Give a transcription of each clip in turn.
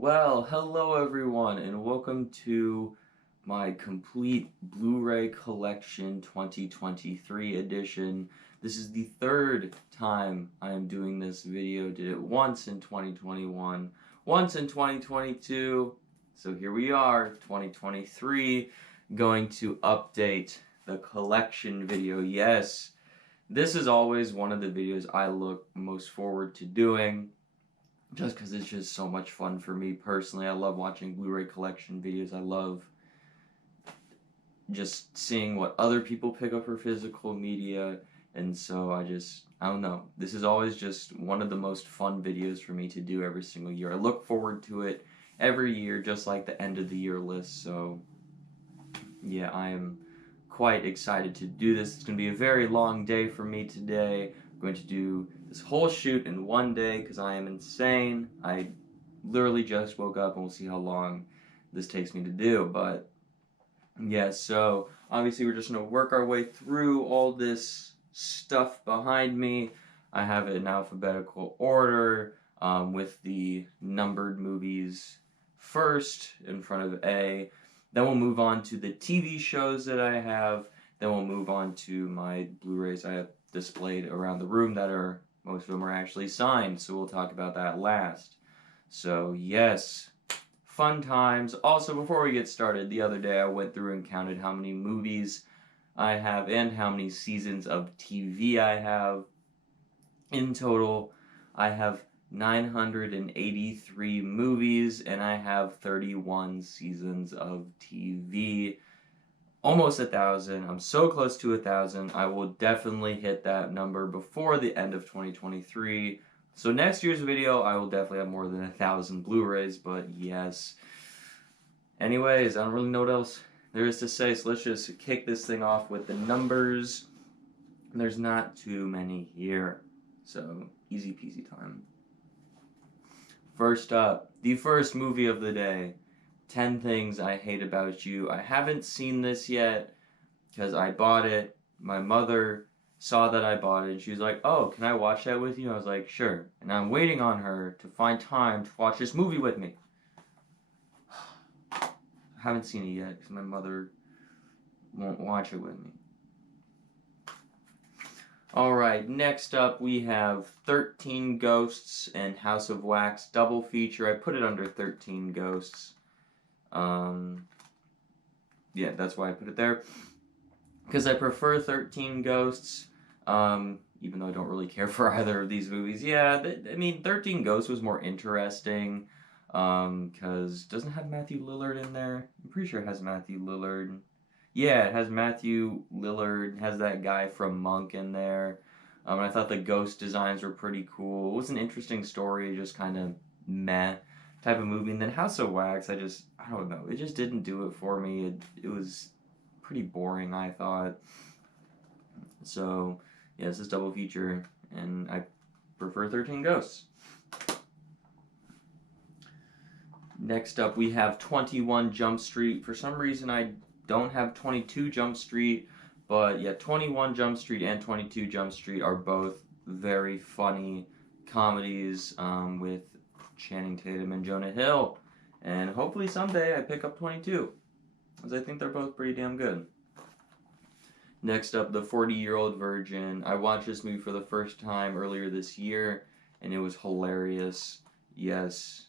Well, hello everyone, and welcome to my complete Blu-Ray Collection 2023 edition. This is the third time I am doing this video. Did it once in 2021, once in 2022, so here we are, 2023, going to update the collection video. Yes, this is always one of the videos I look most forward to doing, just because it's just so much fun for me personally. I love watching Blu-ray collection videos. I love just seeing what other people pick up for physical media, and so I don't know. This is always just one of the most fun videos for me to do every single year. I look forward to it every year, just like the end of the year list, so yeah, I am quite excited to do this. It's going to be a very long day for me today. I'm going to do this whole shoot in one day because I am insane. I literally just woke up, and we'll see how long this takes me to do. But yeah, so obviously we're just going to work our way through all this stuff behind me. I have it in alphabetical order, with the numbered movies first in front of A. Then we'll move on to the TV shows that I have. Then we'll move on to my Blu-rays I have displayed around the room that are, most of them are actually signed, so we'll talk about that last. So yes, fun times. Also, before we get started, the other day I went through and counted how many movies I have and how many seasons of TV I have. In total, I have 983 movies, and I have 31 seasons of TV. Almost 1,000. I'm so close to 1,000. I will definitely hit that number before the end of 2023. So next year's video, I will definitely have more than 1,000 Blu-rays, but yes. Anyways, I don't really know what else there is to say, so let's just kick this thing off with the numbers. There's not too many here, so easy peasy time. First up, the first movie of the day, 10 Things I Hate About You. I haven't seen this yet because I bought it. My mother saw that I bought it and she was like, "Oh, can I watch that with you?" I was like, "Sure." And I'm waiting on her to find time to watch this movie with me. I haven't seen it yet because my mother won't watch it with me. Alright, next up we have 13 Ghosts and House of Wax double feature. I put it under 13 Ghosts. Yeah, that's why I put it there. Because I prefer 13 Ghosts, even though I don't really care for either of these movies. Yeah, I mean, 13 Ghosts was more interesting, because doesn't it have Matthew Lillard in there? I'm pretty sure it has Matthew Lillard. Yeah, it has Matthew Lillard, has that guy from Monk in there. And I thought the ghost designs were pretty cool. It was an interesting story, just kind of meh type of movie. And then House of Wax, I don't know, it just didn't do it for me. It was pretty boring, I thought. So, yeah, this is double feature, and I prefer 13 Ghosts. Next up, we have 21 Jump Street. For some reason, I don't have 22 Jump Street, but yeah, 21 Jump Street and 22 Jump Street are both very funny comedies, with Channing Tatum and Jonah Hill. And hopefully someday I pick up 22, because I think they're both pretty damn good. Next up, The 40-Year-Old Virgin. I watched this movie for the first time earlier this year, and it was hilarious. Yes,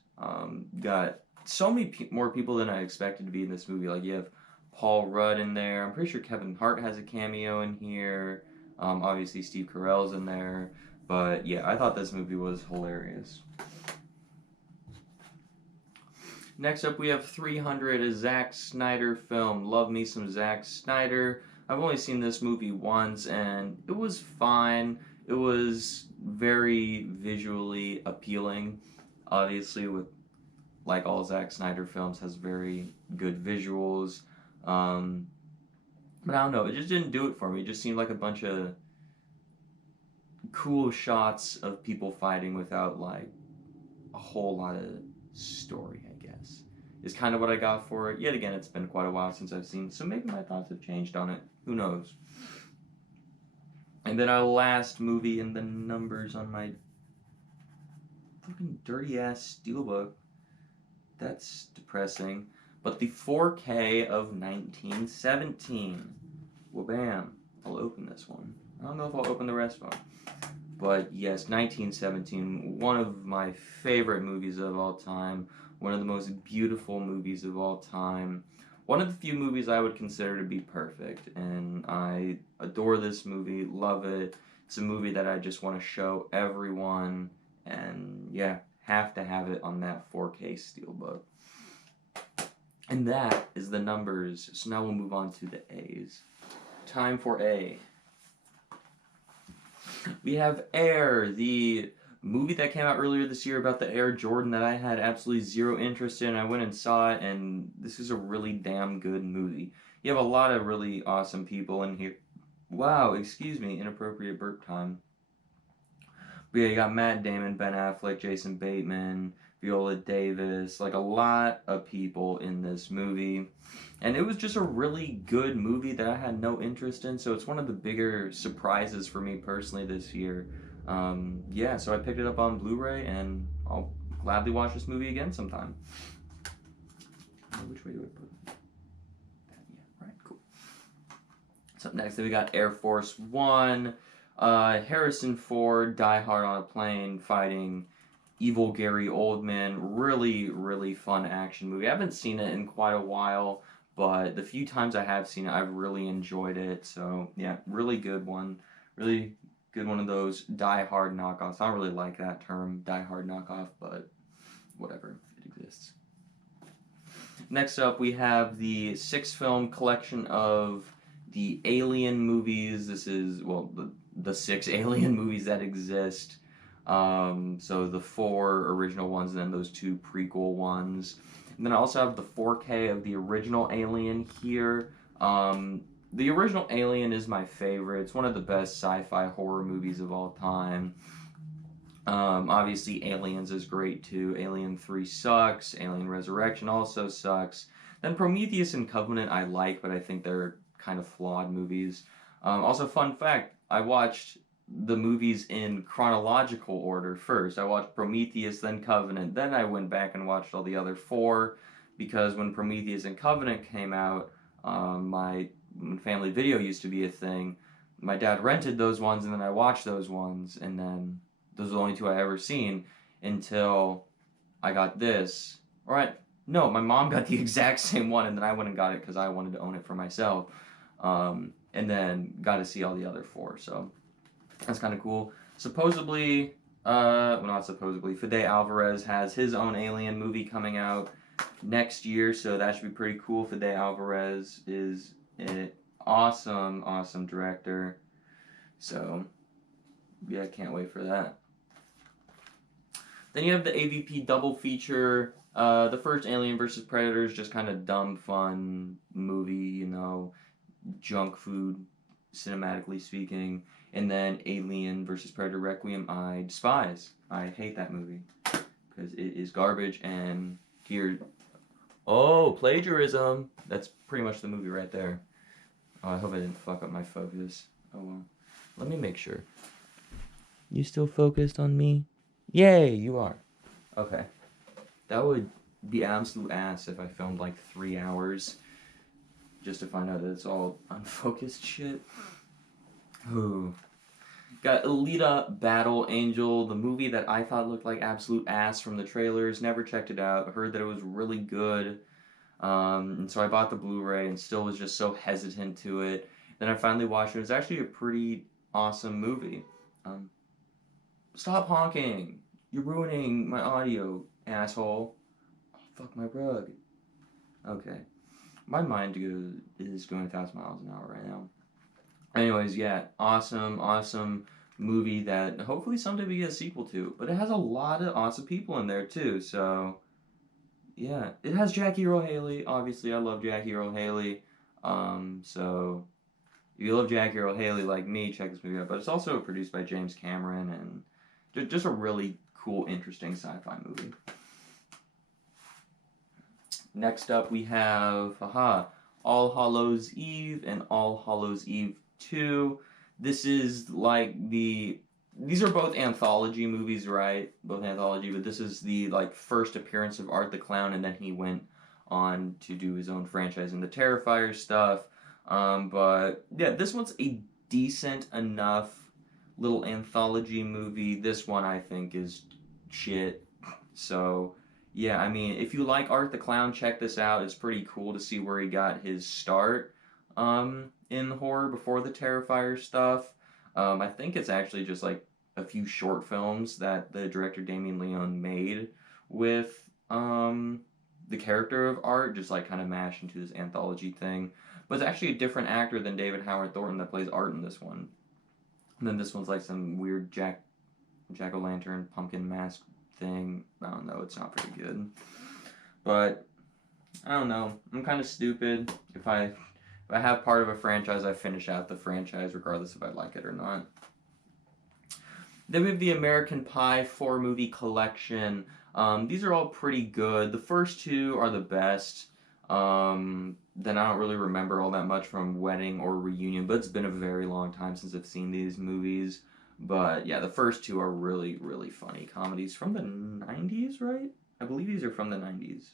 got so many more people than I expected to be in this movie. Like, you have Paul Rudd in there. I'm pretty sure Kevin Hart has a cameo in here. Obviously, Steve Carell's in there. But yeah, I thought this movie was hilarious. Next up, we have 300, a Zack Snyder film. Love me some Zack Snyder. I've only seen this movie once, and it was fine. It was very visually appealing. Obviously, with like all Zack Snyder films, has very good visuals. But I don't know, it just didn't do it for me. It just seemed like a bunch of cool shots of people fighting without like a whole lot of story, I guess, is kind of what I got for it. Yet again, it's been quite a while since I've seen, so maybe my thoughts have changed on it. Who knows? And then our last movie in the numbers on my fucking dirty ass steelbook. that's depressing. But the 4K of 1917. Well, bam. I'll open this one. I don't know if I'll open the rest of them. But yes, 1917, one of my favorite movies of all time. One of the most beautiful movies of all time. One of the few movies I would consider to be perfect. And I adore this movie, love it. It's a movie that I just want to show everyone. And yeah, have to have it on that 4K Steelbook. And that is the numbers. So now we'll move on to the A's. Time for A. We have Air, the movie that came out earlier this year about the Air Jordan that I had absolutely zero interest in. I went and saw it, and this is a really damn good movie. You have a lot of really awesome people in here. Wow, excuse me, inappropriate burp time. But yeah, you got Matt Damon, Ben Affleck, Jason Bateman, Viola Davis, like a lot of people in this movie. And it was just a really good movie that I had no interest in, so it's one of the bigger surprises for me personally this year. Yeah, so I picked it up on Blu-ray, and I'll gladly watch this movie again sometime. Which way do I put it? Yeah, right, cool. So up next, then we got Air Force One. Harrison Ford, Die Hard on a plane, fighting evil Gary Oldman. Really, really fun action movie. I haven't seen it in quite a while, but the few times I have seen it, I've really enjoyed it. So, yeah, really good one. Really good one of those Die Hard knockoffs. I don't really like that term, Die Hard knockoff, but whatever, it exists. Next up, we have the 6-film collection of the Alien movies. This is, well, the 6 Alien movies that exist. So the 4 original ones and then those 2 prequel ones. And then I also have the 4K of the original Alien here. The original Alien is my favorite. It's one of the best sci-fi horror movies of all time. Obviously Aliens is great too. Alien 3 sucks. Alien Resurrection also sucks. Then Prometheus and Covenant I like, but I think they're kind of flawed movies. Also, fun fact, I watched the movies in chronological order first. I watched Prometheus, then Covenant, then I went back and watched all the other 4, because when Prometheus and Covenant came out, when Family Video used to be a thing, my dad rented those ones, and then I watched those ones, and then those are the only 2 I ever seen until I got this. Alright, no, my mom got the exact same one, and then I went and got it because I wanted to own it for myself. And then got to see all the other 4, so that's kind of cool. Supposedly, well, not supposedly, Fede Alvarez has his own Alien movie coming out next year, so that should be pretty cool. Fede Alvarez is an awesome, awesome director, so yeah, can't wait for that. Then you have the AVP double feature. The first Alien vs. Predator is just kind of dumb, fun movie, you know, junk food, cinematically speaking. And then Alien vs. Predator Requiem I despise. I hate that movie because it is garbage. And here, oh, plagiarism. That's pretty much the movie right there. Oh, I hope I didn't fuck up my focus. Oh well. Let me make sure. You still focused on me? Yay, you are. Okay. That would be absolute ass if I filmed like 3 hours just to find out that it's all unfocused shit. Ooh. Got Alita Battle Angel, the movie that I thought looked like absolute ass from the trailers. Never checked it out. Heard that it was really good. And so I bought the Blu-ray and still was just so hesitant to it. Then I finally watched it. It was actually a pretty awesome movie. Stop honking. You're ruining my audio, asshole. Oh, fuck my rug. Okay. My mind is going 1,000 miles an hour right now. Anyways, yeah, awesome movie that hopefully someday we get a sequel to. But it has a lot of awesome people in there too, so yeah. It has Jackie Earle Haley. Obviously, I love Jackie Earle Haley. So if you love Jackie Earle Haley like me, check this movie out. But it's also produced by James Cameron, and just a really cool, interesting sci-fi movie. Next up, we have All Hallows Eve and All Hallows Eve 2. This is like the these are both anthology movies, right? Both anthology, but this is the like first appearance of Art the Clown, and then he went on to do his own franchise and the Terrifier stuff. But yeah, this one's a decent enough little anthology movie. This one I think is shit. So yeah, I mean, if you like Art the Clown, check this out. It's pretty cool to see where he got his start in horror before the Terrifier stuff. I think it's actually just like a few short films that the director Damien Leone made with the character of Art, just like kind of mashed into this anthology thing. But it's actually a different actor than David Howard Thornton that plays Art in this one. And then this one's like some weird jack-o'-lantern pumpkin mask thing. I don't know, it's not very good. But I don't know. I'm kind of stupid. If I have part of a franchise, I finish out the franchise regardless if I like it or not. Then we have the American Pie 4-movie collection. These are all pretty good. The first two are the best. Then I don't really remember all that much from Wedding or Reunion, but it's been a very long time since I've seen these movies. But yeah, the first two are really, really funny comedies from the 90s, right? I believe these are from the 90s.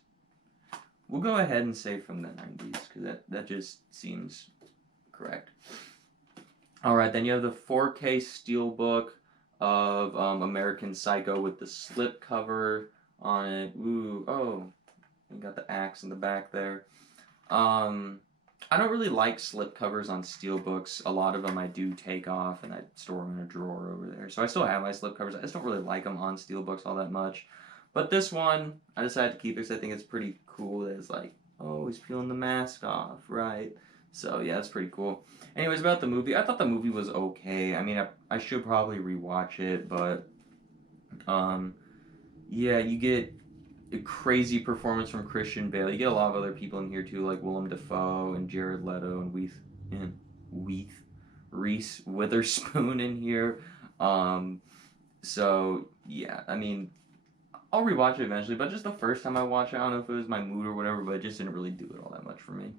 We'll go ahead and say from the 90s, because that just seems correct. Alright, then you have the 4K Steelbook of American Psycho with the slipcover on it. Ooh, oh, you got the axe in the back there. I don't really like slipcovers on steelbooks. A lot of them I do take off and I store them in a drawer over there. So I still have my slipcovers. I just don't really like them on steelbooks all that much. But this one, I decided to keep because I think it's pretty cool that it's like, oh, he's peeling the mask off, right? So yeah, it's pretty cool. Anyways, about the movie, I thought the movie was okay. I mean, I should probably rewatch it, but yeah, you get a crazy performance from Christian Bale. You get a lot of other people in here too, like Willem Dafoe and Jared Leto and Reese Witherspoon in here. So yeah, I mean, I'll rewatch it eventually, but just the first time I watched it, I don't know if it was my mood or whatever, but it just didn't really do it all that much for me.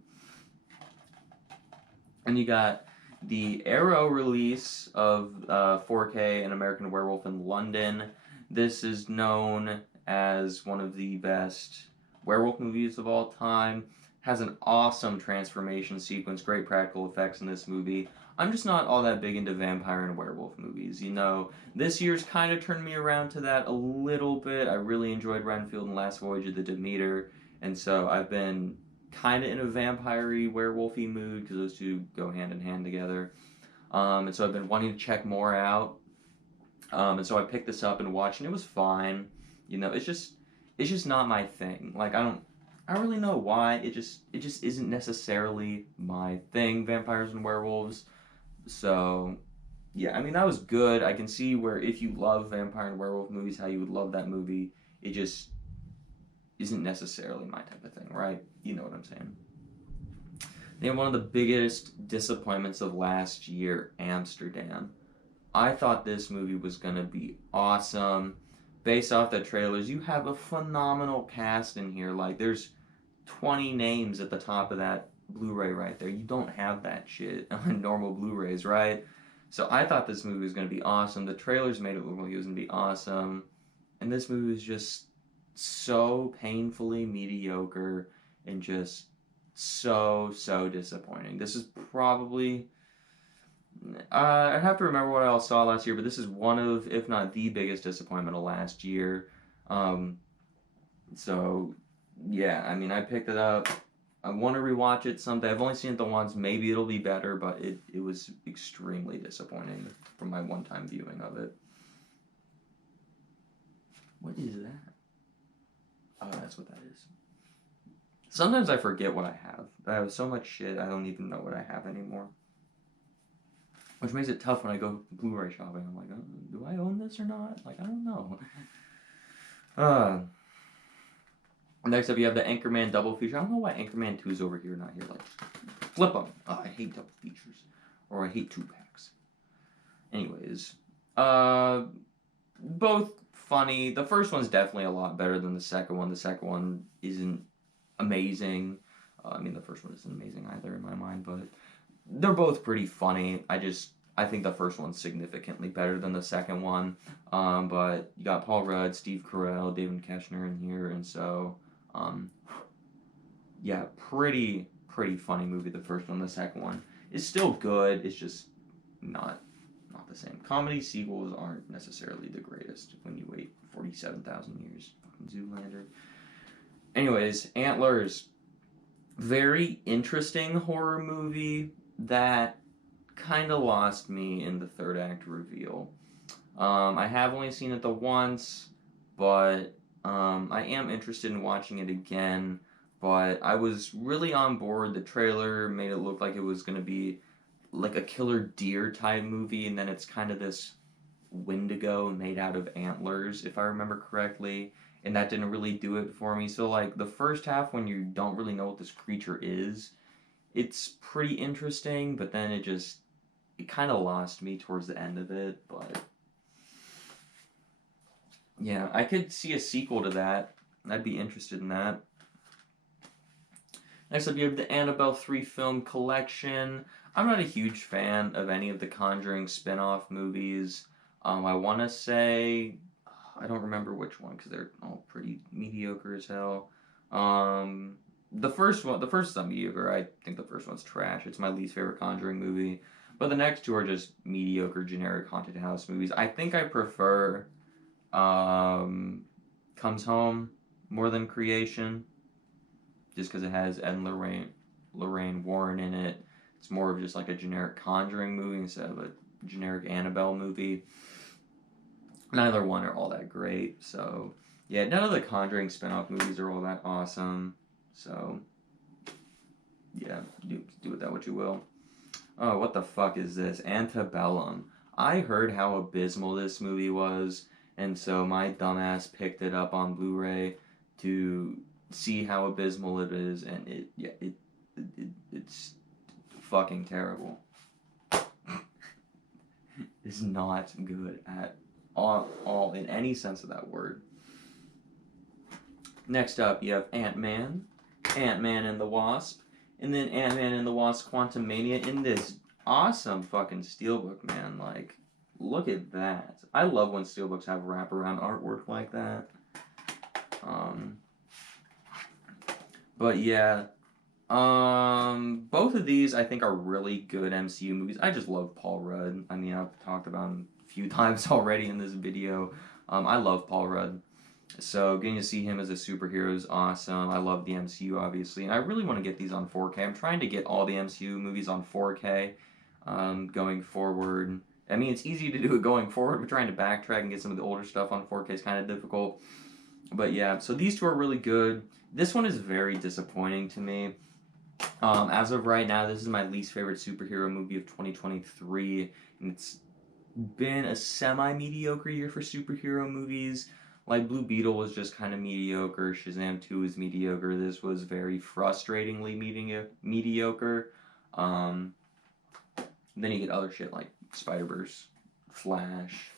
And you got the Arrow release of 4K An American Werewolf in London. This is known as one of the best werewolf movies of all time. Has an awesome transformation sequence, great practical effects in this movie. I'm just not all that big into vampire and werewolf movies. You know, this year's kind of turned me around to that a little bit. I really enjoyed Renfield and Last Voyage of the Demeter, and so I've been kind of in a vampire-y, werewolfy mood because those two go hand in hand together. And so I've been wanting to check more out. And so I picked this up and watched, and it was fine. You know, it's just not my thing. Like I don't really know why. It just isn't necessarily my thing. Vampires and werewolves. So yeah, I mean that was good. I can see where if you love vampire and werewolf movies, how you would love that movie. It just isn't necessarily my type of thing, right? You know what I'm saying. Then one of the biggest disappointments of last year, Amsterdam. I thought this movie was gonna be awesome. Based off the trailers, you have a phenomenal cast in here. Like, there's 20 names at the top of that Blu-ray right there. You don't have that shit on normal Blu-rays, right? So I thought this movie was going to be awesome. The trailers made it look like it was going to be awesome. And this movie was just so painfully mediocre and just so disappointing. This is probably... I have to remember what I saw last year, but this is one of, if not the biggest disappointment of last year. So, yeah, I mean, I picked it up. I want to rewatch it someday. I've only seen it the once. Maybe it'll be better, but it was extremely disappointing from my one-time viewing of it. What is that? Oh, that's what that is. Sometimes I forget what I have. I have so much shit, I don't even know what I have anymore. Which makes it tough when I go Blu-ray shopping. I'm like, oh, do I own this or not? Like, I don't know. Next up, you have the Anchorman double feature. I don't know why Anchorman 2 is over here, not here. Like, flip them. Oh, I hate double features. Or I hate 2-packs. Anyways. Both funny. The first one's definitely a lot better than the second one. The second one isn't amazing. I mean, the first one isn't amazing either in my mind, but... they're both pretty funny. I I think the first one's significantly better than the second one. But you got Paul Rudd, Steve Carell, David Koechner in here, and so yeah, pretty funny movie. The first one, the second one is still good. It's just not the same. Comedy sequels aren't necessarily the greatest when you wait 47,000 years. Fucking Zoolander. Anyways, Antlers, very interesting horror movie that kind of lost me in the third act reveal. I have only seen it the once, but I am interested in watching it again. But I was really on board. The trailer made it look like it was going to be like a killer deer type movie, and then it's kind of this Wendigo made out of antlers, if I remember correctly. And that didn't really do it for me. So, like, the first half, when you don't really know what this creature is, it's pretty interesting, but then it kind of lost me towards the end of it. But yeah, I could see a sequel to that. I'd be interested in that. Next up, you have the Annabelle 3 film collection. I'm not a huge fan of any of the Conjuring spin-off movies. I want to say, I don't remember which one because they're all pretty mediocre as hell. The first is not mediocre. I think the first one's trash. It's my least favorite Conjuring movie. But the next two are just mediocre, generic haunted house movies. I think I prefer Comes Home more than Creation, just because it has Ed and Lorraine Warren in it. It's more of just like a generic Conjuring movie instead of a generic Annabelle movie. Neither one are all that great. So, yeah, none of the Conjuring spin-off movies are all that awesome. So, yeah, do with that what you will. Oh, what the fuck is this? Antebellum. I heard how abysmal this movie was, and so my dumbass picked it up on Blu-ray to see how abysmal it is, and it's fucking terrible. It's not good at all in any sense of that word. Next up, you have Ant-Man, Ant-Man and the Wasp, and then Ant-Man and the Wasp Quantumania in this awesome fucking steelbook, man. Like, look at that. I love when steelbooks have wraparound artwork like that. But yeah, both of these I think are really good MCU movies. I just love Paul Rudd. I mean, I've talked about him a few times already in this video. I love Paul Rudd. So getting to see him as a superhero is awesome. I love the MCU, obviously, and I really want to get these on 4K. I'm trying to get all the MCU movies on 4K going forward. I mean, it's easy to do it going forward, but trying to backtrack and get some of the older stuff on 4K is kind of difficult. But yeah, so these two are really good. This one is very disappointing to me. As of right now, this is my least favorite superhero movie of 2023, and it's been a semi-mediocre year for superhero movies. Like, Blue Beetle was just kind of mediocre, Shazam 2 was mediocre, this was very frustratingly mediocre. Then you get other shit like Spider-Verse, Flash,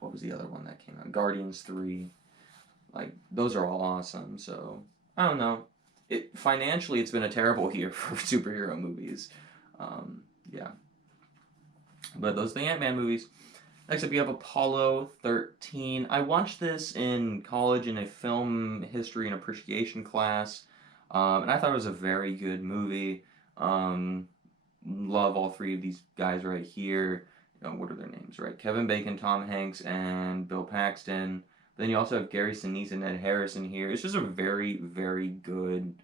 what was the other one that came out? Guardians 3. Like, those are all awesome, so, I don't know. Financially, it's been a terrible year for superhero movies. Yeah. But those are the Ant-Man movies. Next up, you have Apollo 13. I watched this in college in a film history and appreciation class, and I thought it was a very good movie. Love all three of these guys right here. What are their names, right? Kevin Bacon, Tom Hanks, and Bill Paxton. Then you also have Gary Sinise and Ed Harris in here. It's just a very, very good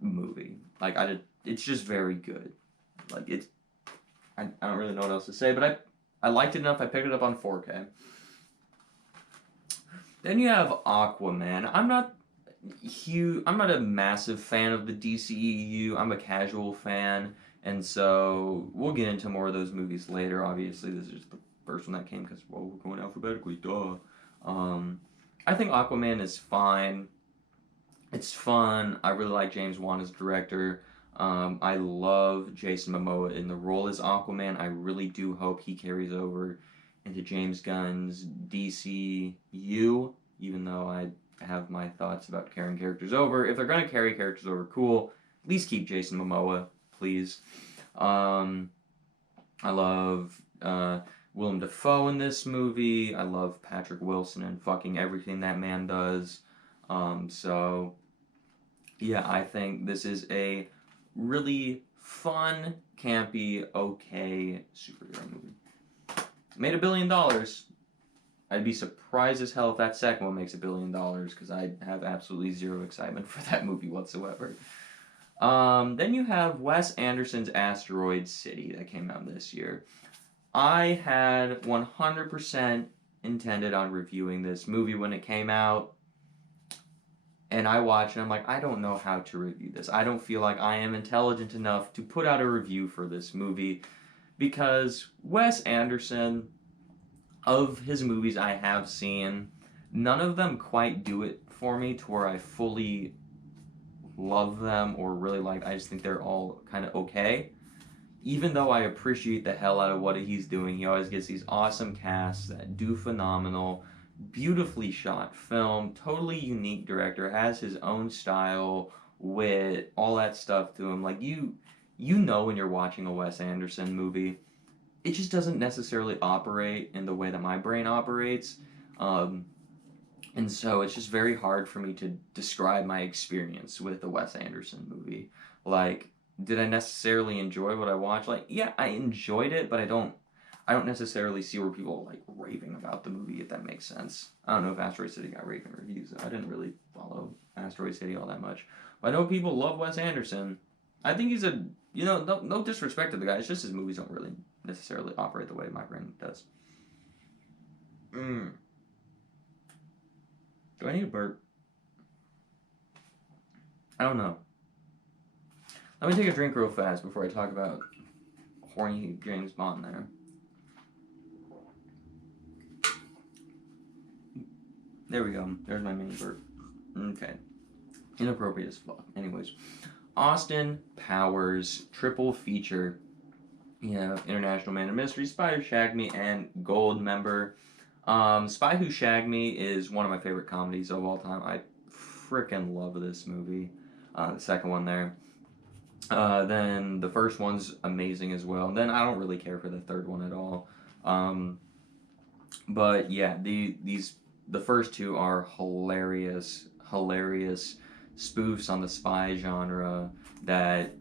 movie. Like, it's just very good. Like, I don't really know what else to say, but I liked it enough. I picked it up on 4K. Then you have Aquaman. I'm not a massive fan of the DCEU. I'm a casual fan, and so we'll get into more of those movies later. Obviously, this is just the first one that came because, well, we're going alphabetically, duh. I think Aquaman is fine. It's fun. I really like James Wan as director. I love Jason Momoa in the role as Aquaman. I really do hope he carries over into James Gunn's DCU, even though I have my thoughts about carrying characters over. If they're going to carry characters over, cool. At least keep Jason Momoa, please. I love Willem Dafoe in this movie. I love Patrick Wilson and fucking everything that man does. So yeah, I think this is a really fun, campy, okay superhero movie. Made $1 billion. I'd be surprised as hell if that second one makes $1 billion because I have absolutely zero excitement for that movie whatsoever. Then you have Wes Anderson's Asteroid City that came out this year. I had 100% intended on reviewing this movie when it came out, and I watched it. I'm like, I don't know how to review this. I don't feel like I am intelligent enough to put out a review for this movie because Wes Anderson, of his movies I have seen, none of them quite do it for me to where I fully love them or really like. I just think they're all kind of okay. Even though I appreciate the hell out of what he's doing, he always gets these awesome casts that do phenomenal, beautifully shot film, totally unique director, has his own style, wit, all that stuff to him. Like you know when you're watching a Wes Anderson movie, it just doesn't necessarily operate in the way that my brain operates. Um, and so it's just very hard for me to describe my experience with the Wes Anderson movie. Like, did I necessarily enjoy what I watched? Like, yeah, I enjoyed it, but I don't necessarily see where people are, like, raving about the movie, if that makes sense. I don't know if Asteroid City got raving reviews. I didn't really follow Asteroid City all that much. But I know people love Wes Anderson. I think he's a, no disrespect to the guy. It's just his movies don't really necessarily operate the way my brain does. Do I need a burp? I don't know. Let me take a drink real fast before I talk about horny James Bond there. There we go. There's my mini burp. Okay. Inappropriate as fuck. Anyways. Austin Powers triple feature. International Man of Mystery, Spy Who Shagged Me, and Gold Member. Spy Who Shagged Me is one of my favorite comedies of all time. I freaking love this movie. The second one there. Then the first one's amazing as well. Then I don't really care for the third one at all. But yeah, the first two are hilarious spoofs on the spy genre that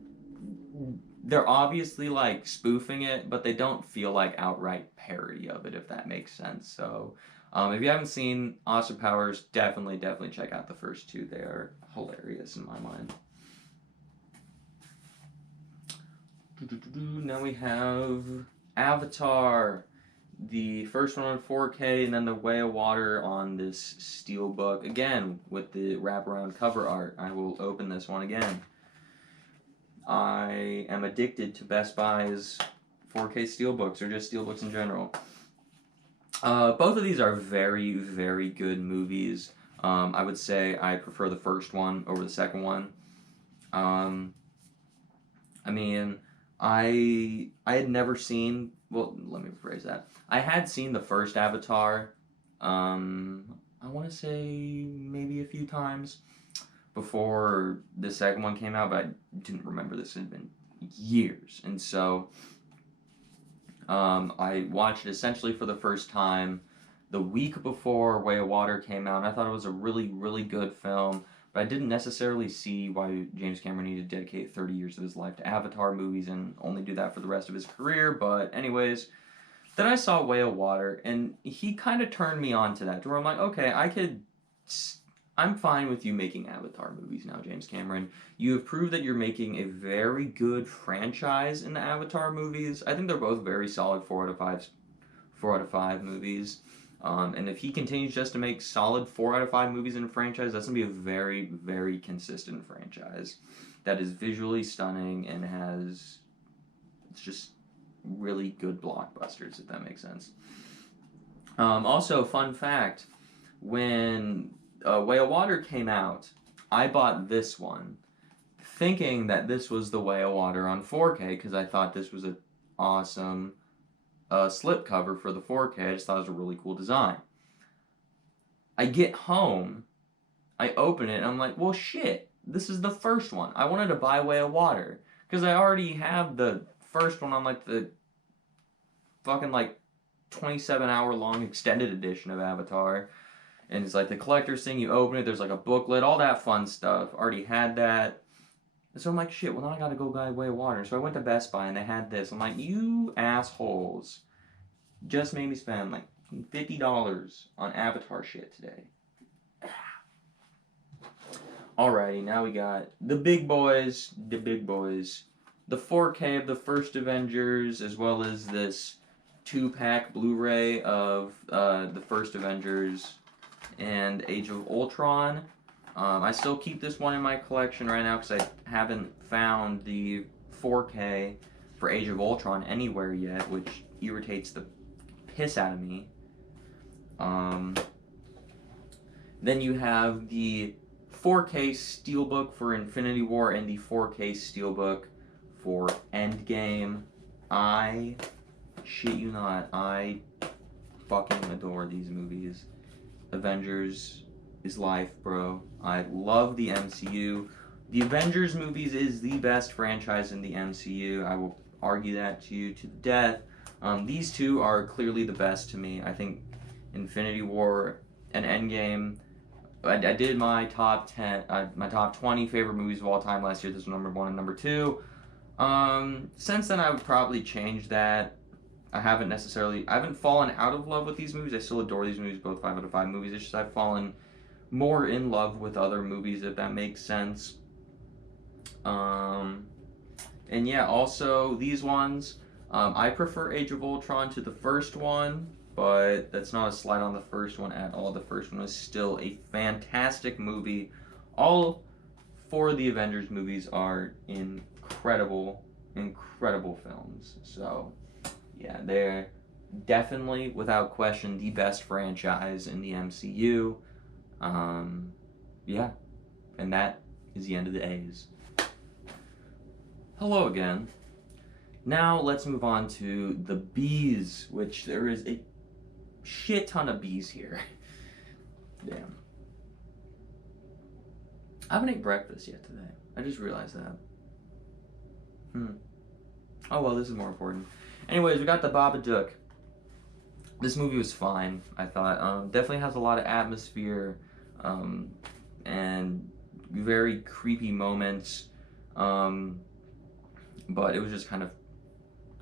they're obviously like spoofing it, but they don't feel like outright parody of it, if that makes sense. So if you haven't seen Austin Powers, definitely check out the first two. They are hilarious in my mind. Now we have Avatar, the first one on 4K, and then The Way of Water on this steelbook. Again, with the wraparound cover art. I will open this one again. I am addicted to Best Buy's 4K steelbooks, or just steelbooks in general. Both of these are very, very good movies. I would say I prefer the first one over the second one. I mean, I had never seen. Well, let me rephrase that. I had seen the first Avatar. I want to say maybe a few times before the second one came out, but I didn't remember this. It had been years, and so I watched it essentially for the first time the week before Way of Water came out, and I thought it was a really, really good film. But I didn't necessarily see why James Cameron needed to dedicate 30 years of his life to Avatar movies and only do that for the rest of his career. But anyways, then I saw Way of Water, and he kind of turned me on to that, to where I'm like, okay, I'm fine with you making Avatar movies now, James Cameron. You have proved that you're making a very good franchise in the Avatar movies. I think they're both very solid 4 out of 5 movies. And if he continues just to make solid 4 out of 5 movies in a franchise, that's going to be a very, very consistent franchise that is visually stunning and has just really good blockbusters, if that makes sense. Also, fun fact, when Way of Water came out, I bought this one thinking that this was the Way of Water on 4K because I thought this was an awesome slipcover for the 4K. I just thought it was a really cool design. I get home, I open it, and I'm like, well, shit, this is the first one. I wanted to buy Way of Water because I already have the first one on like the fucking like 27-hour long extended edition of Avatar. And it's like the collector's thing, you open it, there's like a booklet, all that fun stuff. Already had that. And so I'm like, shit, well now I gotta go buy Way of Water. So I went to Best Buy and they had this. I'm like, you assholes just made me spend like $50 on Avatar shit today. Alrighty, now we got the big boys. The 4K of the first Avengers, as well as this 2-pack Blu-ray of the first Avengers and Age of Ultron. I still keep this one in my collection right now because I haven't found the 4K for Age of Ultron anywhere yet, which irritates the piss out of me. Then you have the 4K Steelbook for Infinity War and the 4K Steelbook for Endgame. I shit you not, I fucking adore these movies. Avengers is life, bro. I love the MCU. The Avengers movies is the best franchise in the MCU. I will argue that to you to the death. These two are clearly the best to me. I think Infinity War and Endgame. I did my top 10, my top 20 favorite movies of all time last year. This was number 1 and number 2. Since then, I would probably change that. I haven't fallen out of love with these movies. I still adore these movies, both 5 out of 5 movies. It's just I've fallen more in love with other movies, if that makes sense. And yeah, also these ones, I prefer Age of Ultron to the first one, but that's not a slight on the first one at all. The first one was still a fantastic movie. All 4 of the Avengers movies are incredible films. So yeah, they're definitely, without question, the best franchise in the MCU. Yeah, and that is the end of the A's. Hello again. Now let's move on to the B's, which there is a shit ton of B's here. Damn. I haven't ate breakfast yet today. I just realized that. Oh well, this is more important. Anyways, we got the Babadook. This movie was fine, I thought. Definitely has a lot of atmosphere, and very creepy moments. But it was just kind of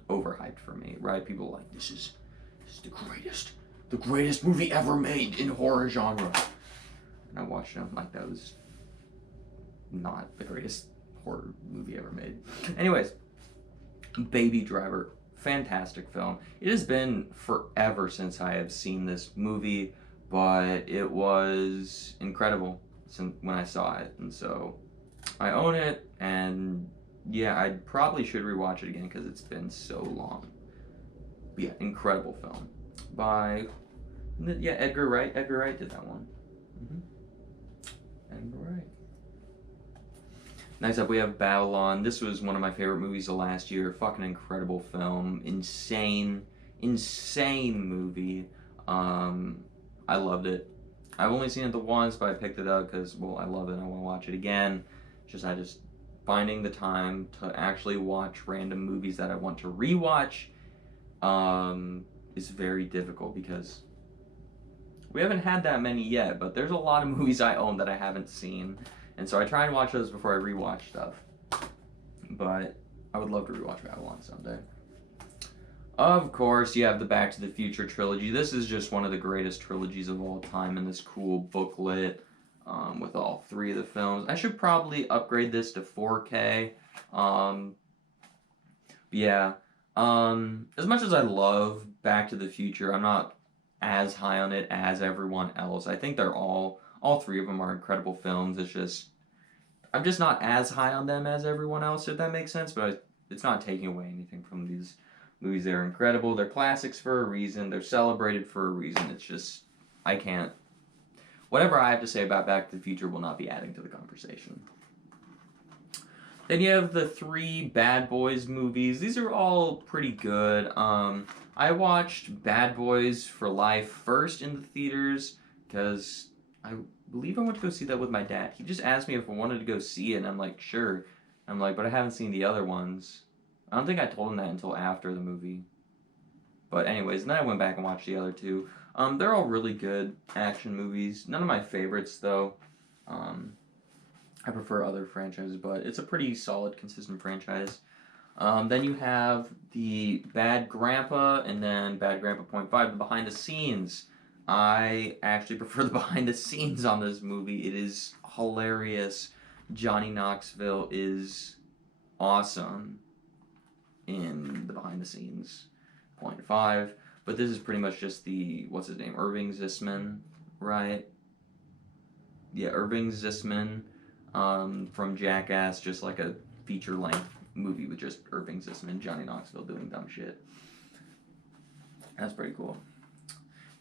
overhyped for me, right? People were like, this is the greatest movie ever made in horror genre. And I watched it, I'm like, that was not the greatest horror movie ever made. Anyways, Baby Driver, fantastic film. It has been forever since I have seen this movie, but it was incredible when I saw it, and so I own it, and yeah, I probably should rewatch it again because it's been so long. But yeah, incredible film by Edgar Wright. Edgar Wright did that one. Edgar Wright. Next up, we have Babylon. This was one of my favorite movies of last year. Fucking incredible film. Insane movie. I loved it. I've only seen it the once, but I picked it up because, well, I love it. I want to watch it again. Finding the time to actually watch random movies that I want to rewatch is very difficult because we haven't had that many yet, but there's a lot of movies I own that I haven't seen. And so I try and watch those before I rewatch stuff. But I would love to rewatch Babylon someday. Of course, you have the Back to the Future trilogy. This is just one of the greatest trilogies of all time in this cool booklet with all 3 of the films. I should probably upgrade this to 4K. Yeah. As much as I love Back to the Future, I'm not as high on it as everyone else. I think they're all 3 of them are incredible films. It's just, I'm just not as high on them as everyone else, if that makes sense, but it's not taking away anything from these movies. They're incredible. They're classics for a reason. They're celebrated for a reason. It's just, I can't, whatever I have to say about Back to the Future will not be adding to the conversation. Then you have the 3 Bad Boys movies. These are all pretty good. I watched Bad Boys for Life first in the theaters because I believe I went to go see that with my dad. He just asked me if I wanted to go see it, and I'm like, sure. I'm like, but I haven't seen the other ones. I don't think I told him that until after the movie. But anyways, and then I went back and watched the other two. They're all really good action movies. None of my favorites, though. I prefer other franchises, but it's a pretty solid, consistent franchise. Then you have the Bad Grandpa, and then Bad Grandpa .5, the behind the scenes. I actually prefer the behind the scenes on this movie. It is hilarious. Johnny Knoxville is awesome in the behind the scenes .5, but this is pretty much just the, what's his name, Irving Zisman, right? Yeah, Irving Zisman from Jackass, just like a feature-length movie with just Irving Zisman and Johnny Knoxville doing dumb shit. That's pretty cool.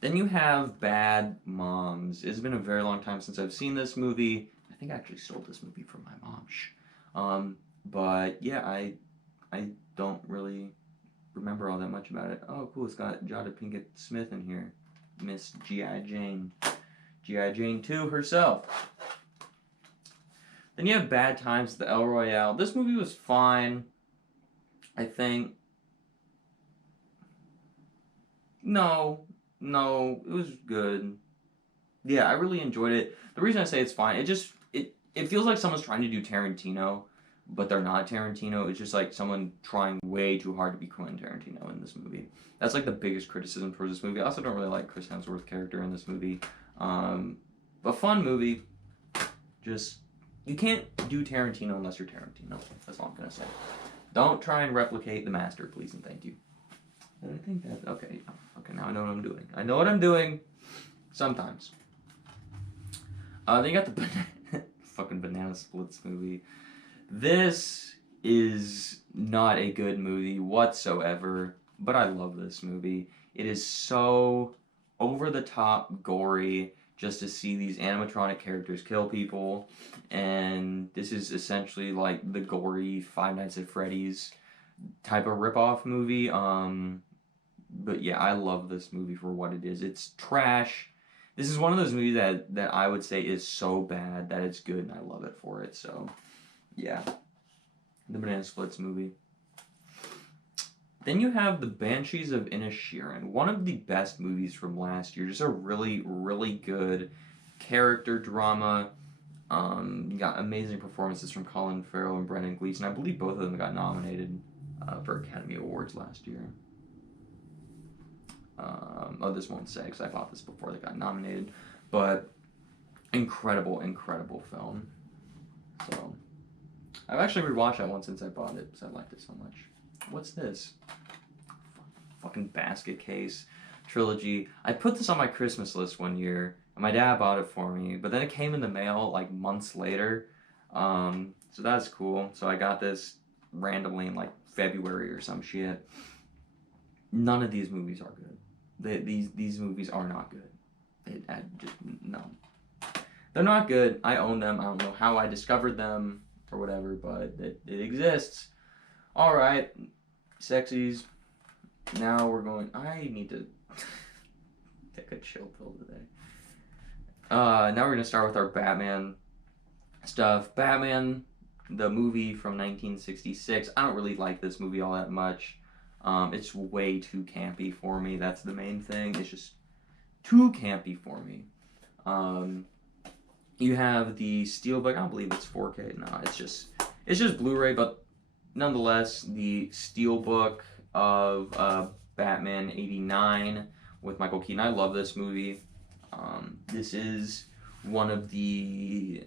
Then you have Bad Moms. It's been a very long time since I've seen this movie. I think I actually stole this movie from my mom. But yeah, I don't really remember all that much about it. Oh, cool, it's got Jada Pinkett Smith in here. Miss G.I. Jane. G.I. Jane 2 herself. Then you have Bad Times at the El Royale. This movie was fine, I think. No, it was good. Yeah, I really enjoyed it. The reason I say it's fine, it feels like someone's trying to do Tarantino, but they're not Tarantino. It's just like someone trying way too hard to be Quentin Tarantino in this movie. That's like the biggest criticism for this movie. I also don't really like Chris Hemsworth's character in this movie. But fun movie. Just, you can't do Tarantino unless you're Tarantino. That's all I'm gonna say. Don't try and replicate the master, please and thank you. And I think that, okay, now I know what I'm doing. I know what I'm doing. Sometimes. Then you got the fucking Banana Splits movie. This is not a good movie whatsoever, but I love this movie. It is so over-the-top gory just to see these animatronic characters kill people, and this is essentially like the gory Five Nights at Freddy's type of rip-off movie. But yeah, I love this movie for what it is. It's trash. This is one of those movies that I would say is so bad that it's good, and I love it for it. So, yeah. The Banana Splits movie. Then you have The Banshees of Inisherin, one of the best movies from last year. Just a really, really good character drama. You got amazing performances from Colin Farrell and Brendan Gleeson. I believe both of them got nominated for Academy Awards last year. This won't say because I bought this before they got nominated, but incredible film. So I've actually rewatched that one since I bought it because I liked it so much. What's this? Fucking basket case trilogy. I put this on my Christmas list one year, and my dad bought it for me, but then it came in the mail like months later. So that's cool. So I got this randomly in like February or some shit. None of these movies are good. These movies are not good. No. They're not good. I own them. I don't know how I discovered them or whatever, but it exists. Alright, sexies. Now we're going... I need to take a chill pill today. Now we're going to start with our Batman stuff. Batman, the movie from 1966. I don't really like this movie all that much. It's way too campy for me. That's the main thing. It's just too campy for me. You have the Steelbook. I don't believe it's 4K. No, it's just Blu-ray, but nonetheless, the Steelbook of Batman '89 with Michael Keaton. I love this movie. This is one of the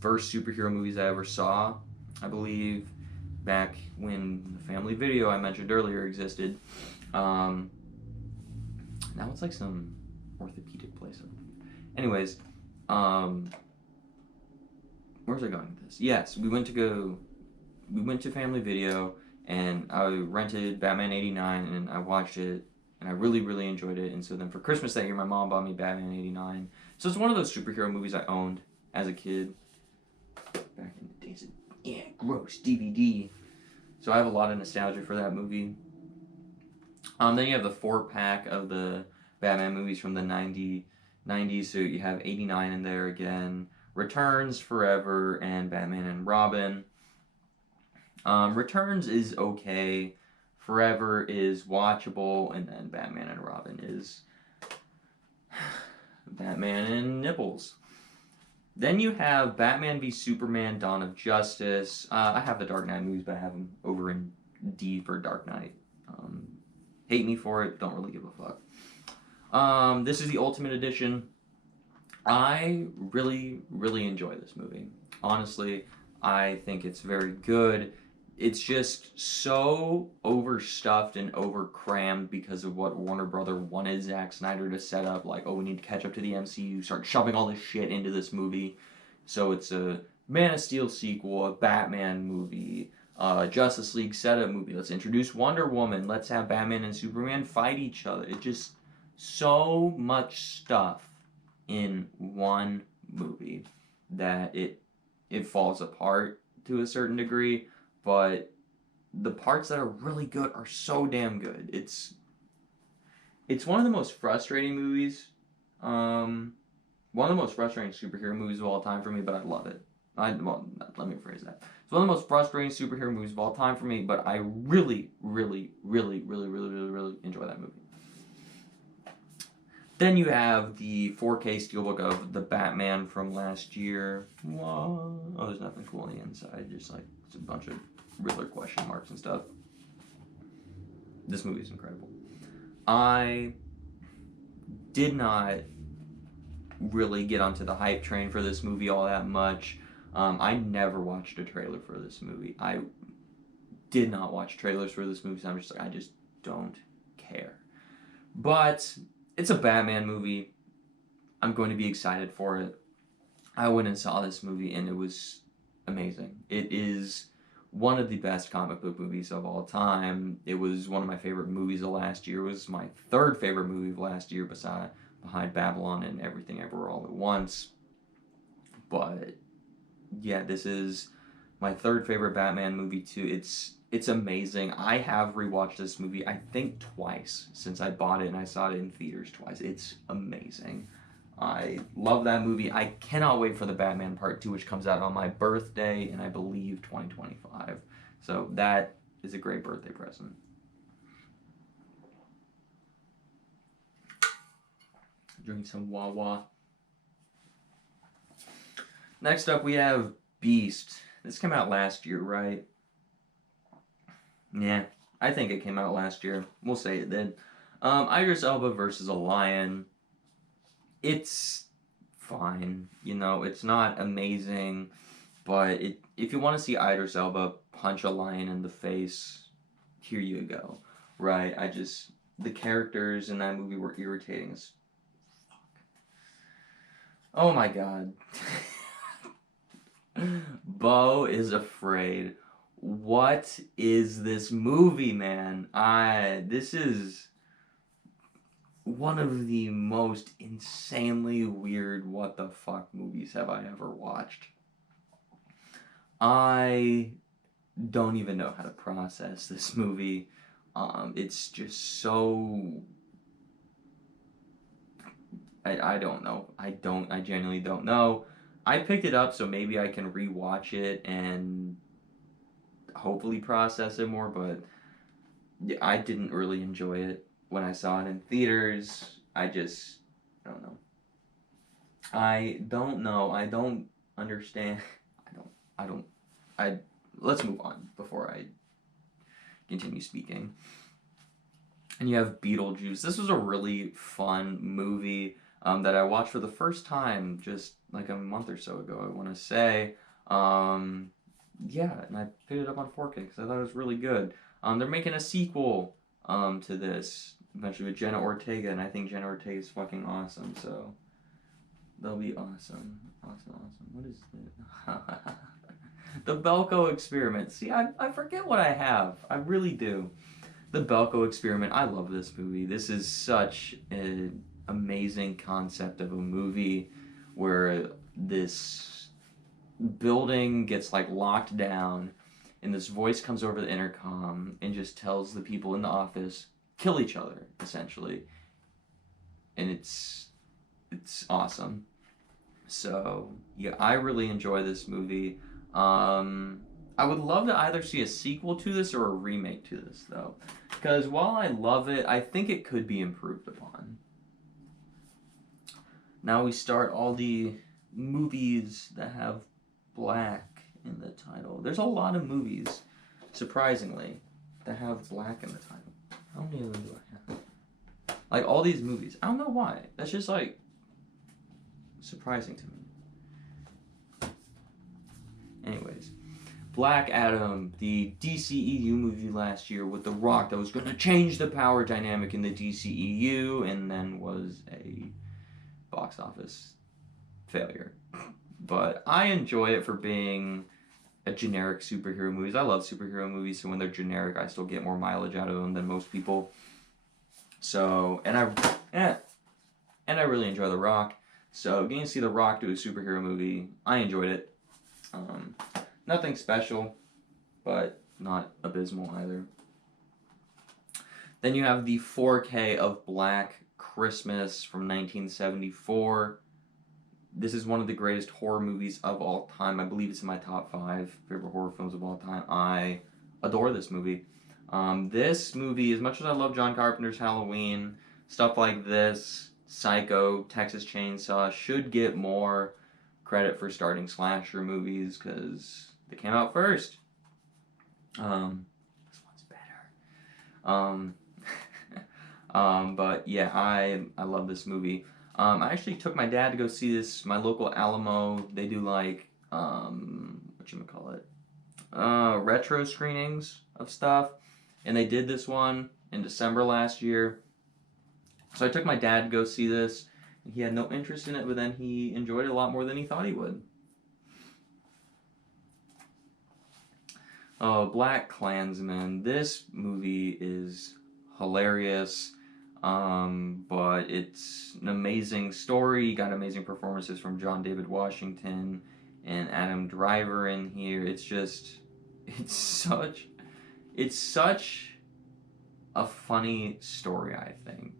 first superhero movies I ever saw, I believe, back when the Family Video I mentioned earlier existed. Now it's like some orthopedic place. Anyways, where's I going with this? Yes, we went to Family Video, and I rented Batman '89, and I watched it, and I really, really enjoyed it. And so then for Christmas that year, my mom bought me Batman '89. So it's one of those superhero movies I owned as a kid. Back in the days of, yeah, gross DVD. So I have a lot of nostalgia for that movie. Then you have the 4-pack of the Batman movies from the 90s. So you have '89 in there again. Returns, Forever, and Batman and Robin. Returns is okay. Forever is watchable, and then Batman and Robin is Batman and nipples. Then you have Batman v Superman: Dawn of Justice. I have the Dark Knight movies, but I have them over in D for Dark Knight. Hate me for it. Don't really give a fuck. This is the Ultimate Edition. I really, really enjoy this movie. Honestly, I think it's very good. It's just so overstuffed and overcrammed because of what Warner Brother wanted Zack Snyder to set up. Like, oh, we need to catch up to the MCU, start shoving all this shit into this movie. So it's a Man of Steel sequel, a Batman movie, Justice League setup movie. Let's introduce Wonder Woman. Let's have Batman and Superman fight each other. It just, so much stuff in one movie that it falls apart to a certain degree. But the parts that are really good are so damn good. It's one of the most frustrating movies. One of the most frustrating superhero movies of all time for me, but I love it. Let me rephrase that. It's one of the most frustrating superhero movies of all time for me, but I really, really, really, really, really, really, really enjoy that movie. Then you have the 4K steelbook of the Batman from last year. Whoa. Oh, there's nothing cool on the inside. Just like it's a bunch of Riddler question marks and stuff. This movie is incredible. I did not really get onto the hype train for this movie all that much. I never watched a trailer for this movie. I did not watch trailers for this movie, so I'm just like, I just don't care. But it's a Batman movie. I'm going to be excited for it. I went and saw this movie, and it was amazing. It is one of the best comic book movies of all time. It was one of my favorite movies of last year. It was my third favorite movie of last year behind Babylon and Everything Everywhere All at Once. But yeah, this is my third favorite Batman movie too. It's amazing. I have rewatched this movie, I think, twice since I bought it, and I saw it in theaters twice. It's amazing. I love that movie. I cannot wait for the Batman Part 2, which comes out on my birthday in, I believe, 2025. So that is a great birthday present. Drink some Wawa. Next up, we have Beast. This came out last year, right? Yeah, I think it came out last year. We'll say it did. Idris Elba versus a lion. It's fine. You know, it's not amazing, but if you want to see Idris Elba punch a lion in the face, here you go. Right? The characters in that movie were irritating as fuck. Oh my god. Beau is Afraid. What is this movie, man? This is one of the most insanely weird what the fuck movies have I ever watched. I don't even know how to process this movie. It's just so... I don't know. I genuinely don't know. I picked it up, so maybe I can rewatch it and hopefully process it more, but I didn't really enjoy it when I saw it in theaters. I don't know. I don't know. I don't understand. Let's move on before I continue speaking. And you have Beetlejuice. This was a really fun movie that I watched for the first time just like a month or so ago, I want to say. Yeah, and I picked it up on 4K because I thought it was really good. They're making a sequel to this eventually with Jenna Ortega, and I think Jenna Ortega is fucking awesome, so they'll be awesome. Awesome. What is it? The Belko Experiment. See, I forget what I have. I really do. The Belko Experiment. I love this movie. This is such an amazing concept of a movie where this building gets like locked down and this voice comes over the intercom and just tells the people in the office kill each other, essentially. And it's awesome. So yeah, I really enjoy this movie. I would love to either see a sequel to this or a remake to this, though. Because while I love it, I think it could be improved upon. Now we start all the movies that have black in the title. There's a lot of movies, surprisingly, that have black in the title. How many of them do I have? Like, all these movies. I don't know why. That's just, like, surprising to me. Anyways. Black Adam, the DCEU movie last year with The Rock that was going to change the power dynamic in the DCEU and then was a box office failure. But I enjoy it for being a generic superhero movies. I love superhero movies, so when they're generic, I still get more mileage out of them than most people. So, and I really enjoy The Rock. So, getting to see The Rock do a superhero movie, I enjoyed it. Nothing special, but not abysmal either. Then you have the 4K of Black Christmas from 1974. This is one of the greatest horror movies of all time. I believe it's in my top 5 favorite horror films of all time. I adore this movie. This movie, as much as I love John Carpenter's Halloween, stuff like this, Psycho, Texas Chainsaw, should get more credit for starting slasher movies because they came out first. This one's better. But yeah, I love this movie. I actually took my dad to go see this. My local Alamo, they do like whatchamacallit? Retro screenings of stuff, and they did this one in December last year. So I took my dad to go see this. He had no interest in it, but then he enjoyed it a lot more than he thought he would. Oh, Black Klansman. This movie is hilarious, but it's an amazing story. You got amazing performances from John David Washington and Adam Driver in here. It's such a funny story, I think.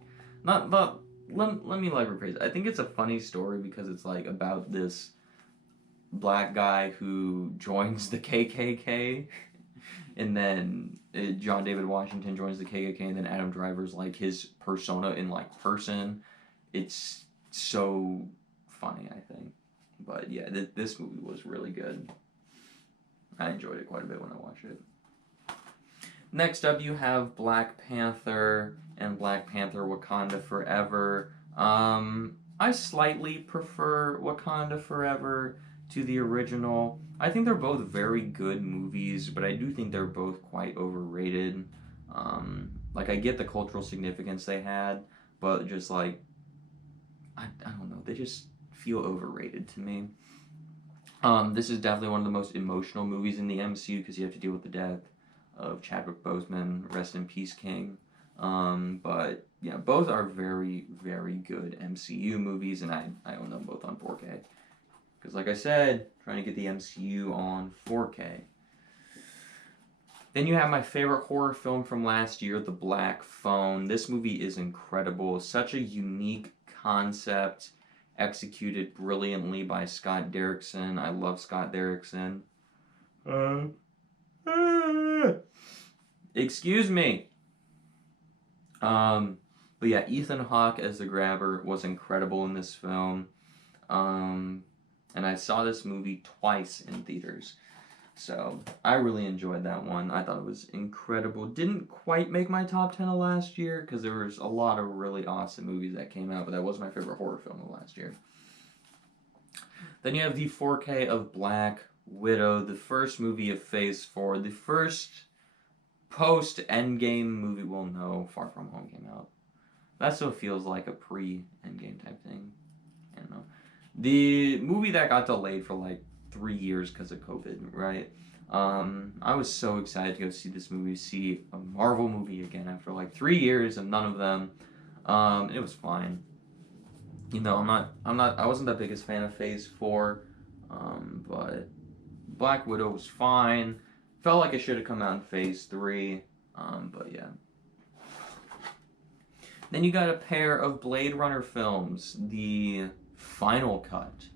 Let me rephrase it. I think it's a funny story because it's like about this black guy who joins the KKK, and then John David Washington joins the KKK, and then Adam Driver's like his persona in like person. It's so funny, I think. But yeah, this movie was really good. I enjoyed it quite a bit when I watched it. Next up, you have Black Panther and Black Panther Wakanda Forever. I slightly prefer Wakanda Forever to the original. I think they're both very good movies, but I do think they're both quite overrated. Like, I get the cultural significance they had, but just like, I don't know, they just feel overrated to me. This is definitely one of the most emotional movies in the MCU because you have to deal with the death of Chadwick Boseman, rest in peace, King. But yeah, both are very, very good MCU movies, and I own them both on 4K. Because like I said, trying to get the MCU on 4K. Then you have my favorite horror film from last year, The Black Phone. This movie is incredible. Such a unique concept, executed brilliantly by Scott Derrickson. I love Scott Derrickson. Excuse me. But yeah, Ethan Hawke as the Grabber was incredible in this film. And I saw this movie twice in theaters. So, I really enjoyed that one. I thought it was incredible. Didn't quite make my top 10 of last year, because there was a lot of really awesome movies that came out, but that was my favorite horror film of last year. Then you have the 4K of Black Widow, the first movie of Phase 4, the first post-Endgame movie. Well, no, Far From Home came out. That still feels like a pre-Endgame type thing. I don't know. The movie that got delayed for like 3 years because of COVID, right? I was so excited to go see this movie, see a Marvel movie again after like 3 years of none of them. It was fine. You know, I wasn't the biggest fan of Phase 4, but Black Widow was fine. Felt like it should have come out in Phase 3, but yeah. Then you got a pair of Blade Runner films, the final cut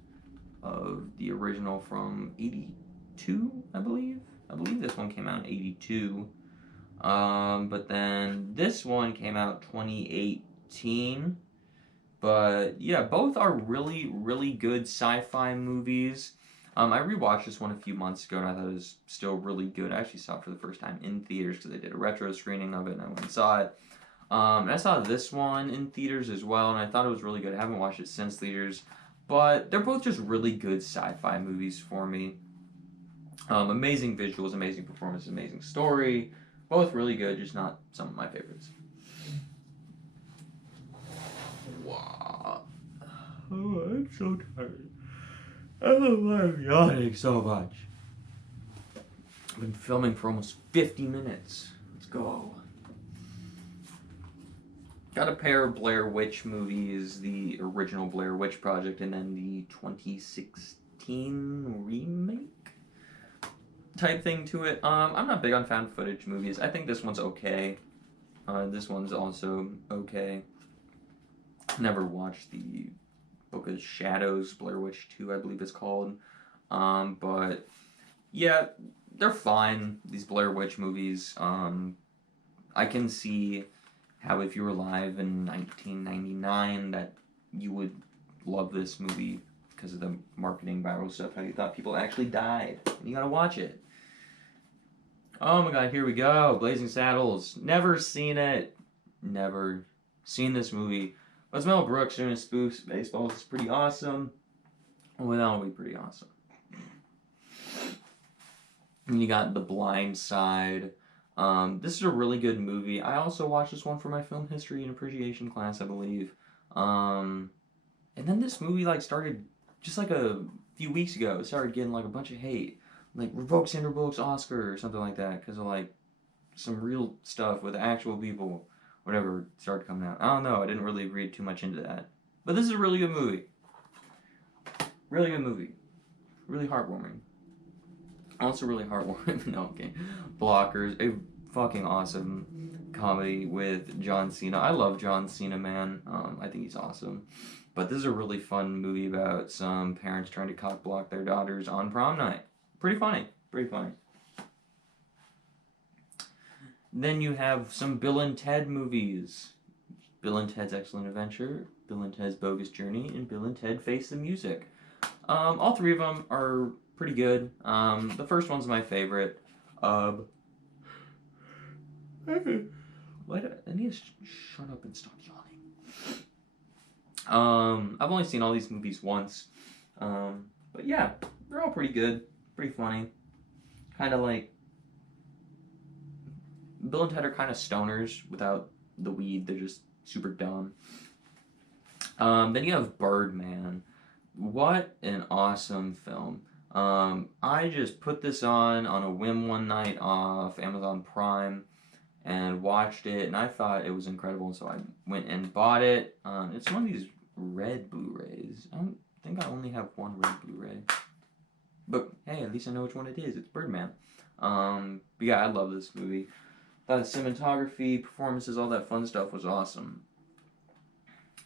of the original from 82, I believe believe this one came out in 82. But then this one came out 2018. But yeah, both are really, really good sci-fi movies. I rewatched this one a few months ago and I thought it was still really good. I actually saw it for the first time in theaters because they did a retro screening of it and I went and saw it. And I saw this one in theaters as well and I thought it was really good. I haven't watched it since theaters, but they're both just really good sci-fi movies for me. Amazing visuals, amazing performance, amazing story. Both really good, just not some of my favorites. Wow. Oh, I'm so tired. I'm yawning so much. I've been filming for almost 50 minutes. Let's go. Got a pair of Blair Witch movies, the original Blair Witch Project, and then the 2016 remake type thing to it. I'm not big on found footage movies. I think this one's okay. This one's also okay. Never watched the Book of Shadows, Blair Witch 2, I believe it's called. But yeah, they're fine, these Blair Witch movies. I can see how if you were alive in 1999 that you would love this movie because of the marketing viral stuff, how you thought people actually died. And you gotta watch it. Oh my god, here we go. Blazing Saddles. Never seen it. Never seen this movie. But Mel Brooks doing a spoof baseball is pretty awesome. Well, that'll be pretty awesome. And you got The Blind Side. This is a really good movie. I also watched this one for my film history and appreciation class, I believe. And then this movie started just a few weeks ago. It started getting a bunch of hate. Revoke Sandra Bullock's Oscar or something like that because of some real stuff with actual people. Whatever started coming out. I don't know. I didn't really read too much into that. But this is a really good movie. Really good movie. Really heartwarming. Also really heartwarming. No, okay. Blockers. A fucking awesome comedy with John Cena. I love John Cena, man. I think he's awesome. But this is a really fun movie about some parents trying to cock block their daughters on prom night. Pretty funny. Pretty funny. Then you have some Bill and Ted movies. Bill and Ted's Excellent Adventure, Bill and Ted's Bogus Journey, and Bill and Ted Face the Music. All three of them are pretty good. The first one's my favorite. What? I need to shut up and stop yawning. I've only seen all these movies once. But yeah, they're all pretty good. Pretty funny. Kind of Bill and Ted are kind of stoners without the weed. They're just super dumb. Then you have Birdman. What an awesome film. I just put this on a whim one night off Amazon Prime and watched it, and I thought it was incredible, so I went and bought it. It's one of these red Blu-rays. I don't think I only have one red Blu-ray. But hey, at least I know which one it is. It's Birdman. But yeah, I love this movie. The cinematography, performances, all that fun stuff was awesome.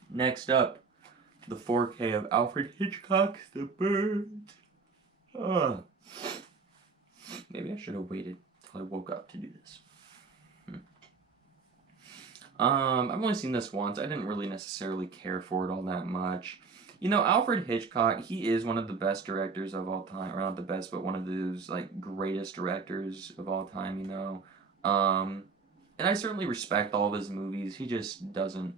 Next up, the 4K of Alfred Hitchcock's The Birds. Maybe I should have waited till I woke up to do this. I've only seen this once. I didn't really necessarily care for it all that much. You know, Alfred Hitchcock, he is one of the best directors of all time. Or not the best, but one of those, greatest directors of all time, you know. And I certainly respect all of his movies. He just doesn't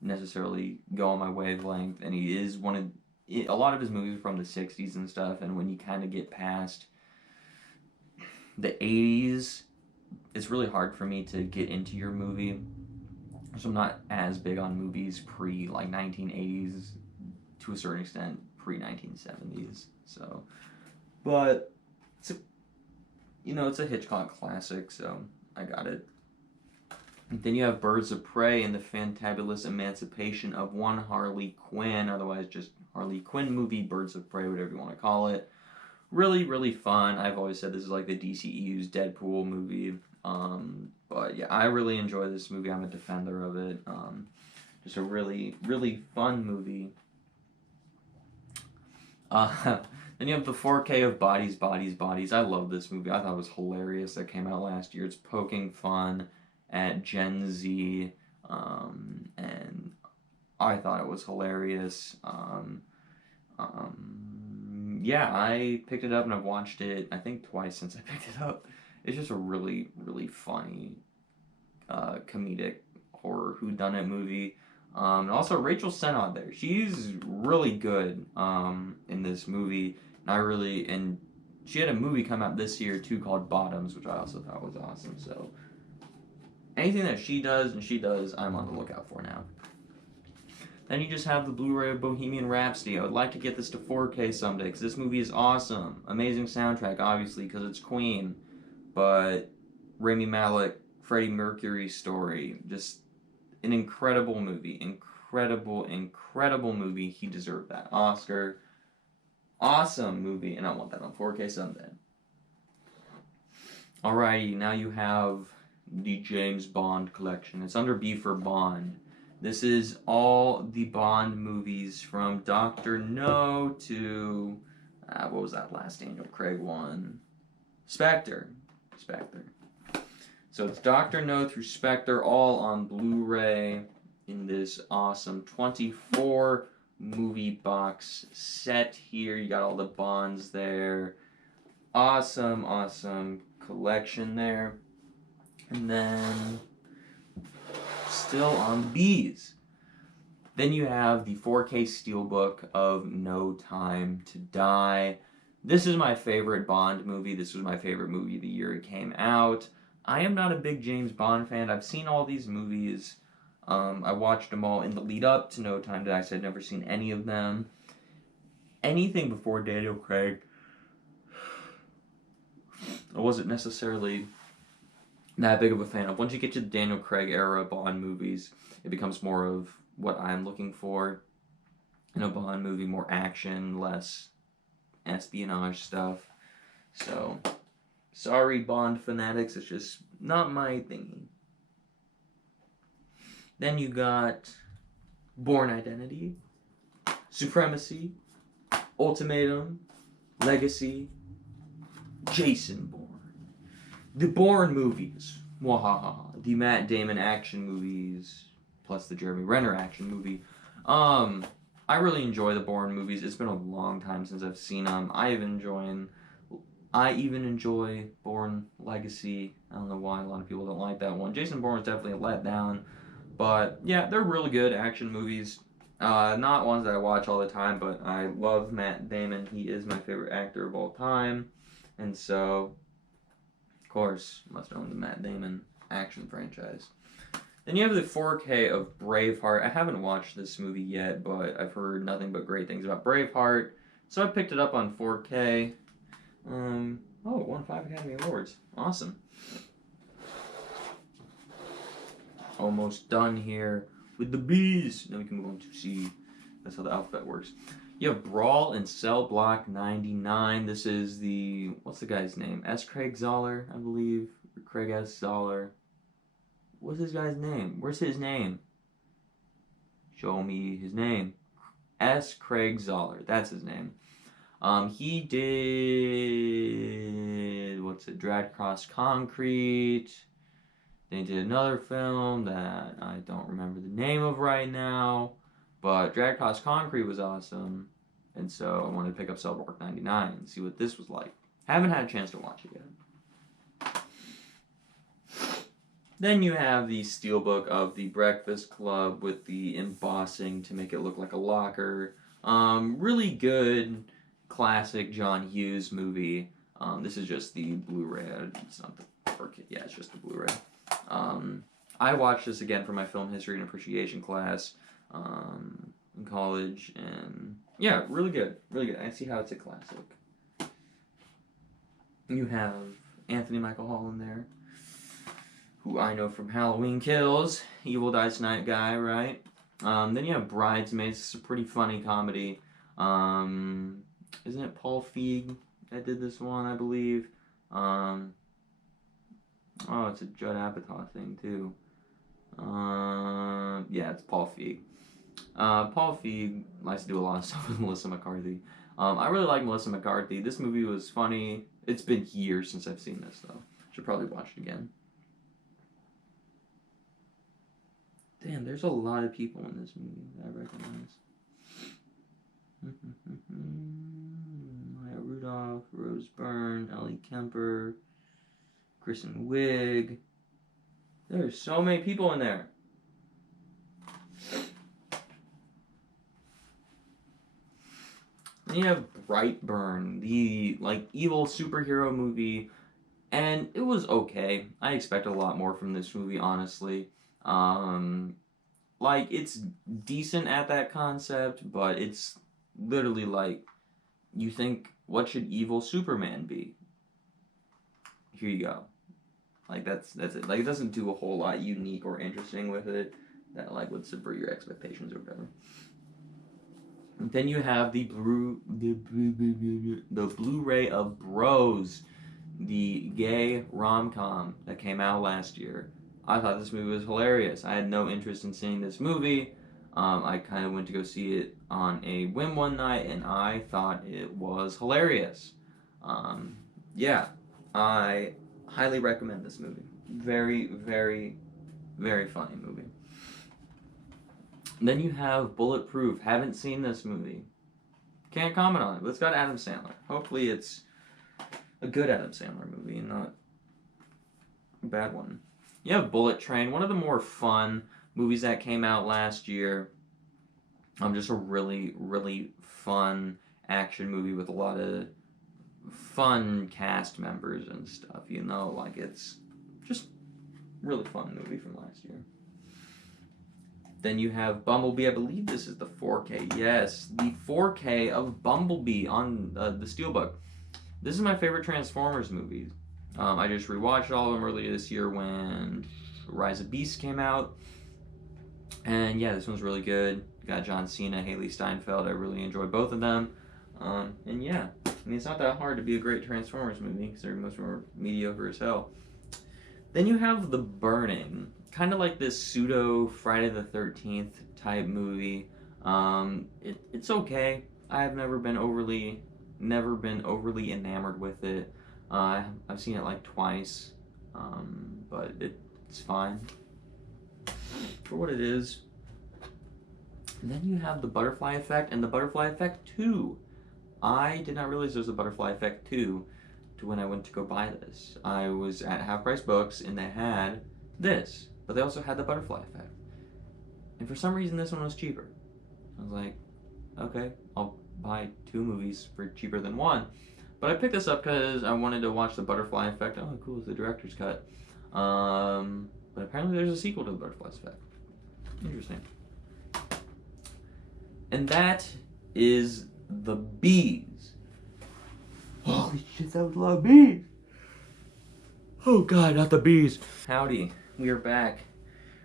necessarily go on my wavelength. And he is a lot of his movies are from the 60s and stuff. And when you kind of get past the 80s, it's really hard for me to get into your movie. So I'm not as big on movies pre 1980s, to a certain extent pre-1970s. So, but it's a Hitchcock classic, so I got it. And then you have Birds of Prey and the Fantabulous Emancipation of One Harley Quinn, otherwise just Harley Quinn movie, Birds of Prey, whatever you want to call it. Really, really fun. I've always said this is like the DCEU's Deadpool movie. But yeah, I really enjoy this movie. I'm a defender of it. Just a really, really fun movie. Then you have the 4K of Bodies, Bodies, Bodies. I love this movie. I thought it was hilarious. That came out last year. It's poking fun at Gen Z, and I thought it was hilarious. Yeah, I picked it up and I've watched it, I think, twice since I picked it up. It's just a really, really funny, comedic horror whodunit movie. And also, Rachel Sennott there. She's really good in this movie. And she had a movie come out this year too called Bottoms, which I also thought was awesome. So anything that she does, I'm on the lookout for now. Then you just have the Blu-ray of Bohemian Rhapsody. I would like to get this to 4K someday because this movie is awesome. Amazing soundtrack, obviously, because it's Queen. But Rami Malek, Freddie Mercury's story, just an incredible movie. Incredible, incredible movie. He deserved that Oscar. Awesome movie, and I want that on 4K someday. Alrighty, now you have the James Bond collection. It's under B for Bond. This is all the Bond movies from Dr. No to, what was that last Daniel Craig one? Spectre. So it's Dr. No through Spectre, all on Blu-ray in this awesome 24 movie box set here. You got all the Bonds there. Awesome, awesome collection there. And then still on B's. Then you have the 4K Steelbook of No Time to Die. This is my favorite Bond movie. This was my favorite movie the year it came out. I am not a big James Bond fan. I've seen all these movies. I watched them all in the lead up to No Time to Die, so I'd never seen any of them. Anything before Daniel Craig, I wasn't necessarily that big of a fan of. Once you get to the Daniel Craig era Bond movies, it becomes more of what I'm looking for in a Bond movie, more action, less espionage stuff. So, sorry Bond fanatics, it's just not my thingy. Then you got Bourne Identity, Supremacy, Ultimatum, Legacy, Jason Bourne. The Bourne movies, wahaha, the Matt Damon action movies, plus the Jeremy Renner action movie. I really enjoy the Bourne movies. It's been a long time since I've seen them. I even enjoy Bourne Legacy. I don't know why a lot of people don't like that one. Jason Bourne is definitely a letdown. But yeah, they're really good action movies. Not ones that I watch all the time, but I love Matt Damon. He is my favorite actor of all time. And so, of course, must own the Matt Damon action franchise. Then you have the 4K of Braveheart. I haven't watched this movie yet, but I've heard nothing but great things about Braveheart. So I picked it up on 4K. It won 5 Academy Awards. Awesome. Almost done here with the B's. Then we can move on to C. That's how the alphabet works. You have Brawl in Cell Block 99. This is the, what's the guy's name? S. Craig Zoller, I believe. Or Craig S. Zoller. What's this guy's name? Where's his name? Show me his name. S. Craig Zoller. That's his name. He did, Drag Cross Concrete. Then he did another film that I don't remember the name of right now. But Drag Cross Concrete was awesome. And so I wanted to pick up Cell Block 99 and see what this was like. Haven't had a chance to watch it yet. Then you have the steelbook of The Breakfast Club with the embossing to make it look like a locker. Really good, classic John Hughes movie. This is just the Blu-ray. It's not the 4K. Yeah, it's just the Blu-ray. I watched this again for my film history and appreciation class in college, and yeah, really good, really good. I see how it's a classic. You have Anthony Michael Hall in there, who I know from Halloween Kills, Evil Dies Tonight guy, right? Then you have Bridesmaids. It's a pretty funny comedy. Isn't it Paul Feig that did this one, I believe? Oh, it's a Judd Apatow thing, too. Yeah, it's Paul Feig. Paul Feig likes to do a lot of stuff with Melissa McCarthy. I really like Melissa McCarthy. This movie was funny. It's been years since I've seen this, though. Should probably watch it again. Damn, there's a lot of people in this movie that I recognize. Maya Rudolph, Rose Byrne, Ellie Kemper, Kristen Wiig. There's so many people in there. Then you have Brightburn, the evil superhero movie, and it was okay. I expected a lot more from this movie, honestly. It's decent at that concept, but it's literally you think, what should evil Superman be? Here you go. That's it. It doesn't do a whole lot unique or interesting with it that would subvert your expectations or whatever. And then you have the Blu-ray of Bros, the gay rom-com that came out last year. I thought this movie was hilarious. I had no interest in seeing this movie. I kind of went to go see it on a whim one night, and I thought it was hilarious. Yeah, I highly recommend this movie. Very, very, very funny movie. Then you have Bulletproof. Haven't seen this movie. Can't comment on it, but it's got Adam Sandler. Hopefully it's a good Adam Sandler movie and not a bad one. You have Bullet Train, one of the more fun movies that came out last year. Just a really, really fun action movie with a lot of fun cast members and stuff, it's just really fun movie from last year. Then you have Bumblebee. I believe this is the 4K. Yes, the 4K of Bumblebee on the Steelbook. This is my favorite Transformers movie. I just rewatched all of them earlier this year when Rise of Beasts came out. And yeah, this one's really good. Got John Cena, Haley Steinfeld. I really enjoyed both of them. And yeah, it's not that hard to be a great Transformers movie, because they're much more mediocre as hell. Then you have The Burning. Kind of like this pseudo Friday the 13th type movie. It's okay. I've never been overly enamored with it. I've seen it twice, but it's fine for what it is. And then you have The Butterfly Effect and The Butterfly Effect 2. I did not realize there was a Butterfly Effect 2 to when I went to go buy this. I was at Half Price Books and they had this, but they also had The Butterfly Effect. And for some reason this one was cheaper. I was like, okay, I'll buy 2 movies for cheaper than one. But I picked this up because I wanted to watch The Butterfly Effect. Oh, cool, it's the director's cut. But apparently there's a sequel to The Butterfly Effect. Interesting. And that is The Bees. Holy shit, that was a lot of bees. Oh god, not the bees. Howdy, we are back.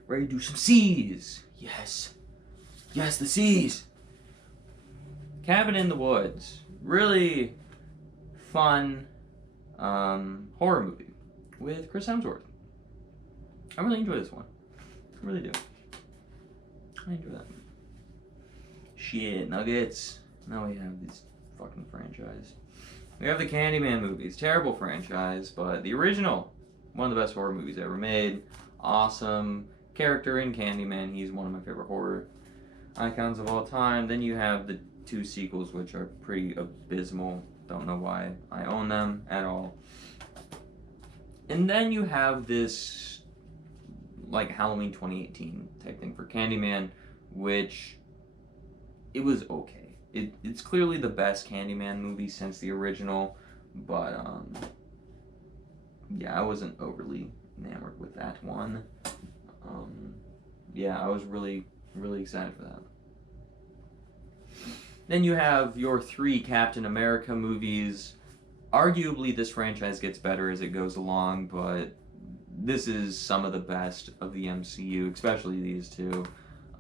Ready to do some C's. Yes. Yes, the C's. Cabin in the Woods. Really fun horror movie with Chris Hemsworth. I really enjoy this one. I really do. I enjoy that movie. Shit, Nuggets. Now we have this fucking franchise. We have the Candyman movies. Terrible franchise, but the original, one of the best horror movies ever made. Awesome character in Candyman. He's one of my favorite horror icons of all time. Then you have the 2 sequels, which are pretty abysmal. Don't know why I own them at all. And then you have this Halloween 2018 type thing for Candyman, which it was okay. It's clearly the best Candyman movie since the original, but yeah, I wasn't overly enamored with that one. Yeah, I was really, really excited for that. Then you have your 3 Captain America movies. Arguably, this franchise gets better as it goes along, but this is some of the best of the MCU, especially these 2.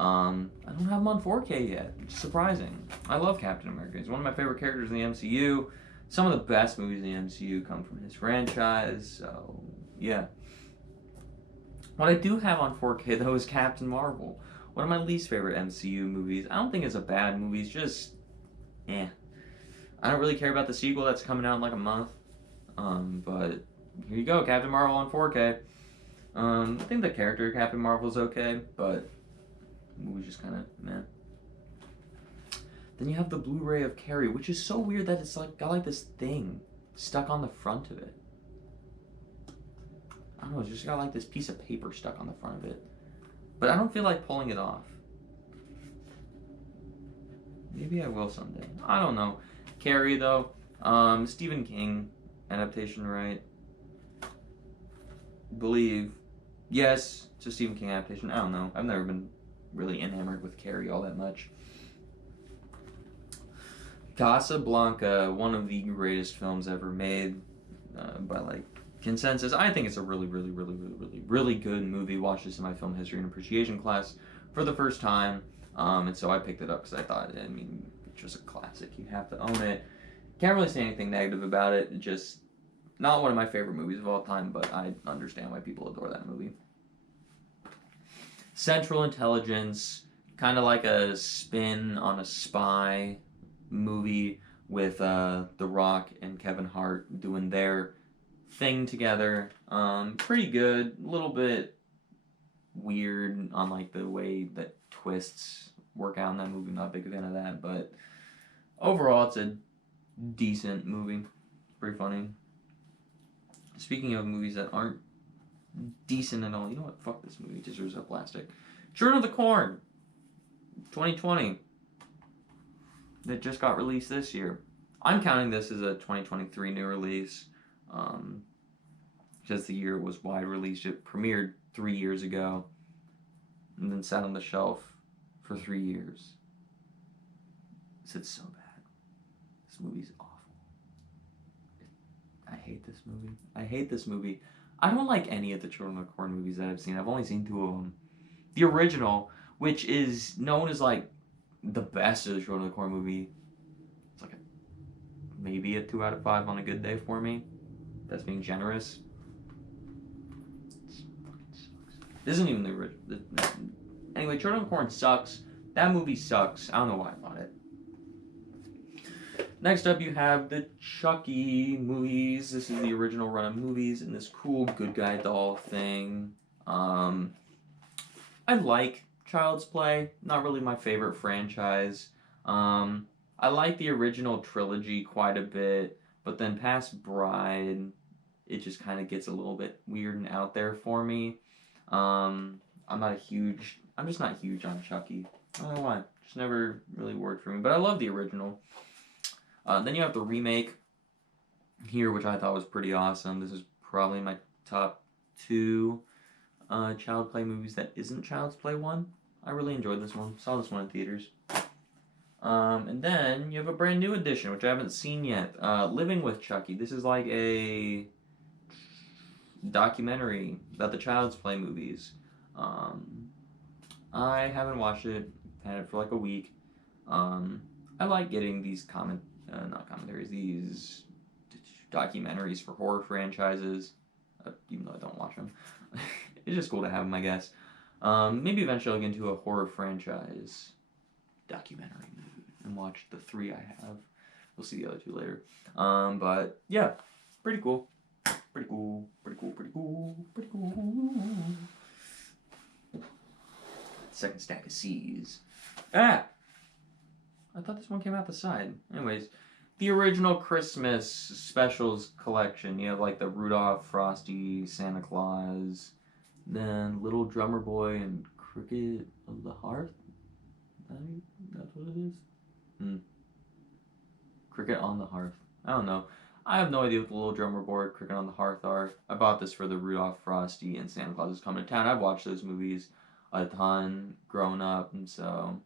I don't have them on 4K yet, which is surprising. I love Captain America. He's one of my favorite characters in the MCU. Some of the best movies in the MCU come from his franchise, so yeah. What I do have on 4K, though, is Captain Marvel. One of my least favorite MCU movies. I don't think it's a bad movie, it's just, eh. I don't really care about the sequel that's coming out in like a month. But here you go, Captain Marvel on 4K. I think the character of Captain Marvel is okay, but the movie's just kind of meh. Then you have the Blu-ray of Carrie, which is so weird that it's like got like this thing stuck on the front of it. I don't know, it's just got like this piece of paper stuck on the front of it. But I don't feel like pulling it off. Maybe I will someday. I don't know. Carrie, though. Stephen King adaptation, right? Believe. Yes, it's a Stephen King adaptation. I don't know. I've never been really enamored with Carrie all that much. Casablanca, one of the greatest films ever made by like consensus. I think it's a really good movie. Watched this in my film history and appreciation class for the first time, and so I picked it up because I thought, I mean, it's just a classic. You have to own it. Can't really say anything negative about it. It just not one of my favorite movies of all time, but I understand why people adore that movie. Central Intelligence, kind of like a spin on a spy movie with The Rock and Kevin Hart doing their thing together. Pretty good. A little bit weird on like the way that twists work out in that movie. Not a big fan of that, but overall it's a decent movie. Pretty funny. Speaking of movies that aren't decent at all, you know what? Fuck this movie. It deserves a plastic. Children of the Corn, 2020. That just got released this year. I'm counting this as a 2023 new release. Just the year it was wide released. It premiered 3 years ago and then sat on the shelf for 3 years. It's so bad. This movie's awful. I hate this movie. I hate this movie. I don't like any of the Children of the Corn movies that I've seen. I've only seen 2 of them. The original, which is known as like the best of the Children of the Corn movie, it's like maybe a 2 out of 5 on a good day for me. That's being generous. It fucking sucks. This isn't even the original. Anyway, Children of the Corn sucks. That movie sucks. I don't know why I bought it. Next up, you have the Chucky movies. This is the original run of movies in this cool good guy doll thing. I like Child's Play. Not really my favorite franchise. I like the original trilogy quite a bit, but then past Bride, it just kind of gets a little bit weird and out there for me. I'm just not huge on Chucky. I don't know why. Just never really worked for me, but I love the original. Then you have the remake here, which I thought was pretty awesome. This is probably my top 2 Child's Play movies that isn't Child's Play 1. I really enjoyed this one. Saw this one in theaters. And then you have a brand new edition, which I haven't seen yet. Living with Chucky. This is like a documentary about the Child's Play movies. I haven't watched it. Had it for like a week. I like getting these these documentaries for horror franchises, even though I don't watch them. It's just cool to have them, I guess. Maybe eventually I'll get into a horror franchise documentary mood and watch the 3 I have. We'll see the other 2 later. But yeah, pretty cool. Pretty cool. Second stack of C's. Ah! I thought this one came out the side. Anyways, the original Christmas specials collection. You have like the Rudolph, Frosty, Santa Claus, then Little Drummer Boy and Cricket of the Hearth. That's what it is? Cricket on the Hearth. I don't know. I have no idea what the Little Drummer Boy, Cricket on the Hearth are. I bought this for the Rudolph, Frosty, and Santa Claus is Coming to Town. I've watched those movies a ton growing up, and so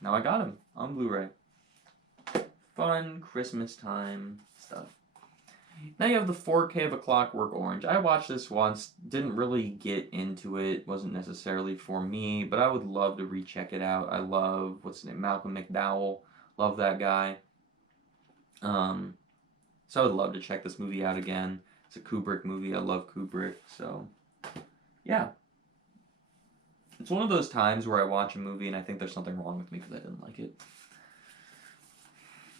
now I got them on Blu-ray. Fun Christmas time stuff. Now you have the 4K of A Clockwork Orange. I watched this once, didn't really get into it, wasn't necessarily for me, but I would love to recheck it out. I love, what's his name, Malcolm McDowell. Love that guy. So I would love to check this movie out again. It's a Kubrick movie. I love Kubrick, so yeah. It's one of those times where I watch a movie and I think there's something wrong with me because I didn't like it.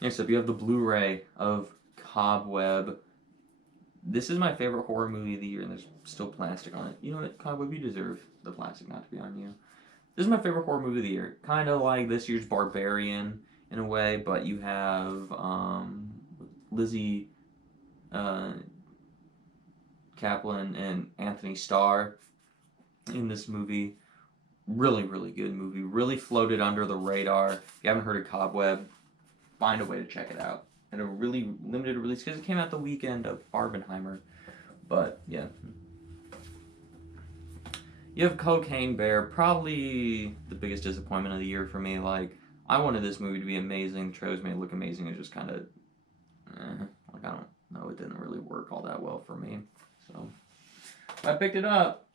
Next up, you have the Blu-ray of Cobweb. This is my favorite horror movie of the year, and there's still plastic on it. You know what, Cobweb, you deserve the plastic not to be on you. This is my favorite horror movie of the year. Kind of like this year's Barbarian in a way, but you have Lizzie Kaplan and Anthony Starr in this movie. Really, really good movie. Really floated under the radar. If you haven't heard of Cobweb, find a way to check it out. And a really limited release because it came out the weekend of Barbenheimer. But yeah. You have Cocaine Bear, probably the biggest disappointment of the year for me. Like, I wanted this movie to be amazing. The trailers made it look amazing. It just kind of, like, I don't know. It didn't really work all that well for me. So, I picked it up.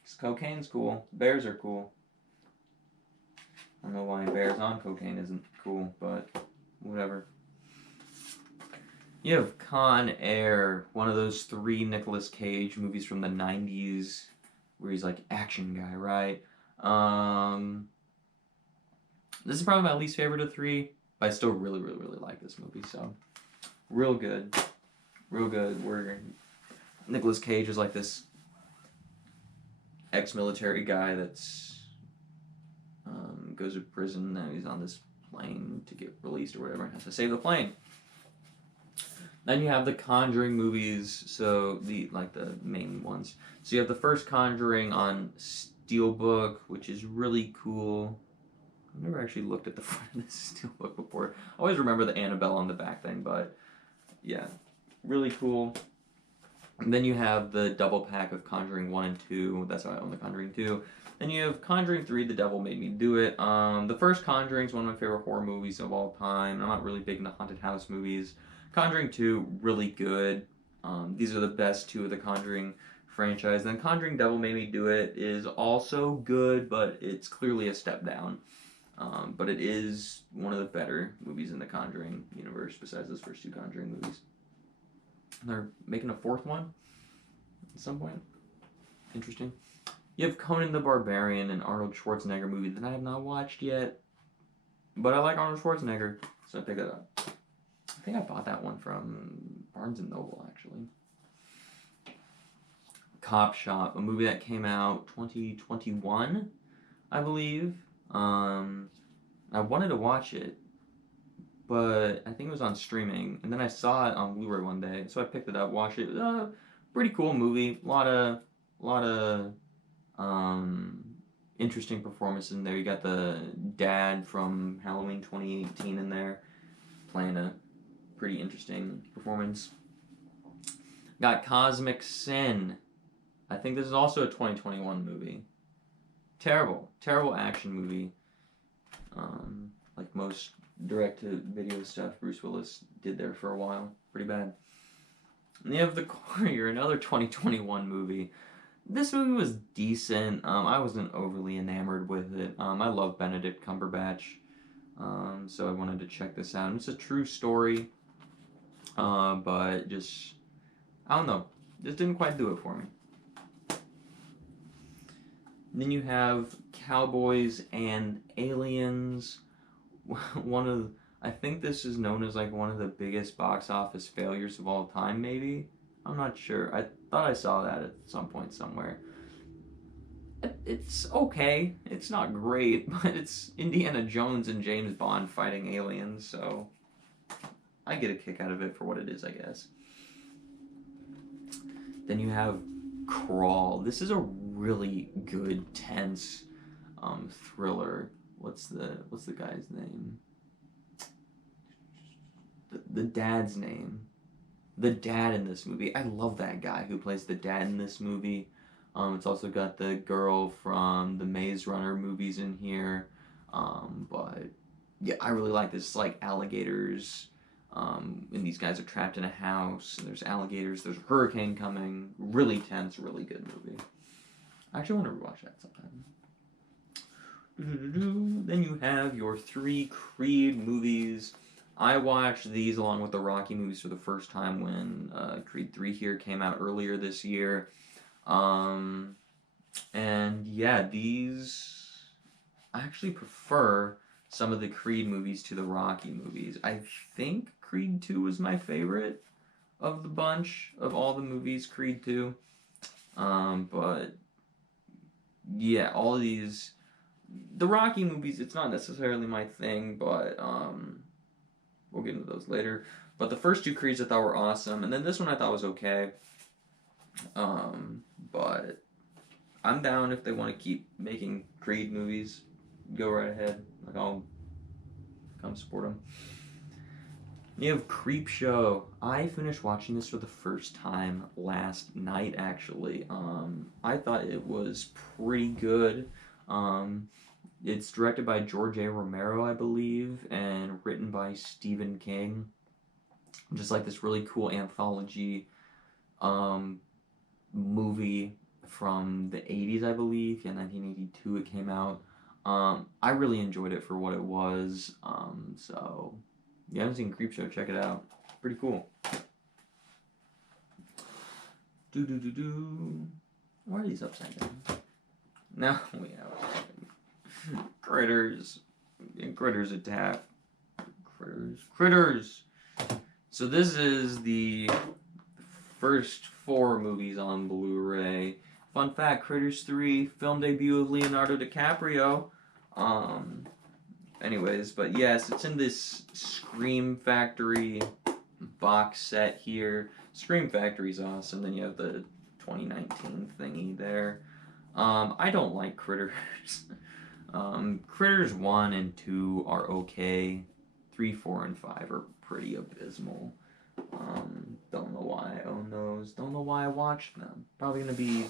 Because cocaine's cool. Bears are cool. I don't know why bears on cocaine isn't cool, but whatever. You have Con Air, one of those 3 Nicolas Cage movies from the 90s. Where he's like action guy, right? This is probably my least favorite of 3, but I still really, really, really like this movie. So, real good, Where Nicolas Cage is like this ex-military guy that's goes to prison. Now he's on this plane to get released or whatever, and has to save the plane. Then you have the Conjuring movies, so the main ones. So you have the first Conjuring on Steelbook, which is really cool. I've never actually looked at the front of this Steelbook before. I always remember the Annabelle on the back thing, but yeah, really cool. And then you have the double pack of Conjuring 1 and 2. That's why I own the Conjuring 2. Then you have Conjuring 3, The Devil Made Me Do It. The first Conjuring is one of my favorite horror movies of all time. I'm not really big into haunted house movies. Conjuring 2, really good. These are the best 2 of the Conjuring franchise. Then Conjuring Devil Made Me Do It is also good, but it's clearly a step down. But it is one of the better movies in the Conjuring universe besides those first 2 Conjuring movies. They're making a 4th one at some point. Interesting. You have Conan the Barbarian, an Arnold Schwarzenegger movie that I have not watched yet. But I like Arnold Schwarzenegger, so I picked it up. I think I bought that one from Barnes & Noble, actually. Cop Shop, a movie that came out 2021, I believe. I wanted to watch it, but I think it was on streaming, and then I saw it on Blu-ray one day, so I picked it up, watched it. It was a pretty cool movie. A lot of interesting performances in there. You got the dad from Halloween 2018 in there, playing a pretty interesting performance. Got Cosmic Sin. I think this is also a 2021 movie. Terrible action movie. Like most direct-to-video stuff Bruce Willis did there for a while. Pretty bad. And you have The Courier, another 2021 movie. This movie was decent. I wasn't overly enamored with it. I love Benedict Cumberbatch. So I wanted to check this out. And it's a true story. But just, I don't know. Just didn't quite do it for me. Then you have Cowboys and Aliens. I think this is known as like one of the biggest box office failures of all time, maybe? I'm not sure. I thought I saw that at some point somewhere. It's okay. It's not great, but it's Indiana Jones and James Bond fighting aliens, so I get a kick out of it for what it is, I guess. Then you have Crawl. This is a really good, tense thriller. What's the guy's name? The dad's name. The dad in this movie. I love that guy who plays the dad in this movie. It's also got the girl from the Maze Runner movies in here. But yeah, I really like this. It's like alligators. And these guys are trapped in a house. And there's alligators. There's a hurricane coming. Really tense. Really good movie. I actually want to rewatch that sometime. Then you have your 3 Creed movies. I watched these along with the Rocky movies for the first time when Creed 3 here came out earlier this year. And yeah, these I actually prefer some of the Creed movies to the Rocky movies. I think Creed 2 was my favorite of the bunch of all the movies, Creed 2. But yeah, all of these, the Rocky movies, it's not necessarily my thing, but we'll get into those later. But the first two Creeds I thought were awesome, and then this one I thought was okay. But I'm down if they want to keep making Creed movies. Go right ahead. Like, I'll come support them. You have Creepshow. I finished watching this for the first time last night, actually. I thought it was pretty good. It's directed by George A. Romero, I believe, and written by Stephen King. Just like this really cool anthology movie from the 80s, I believe. Yeah, 1982 it came out. I really enjoyed it for what it was. So, if you haven't seen Creepshow, check it out. Pretty cool. Why are these upside down? Now we have Critters. Critters Attack. Critters. So this is the first 4 movies on Blu-ray. Fun fact, Critters 3, film debut of Leonardo DiCaprio. Anyways, but yes, it's in this Scream Factory box set here. Scream Factory's awesome. Then you have the 2019 thingy there. I don't like Critters. Critters 1 and 2 are okay. 3, 4, and 5 are pretty abysmal. Don't know why I own those. Don't know why I watched them. Probably gonna be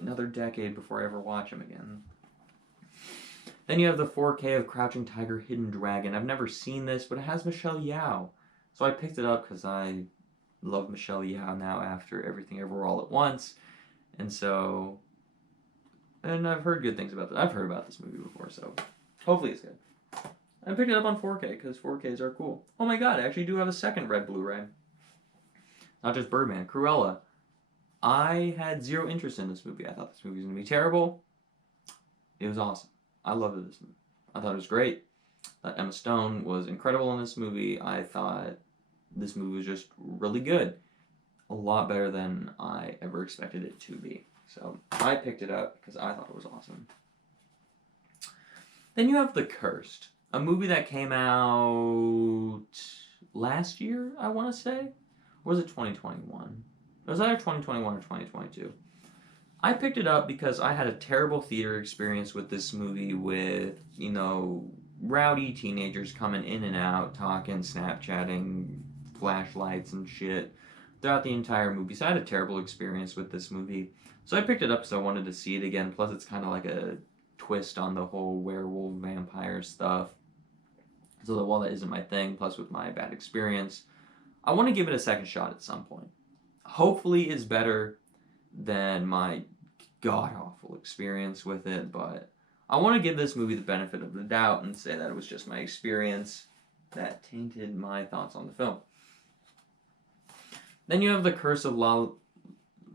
another decade before I ever watch them again. Then you have the 4K of Crouching Tiger, Hidden Dragon. I've never seen this, but it has Michelle Yeoh. So I picked it up because I love Michelle Yeoh now after Everything Everywhere All at Once. And so, and I've heard good things about this. I've heard about this movie before, so hopefully it's good. I picked it up on 4K because 4Ks are cool. Oh my god, I actually do have a second red Blu-ray. Not just Birdman, Cruella. I had zero interest in this movie. I thought this movie was going to be terrible. It was awesome. I loved this movie. I thought it was great. I thought Emma Stone was incredible in this movie. I thought this movie was just really good. A lot better than I ever expected it to be. So I picked it up because I thought it was awesome. Then you have The Cursed. A movie that came out last year, I want to say. Or was it 2021? It was either 2021 or 2022. I picked it up because I had a terrible theater experience with this movie with, you know, rowdy teenagers coming in and out, talking, Snapchatting, flashlights and shit throughout the entire movie. So I had a terrible experience with this movie. So I picked it up because I wanted to see it again. Plus it's kind of like a twist on the whole werewolf vampire stuff. So while that isn't my thing, plus with my bad experience, I want to give it a second shot at some point. Hopefully it's better than my god-awful experience with it, but I want to give this movie the benefit of the doubt and say that it was just my experience that tainted my thoughts on the film. Then you have The Curse of La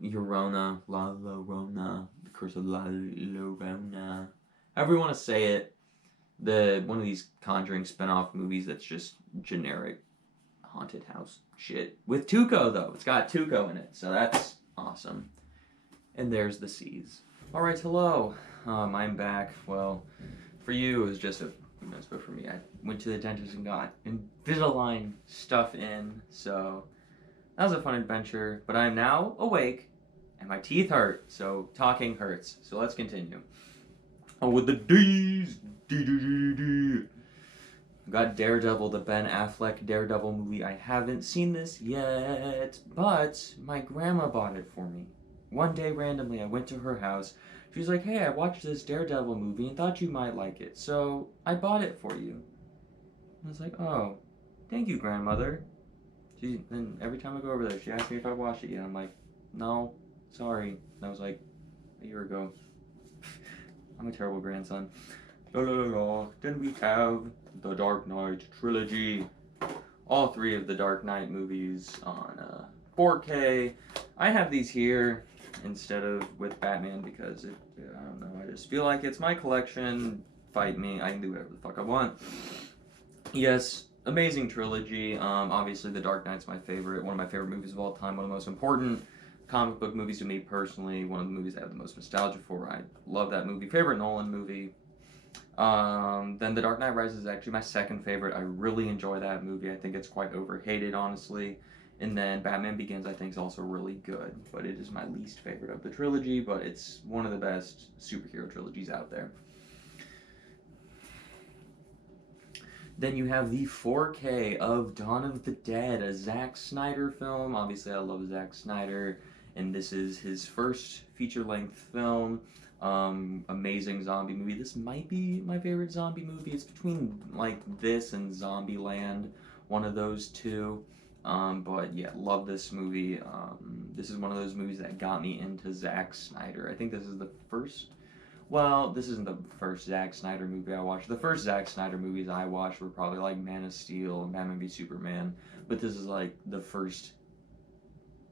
Llorona. The Curse of La Llorona. However you want to say it. One of these Conjuring spin-off movies that's just generic haunted house shit. With Tuco, though. It's got Tuco in it, so that's awesome. And there's the Seas. Alright, hello. I'm back. Well, for you, it was just a few minutes, but for me, I went to the dentist and got Invisalign stuff in, so that was a fun adventure. But I'm now awake, and my teeth hurt, so talking hurts. So let's continue. Oh, with the D's. Got Daredevil, the Ben Affleck Daredevil movie. I haven't seen this yet, but my grandma bought it for me. One day, randomly, I went to her house. She was like, hey, I watched this Daredevil movie and thought you might like it, so I bought it for you. I was like, oh, thank you, grandmother. And every time I go over there, she asks me if I watched it yet. I'm like, no, sorry. That was like a year ago. I'm a terrible grandson. Then we have the Dark Knight trilogy. All 3 of the Dark Knight movies on 4K. I have these here instead of with Batman because I don't know, I just feel like it's my collection. fight me. I can do whatever the fuck I want. Yes, amazing trilogy. Obviously, The Dark Knight's my favorite. One of my favorite movies of all time. One of the most important comic book movies to me personally. One of the movies I have the most nostalgia for. I love that movie. Favorite Nolan movie. Then The Dark Knight Rises is actually my second favorite. I really enjoy that movie. I think it's quite overhated, honestly. And then Batman Begins, I think, is also really good, but it is my least favorite of the trilogy, but it's one of the best superhero trilogies out there. Then you have the 4K of Dawn of the Dead, a Zack Snyder film. Obviously, I love Zack Snyder, and this is his first feature-length film. Amazing zombie movie. This might be my favorite zombie movie. It's between like this and Zombieland, one of those two. But yeah, love this movie. This is one of those movies that got me into Zack Snyder. I think this is the first. Well, this isn't the first Zack Snyder movie I watched. The first Zack Snyder movies I watched were probably like Man of Steel and Batman v Superman. But this is like the first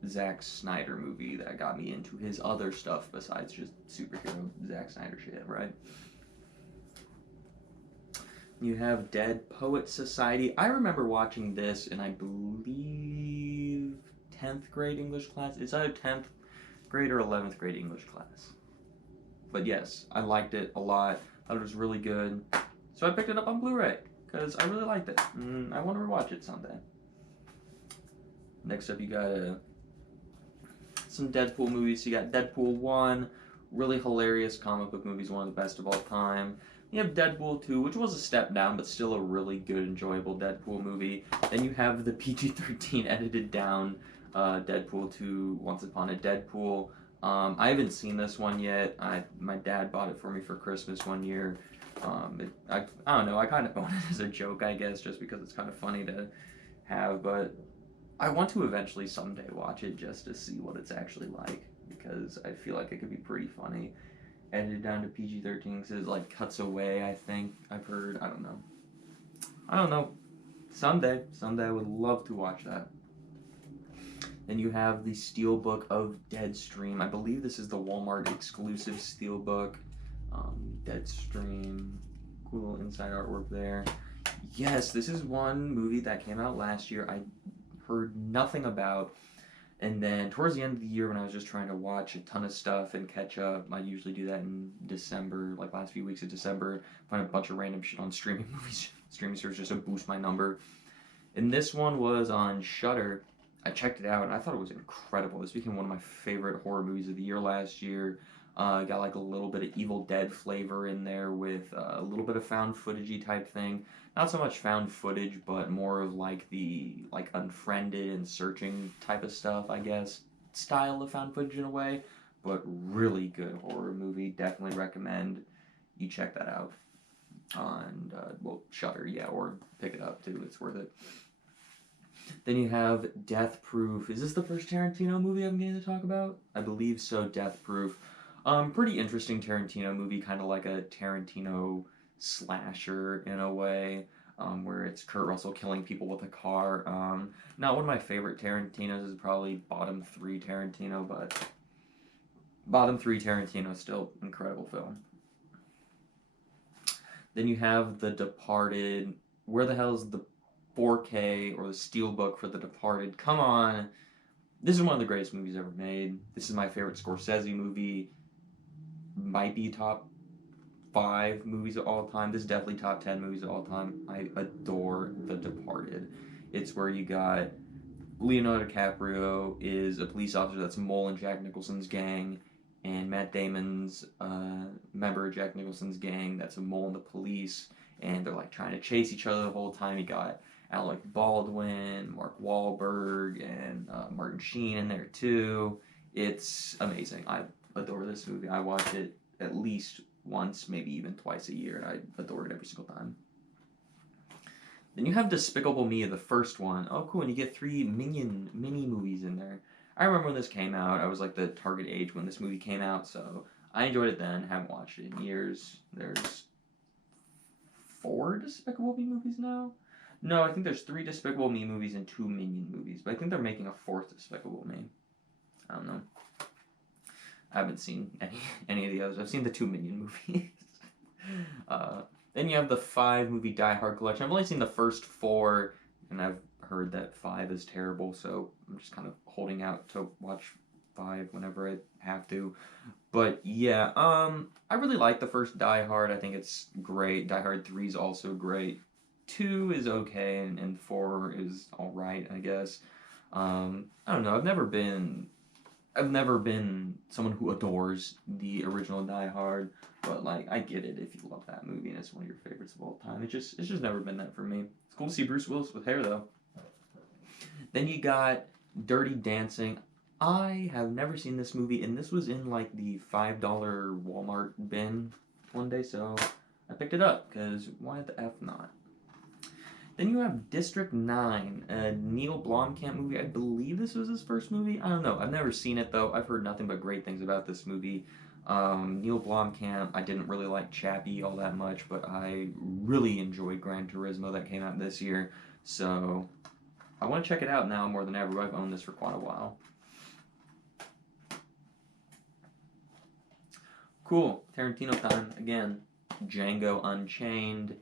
Zack Snyder movie that got me into his other stuff besides just superhero Zack Snyder shit, right? You have Dead Poet Society. I remember watching this in, I believe, 10th grade English class. It's either 10th grade or 11th grade English class. But yes, I liked it a lot. Thought it was really good. So I picked it up on Blu-ray because I really liked it. I want to rewatch it someday. Next up, you got some Deadpool movies. You got Deadpool 1, really hilarious comic book movies, one of the best of all time. You have Deadpool 2, which was a step down, but still a really good, enjoyable Deadpool movie. Then you have the PG-13 edited down Deadpool 2, Once Upon a Deadpool. I haven't seen this one yet. My dad bought it for me for Christmas one year. I don't know, I kind of own it as a joke, I guess, just because it's kind of funny to have, but I want to eventually someday watch it just to see what it's actually like, because I feel like it could be pretty funny. Edited down to PG-13 because it like cuts away, I think. I've heard, I don't know. Someday I would love to watch that. Then you have the Steelbook of Deadstream. I believe this is the Walmart exclusive Steelbook. Deadstream, cool inside artwork there. Yes, this is one movie that came out last year. I heard nothing about. And then towards the end of the year when I was just trying to watch a ton of stuff and catch up, I usually do that in December, like last few weeks of December, find a bunch of random shit on streaming movies, streaming services just to boost my number. And this one was on Shudder. I checked it out and I thought it was incredible. This became one of my favorite horror movies of the year last year. Got like a little bit of Evil Dead flavor in there with a little bit of found footagey type thing. Not so much found footage, but more of like the like unfriended and searching type of stuff, I guess. Style of found footage in a way, but really good horror movie. Definitely recommend you check that out on Shudder, yeah, or pick it up too. It's worth it. Then you have Death Proof. Is this the first Tarantino movie I'm going to talk about? I believe so. Death Proof. Pretty interesting Tarantino movie, kind of like a Tarantino slasher in a way, where it's Kurt Russell killing people with a car. Not one of my favorite Tarantinos, is probably bottom 3 Tarantino, but bottom 3 Tarantino, still incredible film. Then you have The Departed. Where the hell is the 4K or the Steelbook for The Departed? Come on. This is one of the greatest movies ever made. This is my favorite Scorsese movie. Might be top 5 movies of all time. This is definitely top 10 movies of all time. I adore The Departed. It's where you got Leonardo DiCaprio is a police officer that's a mole in Jack Nicholson's gang, and Matt Damon's member of Jack Nicholson's gang that's a mole in the police, and they're like trying to chase each other the whole time. You got Alec Baldwin, Mark Wahlberg, and Martin Sheen in there too. It's amazing. I adore this movie. I watch it at least once, maybe even twice a year, and I adore it every single time. Then you have Despicable Me, the first one. Oh, cool, and you get 3 mini movies in there. I remember when this came out. I was like the target age when this movie came out, so I enjoyed it then. Haven't watched it in years. There's 4 Despicable Me movies now? No, I think there's 3 Despicable Me movies and 2 Minion movies, but I think they're making a 4th Despicable Me. I don't know. I haven't seen any of the others. I've seen the 2 Minion movies. uh, then you have the 5 movie Die Hard collection. I've only seen the first 4, and I've heard that 5 is terrible, so I'm just kind of holding out to watch 5 whenever I have to. But yeah, I really like the first Die Hard. I think it's great. Die Hard 3 is also great. 2 is okay, and 4 is alright, I guess. I don't know. I've never been someone who adores the original Die Hard, but like I get it if you love that movie and it's one of your favorites of all time. It's just never been that for me. It's cool to see Bruce Willis with hair though. Then you got Dirty Dancing. I have never seen this movie, and this was in like the $5 Walmart bin one day, so I picked it up because why the f not? Then you have District 9, a Neil Blomkamp movie. I believe this was his first movie. I don't know. I've never seen it though. I've heard nothing but great things about this movie. Neil Blomkamp, I didn't really like Chappie all that much, but I really enjoyed Gran Turismo that came out this year. So I want to check it out now more than ever. I've owned this for quite a while. Cool. Tarantino time again. Django Unchained.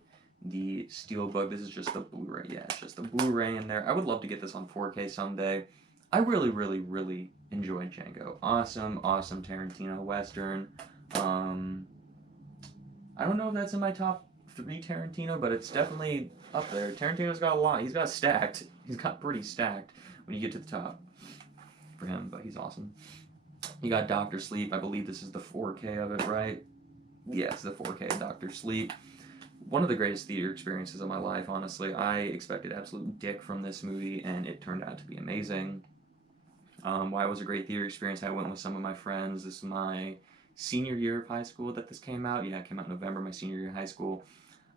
The Steelbook. This is just the Blu-ray. Yeah, it's just the Blu-ray in there. I would love to get this on 4K someday. I really, really, really enjoyed Django. Awesome, awesome Tarantino Western. I don't know if that's in my top 3 Tarantino, but it's definitely up there. Tarantino's got a lot. He's got stacked. He's got pretty stacked when you get to the top for him, but he's awesome. You got Doctor Sleep. I believe this is the 4K of it, right? Yes, the 4K of Doctor Sleep. One of the greatest theater experiences of my life, honestly. I expected absolute dick from this movie, and it turned out to be amazing. Why it was a great theater experience, I went with some of my friends. This is my senior year of high school that this came out. Yeah, it came out in November, my senior year of high school.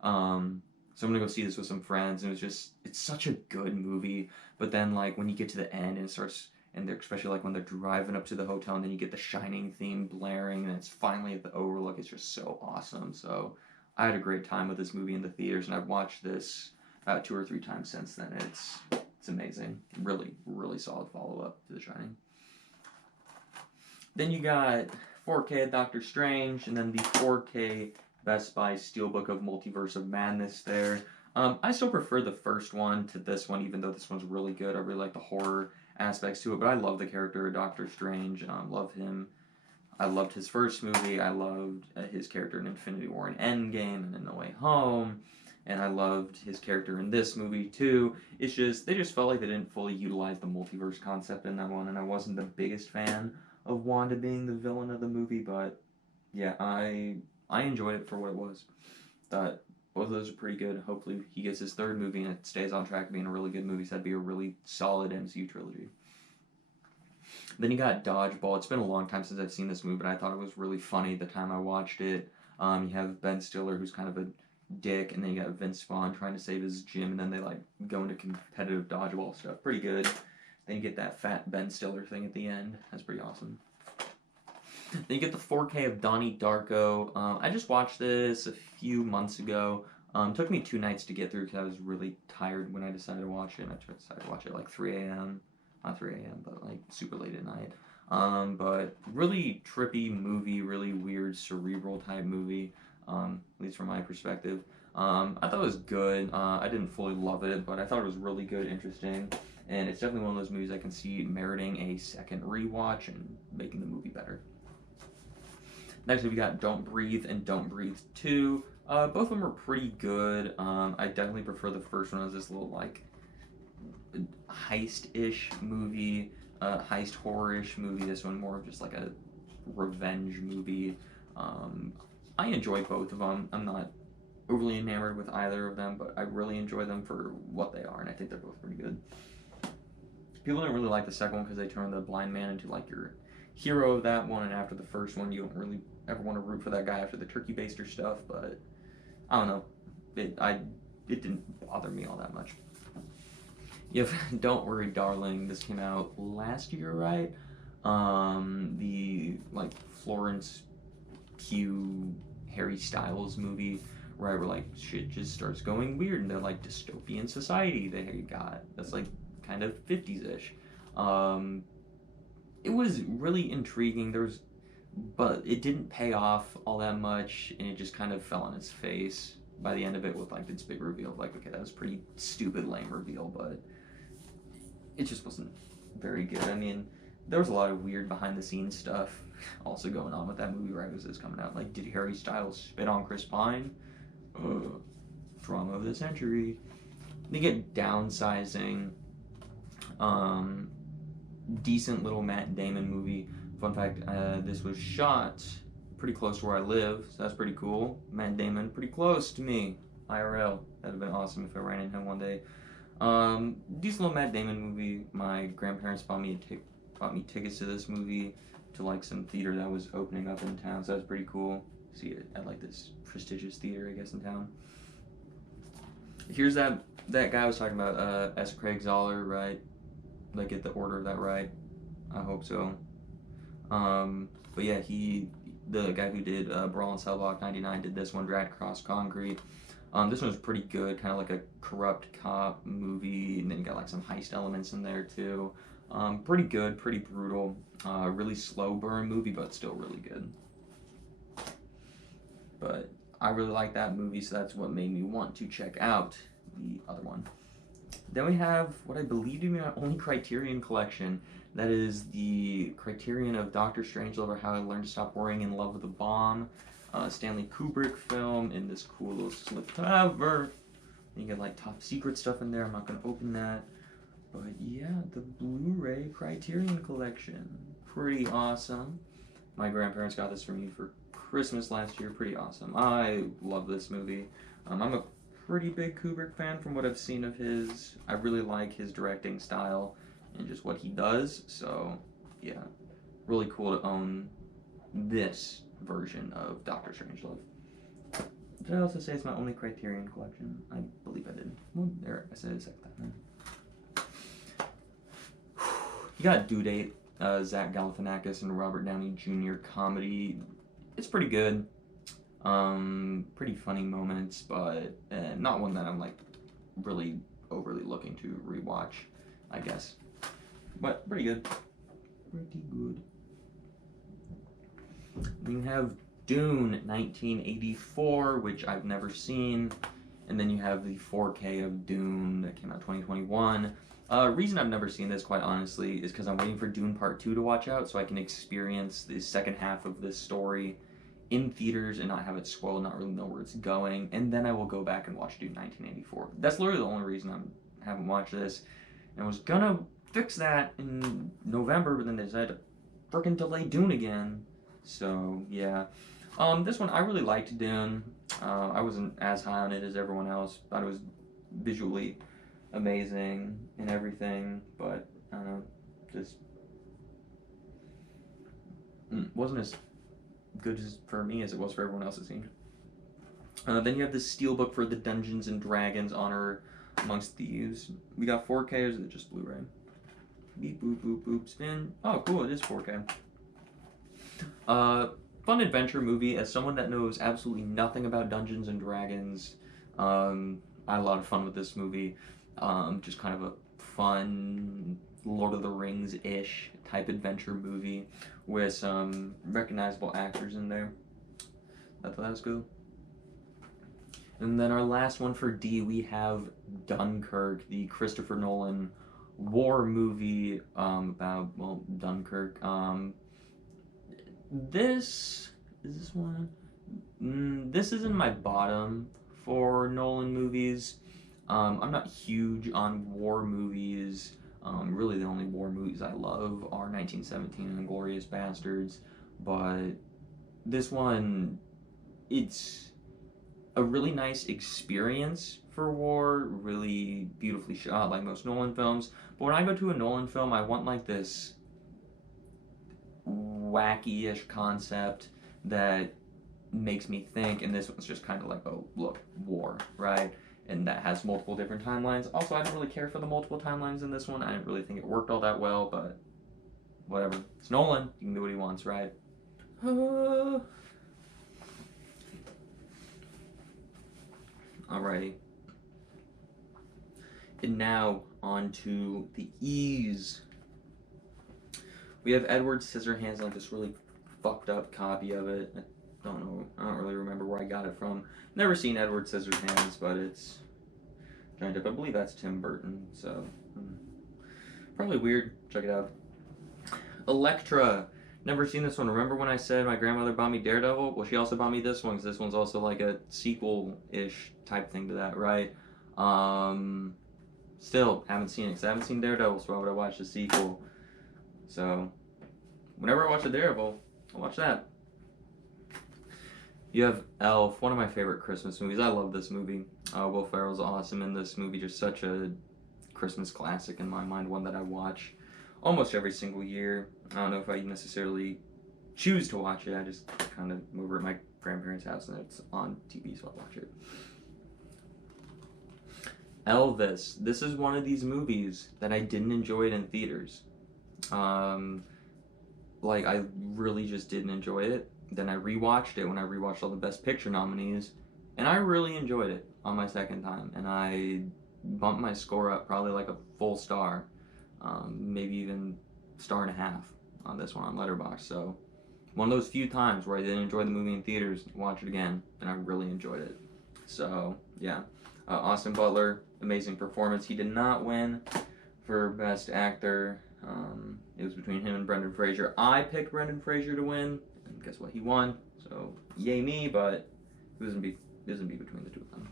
So I'm gonna go see this with some friends, and it's such a good movie. But then, like, when you get to the end and it starts, and they're, especially like when they're driving up to the hotel, and then you get the Shining theme blaring, and it's finally at the overlook, it's just so awesome. So I had a great time with this movie in the theaters, and I've watched this about 2 or 3 times since then. It's amazing. Really, really solid follow-up to The Shining. Then you got 4K Doctor Strange, and then the 4K Best Buy Steelbook of Multiverse of Madness there. I still prefer the first one to this one, even though this one's really good. I really like the horror aspects to it, but I love the character of Doctor Strange. Love him. I loved his first movie. I loved his character in Infinity War and Endgame and in No Way Home. And I loved his character in this movie too. It's just, they just felt like they didn't fully utilize the multiverse concept in that one, and I wasn't the biggest fan of Wanda being the villain of the movie, but yeah, I enjoyed it for what it was. Thought both of those are pretty good. Hopefully he gets his 3rd movie and it stays on track being a really good movie, so that'd be a really solid MCU trilogy. Then you got Dodgeball. It's been a long time since I've seen this movie, but I thought it was really funny the time I watched it. You have Ben Stiller, who's kind of a dick, and then you got Vince Vaughn trying to save his gym, and then they like go into competitive dodgeball stuff. Pretty good. Then you get that fat Ben Stiller thing at the end. That's pretty awesome. Then you get the 4K of Donnie Darko. I just watched this a few months ago. Took me 2 nights to get through because I was really tired when I decided to watch it. And I decided to watch it at like 3 a.m. Not 3 a.m., but like super late at night. But really trippy movie, really weird cerebral type movie, at least from my perspective. I thought it was good. I didn't fully love it, but I thought it was really good, interesting, and it's definitely one of those movies I can see meriting a second rewatch and making the movie better. Next, we got Don't Breathe and Don't Breathe 2. Both of them are pretty good. I definitely prefer the first one as this little like heist-ish movie, heist horror-ish movie. This one more of just like a revenge movie. I enjoy both of them. I'm not overly enamored with either of them, but I really enjoy them for what they are, and I think they're both pretty good. People don't really like the second one because they turn the blind man into like your hero of that one, and after the first one, you don't really ever want to root for that guy after the turkey baster stuff, but I don't know. It didn't bother me all that much. You have Don't Worry Darling. This came out last year, right? The like Florence Pugh Harry Styles movie, right, where like shit just starts going weird and they're like dystopian society they got. That's like kind of 50s-ish. It was really intriguing. There's but it didn't pay off all that much, and it just kind of fell on its face by the end of it with like its big reveal of like, okay, that was a pretty stupid, lame reveal, but it just wasn't very good. I mean, there was a lot of weird behind the scenes stuff also going on with that movie right as it's coming out. Like, did Harry Styles spit on Chris Pine? Drama of the century. They get downsizing. Decent little Matt Damon movie. Fun fact, this was shot pretty close to where I live, so that's pretty cool. Matt Damon, pretty close to me. IRL. That'd have been awesome if I ran into him one day. Decent little Matt Damon movie. My grandparents bought me tickets to this movie to like some theater that was opening up in town, so that's pretty cool. See it at like this prestigious theater, I guess, in town. Here's that guy I was talking about, S. Craig Zoller, right? Like, get the order of that right. I hope so. But yeah, the guy who did Brawl in Cell Block 99 did this one, Dragged Across Concrete. This one was pretty good, kind of like a corrupt cop movie, and then you got like some heist elements in there too. Pretty good, pretty brutal. Really slow burn movie, but still really good. But I really like that movie, so that's what made me want to check out the other one. Then we have what I believe to be my only Criterion collection. That is the Criterion of Doctor Strangelove, or How I Learned to Stop Worrying in Love with a Bomb. Stanley Kubrick film in this cool little slipcover. You get like top secret stuff in there. I'm not going to open that. But yeah, the Blu-ray Criterion collection. Pretty awesome. My grandparents got this for me for Christmas last year. Pretty awesome. I love this movie. I'm a pretty big Kubrick fan from what I've seen of his. I really like his directing style and just what he does. So yeah, really cool to own this version of Doctor Strangelove. Did I also say it's my only Criterion collection? I believe I did. Well, there, I said it a second time. You got Due Date, Zach Galifianakis and Robert Downey Jr. comedy. It's pretty good. Pretty funny moments, but not one that I'm like really overly looking to rewatch, I guess. But pretty good. Pretty good. Then you have Dune 1984, which I've never seen. And then you have the 4K of Dune that came out 2021. Reason I've never seen this, quite honestly, is because I'm waiting for Dune Part 2 to watch out so I can experience the second half of this story in theaters and not have it spoiled, not really know where it's going. And then I will go back and watch Dune 1984. That's literally the only reason I haven't watched this. And I was gonna fix that in November, but then they decided to frickin' delay Dune again. So, yeah. This one, I really liked Dune. I wasn't as high on it as everyone else. Thought it was visually amazing and everything, but I don't know, just wasn't as good for me as it was for everyone else, it seemed. Then you have this steelbook for the Dungeons and Dragons Honor Amongst Thieves. We got 4K, or is it just Blu-ray? Beep, boop, boop, boop, spin. Oh, cool, it is 4K. Fun adventure movie. As someone that knows absolutely nothing about Dungeons and Dragons, I had a lot of fun with this movie. Just kind of a fun Lord of the Rings-ish type adventure movie with some recognizable actors in there. I thought that was good. And then our last one for D, we have Dunkirk, the Christopher Nolan war movie about, well, Dunkirk. This one? This is in my bottom for Nolan movies. I'm not huge on war movies. Really, the only war movies I love are 1917 and Inglourious Bastards. But this one, it's a really nice experience for war, really beautifully shot, like most Nolan films. But when I go to a Nolan film, I want like this wacky-ish concept that makes me think, and this one's just kind of like, oh, look, war, right? And that has multiple different timelines. Also, I didn't really care for the multiple timelines in this one. I didn't really think it worked all that well, but whatever. It's Nolan. He can do what he wants, right? Alrighty. And now, on to the E's. We have Edward Scissorhands, like this really fucked up copy of it. I don't know. I don't really remember where I got it from. Never seen Edward Scissorhands, but it's joined up. I believe that's Tim Burton. So probably weird. Check it out. Elektra. Never seen this one. Remember when I said my grandmother bought me Daredevil? Well, she also bought me this one because this one's also like a sequel-ish type thing to that, right? Still haven't seen it because I haven't seen Daredevil, so why would I watch the sequel? So whenever I watch a Daredevil, I'll watch that. You have Elf, one of my favorite Christmas movies. I love this movie. Will Ferrell's awesome in this movie. Just such a Christmas classic in my mind, one that I watch almost every single year. I don't know if I necessarily choose to watch it. I just kind of move over at my grandparents' house and it's on TV, so I watch it. Elvis. This is one of these movies that I didn't enjoy it in theaters. Like, I really just didn't enjoy it. Then I rewatched it when I rewatched all the Best Picture nominees, and I really enjoyed it on my second time. And I bumped my score up probably like a full star, maybe even star and a half on this one on Letterboxd. So one of those few times where I didn't enjoy the movie in theaters, watch it again, and I really enjoyed it. So yeah, Austin Butler, amazing performance. He did not win for Best Actor. It was between him and Brendan Fraser. I picked Brendan Fraser to win, and guess what? He won. So yay me, but it doesn't be between the two of them.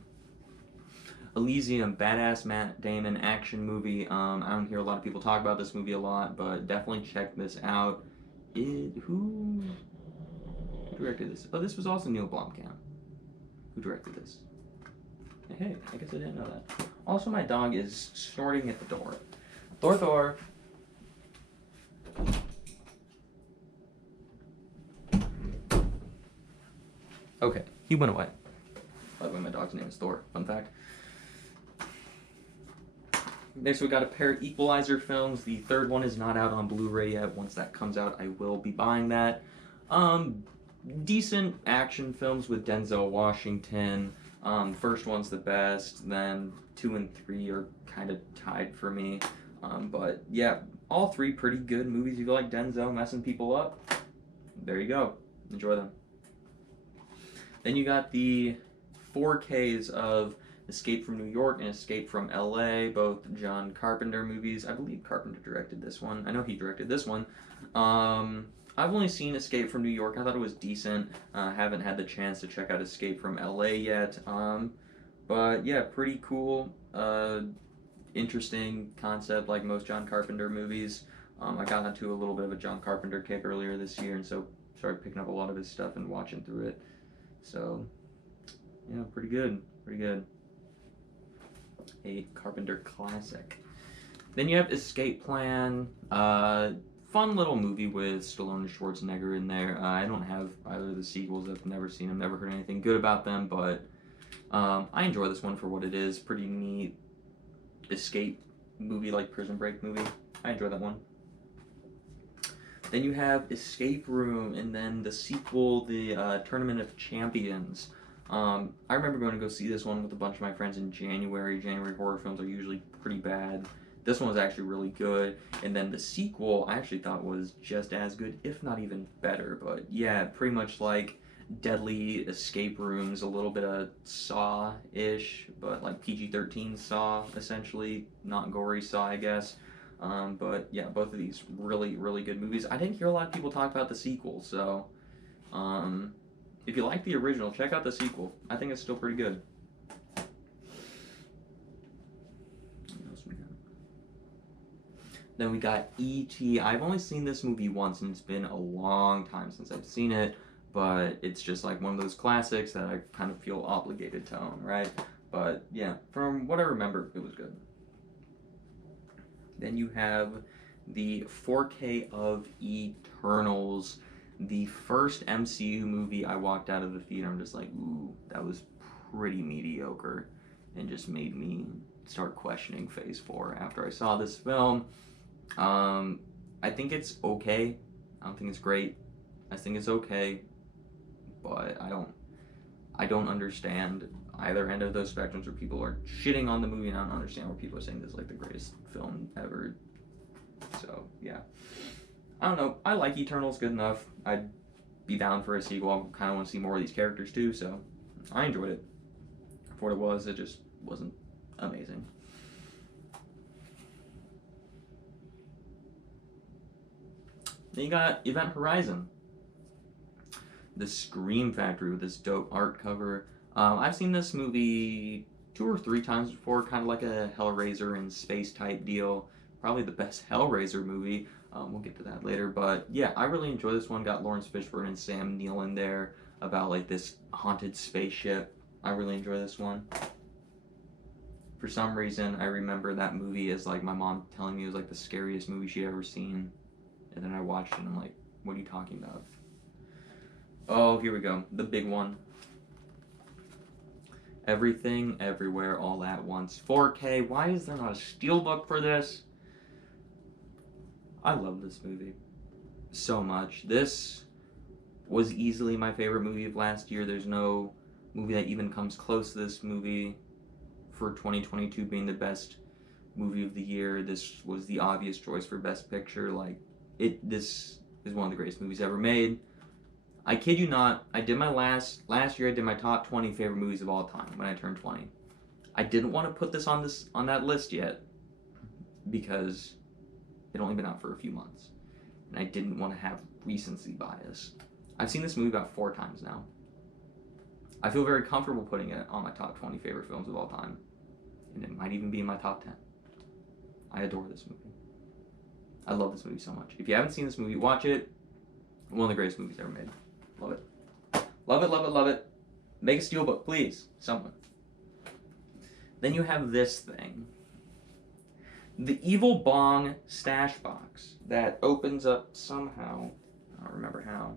Elysium, badass Matt Damon action movie. I don't hear a lot of people talk about this movie a lot, but definitely check this out. Who directed this? Oh, this was also Neil Blomkamp. Who directed this? Hey, I guess I didn't know that. Also, my dog is snorting at the door. Thor. Okay, he went away. By the way, my dog's name is Thor. Fun fact. Next, we got a pair of Equalizer films. The third one is not out on Blu-ray yet. Once that comes out, I will be buying that. Decent action films with Denzel Washington. First one's the best. Then 2 and 3 are kind of tied for me. But yeah, all three pretty good movies. If you like Denzel messing people up, there you go. Enjoy them. Then you got the 4Ks of Escape from New York and Escape from LA, both John Carpenter movies. I believe Carpenter directed this one. I know he directed this one. I've only seen Escape from New York. I thought it was decent. Haven't had the chance to check out Escape from LA yet. But yeah, pretty cool. Interesting concept like most John Carpenter movies. I got into a little bit of a John Carpenter kick earlier this year, and so started picking up a lot of his stuff and watching through it. So yeah, pretty good. A Carpenter classic. Then you have Escape Plan. Fun little movie with Stallone and Schwarzenegger in there. I don't have either of the sequels. I've never seen them, never heard anything good about them, but I enjoy this one for what it is. Pretty neat escape movie, like Prison Break movie. I enjoy that one. Then you have Escape Room, and then the sequel, the Tournament of Champions. I remember going to go see this one with a bunch of my friends in January. January horror films are usually pretty bad. This one was actually really good. And then the sequel I actually thought was just as good, if not even better. But yeah, pretty much like Deadly Escape Rooms, a little bit of Saw-ish, but like PG-13 Saw, essentially. Not gory Saw, I guess. But yeah, both of these really, really good movies. I didn't hear a lot of people talk about the sequel, so if you like the original, check out the sequel. I think it's still pretty good. What else we got? Then we got E.T. I've only seen this movie once, and it's been a long time since I've seen it, but it's just like one of those classics that I kind of feel obligated to own, right? But yeah, from what I remember, it was good. Then you have the 4K of Eternals. The first MCU movie I walked out of the theater, I'm just like, ooh, that was pretty mediocre, and just made me start questioning Phase 4 after I saw this film. I think it's okay. I don't think it's great. I think it's okay, but I don't understand either end of those spectrums where people are shitting on the movie, and I don't understand where people are saying this is like the greatest film ever. So yeah, I don't know. I like Eternals good enough. I'd be down for a sequel. I kind of want to see more of these characters too, so I enjoyed it. For what it was, it just wasn't amazing. Then you got Event Horizon, the Scream Factory with this dope art cover. I've seen this movie 2 or 3 times before, kind of like a Hellraiser in space type deal. Probably the best Hellraiser movie. We'll get to that later, but yeah, I really enjoy this one. Got Lawrence Fishburne and Sam Neill in there about like this haunted spaceship. I really enjoy this one. For some reason, I remember that movie as like my mom telling me it was like the scariest movie she'd ever seen, and then I watched it and I'm like, what are you talking about? Oh, here we go, the big one. Everything, Everywhere, All at Once, 4K. Why is there not a steelbook for this? I love this movie so much. This was easily my favorite movie of last year. There's no movie that even comes close to this movie for 2022 being the best movie of the year. This was the obvious choice for Best Picture. This is one of the greatest movies ever made. I kid you not, I did my last year I did my top 20 favorite movies of all time when I turned 20. I didn't want to put this on that list yet because it'd only been out for a few months, and I didn't want to have recency bias. I've seen this movie about 4 times now. I feel very comfortable putting it on my top 20 favorite films of all time, and it might even be in my top 10. I adore this movie. I love this movie so much. If you haven't seen this movie, watch it. One of the greatest movies ever made. Love it. Love it, love it, love it. Make a steelbook, please. Someone. Then you have this thing. The Evil Bong stash box that opens up somehow. I don't remember how.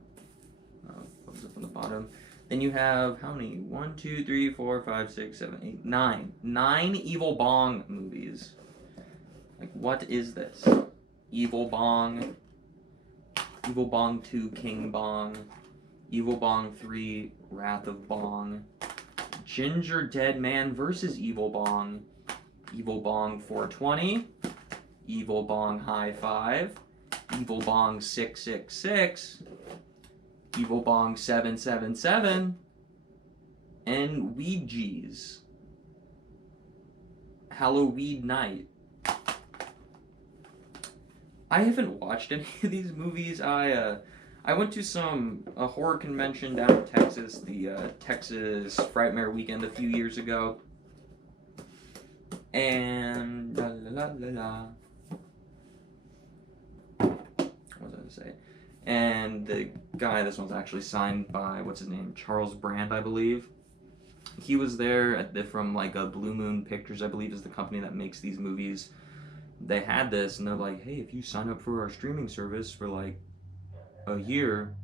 Opens up on the bottom. Then you have how many? 1, 2, 3, 4, 5, 6, 7, 8, 9. 9 Evil Bong movies. Like, what is this? Evil Bong. Evil Bong 2, King Bong. Evil Bong 3, Wrath of Bong. Ginger Dead Man versus Evil Bong. Evil Bong 420. Evil Bong High Five. Evil Bong 666. Evil Bong 777. And Ouija's Halloween Night. I haven't watched any of these movies. I went to a horror convention down in Texas, the Texas Frightmare Weekend a few years ago. And what was I going to say? And the guy, this one's actually signed by, what's his name? Charles Brand, I believe. He was there from like a Blue Moon Pictures, I believe is the company that makes these movies. They had this and they're like, hey, if you sign up for our streaming service for like a year,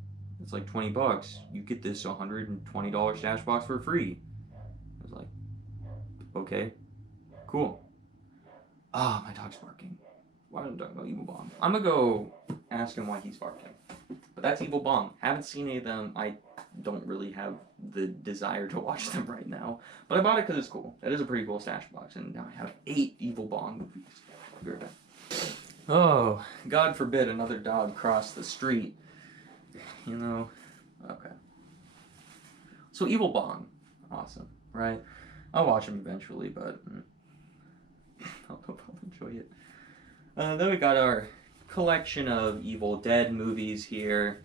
it's like $20, you get this $120 stash box for free. I was like, okay, cool. Ah, my dog's barking. Why am I talking about Evil Bong? I'm gonna go ask him why he's barking. But that's Evil Bong. Haven't seen any of them. I don't really have the desire to watch them right now. But I bought it because it's cool. That is a pretty cool stash box. And now I have 8 Evil Bong movies. I'll be right back. Oh, God forbid another dog cross the street. You know? Okay. So Evil Bong. Awesome, right? I'll watch him eventually, but I don't know if I'll enjoy it. Then we got our collection of Evil Dead movies here.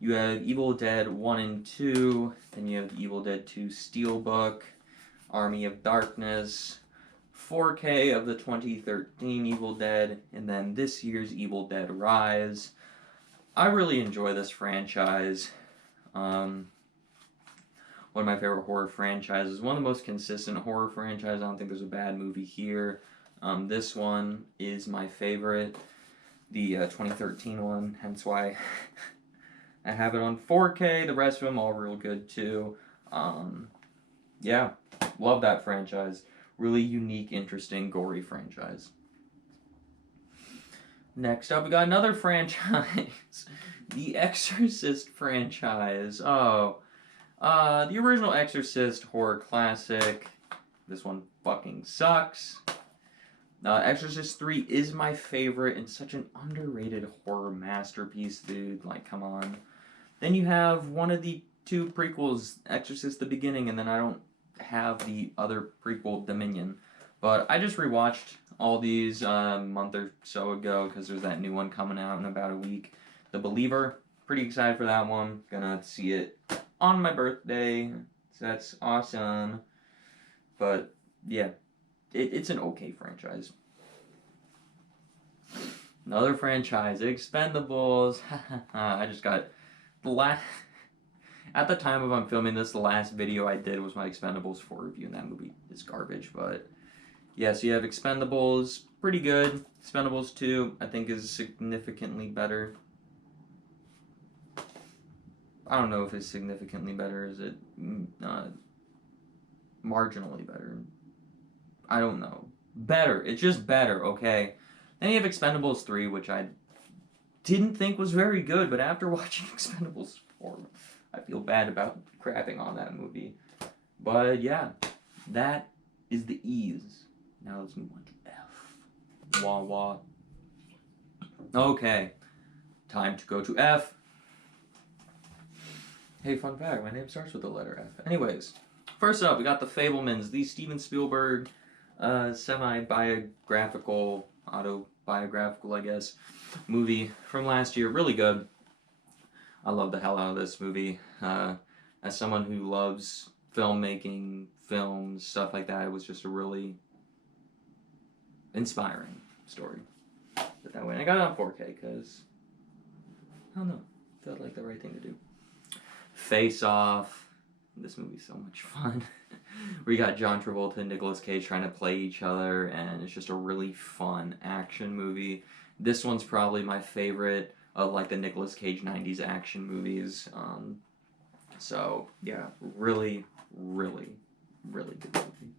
You have Evil Dead 1 and 2, then you have the Evil Dead 2 Steelbook, Army of Darkness, 4K of the 2013 Evil Dead, and then this year's Evil Dead Rise. I really enjoy this franchise. One of my favorite horror franchises. One of the most consistent horror franchises. I don't think there's a bad movie here. This one is my favorite. The 2013 one, hence why I have it on 4K. The rest of them all real good too. Yeah, love that franchise. Really unique, interesting, gory franchise. Next up, we got another franchise. The Exorcist franchise. Oh, the original Exorcist horror classic. This one fucking sucks. Exorcist 3 is my favorite and such an underrated horror masterpiece, dude. Like, come on. Then you have one of the two prequels, Exorcist the Beginning, and then I don't have the other prequel, Dominion. But I just rewatched all these a month or so ago because there's that new one coming out in about a week. The Believer, pretty excited for that one. Gonna see it on my birthday, so that's awesome. But yeah, it's an okay franchise. Another franchise, Expendables. I just got the last. At the time of I'm filming this, the last video I did was my Expendables 4 review, and that movie is garbage. But yeah, so you have Expendables, pretty good. Expendables 2, I think, is significantly better. I don't know if it's significantly better. Is it marginally better? I don't know. Better. It's just better, okay? Then you have Expendables 3, which I didn't think was very good, but after watching Expendables 4, I feel bad about crapping on that movie. But yeah, that is the E's. Now let's move on to F. Wah wah. Okay, time to go to F. Hey, fun fact, my name starts with the letter F. Anyways, first up, we got The Fabelmans, the Steven Spielberg semi-biographical, autobiographical, I guess, movie from last year. Really good. I love the hell out of this movie. As someone who loves filmmaking, films, stuff like that, it was just a really inspiring story. Put that way. And I got it on 4K because, I don't know, felt like the right thing to do. Face Off. This movie's so much fun. We got John Travolta and Nicolas Cage trying to play each other, and it's just a really fun action movie. This one's probably my favorite of like the Nicolas Cage 90s action movies. So yeah, really, really, really good movie.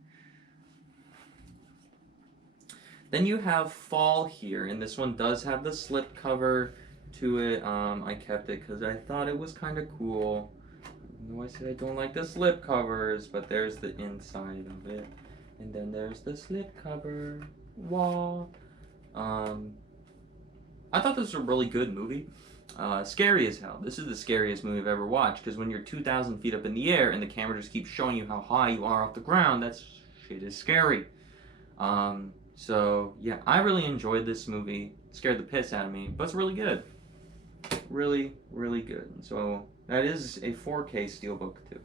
Then you have Fall here, and this one does have the slip cover to it. I kept it because I thought it was kind of cool. I know I said I don't like the slip covers, but there's the inside of it, and then there's the slip cover. Wah. I thought this was a really good movie. Scary as hell. This is the scariest movie I've ever watched, because when you're 2,000 feet up in the air and the camera just keeps showing you how high you are off the ground, that shit is scary. So, yeah, I really enjoyed this movie. It scared the piss out of me, but it's really good. Really, really good. So, that is a 4K steelbook, too.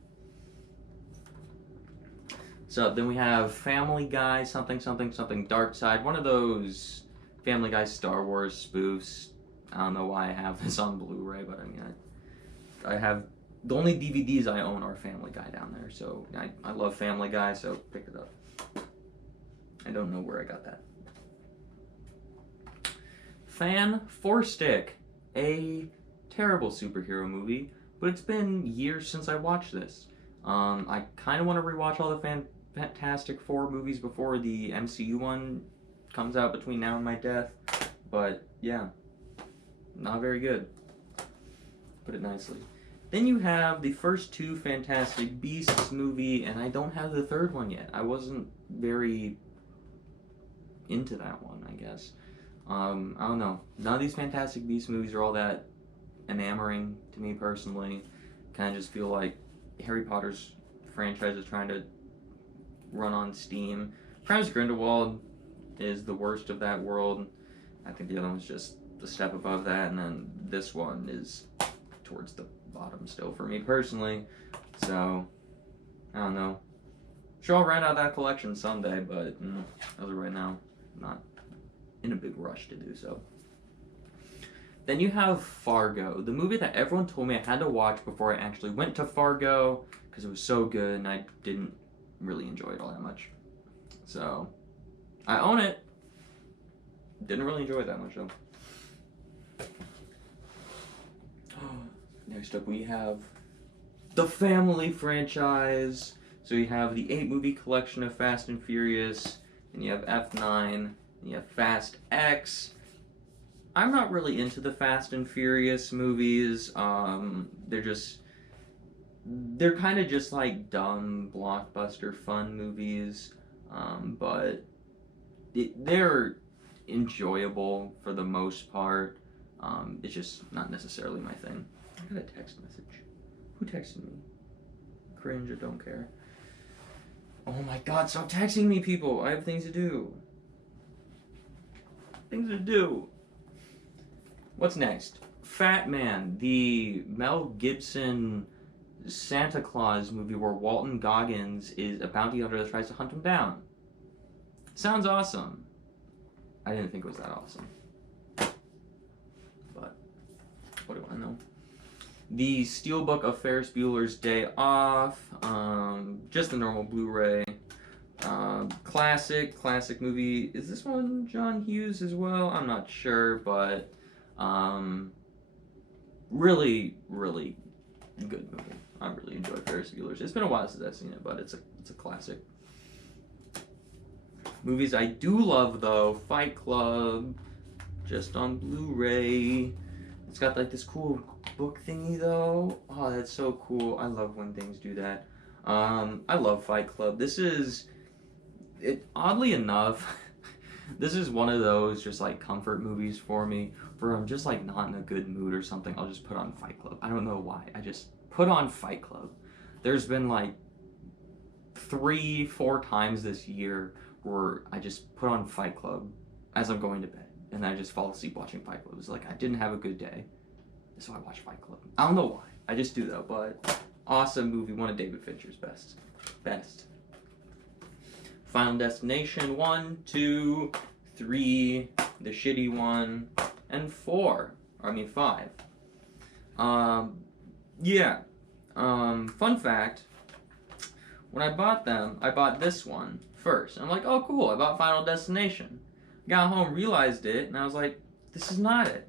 So, then we have Family Guy, something, something, something, Dark Side. One of those Family Guy Star Wars spoofs. I don't know why I have this on Blu-ray, but I mean, I have, the only DVDs I own are Family Guy down there, so I love Family Guy, so pick it up. I don't know where I got that. Fan 4-Stick, a terrible superhero movie, but it's been years since I watched this. I kind of want to rewatch all the Fantastic Four movies before the MCU one comes out between now and my death, but yeah. Not very good. Put it nicely. Then you have the first two Fantastic Beasts movie, and I don't have the third one yet. I wasn't very into that one, I guess. I don't know. None of these Fantastic Beasts movies are all that enamoring to me personally. Kind of just feel like Harry Potter's franchise is trying to run on steam. Crimes of Grindelwald is the worst of that world. I think the other one's just a step above that, and then this one is towards the bottom still for me personally. So, I don't know. Sure, I'll rent out that collection someday, but as of right now, I'm not in a big rush to do so. Then you have Fargo, the movie that everyone told me I had to watch before I actually went to Fargo, because it was so good, and I didn't really enjoy it all that much. So, I own it. Didn't really enjoy it that much, though. Next up, we have the Family franchise. So you have the 8-movie collection of Fast and Furious, and you have F9, and you have Fast X. I'm not really into the Fast and Furious movies. They're kind of just like dumb blockbuster fun movies, but they're enjoyable for the most part. It's just not necessarily my thing. I got a text message. Who texted me? Cringe or don't care. Oh my god, stop texting me, people. I have things to do. Things to do. What's next? Fat Man, the Mel Gibson Santa Claus movie where Walton Goggins is a bounty hunter that tries to hunt him down. Sounds awesome. I didn't think it was that awesome. But what do I know? The Steelbook of Ferris Bueller's Day Off. Just the normal Blu-ray. Classic movie. Is this one John Hughes as well? I'm not sure, but really good movie. I really enjoy Ferris Bueller's. It's been a while since I've seen it, but it's a classic. Movies I do love though, Fight Club, just on Blu-ray. It's got like this cool book thingy though. Oh, that's so cool. I love when things do that. I love Fight Club. This is, oddly enough, this is one of those just like comfort movies for me where I'm just like not in a good mood or something. I'll just put on Fight Club. I don't know why. I just put on Fight Club. There's been like 3-4 times this year where I just put on Fight Club as I'm going to bed and I just fall asleep watching Fight Club. It's like I didn't have a good day, so I watch Fight Club. I don't know why. I just do though, but awesome movie. One of David Fincher's best. Final Destination 1, 2, 3, the shitty one, and 4. I mean 5. Yeah. Fun fact. When I bought them, I bought this one first. I'm like, oh cool, I bought Final Destination. Got home, realized it, and I was like, this is not it.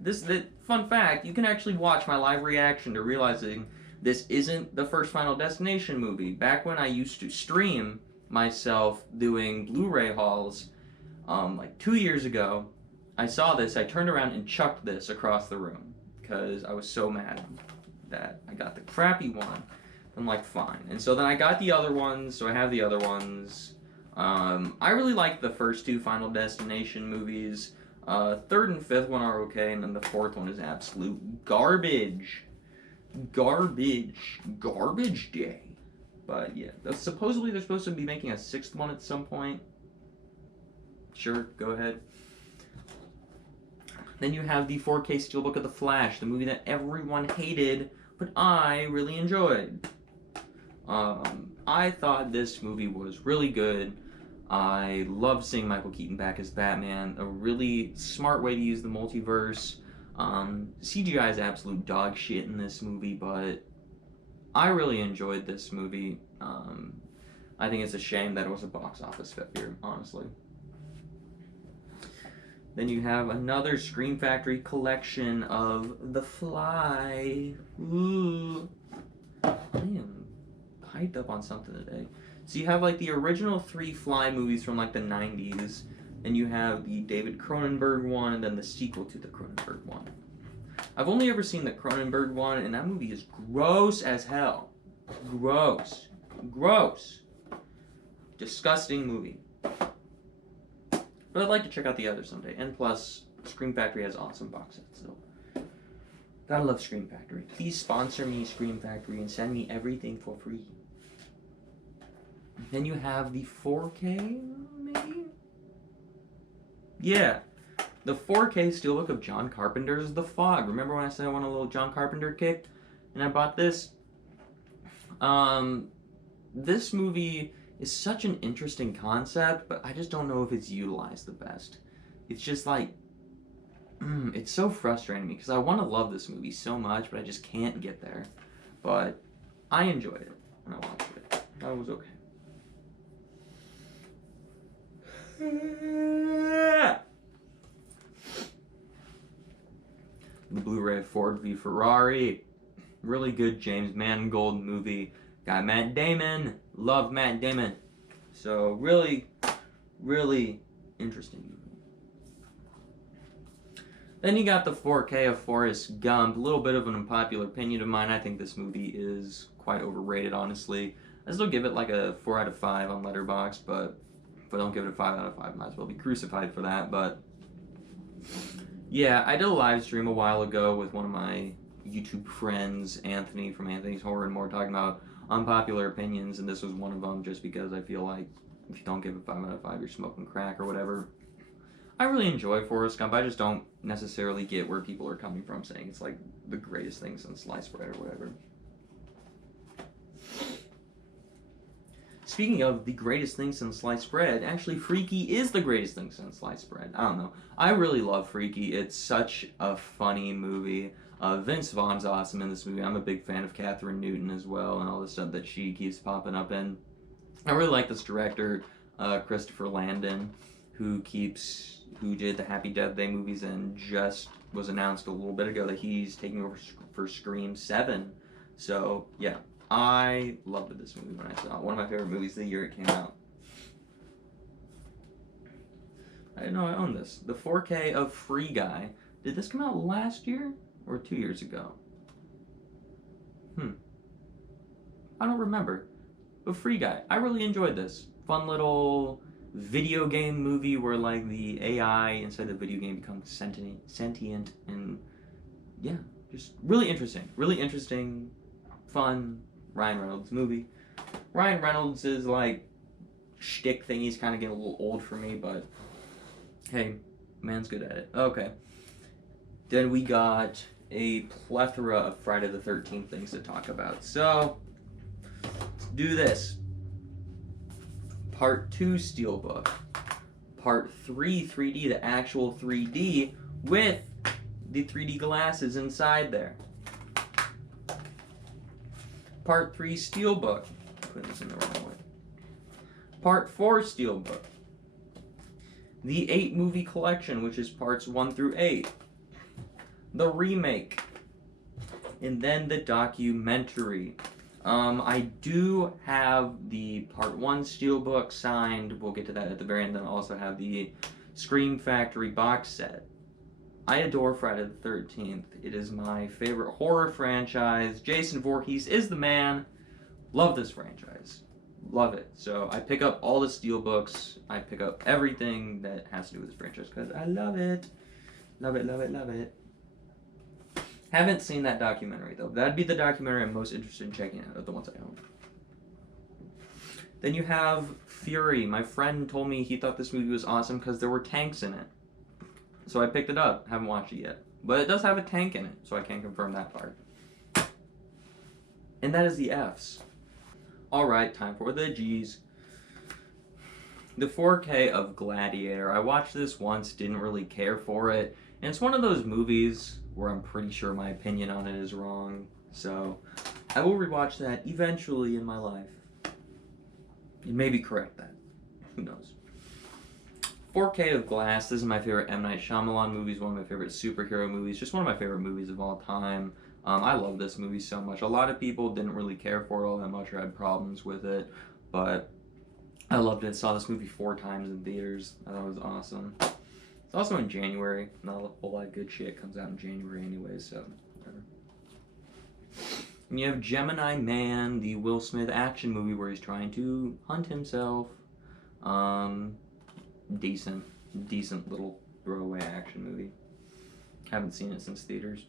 Fun fact, you can actually watch my live reaction to realizing this isn't the first Final Destination movie. Back when I used to stream myself doing Blu-ray hauls, like 2 years ago, I saw this, I turned around and chucked this across the room because I was so mad that I got the crappy one. I'm like, fine. And so then I got the other ones, so I have the other ones. I really like the first 2 Final Destination movies. Third and fifth one are okay, and then the fourth one is absolute garbage. Garbage day. But yeah, supposedly they're supposed to be making a 6th one at some point. Sure, go ahead. Then you have the 4K Steelbook of The Flash, the movie that everyone hated, but I really enjoyed. I thought this movie was really good. I love seeing Michael Keaton back as Batman. A really smart way to use the multiverse. CGI is absolute dog shit in this movie, but I really enjoyed this movie. I think it's a shame that it was a box office failure, honestly. Then you have another Scream Factory collection of The Fly. Ooh. I am hyped up on something today. So you have like the original 3 Fly movies from like the 90s, and you have the David Cronenberg one, and then the sequel to the Cronenberg one. I've only ever seen the Cronenberg one, and that movie is gross as hell. Gross. Disgusting movie. But I'd like to check out the others someday. And plus, Scream Factory has awesome box sets, so gotta love Scream Factory. Please sponsor me, Scream Factory, and send me everything for free. Then you have the 4K, maybe? Yeah. The 4K Steelbook of John Carpenter's The Fog. Remember when I said I want a little John Carpenter kick? And I bought this? This movie is such an interesting concept, but I just don't know if it's utilized the best. It's just like, it's so frustrating me because I want to love this movie so much, but I just can't get there. But I enjoyed it when I watched it. That was okay. The Blu-ray Ford v Ferrari. Really good James Mangold movie. Got Matt Damon. Love Matt Damon. So really interesting movie. Then you got the 4K of Forrest Gump. A little bit of an unpopular opinion of mine. I think this movie is quite overrated, honestly. I still give it like a 4 out of 5 on Letterboxd, but if I don't give it a 5 out of 5, I might as well be crucified for that. But Yeah, I did a live stream a while ago with one of my YouTube friends, Anthony from Anthony's Horror and More, talking about unpopular opinions, and this was one of them just because I feel like if you don't give it 5 out of 5, you're smoking crack or whatever. I really enjoy Forrest Gump. I just don't necessarily get where people are coming from saying it's like the greatest thing since sliced bread or whatever. Speaking of the greatest thing since sliced bread, actually Freaky is the greatest thing since sliced bread. I don't know. I really love Freaky. It's such a funny movie. Vince Vaughn's awesome in this movie. I'm a big fan of Catherine Newton as well and all the stuff that she keeps popping up in. I really like this director, Christopher Landon, who did the Happy Death Day movies and just was announced a little bit ago that he's taking over for Scream 7. So, yeah. I loved this movie when I saw it. One of my favorite movies the year it came out. I didn't know I owned this. The 4K of Free Guy. Did this come out last year or 2 years ago? I don't remember. But Free Guy. I really enjoyed this. Fun little video game movie where like the AI inside the video game becomes sentient and yeah, just really interesting. Really interesting, fun Ryan Reynolds movie. Ryan Reynolds is like shtick thing. He's kind of getting a little old for me, but hey, man's good at it. Okay. Then we got a plethora of Friday the 13th things to talk about. So, let's do this. Part 2 Steelbook. Part 3 3D, the actual 3D with the 3D glasses inside there. Part 3 Steelbook. Put this in the wrong way. Part 4 Steelbook. The 8 movie collection, which is parts 1 through 8. The remake. And then the documentary. I do have the part 1 Steelbook signed. We'll get to that at the very end. Then I also have the Scream Factory box set. I adore Friday the 13th. It is my favorite horror franchise. Jason Voorhees is the man. Love this franchise. Love it. So I pick up all the Steelbooks. I pick up everything that has to do with this franchise because I love it. Love it, love it, love it. Haven't seen that documentary though. That'd be the documentary I'm most interested in checking out of the ones I own. Then you have Fury. My friend told me he thought this movie was awesome because there were tanks in it. So I picked it up. Haven't watched it yet. But it does have a tank in it, so I can't confirm that part. And that is the Fs. Alright, time for the Gs. The 4K of Gladiator. I watched this once, didn't really care for it. And it's one of those movies where I'm pretty sure my opinion on it is wrong. So I will rewatch that eventually in my life. And maybe correct that. Who knows? 4K of Glass. This is my favorite M. Night Shyamalan movies, one of my favorite superhero movies, just one of my favorite movies of all time. I love this movie so much. A lot of people didn't really care for it all that much or had problems with it, but I loved it. Saw this movie 4 times in theaters. I thought it was awesome. It's also in January. Not a whole lot of good shit comes out in January anyway, so whatever. And you have Gemini Man, the Will Smith action movie where he's trying to hunt himself. Decent little throwaway action movie. Haven't seen it since theaters.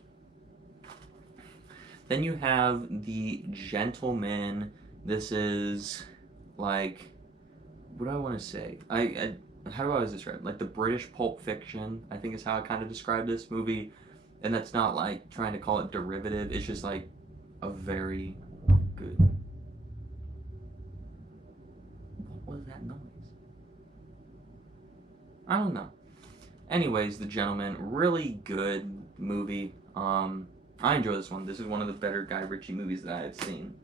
Then you have The Gentleman. This is like, what do I want to say? How do I always describe it? Like the British Pulp Fiction, I think is how I kind of describe this movie. And that's not like trying to call it derivative. It's just like a very good. What was that noise? I don't know. Anyways, The Gentleman, really good movie. I enjoy this one. This is one of the better Guy Ritchie movies that I have seen.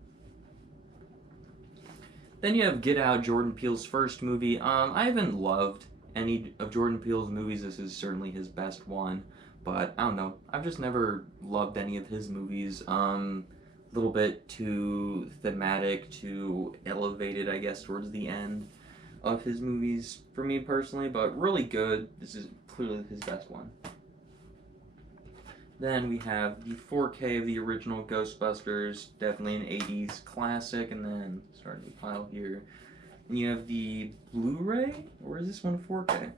Then you have Get Out, Jordan Peele's first movie. I haven't loved any of Jordan Peele's movies. This is certainly his best one. But I don't know. I've just never loved any of his movies. A little bit too thematic, too elevated, I guess, towards the end of his movies for me personally, but really good. This is clearly his best one. Then we have the 4K of the original Ghostbusters, definitely an 80s classic, and then starting to pile here. And you have the Blu-ray, or is this one 4K?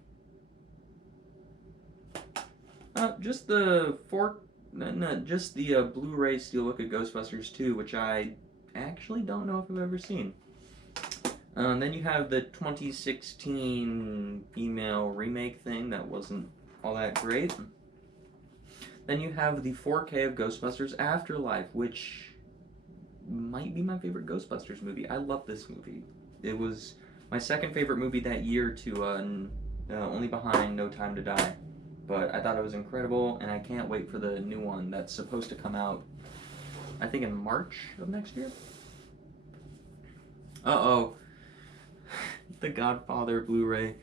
Just the just the Blu-ray Steelbook of Ghostbusters 2, which I actually don't know if I've ever seen. Then you have the 2016 female remake thing that wasn't all that great. Then you have the 4K of Ghostbusters Afterlife, which might be my favorite Ghostbusters movie. I love this movie. It was my second favorite movie that year to only behind No Time to Die. But I thought it was incredible, and I can't wait for the new one that's supposed to come out, I think, in March of next year. Uh-oh. The Godfather Blu-ray.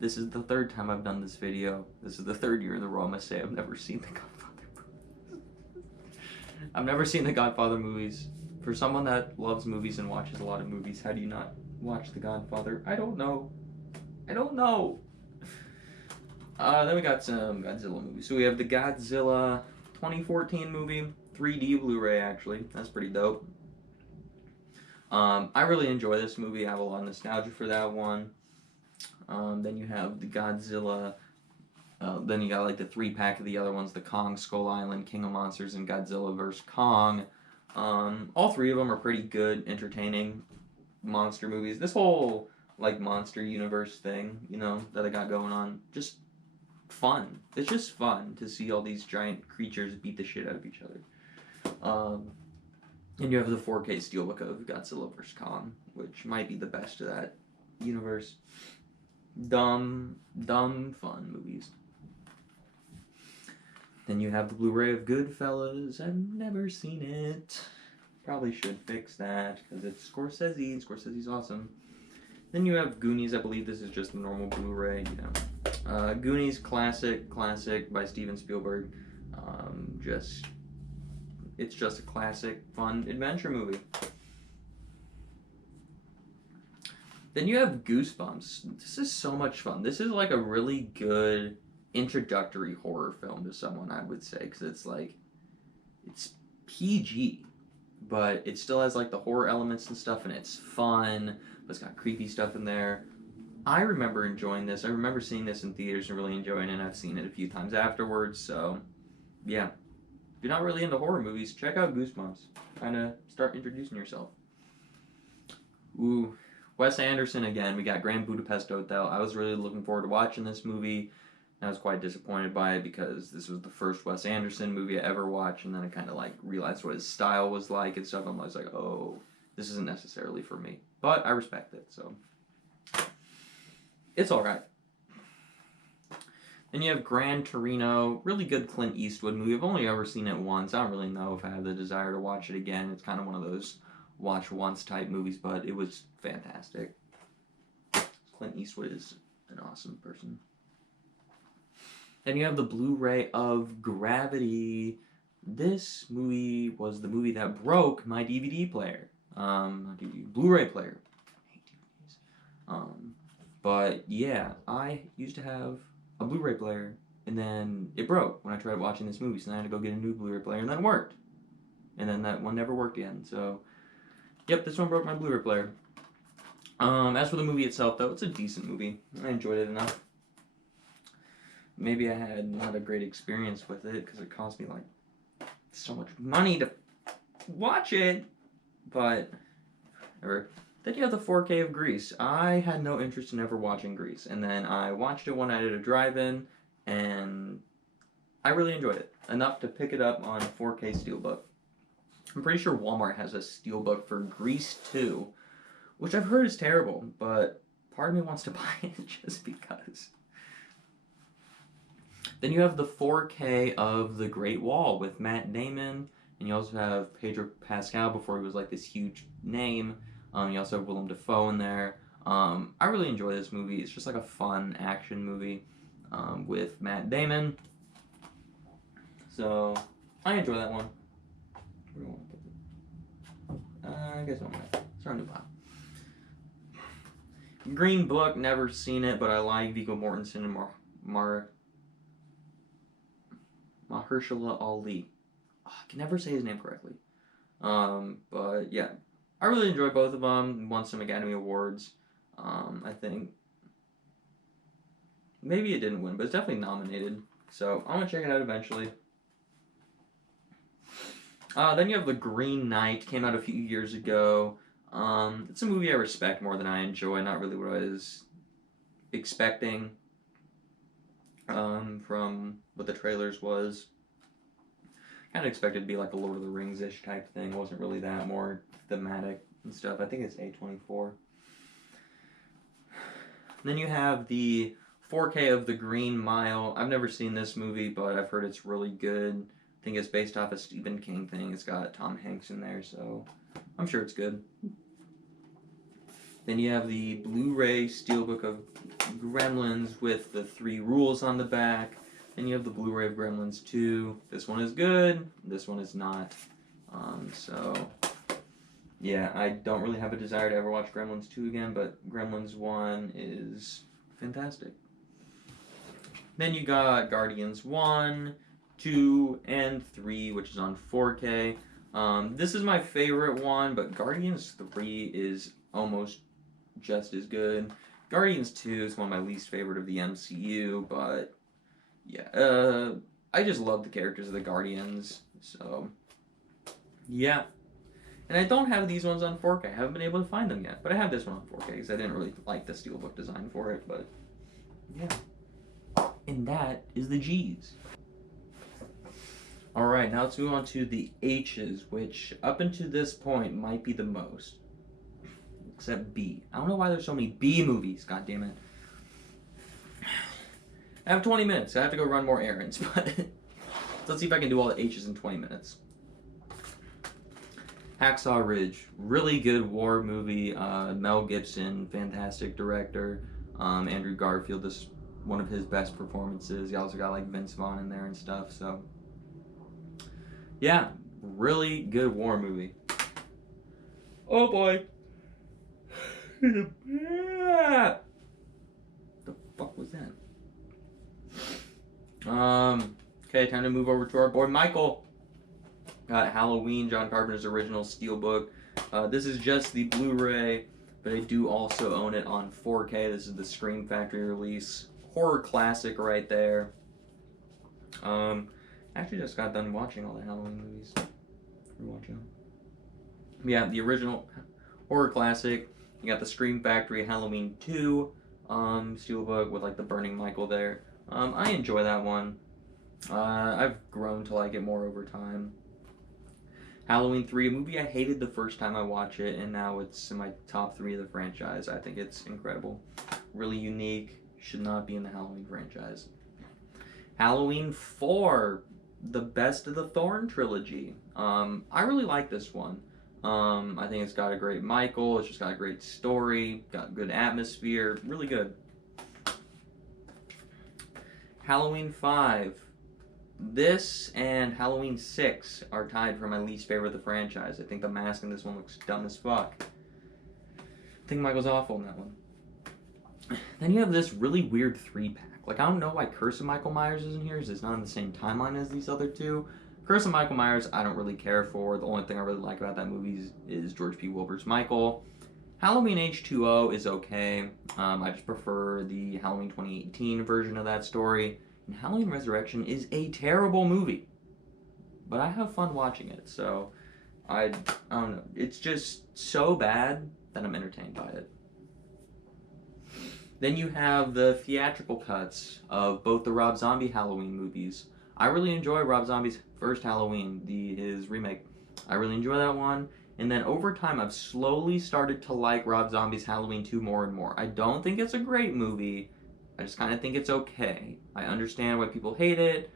This is the third time I've done this video. This is the third year in a row I must say I've never seen the Godfather movies. I've never seen the Godfather movies. For someone that loves movies and watches a lot of movies, how do you not watch the Godfather? I don't know. Then we got some Godzilla movies. So we have the Godzilla 2014 movie, 3D Blu-ray actually. That's pretty dope. I really enjoy this movie. I have a lot of nostalgia for that one. Then you have the Godzilla. Then you got like the 3-pack of the other ones: the Kong Skull Island, King of Monsters, and Godzilla vs. Kong. All three of them are pretty good, entertaining monster movies. This whole like monster universe thing, that I got going on, just fun. It's just fun to see all these giant creatures beat the shit out of each other. And you have the 4K Steelbook of Godzilla vs. Kong, which might be the best of that universe. Dumb, fun movies. Then you have the Blu-ray of Goodfellas. I've never seen it. Probably should fix that, because it's Scorsese. Scorsese's awesome. Then you have Goonies. I believe this is just the normal Blu-ray, Goonies, classic by Steven Spielberg. It's just a classic, fun adventure movie. Then you have Goosebumps. This is so much fun. This is like a really good introductory horror film to someone, I would say, because it's PG, but it still has like the horror elements and stuff, and it's fun, but it's got creepy stuff in there. I remember enjoying this. I remember seeing this in theaters and really enjoying it, and I've seen it a few times afterwards, so yeah. If you're not really into horror movies, check out Goosebumps. Kind of start introducing yourself. Ooh, Wes Anderson again. We got Grand Budapest Hotel. I was really looking forward to watching this movie. I was quite disappointed by it because this was the first Wes Anderson movie I ever watched, and then I kind of like realized what his style was like and stuff. I was like, oh, this isn't necessarily for me. But I respect it, so it's alright. Then you have Gran Torino, really good Clint Eastwood movie. I've only ever seen it once. I don't really know if I have the desire to watch it again. It's kind of one of those watch once type movies, but it was fantastic. Clint Eastwood is an awesome person. Then you have the Blu-ray of Gravity. This movie was the movie that broke my DVD player. Blu-ray player. I hate DVDs. But yeah, I used to have a Blu-ray player, and then it broke when I tried watching this movie, so then I had to go get a new Blu-ray player, and then it worked. And then that one never worked again, so yep, this one broke my Blu-ray player. As for the movie itself, though, it's a decent movie. I enjoyed it enough. Maybe I had not a great experience with it, because it cost me, like, so much money to watch it, but whatever. Then you have the 4K of Grease. I had no interest in ever watching Grease, and then I watched it one night at a drive-in, and I really enjoyed it. Enough to pick it up on 4K Steelbook. I'm pretty sure Walmart has a Steelbook for Grease 2, which I've heard is terrible, but part of me wants to buy it just because. Then you have the 4K of The Great Wall with Matt Damon, and you also have Pedro Pascal before he was like this huge name. You also have Willem Dafoe in there. I really enjoy this movie. It's just like a fun action movie with Matt Damon. So, I enjoy that one. Where do I want to put it? I guess I want to. It's our new pile. Green Book, never seen it, but I like Viggo Mortensen and Mahershala Ali. Oh, I can never say his name correctly. But yeah. I really enjoyed both of them. Won some Academy Awards. I think maybe it didn't win, but it's definitely nominated. So I'm gonna check it out eventually. Then you have The Green Knight, came out a few years ago. It's a movie I respect more than I enjoy. Not really what I was expecting from what the trailers was. Kind of expected to be like a Lord of the Rings-ish type thing. It wasn't really that, more thematic and stuff. I think it's A24. Then you have the 4K of The Green Mile. I've never seen this movie, but I've heard it's really good. I think it's based off a Stephen King thing. It's got Tom Hanks in there, so I'm sure it's good. Then you have the Blu-ray Steelbook of Gremlins with the 3 rules on the back. Then you have the Blu-ray of Gremlins 2. This one is good. This one is not. So, yeah, I don't really have a desire to ever watch Gremlins 2 again, but Gremlins 1 is fantastic. Then you got Guardians 1, 2, and 3, which is on 4K. This is my favorite one, but Guardians 3 is almost just as good. Guardians 2 is one of my least favorite of the MCU, but yeah, I just love the characters of the Guardians, so yeah. And I don't have these ones on 4K. I haven't been able to find them yet, but I have this one on 4K because I didn't really like the steelbook design for it, but yeah. And that is the G's. Alright, now let's move on to the H's, which up until this point might be the most. Except B. I don't know why there's so many B movies, god damn it. I have 20 minutes, I have to go run more errands, but let's see if I can do all the H's in 20 minutes. Hacksaw Ridge, really good war movie. Mel Gibson, fantastic director. Andrew Garfield, this is one of his best performances. He also got like Vince Vaughn in there and stuff, so yeah, really good war movie. Oh boy. The fuck was that? Okay, time to move over to our boy Michael. Got Halloween, John Carpenter's original steelbook. This is just the Blu-ray, but I do also own it on 4K. This is the Scream Factory release. Horror classic right there. Actually just got done watching all the Halloween movies. Rewatching them. Yeah, the original horror classic. You got the Scream Factory Halloween 2 steelbook with like the Burning Michael there. I enjoy that one. I've grown to like it more over time. Halloween 3, a movie I hated the first time I watched it, and now it's in my top 3 of the franchise. I think it's incredible. Really unique. Should not be in the Halloween franchise. Halloween 4, the best of the Thorn trilogy. I really like this one. I think it's got a great Michael. It's just got a great story. Got good atmosphere. Really good. Halloween 5. This and Halloween 6 are tied for my least favorite of the franchise. I think the mask in this one looks dumb as fuck. I think Michael's awful in that one. Then you have this really weird 3-pack. Like, I don't know why Curse of Michael Myers isn't here, because it's not in the same timeline as these other two. Curse of Michael Myers, I don't really care for. The only thing I really like about that movie is George P. Wilbur's Michael. Halloween H2O is okay. I just prefer the Halloween 2018 version of that story. And Halloween Resurrection is a terrible movie. But I have fun watching it, so I don't know. It's just so bad that I'm entertained by it. Then you have the theatrical cuts of both the Rob Zombie Halloween movies. I really enjoy Rob Zombie's first Halloween, his remake. I really enjoy that one. And then over time, I've slowly started to like Rob Zombie's Halloween 2 more and more. I don't think it's a great movie. I just kind of think it's okay. I understand why people hate it.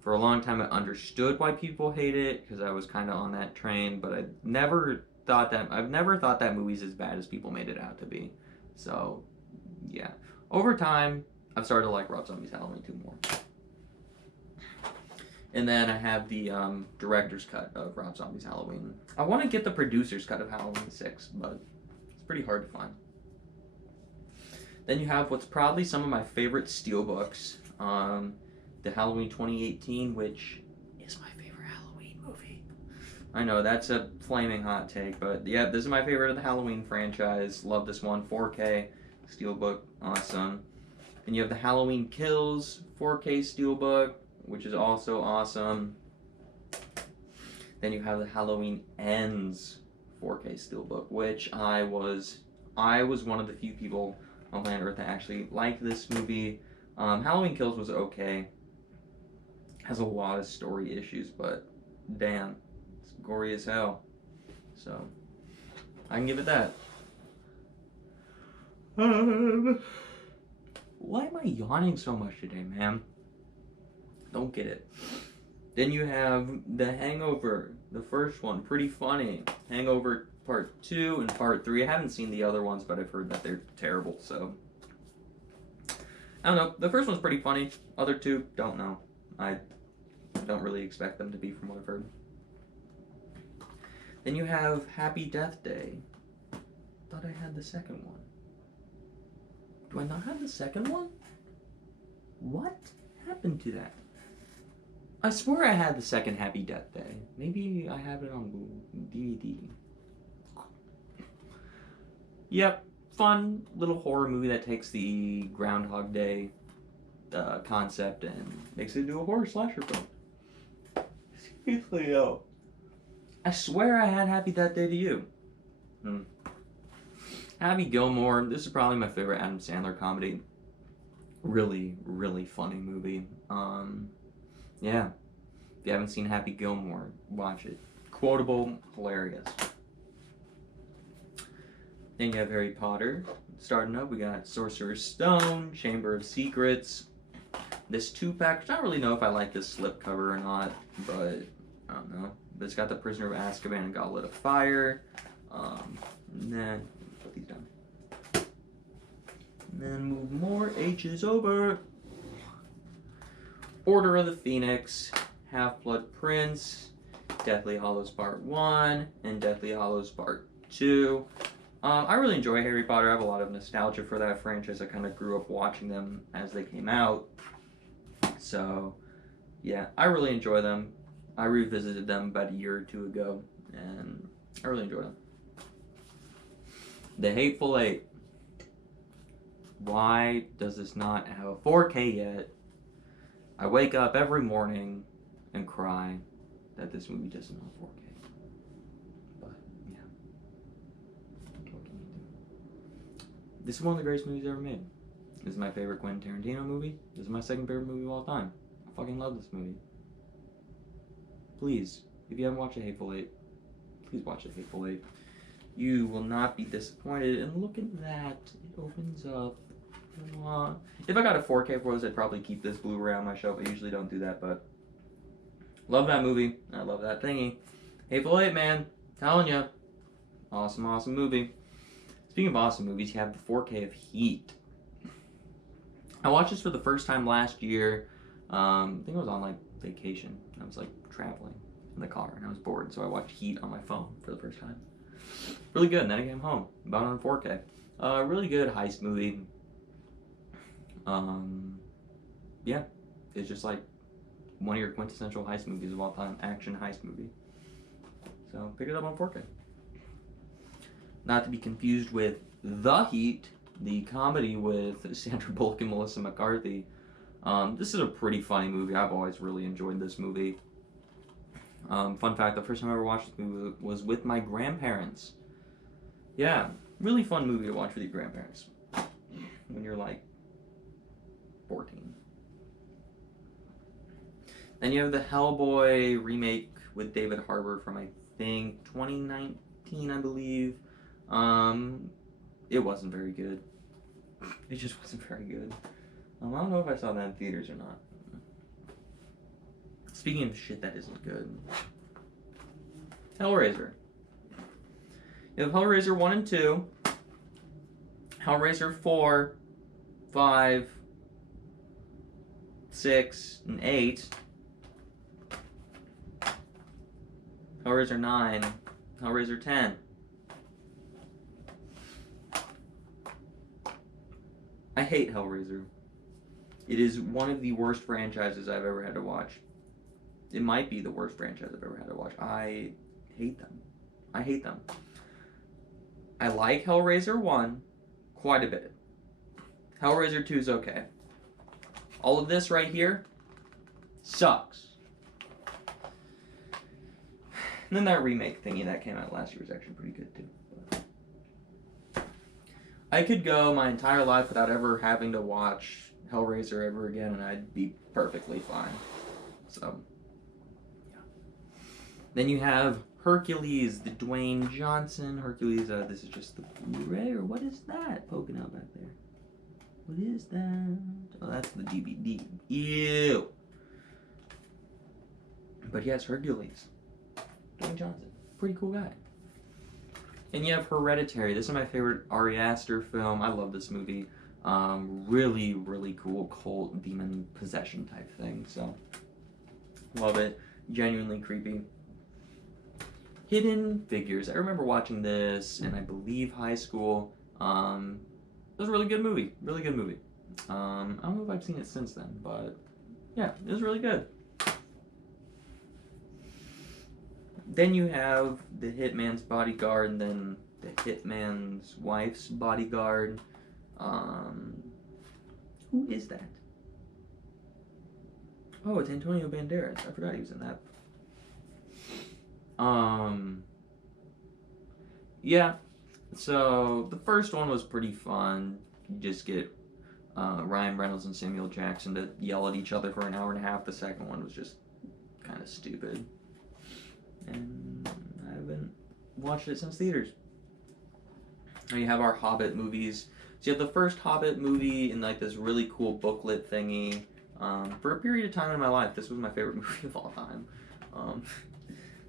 For a long time, I understood why people hate it because I was kind of on that train. But I've never thought that movie's as bad as people made it out to be. So, yeah. Over time, I've started to like Rob Zombie's Halloween 2 more. And then I have the director's cut of Rob Zombie's Halloween. I want to get the producer's cut of Halloween 6, but it's pretty hard to find. Then you have what's probably some of my favorite steelbooks. The Halloween 2018, which is my favorite Halloween movie. I know, that's a flaming hot take, but yeah, this is my favorite of the Halloween franchise. Love this one. 4K steelbook, awesome. And you have the Halloween Kills 4K steelbook. which is also awesome. Then you have the Halloween Ends 4K Steelbook, which I was one of the few people on planet Earth that actually liked this movie. Halloween Kills was okay. Has a lot of story issues, but damn, it's gory as hell. So I can give it that. Why am I yawning so much today, man? Don't get it. Then you have The Hangover, the first one, pretty funny. Hangover Part 2 and Part 3. I haven't seen the other ones, but I've heard that they're terrible, so I don't know. The first one's pretty funny. Other two, don't know. I don't really expect them to be, from what I've heard. Then you have Happy Death Day. Thought I had the second one. Do I not have the second one? What happened to that? I swear I had the second Happy Death Day. Maybe I have it on DVD. Yep, fun little horror movie that takes the Groundhog Day concept and makes it into a horror slasher film. Seriously, yo. I swear I had Happy Death Day to You. Happy Gilmore. This is probably my favorite Adam Sandler comedy. Really, really funny movie. Yeah. If you haven't seen Happy Gilmore, watch it. Quotable, hilarious. Then you have Harry Potter. Starting up, we got Sorcerer's Stone, Chamber of Secrets. This 2-pack, I don't really know if I like this slipcover or not, but I don't know. But it's got The Prisoner of Azkaban and Goblet of Fire. Then put these down. And then move more H's over. Order of the Phoenix, Half-Blood Prince, Deathly Hallows Part 1, and Deathly Hallows Part 2. I really enjoy Harry Potter. I have a lot of nostalgia for that franchise. I kind of grew up watching them as they came out. So, yeah, I really enjoy them. I revisited them about a year or two ago, and I really enjoy them. The Hateful Eight. Why does this not have a 4K yet? I wake up every morning and cry that this movie doesn't have 4K. But, yeah. What can you do? This is one of the greatest movies ever made. This is my favorite Quentin Tarantino movie. This is my second favorite movie of all time. I fucking love this movie. Please, if you haven't watched The Hateful Eight, please watch The Hateful Eight. You will not be disappointed. And look at that. It opens up. If I got a 4K for this, I'd probably keep this Blu-ray on my shelf. I usually don't do that, but love that movie. I love that thingy. Hateful Eight, man. Telling you. Awesome, awesome movie. Speaking of awesome movies, you have the 4K of Heat. I watched this for the first time last year. I think I was on like vacation. I was like traveling in the car and I was bored, so I watched Heat on my phone for the first time. Really good. And then I came home, bought it on 4K. Really good heist movie. Yeah, it's just like one of your quintessential heist movies of all time, action heist movie. So pick it up on 4K. Not to be confused with The Heat, the comedy with Sandra Bullock and Melissa McCarthy. This is a pretty funny movie. I've always really enjoyed this movie. Fun fact, the first time I ever watched this movie was with my grandparents. Yeah, really fun movie to watch with your grandparents when you're like 14. Then you have the Hellboy remake with David Harbour from, I think, 2019, I believe. It wasn't very good. It just wasn't very good. I don't know if I saw that in theaters or not. Speaking of shit that isn't good. Hellraiser. You have Hellraiser 1 and 2. Hellraiser 4, 5, 6, and 8. Hellraiser 9. Hellraiser 10. I hate Hellraiser. It is one of the worst franchises I've ever had to watch. It might be the worst franchise I've ever had to watch. I hate them. I hate them. I like Hellraiser 1 quite a bit. Hellraiser 2 is okay. All of this right here Sucks. And then that remake thingy that came out last year was actually pretty good too. But I could go my entire life without ever having to watch Hellraiser ever again, and I'd be perfectly fine. So, yeah. Then you have Hercules, the Dwayne Johnson Hercules. This is just the Blu-ray, or what is that poking out back there? What is that? Oh, that's the DVD. Ew. But yes, Hercules. Dwayne Johnson. Pretty cool guy. And you have Hereditary. This is my favorite Ari Aster film. I love this movie. Really, really cool cult demon possession type thing. So, love it. Genuinely creepy. Hidden Figures. I remember watching this in, I believe, high school. It was a really good movie. Really good movie. I don't know if I've seen it since then, but yeah, it was really good. Then you have the Hitman's Bodyguard, and then the Hitman's Wife's Bodyguard. Who is that? Oh, it's Antonio Banderas. I forgot he was in that. Yeah. So the first one was pretty fun. You just get Ryan Reynolds and Samuel Jackson to yell at each other for an hour and a half. The second one was just kind of stupid. And I haven't watched it since theaters. Now you have our Hobbit movies. So you have the first Hobbit movie in like this really cool booklet thingy. For a period of time in my life, this was my favorite movie of all time.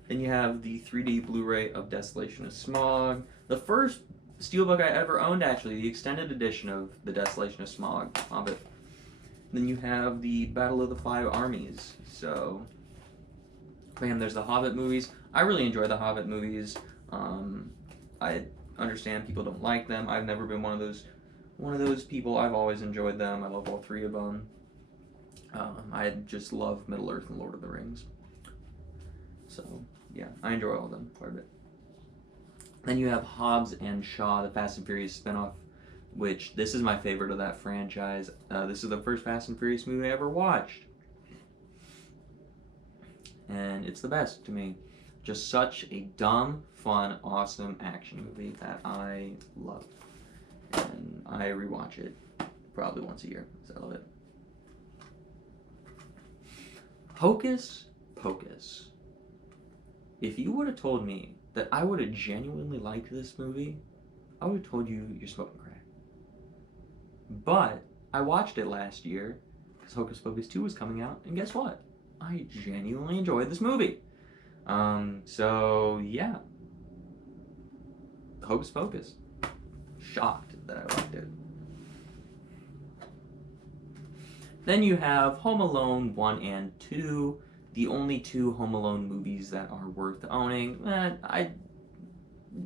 Then you have the 3D Blu-ray of Desolation of Smaug. The first steelbook I ever owned, actually, the extended edition of the Desolation of Smaug Hobbit. Then you have the Battle of the Five Armies. So, bam, there's the Hobbit movies. I really enjoy the Hobbit movies. I understand people don't like them. I've never been one of those people. I've always enjoyed them. I love all three of them. I just love Middle-earth and Lord of the Rings. So, yeah, I enjoy all of them quite a bit. Then you have Hobbs and Shaw, the Fast and Furious spinoff, which this is my favorite of that franchise. This is the first Fast and Furious movie I ever watched. And it's the best to me. Just such a dumb, fun, awesome action movie that I love. And I rewatch it probably once a year, because I love it. Hocus Pocus. If you would have told me that I would have genuinely liked this movie, I would have told you you're smoking crack. But I watched it last year because Hocus Pocus 2 was coming out, and guess what? I genuinely enjoyed this movie. So yeah, Hocus Pocus. Shocked that I liked it. Then you have Home Alone 1 and 2. The only two Home Alone movies that are worth owning.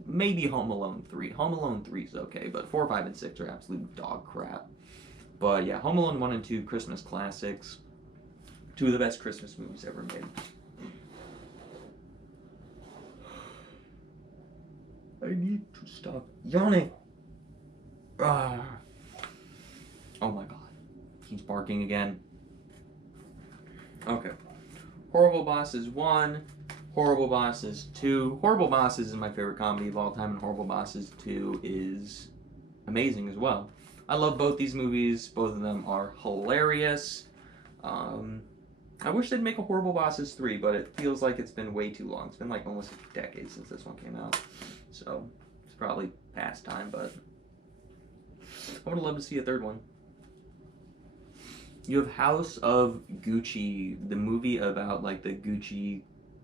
Maybe Home Alone 3. Home Alone 3 is okay, but 4, 5, and 6 are absolute dog crap. But yeah, Home Alone 1 and 2, Christmas classics. Two of the best Christmas movies ever made. I need to stop yawning. Oh my god. He's barking again. Okay. Horrible Bosses 1, Horrible Bosses 2. Horrible Bosses is my favorite comedy of all time, and Horrible Bosses 2 is amazing as well. I love both these movies. Both of them are hilarious. I wish they'd make a Horrible Bosses 3, but it feels like it's been way too long. It's been like almost a decade since this one came out. So, it's probably past time, but I would have loved to see a third one. You have House of Gucci, the movie about like the Gucci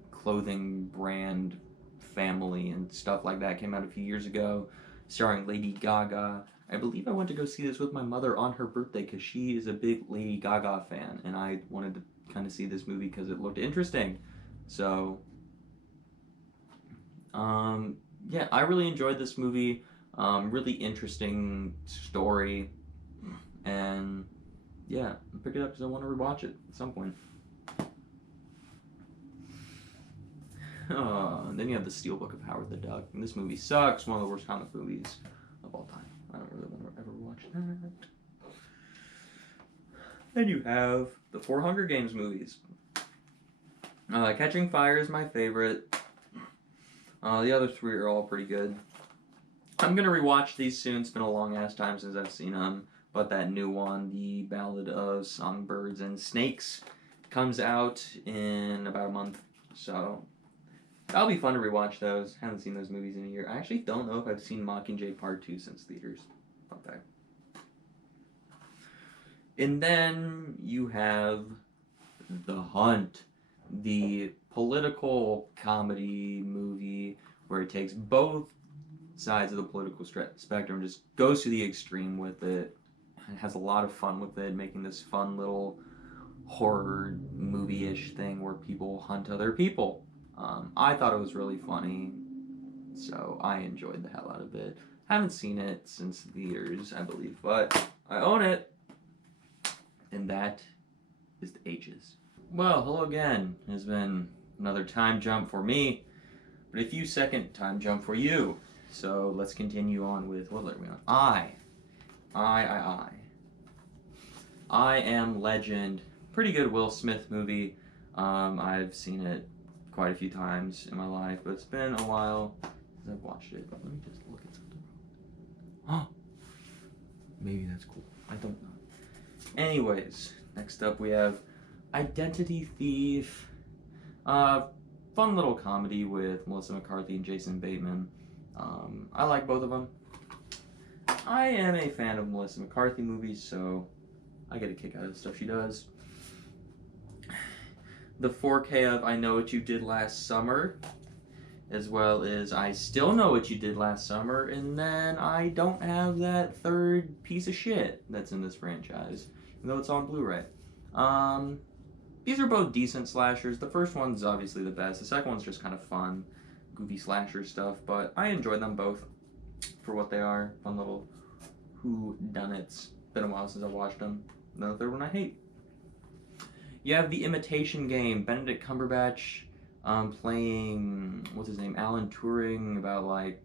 clothing brand family and stuff like that. Came out a few years ago, starring Lady Gaga. I believe I went to go see this with my mother on her birthday because she is a big Lady Gaga fan, and I wanted to kind of see this movie because it looked interesting. So, yeah, I really enjoyed this movie. Really interesting story, and yeah, pick it up because I want to rewatch it at some point. Then you have the Steelbook of Howard the Duck. And this movie sucks. One of the worst comic movies of all time. I don't really want to ever watch that. Then you have the 4 Hunger Games movies. Catching Fire is my favorite. The other three are all pretty good. I'm gonna rewatch these soon. It's been a long ass time since I've seen them. But that new one, The Ballad of Songbirds and Snakes, comes out in about a month. So that'll be fun to rewatch those. Haven't seen those movies in a year. I actually don't know if I've seen Mockingjay Part 2 since theaters. Fun fact. And then you have The Hunt, the political comedy movie where it takes both sides of the political spectrum, just goes to the extreme with it, and has a lot of fun with it, making this fun little horror movie-ish thing where people hunt other people. I thought it was really funny, so I enjoyed the hell out of it. Haven't seen it since theaters, I believe, but I own it, and that is the H's. Well, hello again. It has been another time jump for me, but a few second time jump for you. So let's continue on with, what are we on? I Am Legend. Pretty good Will Smith movie. I've seen it quite a few times in my life, but it's been a while since I've watched it. Let me just look at something. Oh, maybe that's cool. I don't know. Anyways, next up we have Identity Thief. Fun little comedy with Melissa McCarthy and Jason Bateman. I like both of them. I am a fan of Melissa McCarthy movies, so I get a kick out of the stuff she does. The 4K of I Know What You Did Last Summer, as well as I Still Know What You Did Last Summer, and then I don't have that third piece of shit that's in this franchise, even though it's on Blu-ray. These are both decent slashers. The first one's obviously the best. The second one's just kind of fun, goofy slasher stuff, but I enjoyed them both for what they are. Fun little whodunits. Been a while since I've watched them. And the third one I hate. You have The Imitation Game. Benedict Cumberbatch playing, what's his name, Alan Turing, about like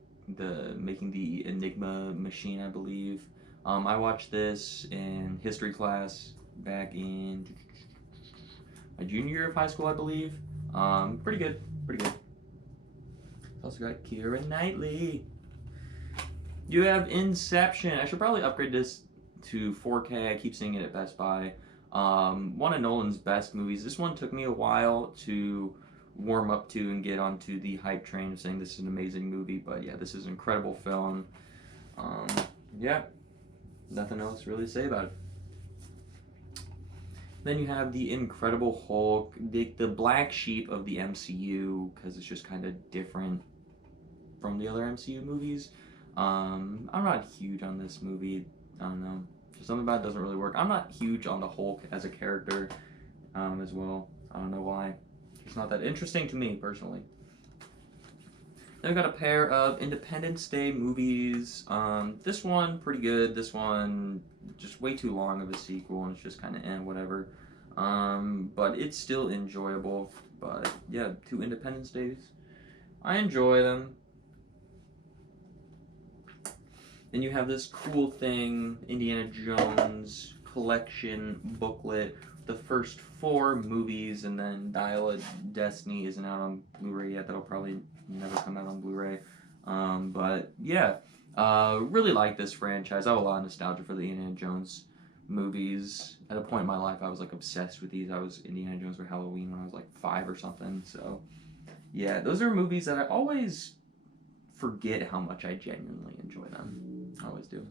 making the Enigma machine, I believe. I watched this in history class back in my junior year of high school, I believe. Pretty good. It's also got Keira Knightley. You have Inception. I should probably upgrade this to 4K. I keep seeing it at Best Buy. One of Nolan's best movies. This one took me a while to warm up to and get onto the hype train of saying this is an amazing movie, but yeah, this is an incredible film. Yeah, nothing else really to say about it. Then you have The Incredible Hulk, the black sheep of the MCU, because it's just kind of different from the other MCU movies. I'm not huge on this movie. I don't know. Something about it doesn't really work. I'm not huge on the Hulk as a character as well. I don't know why. It's not that interesting to me, personally. Then we've got a pair of Independence Day movies. This one, pretty good. This one, just way too long of a sequel, and it's just kind of whatever. But it's still enjoyable. But yeah, 2 Independence Days. I enjoy them. Then you have this cool thing, Indiana Jones collection booklet, the first 4 movies, and then Dial of Destiny isn't out on Blu-ray yet. That'll probably never come out on Blu-ray. But yeah, really like this franchise. I have a lot of nostalgia for the Indiana Jones movies. At a point in my life, I was like obsessed with these. I was Indiana Jones for Halloween when I was like 5 or something. So yeah, those are movies that I always forget how much I genuinely enjoy them. I always do.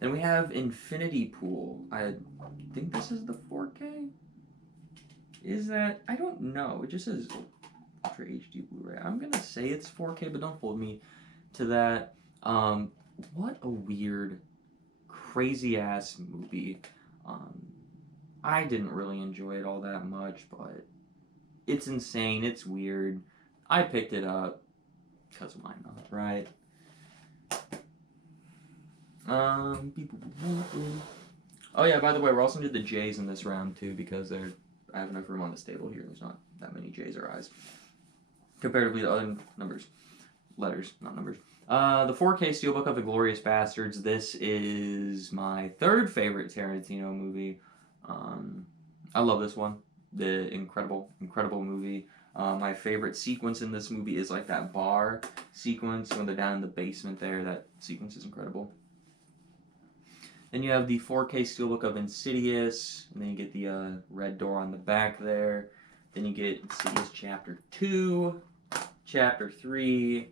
Then we have Infinity Pool. I think this is the 4K? Is that? I don't know. It just says Ultra HD Blu-ray. I'm gonna say it's 4K, but don't hold me to that. What a weird, crazy-ass movie. I didn't really enjoy it all that much, but it's insane. It's weird. I picked it up because why not, right? Oh yeah, by the way, we're also gonna do the J's in this round too, because I have enough room on this table here. There's not that many J's or I's comparatively to other letters, not numbers. The 4K Steelbook of the Glorious Bastards. This is my 3rd favorite Tarantino movie. I love this one. the incredible movie. My favorite sequence in this movie is like that bar sequence when they're down in the basement there. That sequence is incredible. Then you have the 4K Steelbook of Insidious, and then you get the red door on the back there. Then you get Insidious Chapter 2, Chapter 3,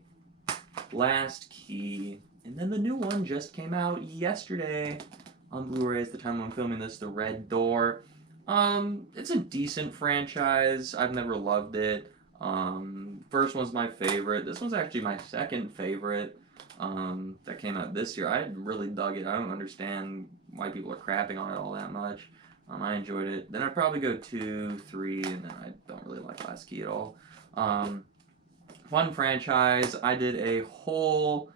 Last Key, and then the new one just came out yesterday on Blu-ray at the time I'm filming this, The Red Door. It's a decent franchise. I've never loved it. First one's my favorite. This one's actually my second favorite. That came out this year. I really dug it. I don't understand why people are crapping on it all that much. I enjoyed it. Then I'd probably go 2, 3, and then I don't really like Last Key at all. Fun franchise. I did a whole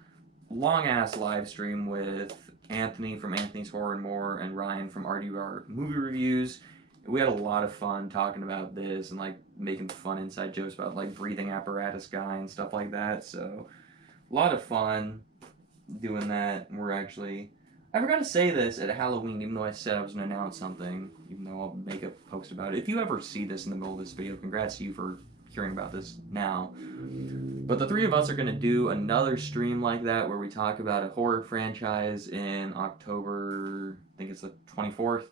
long-ass live stream with Anthony from Anthony's Horror and More and Ryan from RDR Movie Reviews. We had a lot of fun talking about this and like making fun inside jokes about like breathing apparatus guy and stuff like that. So a lot of fun doing that. I forgot to say this at Halloween, even though I said I was going to announce something, even though I'll make a post about it. If you ever see this in the middle of this video, congrats to you for hearing about this now. But the three of us are going to do another stream like that where we talk about a horror franchise in October, I think it's the 24th.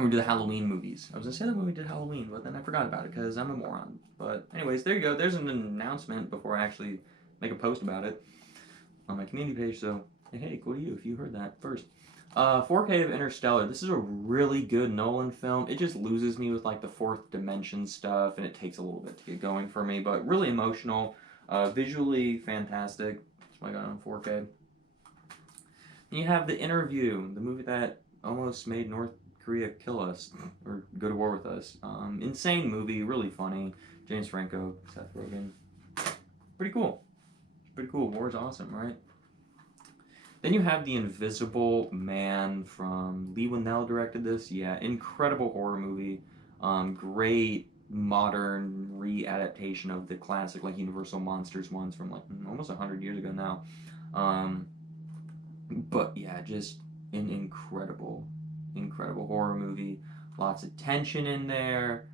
We do the Halloween movies. I was going to say that when we did Halloween, but then I forgot about it because I'm a moron. But anyways, there you go. There's an announcement before I actually make a post about it on my community page. So, hey, cool to you if you heard that first. 4K of Interstellar. This is a really good Nolan film. It just loses me with like the fourth dimension stuff, and it takes a little bit to get going for me, but really emotional. Visually fantastic. That's why I got it on 4K. And you have The Interview, the movie that almost made North Korea kill us or go to war with us. Insane movie, really funny. James Franco, Seth Rogen. Pretty cool. Pretty cool. War's awesome, right? Then you have The Invisible Man from Lee Winnell directed this. Yeah, incredible horror movie. Great modern re-adaptation of the classic like Universal Monsters ones from like almost 100 years ago now. But yeah, just an incredible horror movie. Lots of tension in there.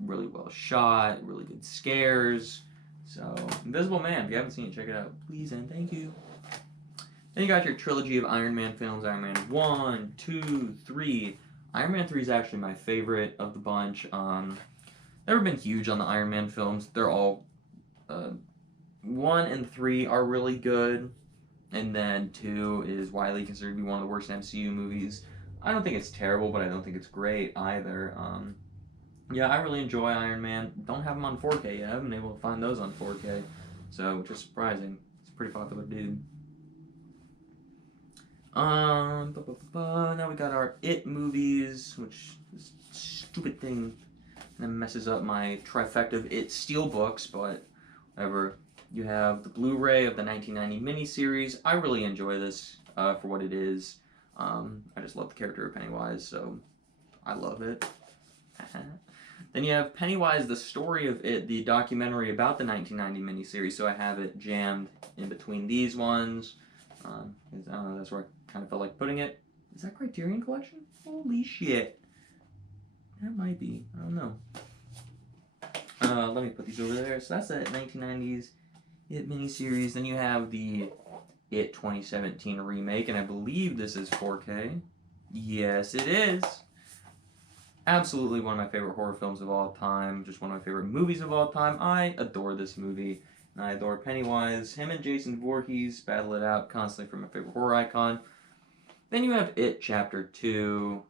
Really well shot. Really good scares. So, Invisible Man, if you haven't seen it, check it out. Please and thank you. Then you got your trilogy of Iron Man films, Iron Man 1, 2, 3. Iron Man 3 is actually my favorite of the bunch. Never been huge on the Iron Man films. They're all, 1 and 3 are really good. And then 2 is widely considered to be one of the worst MCU movies. I don't think it's terrible, but I don't think it's great either. Yeah, I really enjoy Iron Man. Don't have them on 4K yet. I haven't been able to find those on 4K. So, which is surprising. It's a pretty popular dude. Now we got our It movies, which is a stupid thing that messes up my trifecta of It steelbooks, but whatever. You have the Blu-ray of the 1990 miniseries. I really enjoy this for what it is. I just love the character of Pennywise, so I love it. Then you have Pennywise, the story of It, the documentary about the 1990 miniseries, so I have it jammed in between these ones. I don't know, that's where I kind of felt like putting it. Is that Criterion Collection? Holy shit. That might be. I don't know. Let me put these over there. So that's the 1990s It miniseries. Then you have the It 2017 remake, and I believe this is 4K. Yes, it is. Absolutely one of my favorite horror films of all time. Just one of my favorite movies of all time. I adore this movie. And I adore Pennywise. Him and Jason Voorhees battle it out constantly for my favorite horror icon. Then you have It Chapter 2,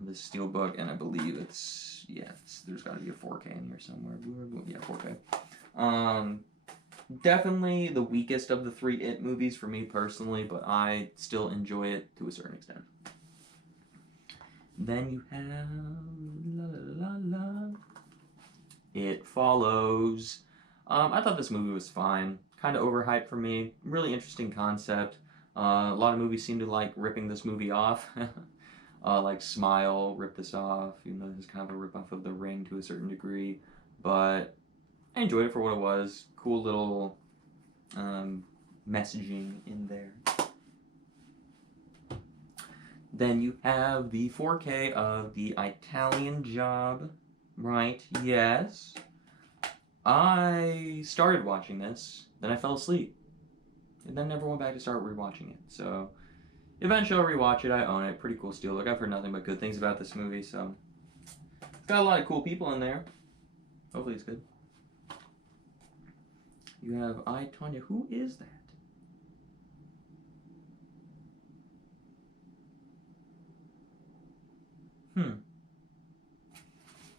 the steelbook, and I believe it's, yeah, there's got to be a 4K in here somewhere. Yeah, 4K. Definitely the weakest of the 3 It movies for me personally, but I still enjoy it to a certain extent. Then you have It Follows. I thought this movie was fine. Kind of overhyped for me. Really interesting concept. A lot of movies seem to like ripping this movie off. Like Smile ripped this off, even though it's kind of a ripoff of The Ring to a certain degree. But I enjoyed it for what it was. Cool little messaging in there. Then you have the 4K of The Italian Job. Right, yes. I started watching this, then I fell asleep. And then never went back to start rewatching it. So, eventually I'll rewatch it. I own it. Pretty cool still. Look, I've heard nothing but good things about this movie, so. It's got a lot of cool people in there. Hopefully it's good. You have I, Tonya. Who is that?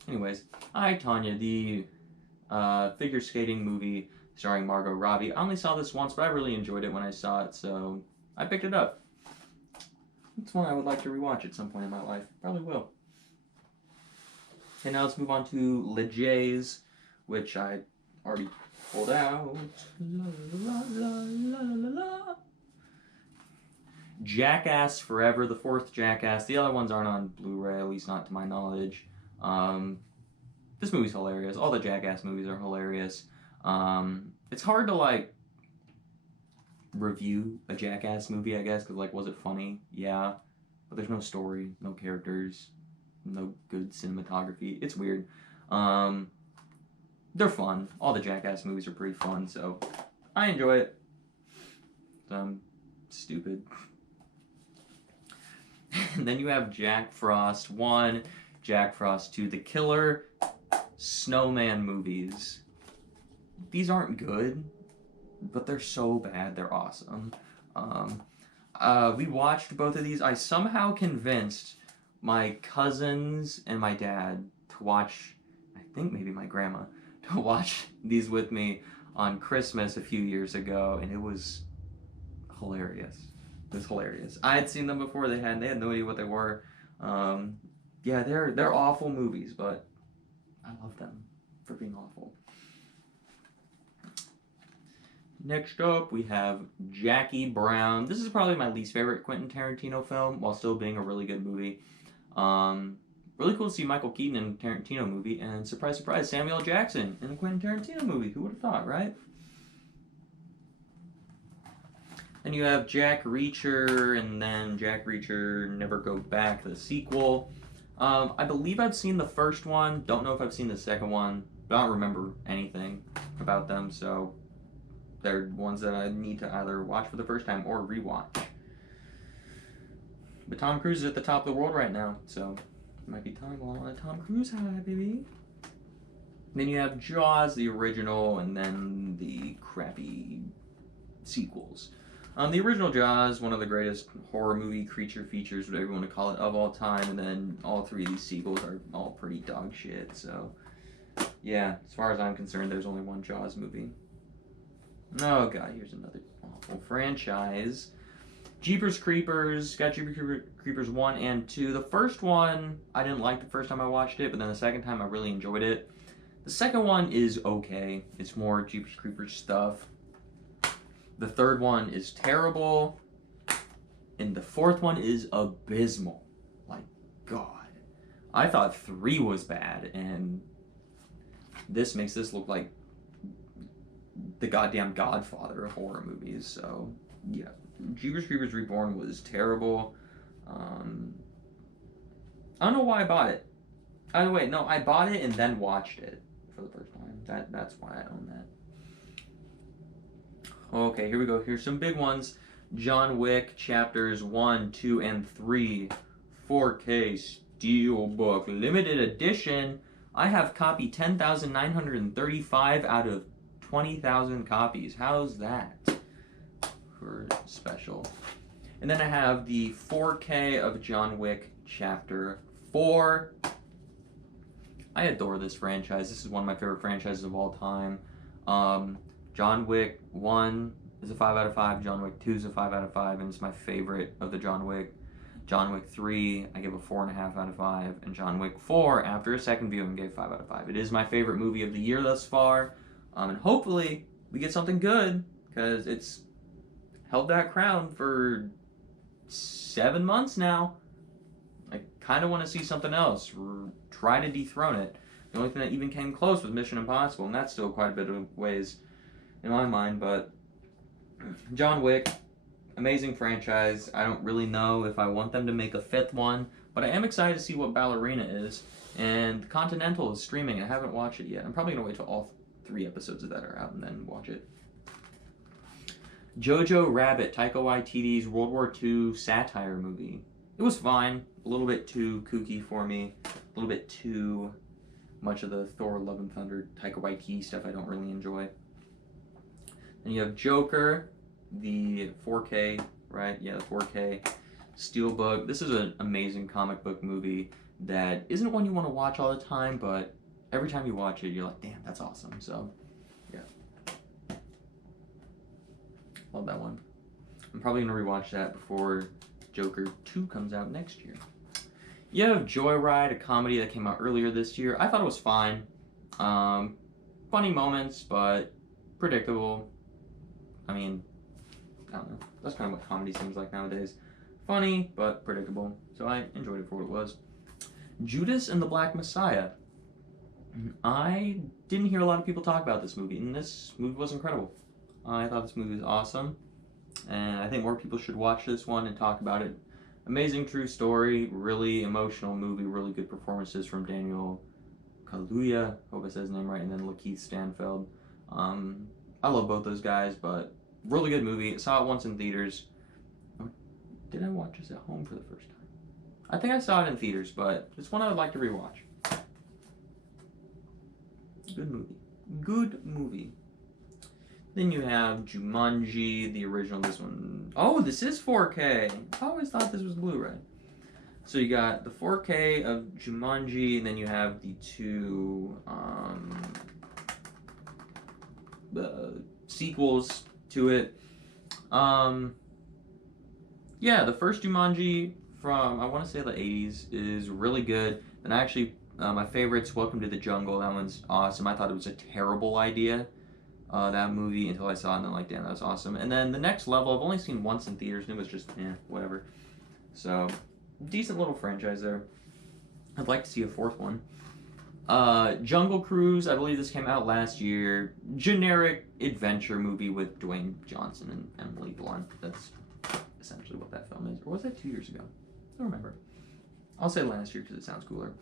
Anyways, I, Tonya, the figure skating movie starring Margot Robbie. I only saw this once, but I really enjoyed it when I saw it, so I picked it up. It's one I would like to rewatch at some point in my life. Probably will. And now let's move on to LeJay's, which I already pulled out. La, la, la, la, la. Jackass Forever, the fourth Jackass. The other ones aren't on Blu-ray, at least not to my knowledge. This movie's hilarious. All the Jackass movies are hilarious. It's hard to, like, review a Jackass movie, I guess, because, like, was it funny? Yeah. But there's no story, no characters, no good cinematography. It's weird. They're fun. All the Jackass movies are pretty fun, so I enjoy it. Stupid. And then you have Jack Frost 1, Jack Frost 2, the Killer Snowman movies. These aren't good, but they're so bad, they're awesome. We watched both of these. I somehow convinced my cousins and my dad to watch, I think maybe my grandma, to watch these with me on Christmas a few years ago, and it was hilarious. It was hilarious. I had seen them before, they had no idea what they were. Yeah, they're awful movies, but I love them for being awful. Next up, we have Jackie Brown. This is probably my least favorite Quentin Tarantino film, while still being a really good movie. Really cool to see Michael Keaton in a Tarantino movie, and surprise, surprise, Samuel L. Jackson in a Quentin Tarantino movie. Who would have thought, right? Then you have Jack Reacher, and then Jack Reacher Never Go Back, the sequel. I believe I've seen the first one. Don't know if I've seen the second one, but I don't remember anything about them, so they're ones that I need to either watch for the first time or rewatch. But Tom Cruise is at the top of the world right now, so it might be time while on a Tom Cruise high, baby. Then you have Jaws, the original, and then the crappy sequels. The original Jaws, one of the greatest horror movie creature features, whatever you want to call it, of all time, and then all three of these sequels are all pretty dog shit, so yeah, as far as I'm concerned, there's only one Jaws movie. Oh god, here's another awful franchise. Jeepers Creepers, got Jeepers Creepers 1 and 2. The first one, I didn't like the first time I watched it, but then the second time I really enjoyed it. The second one is okay. It's more Jeepers Creepers stuff. The third one is terrible. And the fourth one is abysmal. Like, God. I thought 3 was bad, and this makes this look like the goddamn Godfather of horror movies, so yeah. Jeepers Creepers Reborn was terrible. I don't know why I bought it. Oh wait, no, I bought it and then watched it for the first time. That's why I own that. Okay, here we go. Here's some big ones. John Wick chapters 1, 2, and 3. 4K Steelbook Limited Edition. I have copy 10,935 out of 20,000 copies. How's that for special? And then I have the 4K of John Wick Chapter 4. I adore this franchise. This is one of my favorite franchises of all time. John Wick 1 is a 5 out of 5. John Wick 2 is a 5 out of 5, and it's my favorite of the John Wick. John Wick 3, I give a 4.5 out of 5. And John Wick 4, after a second viewing, gave 5 out of 5. It is my favorite movie of the year thus far. And hopefully we get something good, because it's held that crown for 7 months now. I kind of want to see something else, try to dethrone it. The only thing that even came close was Mission Impossible, and that's still quite a bit of ways in my mind, but John Wick, amazing franchise. I don't really know if I want them to make a fifth one, but I am excited to see what Ballerina is. And Continental is streaming. I haven't watched it yet. I'm probably going to wait till all 3 episodes of that are out and then watch it. Jojo Rabbit, Taika Waititi's World War II satire movie. It was fine. A little bit too kooky for me. A little bit too much of the Thor Love and Thunder Taika Waititi stuff I don't really enjoy. Then you have Joker, the 4K, right? Yeah, the 4K Steelbook. This is an amazing comic book movie that isn't one you want to watch all the time, but every time you watch it, you're like, damn, that's awesome. So, yeah. Love that one. I'm probably going to rewatch that before Joker 2 comes out next year. You have Joyride, a comedy that came out earlier this year. I thought it was fine. Funny moments, but predictable. I mean, I don't know. That's kind of what comedy seems like nowadays. Funny, but predictable. So I enjoyed it for what it was. Judas and the Black Messiah. I didn't hear a lot of people talk about this movie, and this movie was incredible. I thought this movie was awesome, and I think more people should watch this one and talk about it. Amazing true story, really emotional movie, really good performances from Daniel Kaluuya, hope I said his name right, and then Lakeith Stanfield. I love both those guys, but really good movie. I saw it once in theaters. Or did I watch this at home for the first time? I think I saw it in theaters, but it's one I would like to rewatch. Good movie. Good movie. Then you have Jumanji, the original, this one. Oh, this is 4K. I always thought this was Blu-ray. So you got the 4K of Jumanji, and then you have the 2 sequels to it. Yeah, the first Jumanji from, I want to say the 80s, is really good. And actually, my favorite's Welcome to the Jungle. That one's awesome. I thought it was a terrible idea, that movie, until I saw it, and then like, damn, that was awesome. And then the Next Level, I've only seen once in theaters, and it was just, whatever. So, decent little franchise there. I'd like to see a 4th one. Jungle Cruise, I believe this came out last year. Generic adventure movie with Dwayne Johnson and Emily Blunt. That's essentially what that film is. Or was that 2 years ago? I don't remember. I'll say last year because it sounds cooler.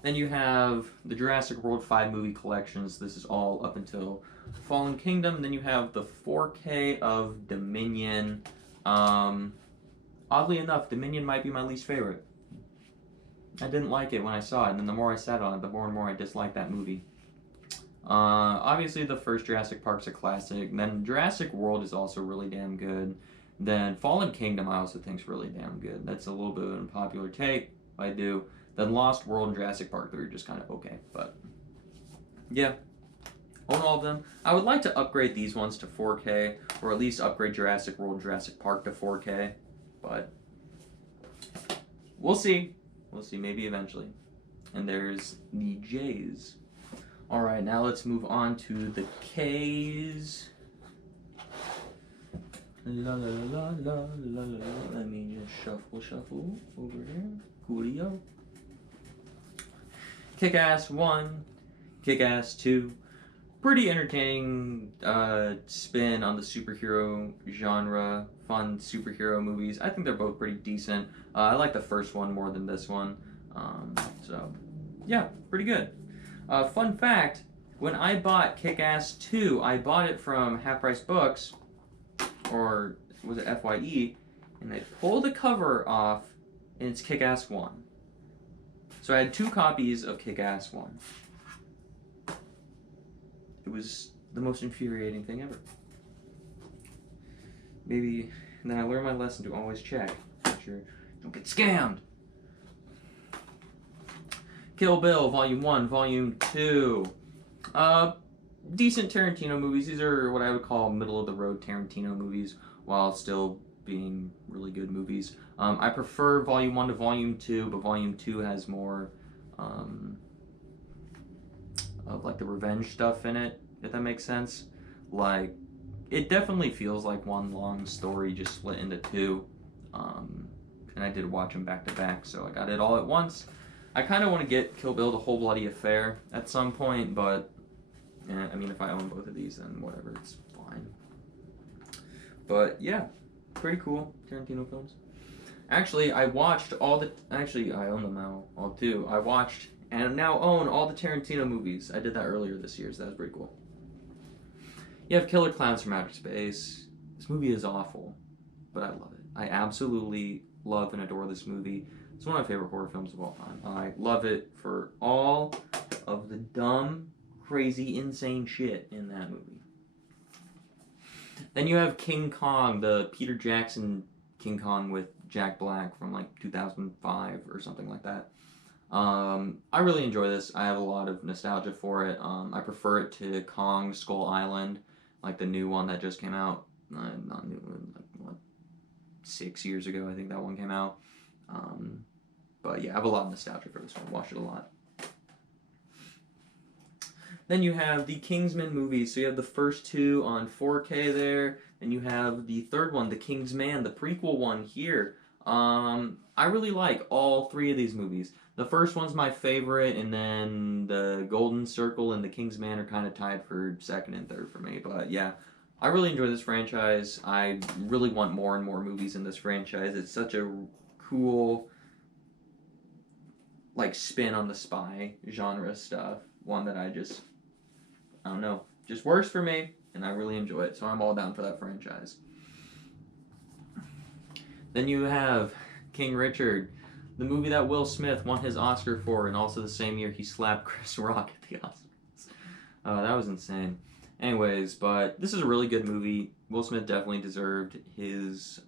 Then you have the Jurassic World 5 movie collections. This is all up until Fallen Kingdom. Then you have the 4K of Dominion. Oddly enough, Dominion might be my least favorite. I didn't like it when I saw it, and then the more I sat on it, the more and more I disliked that movie. Obviously, the first Jurassic Park's a classic. Then Jurassic World is also really damn good. Then Fallen Kingdom I also think is really damn good. That's a little bit of an unpopular take, I do. Then Lost World and Jurassic Park 3 are just kind of okay, but yeah. Own all of them. I would like to upgrade these ones to 4K, or at least upgrade Jurassic World and Jurassic Park to 4K, but we'll see. We'll see, maybe eventually. And there's the J's. Alright, now let's move on to the K's. La la la la la la. Let me just shuffle over here. Coolio. Kick-Ass 1, Kick-Ass 2. Pretty entertaining spin on the superhero genre. Fun superhero movies. I think they're both pretty decent. I like the first one more than this one. So, yeah, pretty good. Fun fact, when I bought Kick-Ass 2, I bought it from Half Price Books, or was it FYE, and they pulled the cover off, and it's Kick-Ass 1. So I had 2 copies of Kick-Ass 1. It was the most infuriating thing ever. Maybe, and then I learned my lesson to always check. Make sure you don't get scammed. Kill Bill, Volume 1, Volume 2. Decent Tarantino movies. These are what I would call middle-of-the-road Tarantino movies, while still being really good movies. I prefer Volume 1 to Volume 2, but Volume 2 has more of like the revenge stuff in it, if that makes sense. Like, it definitely feels like one long story just split into 2. And I did watch them back to back, so I got it all at once. I kind of want to get Kill Bill: The Whole Bloody Affair at some point, but I mean, if I own both of these, then whatever, it's fine. But yeah, pretty cool Tarantino films. Actually, I watched all the. Actually, I own them now. All too. I watched and now own all the Tarantino movies. I did that earlier this year, so that was pretty cool. You have Killer Clowns from Outer Space. This movie is awful, but I love it. I absolutely love and adore this movie. It's one of my favorite horror films of all time. I love it for all of the dumb, crazy, insane shit in that movie. Then you have King Kong, the Peter Jackson King Kong with Jack Black from like 2005 or something like that. I really enjoy this. I have a lot of nostalgia for it. I prefer it to Kong Skull Island, like the new one that just came out. Not new, like what, 6 years ago I think that one came out. But yeah, I have a lot of nostalgia for this one. Watched it a lot. Then you have the Kingsman movies. So you have the first two on 4K there. And you have the third one, The King's Man, the prequel one here. I really like all three of these movies. The first one's my favorite, and then the Golden Circle and The King's Man are kind of tied for second and third for me. But yeah, I really enjoy this franchise. I really want more and more movies in this franchise. It's such a cool, like, spin on the spy genre stuff. One that I don't know, just works for me, and I really enjoy it. So I'm all down for that franchise. Then you have King Richard, the movie that Will Smith won his Oscar for, and also the same year he slapped Chris Rock at the Oscars. That was insane. Anyways, but this is a really good movie. Will Smith definitely deserved his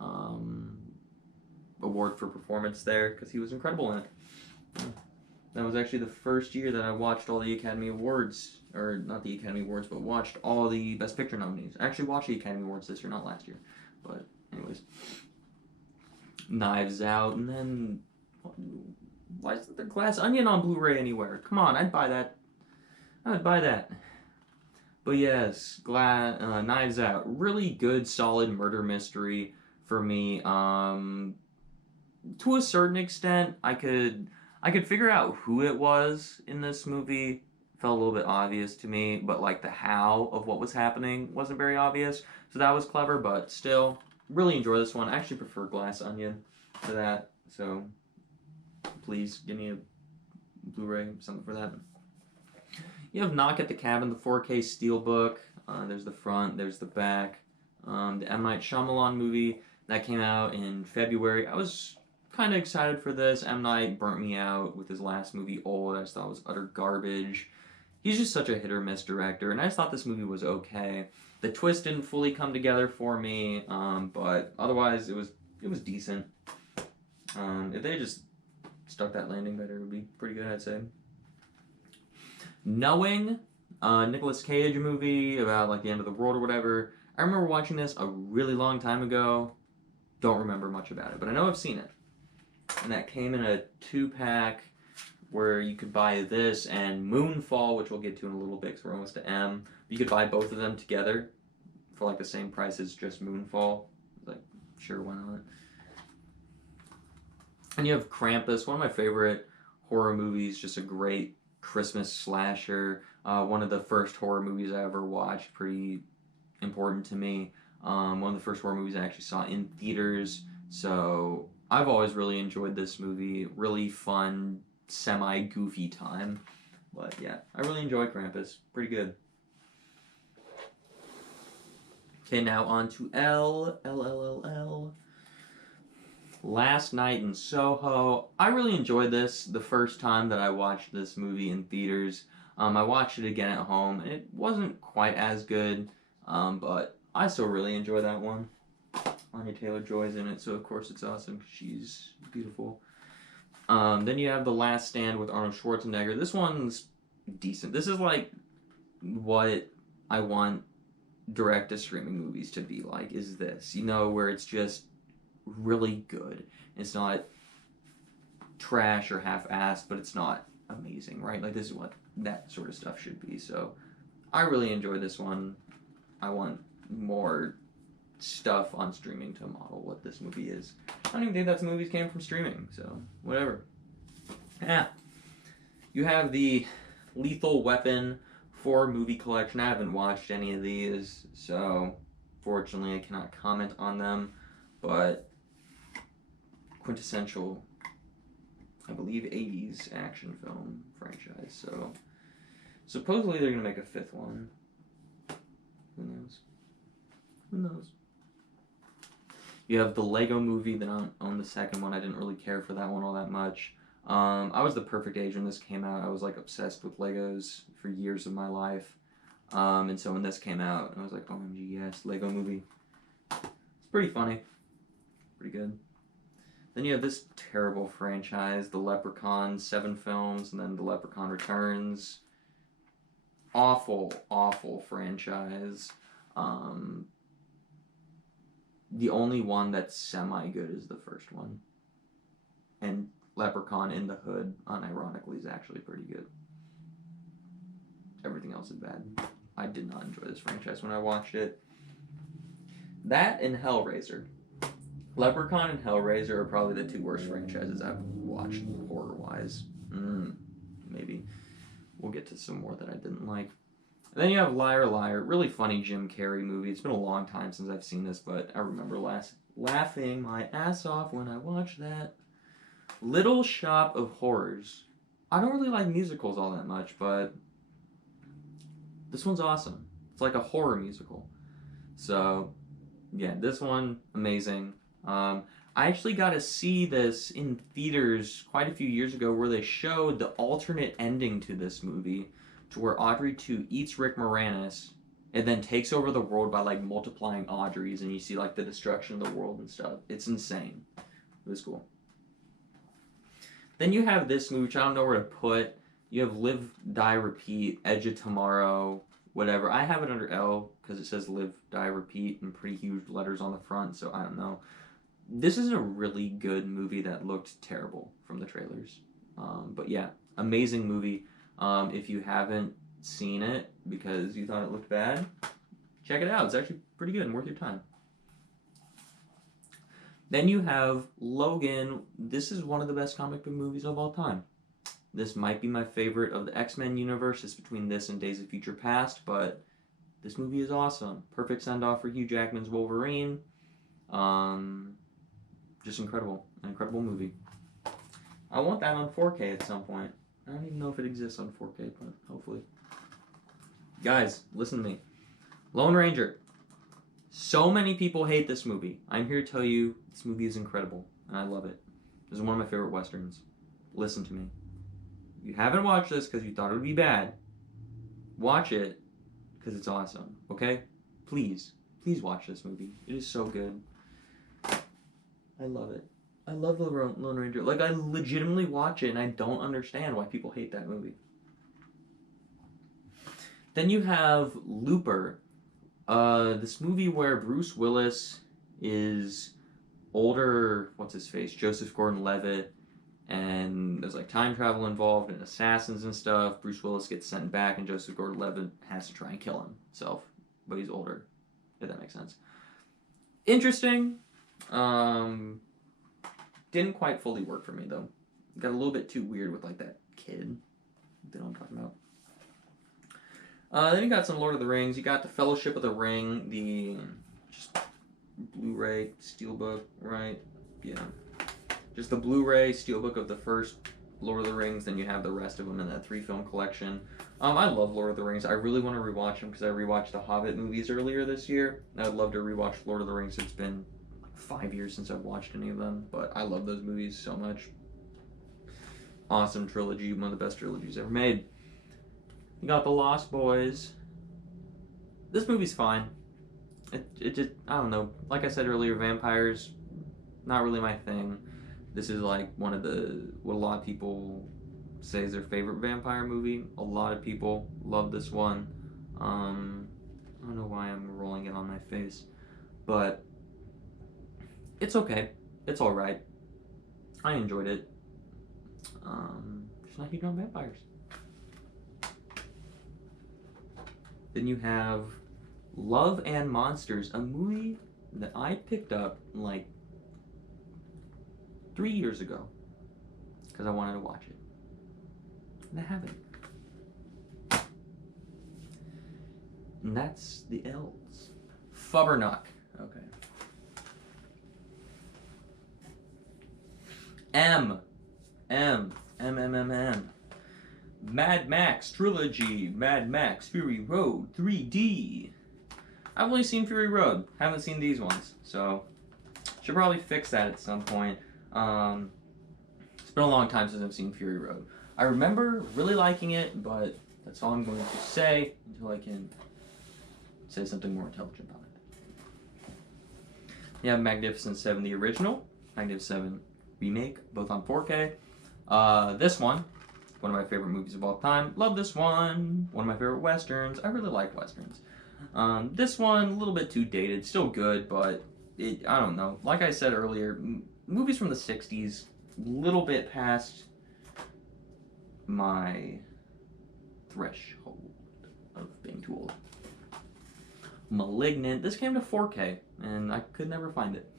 award for performance there, because he was incredible in it. That was actually the first year that I watched all the Academy Awards, or not the Academy Awards, but watched all the Best Picture nominees. I actually watched the Academy Awards this year, not last year. But anyways. Knives Out, and then why isn't there Glass Onion on Blu-ray anywhere? Come on, I'd buy that. I would buy that. But yes, Knives Out, really good, solid murder mystery for me. To a certain extent, I could figure out who it was in this movie. Felt a little bit obvious to me, but like the how of what was happening wasn't very obvious. So that was clever, but still, really enjoy this one. I actually prefer Glass Onion to that, so please give me a Blu-ray, something for that. You have Knock at the Cabin, the 4K Steelbook. There's the front, there's the back. The M. Night Shyamalan movie that came out in February. I was kind of excited for this. M. Night burnt me out with his last movie, Old. I just thought it was utter garbage. He's just such a hit or miss director, and I just thought this movie was okay. The twist didn't fully come together for me, but otherwise it was decent. If they just stuck that landing better, it would be pretty good, I'd say. Knowing, Nicolas Cage movie about like the end of the world or whatever. I remember watching this a really long time ago. Don't remember much about it, but I know I've seen it. And that came in a 2-pack where you could buy this and Moonfall, which we'll get to in a little bit because we're almost to M. You could buy both of them together for like the same price as just Moonfall. Like, sure, why not? And you have Krampus, one of my favorite horror movies, just a great Christmas slasher. One of the first horror movies I ever watched, pretty important to me. One of the first horror movies I actually saw in theaters. So I've always really enjoyed this movie. Really fun, semi-goofy time. But yeah, I really enjoy Krampus. Pretty good. Okay, now on to L. Last Night in Soho. I really enjoyed this the first time that I watched this movie in theaters. I watched it again at home, and it wasn't quite as good, but I still really enjoy that one. Anya Taylor-Joy's in it, so of course it's awesome. She's beautiful. Then you have The Last Stand with Arnold Schwarzenegger. This one's decent. This is like what I want direct-to-streaming movies to be like, is this. You know, where it's just really good. It's not trash or half-assed, but it's not amazing, right? Like, this is what that sort of stuff should be. So I really enjoyed this one. I want more stuff on streaming to model what this movie is. I don't even think that movies came from streaming, so whatever. Yeah. You have the Lethal Weapon 4 movie collection. I haven't watched any of these, so Fortunately, I cannot comment on them, but quintessential, I believe, 80s action film franchise. So supposedly they're going to make a 5th one. Who knows? Who knows? You have the Lego Movie, then on the 2nd one. I didn't really care for that one all that much. I was the perfect age when this came out. I was like obsessed with Legos for years of my life. And so when this came out, I was like, OMG, yes, Lego Movie. It's pretty funny. Pretty good. Then you have this terrible franchise, The Leprechaun, 7 films, and then The Leprechaun Returns. Awful, awful franchise. The only one that's semi-good is the first one. And Leprechaun in the Hood, unironically, is actually pretty good. Everything else is bad. I did not enjoy this franchise when I watched it. That and Hellraiser. Leprechaun and Hellraiser are probably the 2 worst franchises I've watched horror-wise. Maybe. We'll get to some more that I didn't like. And then you have Liar Liar, really funny Jim Carrey movie. It's been a long time since I've seen this, but I remember laughing my ass off when I watched that. Little Shop of Horrors. I don't really like musicals all that much, but this one's awesome. It's like a horror musical. So, yeah, this one, amazing. I actually got to see this in theaters quite a few years ago where they showed the alternate ending to this movie to where Audrey 2 eats Rick Moranis and then takes over the world by like multiplying Audreys, and you see like the destruction of the world and stuff. It's insane. It was cool. Then you have this movie, which I don't know where to put. You have Live, Die, Repeat, Edge of Tomorrow, whatever. I have it under L because it says Live, Die, Repeat in pretty huge letters on the front, so I don't know. This is a really good movie that looked terrible from the trailers. But yeah, amazing movie. If you haven't seen it because you thought it looked bad, check it out. It's actually pretty good and worth your time. Then you have Logan. This is one of the best comic book movies of all time. This might be my favorite of the X-Men universe. It's between this and Days of Future Past, but this movie is awesome. Perfect send-off for Hugh Jackman's Wolverine. Just incredible. An incredible movie. I want that on 4K at some point. I don't even know if it exists on 4K, but hopefully. Guys, listen to me. Lone Ranger. So many people hate this movie. I'm here to tell you this movie is incredible, and I love it. This is one of my favorite westerns. Listen to me. If you haven't watched this because you thought it would be bad, watch it because it's awesome, okay? Please, please watch this movie. It is so good. I love it. I love the Lone Ranger. Like, I legitimately watch it, and I don't understand why people hate that movie. Then you have Looper. This movie where Bruce Willis is older, what's-his-face, Joseph Gordon-Levitt, and there's, like, time travel involved and assassins and stuff. Bruce Willis gets sent back, and Joseph Gordon-Levitt has to try and kill himself, but he's older, if that makes sense. Interesting. Didn't quite fully work for me, though. Got a little bit too weird with, like, that kid. You know what I'm talking about. Then you got some Lord of the Rings. You got the Fellowship of the Ring, the just Blu-ray Steelbook, right? Yeah. Just the Blu-ray Steelbook of the first Lord of the Rings. Then you have the rest of them in that 3-film collection. I love Lord of the Rings. I really want to rewatch them because I rewatched the Hobbit movies earlier this year. I would love to rewatch Lord of the Rings. It's been like 5 years since I've watched any of them, but I love those movies so much. Awesome trilogy, one of the best trilogies ever made. You got The Lost Boys. This movie's fine. It just, I don't know. Like I said earlier, vampires, not really my thing. This is like one of what a lot of people say is their favorite vampire movie. A lot of people love this one. I don't know why I'm rolling it on my face, but it's okay. It's alright. I enjoyed it. Just not huge on vampires. Then you have Love and Monsters, a movie that I picked up like 3 years ago because I wanted to watch it. And I haven't. And that's the L's. Fubbernuck. Okay. M. Mad Max Trilogy. Mad Max Fury Road 3D. I've only seen Fury Road. Haven't seen these ones. So, should probably fix that at some point. It's been a long time since I've seen Fury Road. I remember really liking it, but that's all I'm going to say until I can say something more intelligent about it. You have Magnificent 7, the original, Magnificent 7 remake, both on 4K. This one of my favorite movies of all time. Love this one. One of my favorite westerns. I really like westerns. This one, a little bit too dated. Still good, but I don't know. Like I said earlier, movies from the 60s, little bit past my threshold of being too old. Malignant. This came to 4K, and I could never find it.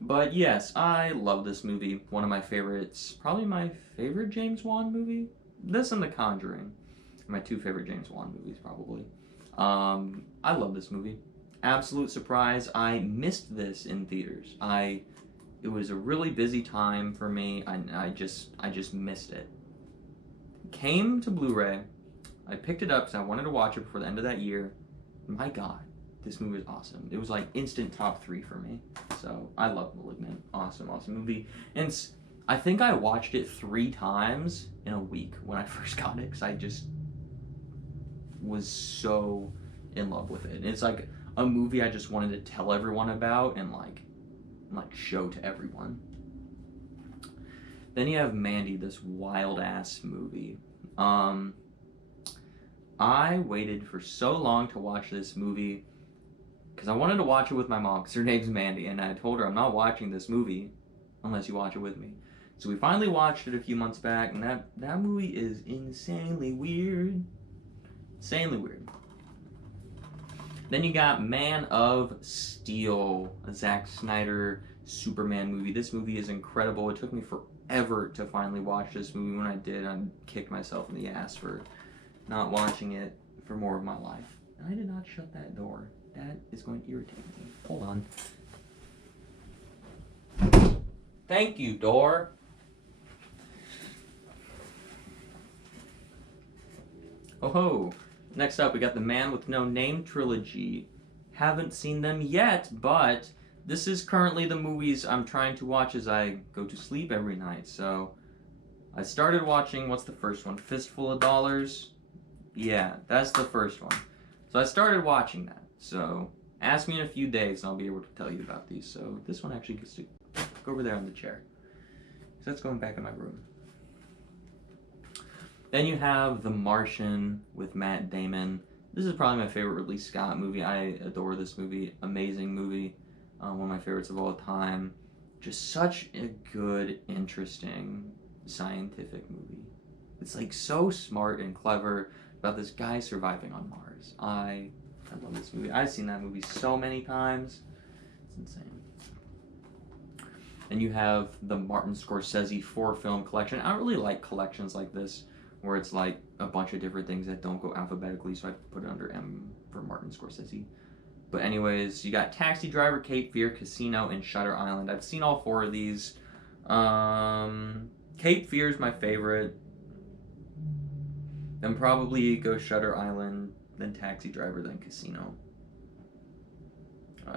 But yes, I love this movie. One of my favorites. Probably my favorite James Wan movie. This and The Conjuring. My two favorite James Wan movies, probably. I love this movie. Absolute surprise. I missed this in theaters. It was a really busy time for me. I just missed it. Came to Blu-ray. I picked it up because I wanted to watch it before the end of that year. My God, this movie was awesome. It was like instant top 3 for me. So I love Malignant. Awesome movie. And I think I watched it 3 times in a week when I first got it because I just was so in love with it. And it's like a movie I just wanted to tell everyone about and like show to everyone. Then you have Mandy, this wild ass movie. I waited for so long to watch this movie because I wanted to watch it with my mom because her name's Mandy, and I told her I'm not watching this movie unless you watch it with me. So we finally watched it a few months back, and that movie is insanely weird. Insanely weird. Then you got Man of Steel, a Zack Snyder Superman movie. This movie is incredible. It took me forever to finally watch this movie. When I did, I kicked myself in the ass for not watching it for more of my life. And I did not shut that door. That is going to irritate me. Hold on. Thank you, door. Oh ho. Next up, we got the Man with No Name trilogy. Haven't seen them yet, but this is currently the movies I'm trying to watch as I go to sleep every night. So I started watching, what's the first one? Fistful of Dollars? Yeah, that's the first one. So I started watching that. So ask me in a few days and I'll be able to tell you about these. So this one actually gets to go over there on the chair. So that's going back in my room. Then you have The Martian with Matt Damon. This is probably my favorite Ridley Scott movie. I adore this movie. Amazing movie. One of my favorites of all time. Just such a good, interesting, scientific movie. It's like so smart and clever about this guy surviving on Mars. I love this movie. I've seen that movie so many times. It's insane. And you have the Martin Scorsese 4-film collection. I don't really like collections like this, where it's like a bunch of different things that don't go alphabetically, so I put it under M for Martin Scorsese. But anyways, you got Taxi Driver, Cape Fear, Casino, and Shutter Island. I've seen all 4 of these. Cape Fear is my favorite. Then probably go Shutter Island, then Taxi Driver, then Casino.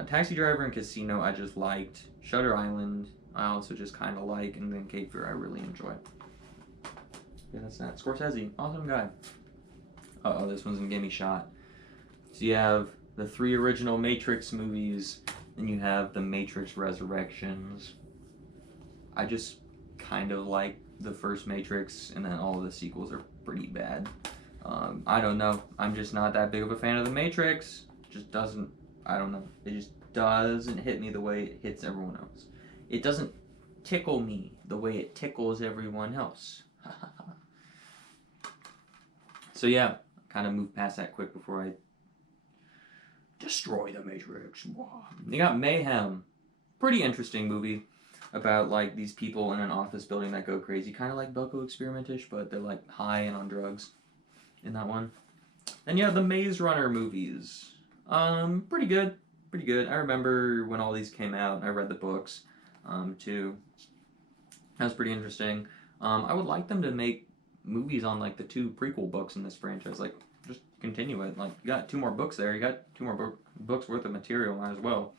Taxi Driver and Casino I just liked. Shutter Island I also just kind of like, and then Cape Fear I really enjoy. Yeah, that's that. Scorsese, awesome guy. Uh-oh, this one's gonna get me shot. So you have the 3 original Matrix movies, and you have the Matrix Resurrections. I just kind of like the first Matrix, and then all of the sequels are pretty bad. I don't know. I'm just not that big of a fan of the Matrix. Just doesn't, I don't know. It just doesn't hit me the way it hits everyone else. It doesn't tickle me the way it tickles everyone else. So yeah, kind of move past that quick before I destroy the Matrix. You got Mayhem. Pretty interesting movie about like these people in an office building that go crazy. Kind of like Belko Experimentish, but they're like high and on drugs in that one. Then you have the Maze Runner movies. Pretty good. pretty good. I remember when all these came out. I read the books, too. That was pretty interesting. I would like them to make movies on like the 2 prequel books in this franchise. Like, just continue it. Like, you got 2 more books there. You got 2 more books worth of material. Might as well.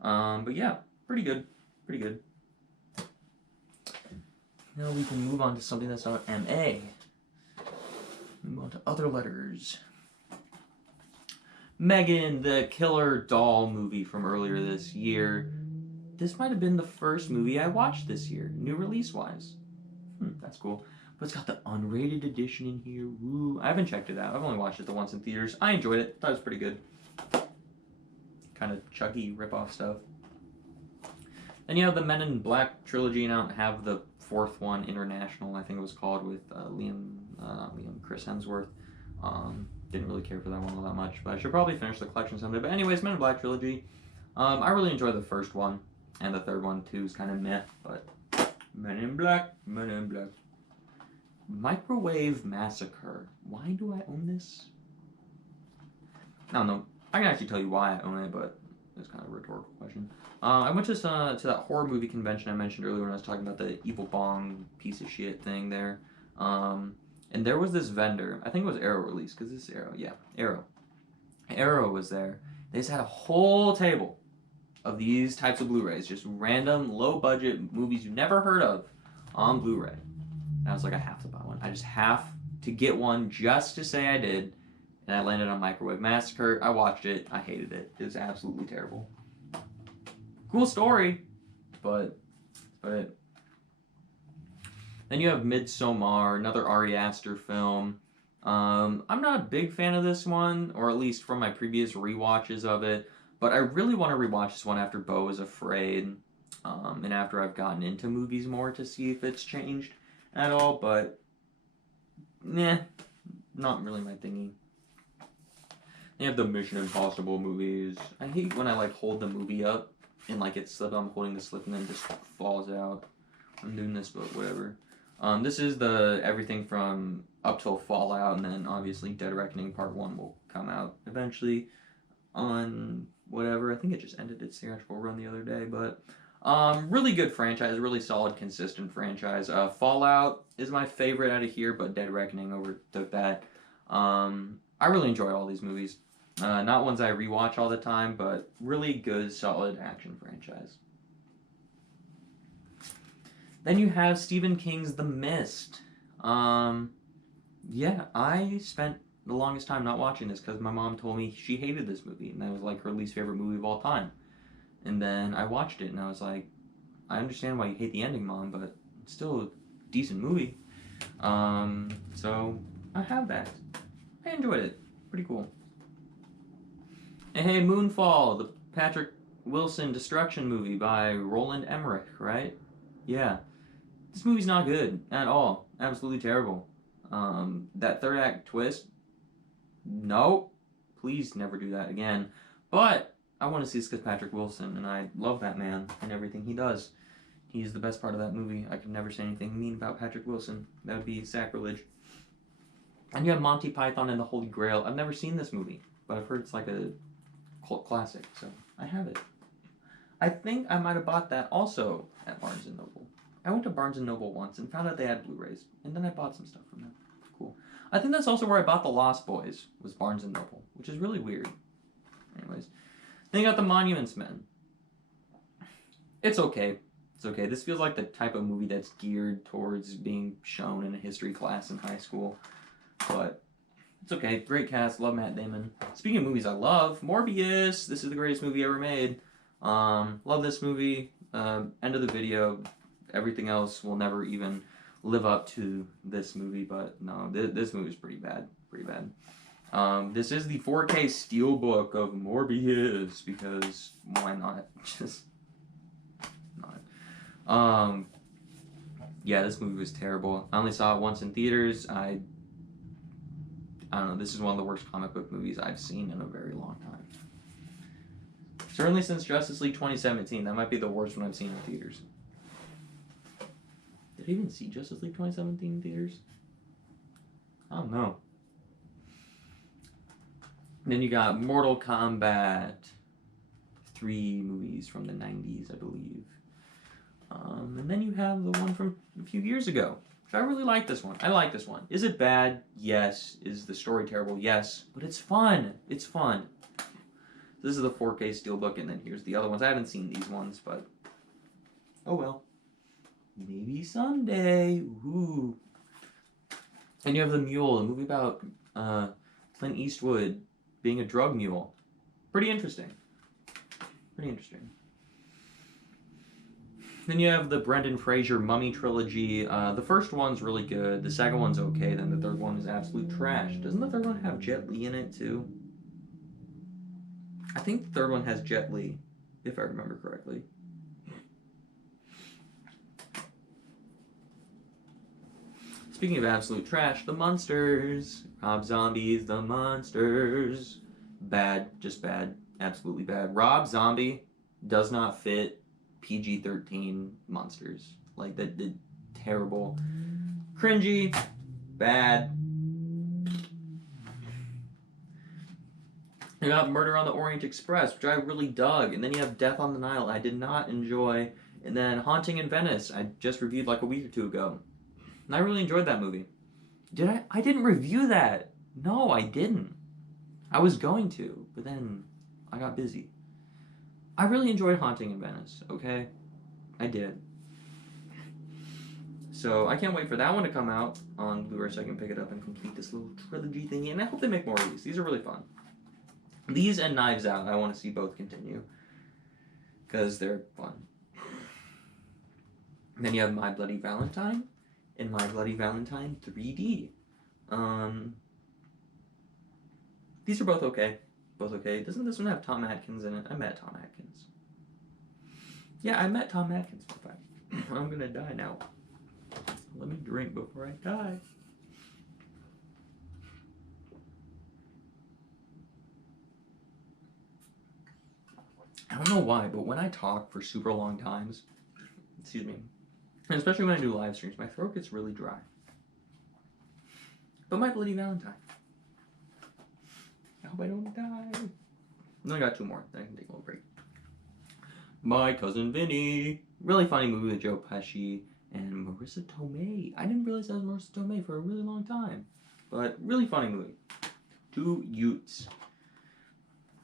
But yeah, pretty good. Pretty good. Now we can move on to something that's not MA. Move on to other letters. Megan, the Killer Doll movie from earlier this year. This might have been the first movie I watched this year, new release-wise. That's cool. But it's got the unrated edition in here. Woo. I haven't checked it out. I've only watched it the once in theaters. I enjoyed it. Thought it was pretty good. Kind of chuggy rip-off stuff. Then you have the Men in Black trilogy, and I don't have the 4th one, International, I think it was called, with Chris Hemsworth. Didn't really care for that one all that much, but I should probably finish the collection someday. But anyways, Men in Black trilogy. I really enjoyed the first one, and the 3rd one too is kind of meh, but Men in Black, Men in Black. Microwave Massacre. Why do I own this? I don't know. I can actually tell you why I own it, but it's kind of a rhetorical question. I went to that horror movie convention I mentioned earlier when I was talking about the Evil Bong piece of shit thing there. And there was this vendor. I think it was Arrow Release, because this is Arrow. Yeah, Arrow. Arrow was there. They just had a whole table of these types of Blu-rays, just random, low-budget movies you've never heard of on Blu-ray. And I was like, I have to buy one. I just have to get one just to say I did. And I landed on Microwave Massacre. I watched it. I hated it. It was absolutely terrible. Cool story, but then you have Midsommar, another Ari Aster film. I'm not a big fan of this one, or at least from my previous rewatches of it, but I really want to rewatch this one after Beau is Afraid, and after I've gotten into movies more to see if it's changed at all, but nah, not really my thingy. They have the Mission Impossible movies. I hate when I like hold the movie up and like it's slip. I'm holding the slip and then it just falls out. I'm doing this, but whatever. This is the everything from up till Fallout, and then obviously Dead Reckoning Part 1 will come out eventually on whatever. I think it just ended its theatrical run the other day, but really good franchise, really solid, consistent franchise. Fallout is my favorite out of here, but Dead Reckoning overtook that. I really enjoy all these movies. Not ones I rewatch all the time, but really good, solid action franchise. Then you have Stephen King's The Mist. Yeah, I spent the longest time not watching this because my mom told me she hated this movie, and that was like her least favorite movie of all time. And then I watched it, and I was like, I understand why you hate the ending, Mom, but it's still a decent movie. So I have that. I enjoyed it. Pretty cool. And hey, Moonfall, the Patrick Wilson destruction movie by Roland Emmerich, right? Yeah. This movie's not good at all. Absolutely terrible. That 3rd act twist, nope. Please never do that again. But I want to see this because Patrick Wilson, and I love that man and everything he does. He's the best part of that movie. I could never say anything mean about Patrick Wilson. That would be sacrilege. And you have Monty Python and the Holy Grail. I've never seen this movie, but I've heard it's like a cult classic, so I have it. I think I might have bought that also at Barnes & Noble. I went to Barnes & Noble once and found out they had Blu-rays, and then I bought some stuff from them. Cool. I think that's also where I bought The Lost Boys, was Barnes & Noble, which is really weird. Anyways. Then you got The Monuments Men. It's okay. It's okay. This feels like the type of movie that's geared towards being shown in a history class in high school. But it's okay. Great cast. Love Matt Damon. Speaking of movies I love, Morbius. This is the greatest movie ever made. Love this movie. End of the video. Everything else will never even live up to this movie. But no, this movie is pretty bad. Pretty bad. This is the 4K Steelbook of Morbius, because why not? Just not. Yeah, this movie was terrible. I only saw it once in theaters. I don't know, this is one of the worst comic book movies I've seen in a very long time. Certainly since Justice League 2017. That might be the worst one I've seen in theaters. Did I even see Justice League 2017 in theaters? I don't know. Then you got Mortal Kombat. 3 movies from the 90s, I believe. And then you have the one from a few years ago. I really like this one. I like this one. Is it bad? Yes. Is the story terrible? Yes. But it's fun. It's fun. This is the 4K Steelbook, and then here's the other ones. I haven't seen these ones, but oh well. Maybe someday. Ooh. And you have The Mule, a movie about Clint Eastwood being a drug mule. Pretty interesting. Pretty interesting. Then you have the Brendan Fraser Mummy trilogy. The first one's really good. The second one's okay. Then the third one is absolute trash. Doesn't the third one have Jet Li in it too? I think the third one has Jet Li, if I remember correctly. Speaking of absolute trash, The Munsters. Rob Zombie's The Munsters. Bad, just bad, absolutely bad. Rob Zombie does not fit PG-13 monsters. Like, that did terrible. Cringy, bad. You have Murder on the Orient Express, which I really dug. And then you have Death on the Nile, I did not enjoy. And then Haunting in Venice, I just reviewed like a week or two ago. And I really enjoyed that movie. Did I? I didn't review that. No, I didn't. I was going to, but then I got busy. I really enjoyed Haunting in Venice, okay? I did. So I can't wait for that one to come out on Blu-ray so I can pick it up and complete this little trilogy thingy. And I hope they make more of these. These are really fun. These and Knives Out, I want to see both continue. Because they're fun. And then you have My Bloody Valentine and My Bloody Valentine 3D. These are both okay. Both okay. Doesn't this one have Tom Atkins in it? I met Tom Atkins. Yeah, I met Tom Atkins one time. I'm gonna die now. Let me drink before I die. I don't know why, but when I talk for super long times, excuse me, and especially when I do live streams, my throat gets really dry. But My Bloody Valentine. I hope I don't die. I only got 2 more, then I can take a little break. My Cousin Vinny. Really funny movie with Joe Pesci and Marissa Tomei. I didn't realize that was Marissa Tomei for a really long time. But really funny movie. 2 Utes.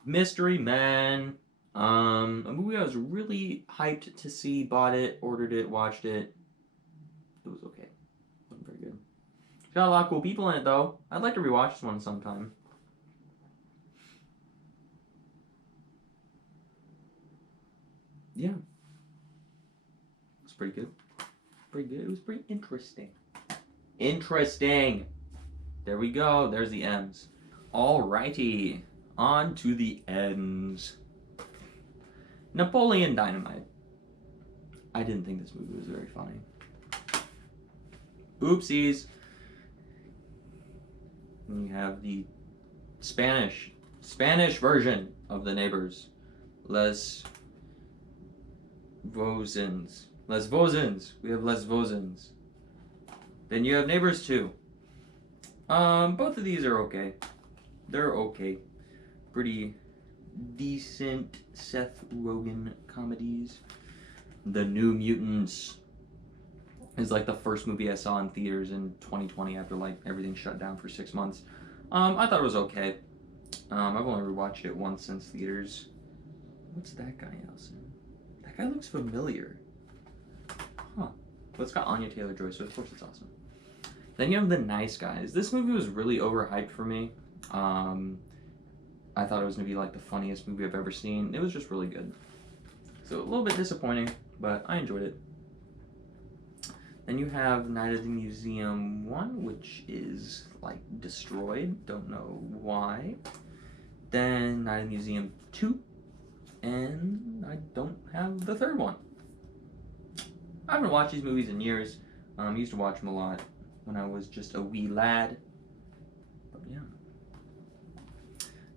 Mystery Men. A movie I was really hyped to see. Bought it, ordered it, watched it. It was okay. Wasn't very good. It's got a lot of cool people in it though. I'd like to rewatch this one sometime. Yeah. It's pretty good. Pretty good. It was pretty interesting. Interesting. There we go. There's the M's. Alrighty. On to the N's. Napoleon Dynamite. I didn't think this movie was very funny. Oopsies. And you have the Spanish version of The Neighbors. Les Voisins. Les Voisins. We have Les Voisins. Then you have Neighbors 2. Both of these are okay. They're okay. Pretty decent Seth Rogen comedies. The New Mutants is like the first movie I saw in theaters in 2020 after like everything shut down for 6 months. I thought it was okay. I've only rewatched it once since theaters. What's that guy else in? That guy looks familiar. Huh. Well, it's got Anya Taylor-Joy, so of course it's awesome. Then you have The Nice Guys. This movie was really overhyped for me. I thought it was going to be like the funniest movie I've ever seen. It was just really good. So a little bit disappointing, but I enjoyed it. Then you have Night at the Museum 1, which is like destroyed. Don't know why. Then Night at the Museum 2. And I don't have the third one. I haven't watched these movies in years. I used to watch them a lot when I was just a wee lad. But yeah.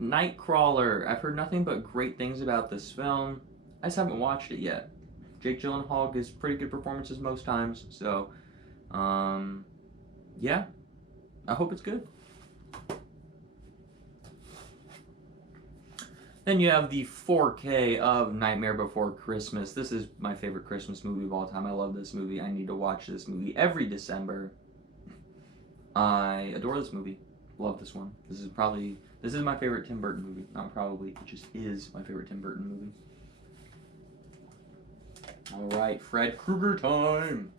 Nightcrawler. I've heard nothing but great things about this film. I just haven't watched it yet. Jake Gyllenhaal gives pretty good performances most times, so yeah, I hope it's good. Then you have the 4K of Nightmare Before Christmas. This is my favorite Christmas movie of all time. I love this movie. I need to watch this movie every December. I adore this movie. Love this one. This is my favorite Tim Burton movie. Not probably, it just is my favorite Tim Burton movie. Alright, Fred Krueger time!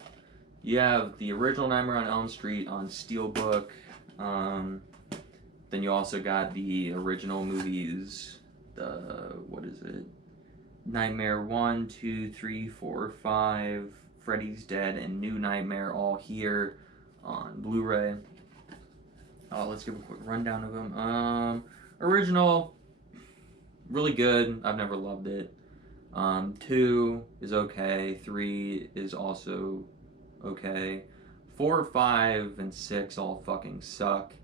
You have the original Nightmare on Elm Street on Steelbook. Then you also got the original movies. What is it? Nightmare 1, 2, 3, 4, 5, Freddy's Dead, and New Nightmare all here on Blu-ray. Let's give a quick rundown of them. Original, really good. I've never loved it. 2 is okay. 3 is also okay. 4, 5, and 6 all fucking suck.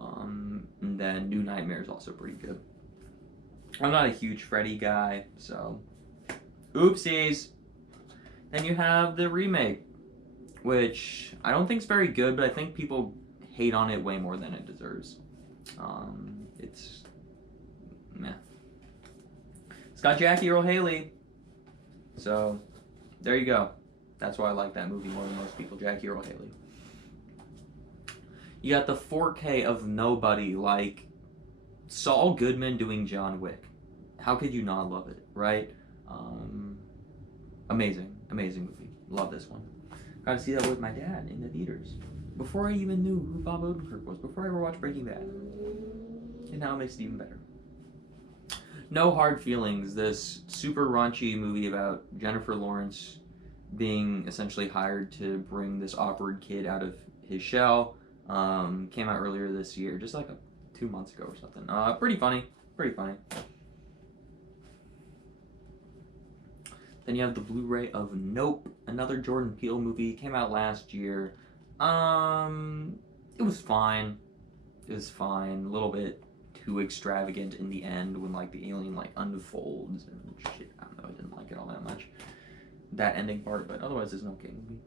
And then New Nightmare is also pretty good. I'm not a huge Freddy guy, so oopsies. Then you have the remake, which I don't think is very good, but I think people hate on it way more than it deserves. It's meh. It's got Jackie Earle Haley, so there you go. That's why I like that movie more than most people. Jackie Earle Haley. You got the 4K of Nobody, like Saul Goodman doing John Wick. How could you not love it, right? Amazing movie. Love this one. Got to see that with my dad in the theaters before I even knew who Bob Odenkirk was. Before I ever watched Breaking Bad, and now it makes it even better. No Hard Feelings. This super raunchy movie about Jennifer Lawrence being essentially hired to bring this awkward kid out of his shell. Came out earlier this year, just like 2 months ago or something. Pretty funny. Then you have the Blu-ray of Nope, another Jordan Peele movie. Came out last year. It was fine. A little bit too extravagant in the end when like the alien like unfolds and shit. I don't know. I didn't like it all that much. That ending part, but otherwise it's an okay movie.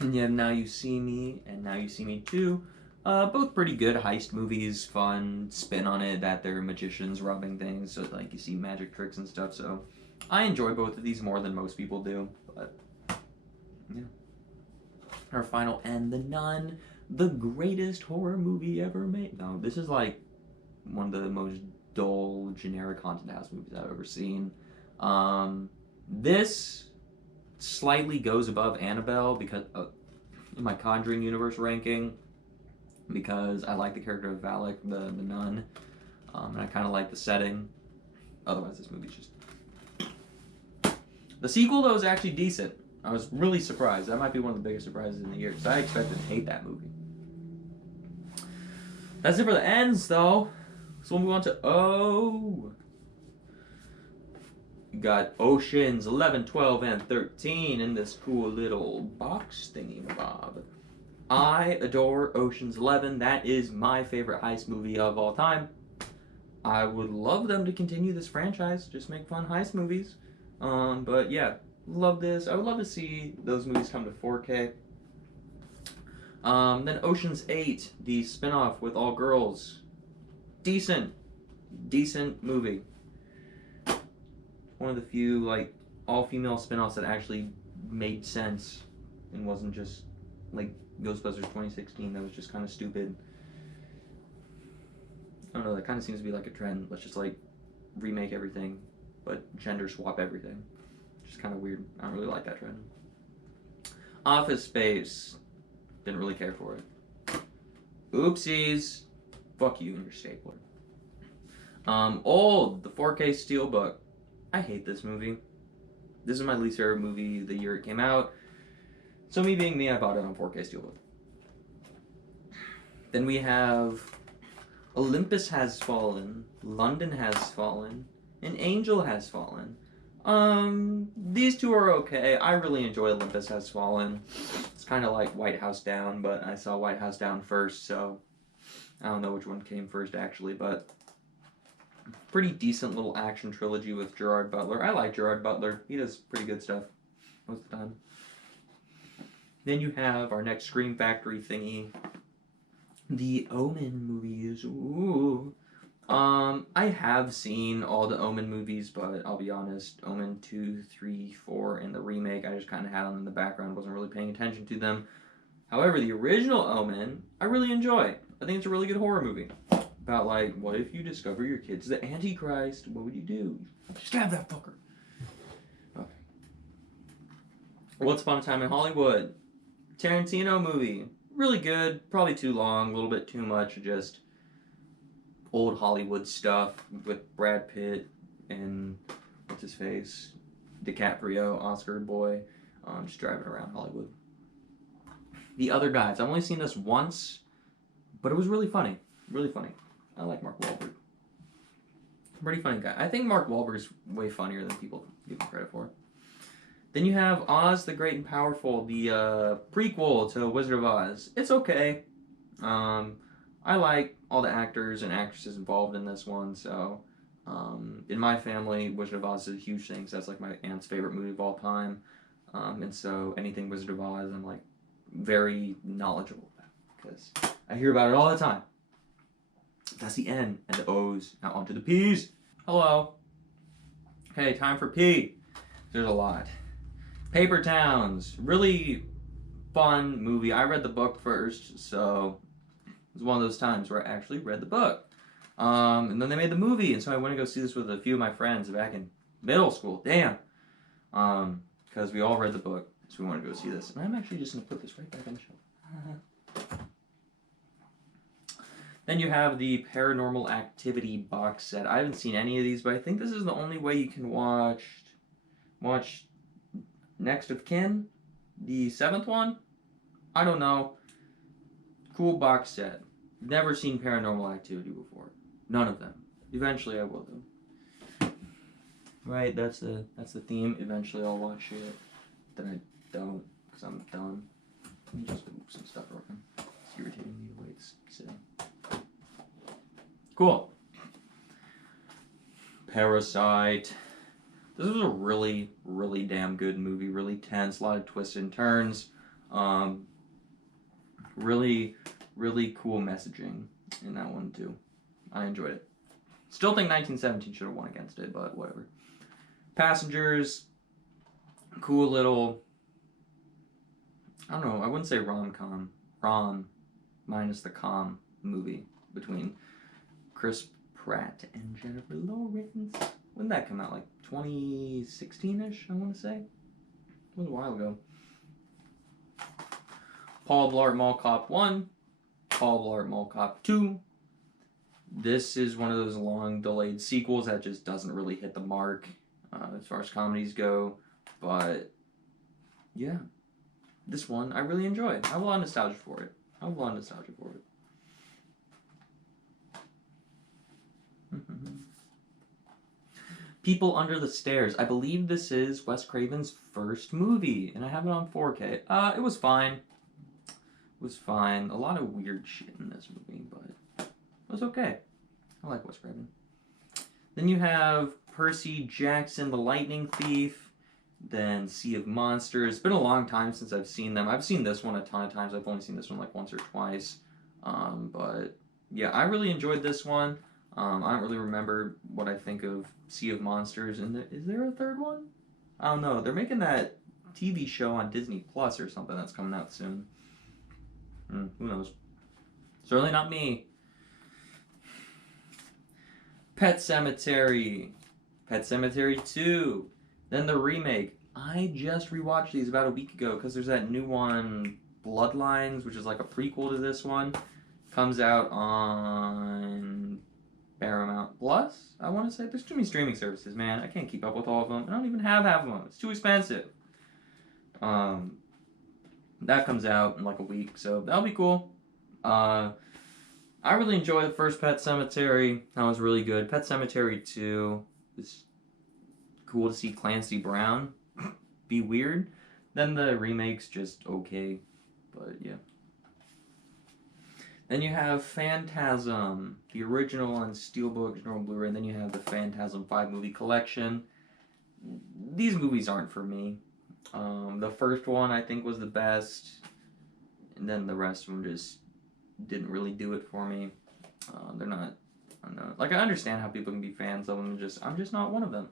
And you have Now You See Me and Now You See Me 2. Both pretty good heist movies, fun spin on it that they're magicians robbing things, so like you see magic tricks and stuff. So I enjoy both of these more than most people do. But yeah. Our final and The Nun, the greatest horror movie ever made. No, this is like one of the most dull, generic haunted house movies I've ever seen. This slightly goes above Annabelle because in my Conjuring universe ranking, because I like the character of Valak, the nun, and I kind of like the setting. Otherwise, this movie's just... The sequel, though, is actually decent. I was really surprised. That might be one of the biggest surprises in the year, because I expected to hate that movie. That's it for the ends, though. So we'll move on to O. You got Oceans 11, 12, and 13 in this cool little box thingy-mabob. I adore Oceans 11. That is my favorite heist movie of all time. I would love them to continue this franchise. Just make fun heist movies. But yeah, love this. I would love to see those movies come to 4K. Then Oceans 8, the spinoff with all girls. Decent movie. One of the few like all-female spinoffs that actually made sense and wasn't just like Ghostbusters 2016 that was just kind of stupid. I don't know, that kind of seems to be like a trend. Let's just like remake everything, but gender swap everything. Just kind of weird. I don't really like that trend. Office Space. Didn't really care for it. Oopsies. Fuck you and your stapler. Old, the 4K Steelbook. I hate this movie. This is my least favorite movie the year it came out. So me being me, I bought it on 4K Steelbook. Then we have Olympus Has Fallen, London Has Fallen, and Angel Has Fallen. These two are okay. I really enjoy Olympus Has Fallen. It's kind of like White House Down, but I saw White House Down first, so I don't know which one came first actually, but pretty decent little action trilogy with Gerard Butler. I like Gerard Butler. He does pretty good stuff most of the time. Then you have our next Scream Factory thingy. The Omen movies. Ooh. I I have seen all the Omen movies, but I'll be honest, Omen 2, 3, 4, and the remake, I just kind of had them in the background, wasn't really paying attention to them. However, the original Omen, I really enjoy. I think it's a really good horror movie. About, like, what if you discover your kid's the Antichrist? What would you do? Stab that fucker. Okay. Once Upon a Time in Hollywood. Tarantino movie. Really good. Probably too long. A little bit too much. Just old Hollywood stuff with Brad Pitt and what's his face? DiCaprio, Oscar boy. Just driving around Hollywood. The Other Guys. I've only seen this once, but it was really funny. Really funny. I like Mark Wahlberg. Pretty funny guy. I think Mark Wahlberg's way funnier than people give him credit for. Then you have Oz the Great and Powerful, the prequel to Wizard of Oz. It's okay. I like all the actors and actresses involved in this one, so in my family, Wizard of Oz is a huge thing, so that's like my aunt's favorite movie of all time. And so anything Wizard of Oz, I'm like very knowledgeable about, because I hear about it all the time. That's the N and the O's. Now onto the P's. Hello. Okay, time for P. There's a lot. Paper Towns. Really fun movie. I read the book first, so it was one of those times where I actually read the book. And then they made the movie, and so I went to go see this with a few of my friends back in middle school. Damn. Because we all read the book, so we wanted to go see this. And I'm actually just going to put this right back on the shelf. Then you have the Paranormal Activity box set. I haven't seen any of these, but I think this is the only way you can watch Next of Kin, the 7th one. I don't know. Cool box set. Never seen Paranormal Activity before. None of them. Eventually I will though. Right, that's the theme. Eventually I'll watch it. Then I don't, because I'm dumb. Let me just move some stuff around. It's irritating me the way it's sitting. Cool. Parasite. This was a really, really damn good movie. Really tense. A lot of twists and turns. Really, really cool messaging in that one too. I enjoyed it. Still think 1917 should have won against it, but whatever. Passengers. Cool little, I don't know, I wouldn't say rom-com. Rom minus the com movie between Chris Pratt and Jennifer Lawrence. When did that come out? Like 2016-ish, I want to say. It was a while ago. Paul Blart Mall Cop 1. Paul Blart Mall Cop 2. This is one of those long delayed sequels that just doesn't really hit the mark as far as comedies go. But yeah, this one I really enjoy. I have a lot of nostalgia for it. People Under the Stairs. I believe this is Wes Craven's first movie, and I have it on 4K. It was fine. It was fine. A lot of weird shit in this movie, but it was okay. I like Wes Craven. Then you have Percy Jackson, The Lightning Thief. Then Sea of Monsters. It's been a long time since I've seen them. I've seen this one a ton of times. I've only seen this one like once or twice. But yeah, I really enjoyed this one. I don't really remember what I think of Sea of Monsters. And is there a third one? I don't know. They're making that TV show on Disney Plus or something that's coming out soon. Who knows? Certainly not me. Pet Sematary. Pet Sematary 2. Then the remake. I just rewatched these about a week ago because there's that new one, Bloodlines, which is like a prequel to this one. Comes out on Paramount Plus, I want to say. There's too many streaming services, man. I can't keep up with all of them. I don't even have half of them. It's too expensive. That comes out in like a week, so that'll be cool. I really enjoyed the first Pet Sematary. That was really good. Pet Sematary 2 is cool to see Clancy Brown be weird. Then the remake's just okay, but yeah. Then you have Phantasm, the original on Steelbook, original Blu-ray. And then you have the Phantasm 5 movie collection. These movies aren't for me. The first one I think was the best, and then the rest of them just didn't really do it for me. They're not, I don't know. Like, I understand how people can be fans of them. I'm just not one of them.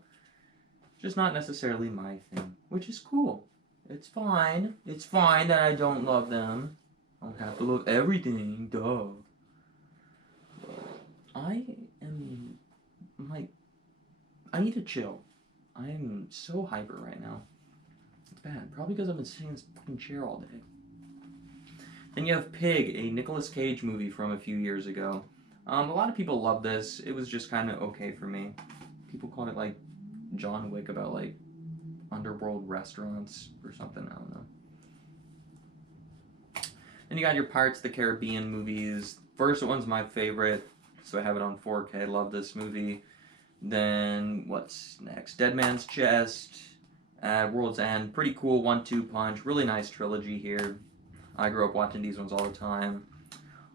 Just not necessarily my thing, which is cool. It's fine. It's fine that I don't love them. I don't have to love everything, duh. But I am, like, I need to chill. I am so hyper right now. It's bad. Probably because I've been sitting in this fucking chair all day. Then you have Pig, a Nicolas Cage movie from a few years ago. A lot of people love this. It was just kind of okay for me. People called it, like, John Wick about, like, underworld restaurants or something. I don't know. Then you got your Pirates of the Caribbean movies. First one's my favorite, so I have it on 4K. Love this movie. Then, what's next? Dead Man's Chest, World's End. Pretty cool 1-2 punch. Really nice trilogy here. I grew up watching these ones all the time.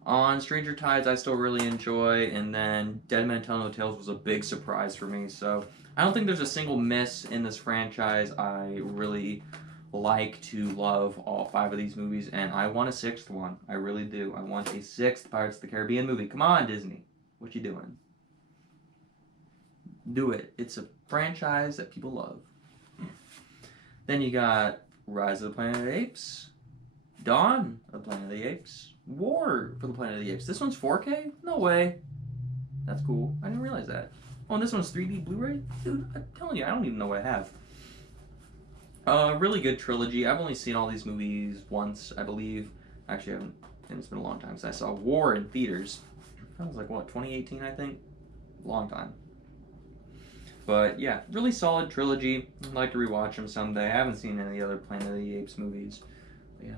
On Stranger Tides, I still really enjoy. And then Dead Men Tell No Tales was a big surprise for me. So I don't think there's a single miss in this franchise. I really like to love all 5 of these movies. And I want a 6th one. I really do. I want a 6th Pirates of the Caribbean movie. Come on, Disney. What you doing? Do it. It's a franchise that people love. Then you got Rise of the Planet of the Apes, Dawn of the Planet of the Apes, War for the Planet of the Apes. This one's 4K? No way. That's cool. I didn't realize that. Oh, and this one's 3D Blu-ray? Dude, I'm telling you, I don't even know what I have. Really good trilogy. I've only seen all these movies once, I believe. Actually, I haven't. And it's been a long time since I saw War in theaters. That was like, what, 2018, I think? Long time. But yeah, really solid trilogy. I'd like to rewatch them someday. I haven't seen any of the other Planet of the Apes movies. But yeah.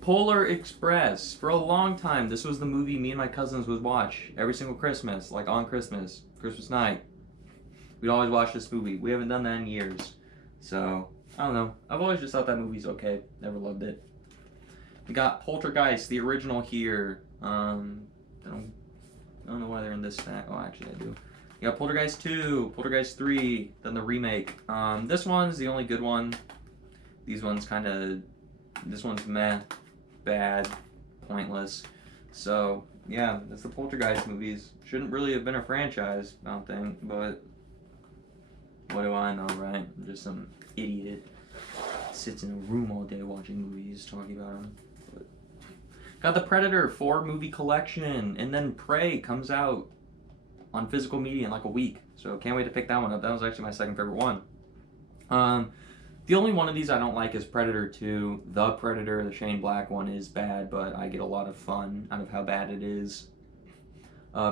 Polar Express. For a long time, this was the movie me and my cousins would watch every single Christmas, like on Christmas night. We'd always watch this movie. We haven't done that in years. So, I don't know. I've always just thought that movie's okay. Never loved it. We got Poltergeist, the original here. I don't know why they're in this stack. Oh, actually, I do. You got Poltergeist 2, Poltergeist 3, then the remake. This one's the only good one. This one's meh, bad, pointless. So, yeah, that's the Poltergeist movies. Shouldn't really have been a franchise, I don't think, but what do I know, right? I'm just some idiot sits in a room all day watching movies, talking about them. But got the Predator 4 movie collection, and then Prey comes out on physical media in like a week. So can't wait to pick that one up. That was actually my second favorite one. The only one of these I don't like is Predator 2. The Predator, the Shane Black one, is bad, but I get a lot of fun out of how bad it is.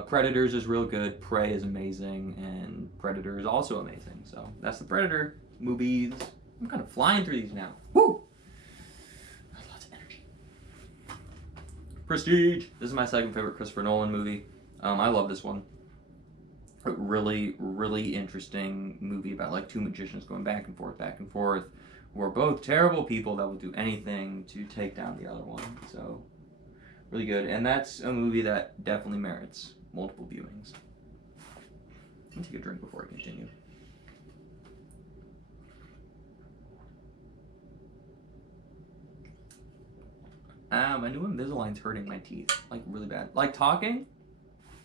Predators is real good, Prey is amazing, and Predator is also amazing. So that's the Predator movies. I'm kind of flying through these now. Woo! That's lots of energy. Prestige. This is my second favorite Christopher Nolan movie. I love this one. A really, really interesting movie about like 2 magicians going back and forth, who are both terrible people that will do anything to take down the other one. So, really good. And that's a movie that definitely merits multiple viewings. Let me take a drink before I continue. My new Invisalign's hurting my teeth, like really bad. Like talking,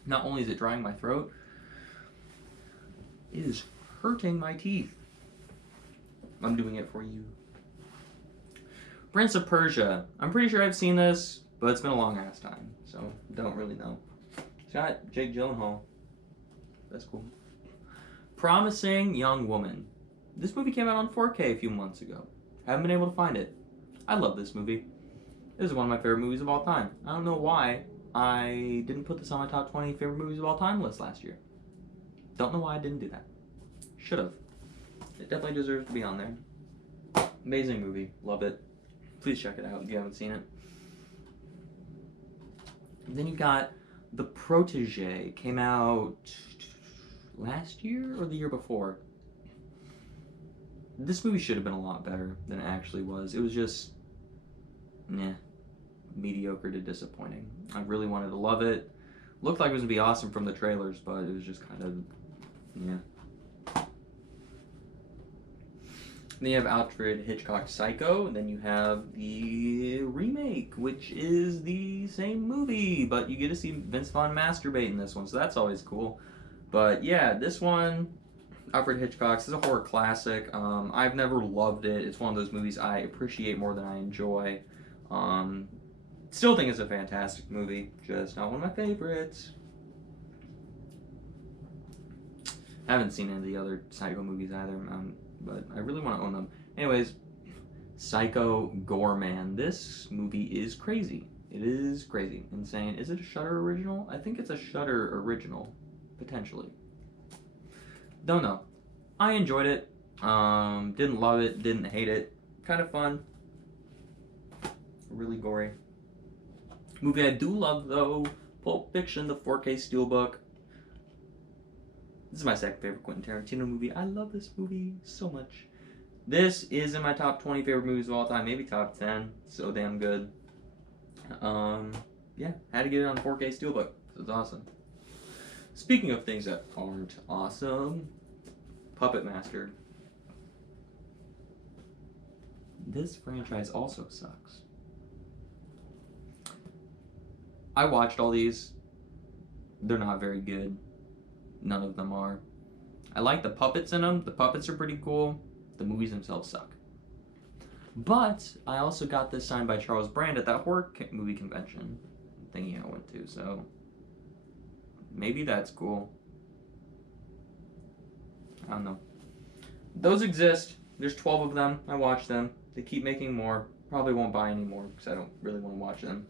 not only is it drying my throat, it is hurting my teeth. I'm doing it for you. Prince of Persia. I'm pretty sure I've seen this, but it's been a long ass time, so don't really know. It's got Jake Gyllenhaal. That's cool. Promising Young Woman. This movie came out on 4K a few months ago. Haven't been able to find it. I love this movie. This is one of my favorite movies of all time. I don't know why I didn't put this on my top 20 favorite movies of all time list last year. Don't know why I didn't do that. Should have. It definitely deserves to be on there. Amazing movie. Love it. Please check it out if you haven't seen it. And then you got The Protege. Came out last year or the year before. This movie should have been a lot better than it actually was. It was just, mediocre to disappointing. I really wanted to love it. Looked like it was going to be awesome from the trailers, but it was just kind of, Then you have Alfred Hitchcock's Psycho, and then you have the remake, which is the same movie, but you get to see Vince Vaughn masturbate in this one, so that's always cool. But yeah, this one, Alfred Hitchcock's, is a horror classic. I've never loved it. It's one of those movies I appreciate more than I enjoy. Still think it's a fantastic movie, just not one of my favorites. I haven't seen any of the other Psycho movies either, but I really want to own them. Anyways, Psycho Gorman. This movie is crazy. It is crazy. Insane. Is it a Shudder original? I think it's a Shudder original. Potentially. Don't know. I enjoyed it. Didn't love it. Didn't hate it. Kind of fun. Really gory. Movie I do love, though. Pulp Fiction, the 4K Steelbook. This is my second favorite Quentin Tarantino movie. I love this movie so much. This is in my top 20 favorite movies of all time. Maybe top 10. So damn good. Yeah, had to get it on 4K Steelbook. It's awesome. Speaking of things that aren't awesome, Puppet Master. This franchise also sucks. I watched all these. They're not very good. None of them are. I like the puppets in them. The puppets are pretty cool. The movies themselves suck. But I also got this signed by Charles Brand at that horror movie convention thingy I went to, so maybe that's cool. I don't know. Those exist. There's 12 of them. I watched them. They keep making more. Probably won't buy any more because I don't really want to watch them.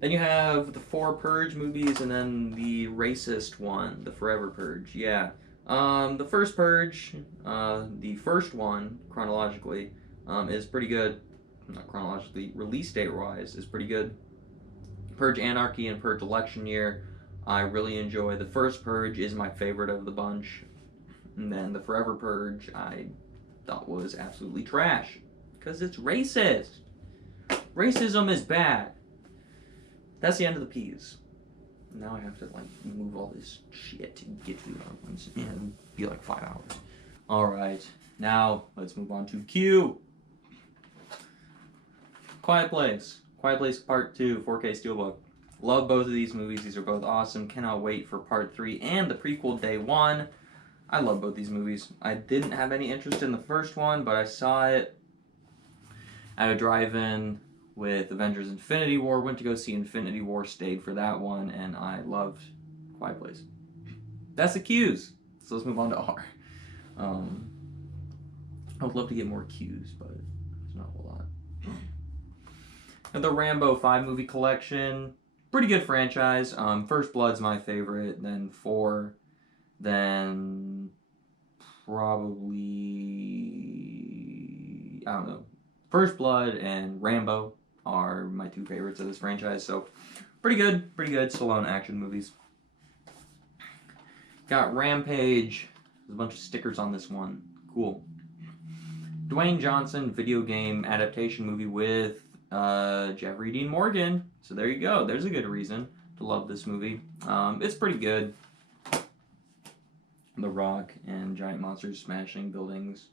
Then you have the 4 Purge movies and then the racist one, the Forever Purge. Yeah. The first Purge, the first one, chronologically, is pretty good. Not chronologically, release date-wise, is pretty good. Purge Anarchy and Purge Election Year, I really enjoy. The first Purge is my favorite of the bunch. And then the Forever Purge, I thought was absolutely trash. Because it's racist. Racism is bad. That's the end of the P's. Now I have to move all this shit to get to the other ones and be like 5 hours. Alright, now let's move on to Q. Quiet Place. Quiet Place Part 2, 4K Steelbook. Love both of these movies. These are both awesome. Cannot wait for Part 3 and the prequel Day 1. I love both these movies. I didn't have any interest in the first one, but I saw it at a drive-in with Avengers Infinity War, went to go see Infinity War, stayed for that one, and I loved Quiet Place. That's the Q's. So let's move on to R. I would love to get more Q's, but there's not a whole lot. And the Rambo 5 movie collection, pretty good franchise. First Blood's my favorite, then 4, then probably, I don't know, First Blood and Rambo are my 2 favorites of this franchise, so pretty good, Stallone action movies. Got Rampage. There's a bunch of stickers on this one. Cool. Dwayne Johnson video game adaptation movie with Jeffrey Dean Morgan. So there you go. There's a good reason to love this movie. It's pretty good. The Rock and giant monsters smashing buildings.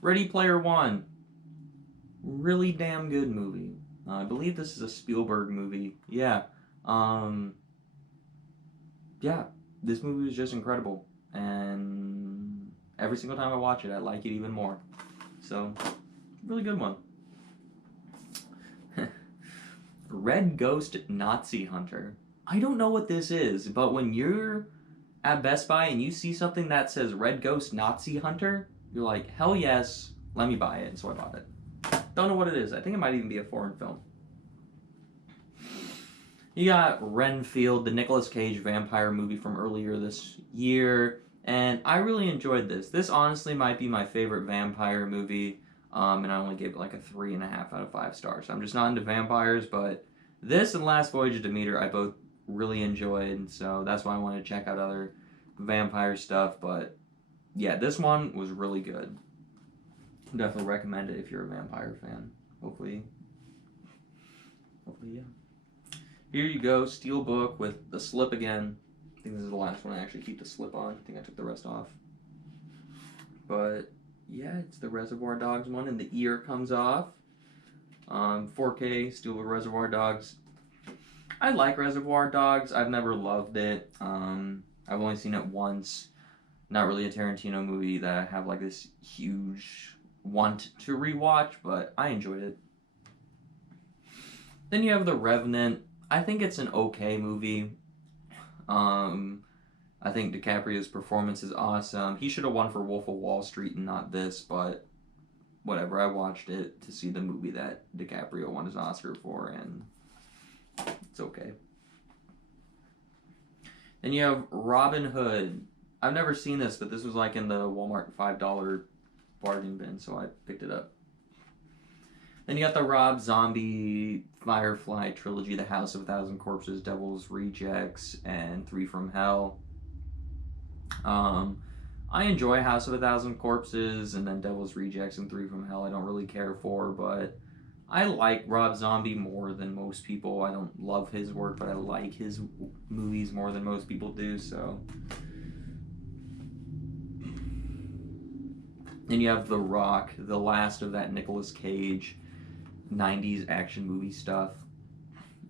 Ready Player One. Really damn good movie. I believe this is a Spielberg movie. Yeah. Yeah. This movie was just incredible. And every single time I watch it, I like it even more. So, really good one. Red Ghost Nazi Hunter. I don't know what this is, but when you're at Best Buy and you see something that says Red Ghost Nazi Hunter, you're like, hell yes, let me buy it. And so I bought it. Don't know what it is. I think it might even be a foreign film. You got Renfield, the Nicolas Cage vampire movie from earlier this year, and I really enjoyed this. This honestly might be my favorite vampire movie, and I only gave it like a 3.5 out of 5 stars. I'm just not into vampires, but this and Last Voyage of Demeter I both really enjoyed, so that's why I wanted to check out other vampire stuff, but yeah, this one was really good. Definitely recommend it if you're a vampire fan. Hopefully, yeah. Here you go, Steelbook with the slip again. I think this is the last one I actually keep the slip on. I think I took the rest off. But yeah, it's the Reservoir Dogs one, and the ear comes off. 4K, still with Reservoir Dogs. I like Reservoir Dogs. I've never loved it. I've only seen it once. Not really a Tarantino movie that I have like this huge want to rewatch, but I enjoyed it. Then you have The Revenant. I think it's an okay movie. I think DiCaprio's performance is awesome. He should have won for Wolf of Wall Street and not this, but whatever. I watched it to see the movie that DiCaprio won his Oscar for, and it's okay. Then you have Robin Hood. I've never seen this, but this was like in the Walmart $5 bargain bin, so I picked it up. Then you got the Rob Zombie Firefly trilogy, The House of a Thousand Corpses, Devil's Rejects, and Three from Hell. I enjoy House of a Thousand Corpses and then Devil's Rejects and Three from Hell. I don't really care for, but I like Rob Zombie more than most people. I don't love his work, but I like his movies more than most people do, so. Then you have The Rock, the last of that Nicolas Cage 90s action movie stuff.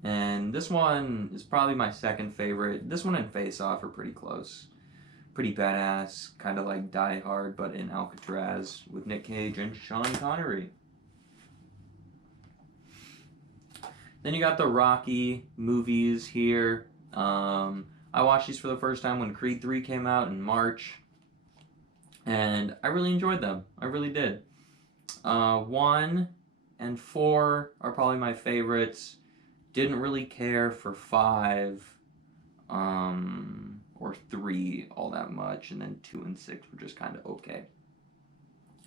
And this one is probably my second favorite. This one and Face Off are pretty close. Pretty badass, kind of like Die Hard, but in Alcatraz with Nick Cage and Sean Connery. Then you got the Rocky movies here. I watched these for the first time when Creed 3 came out in March. And I really enjoyed them. I really did. 1 and 4 are probably my favorites. Didn't really care for 5 or 3 all that much. And then 2 and 6 were just kind of okay.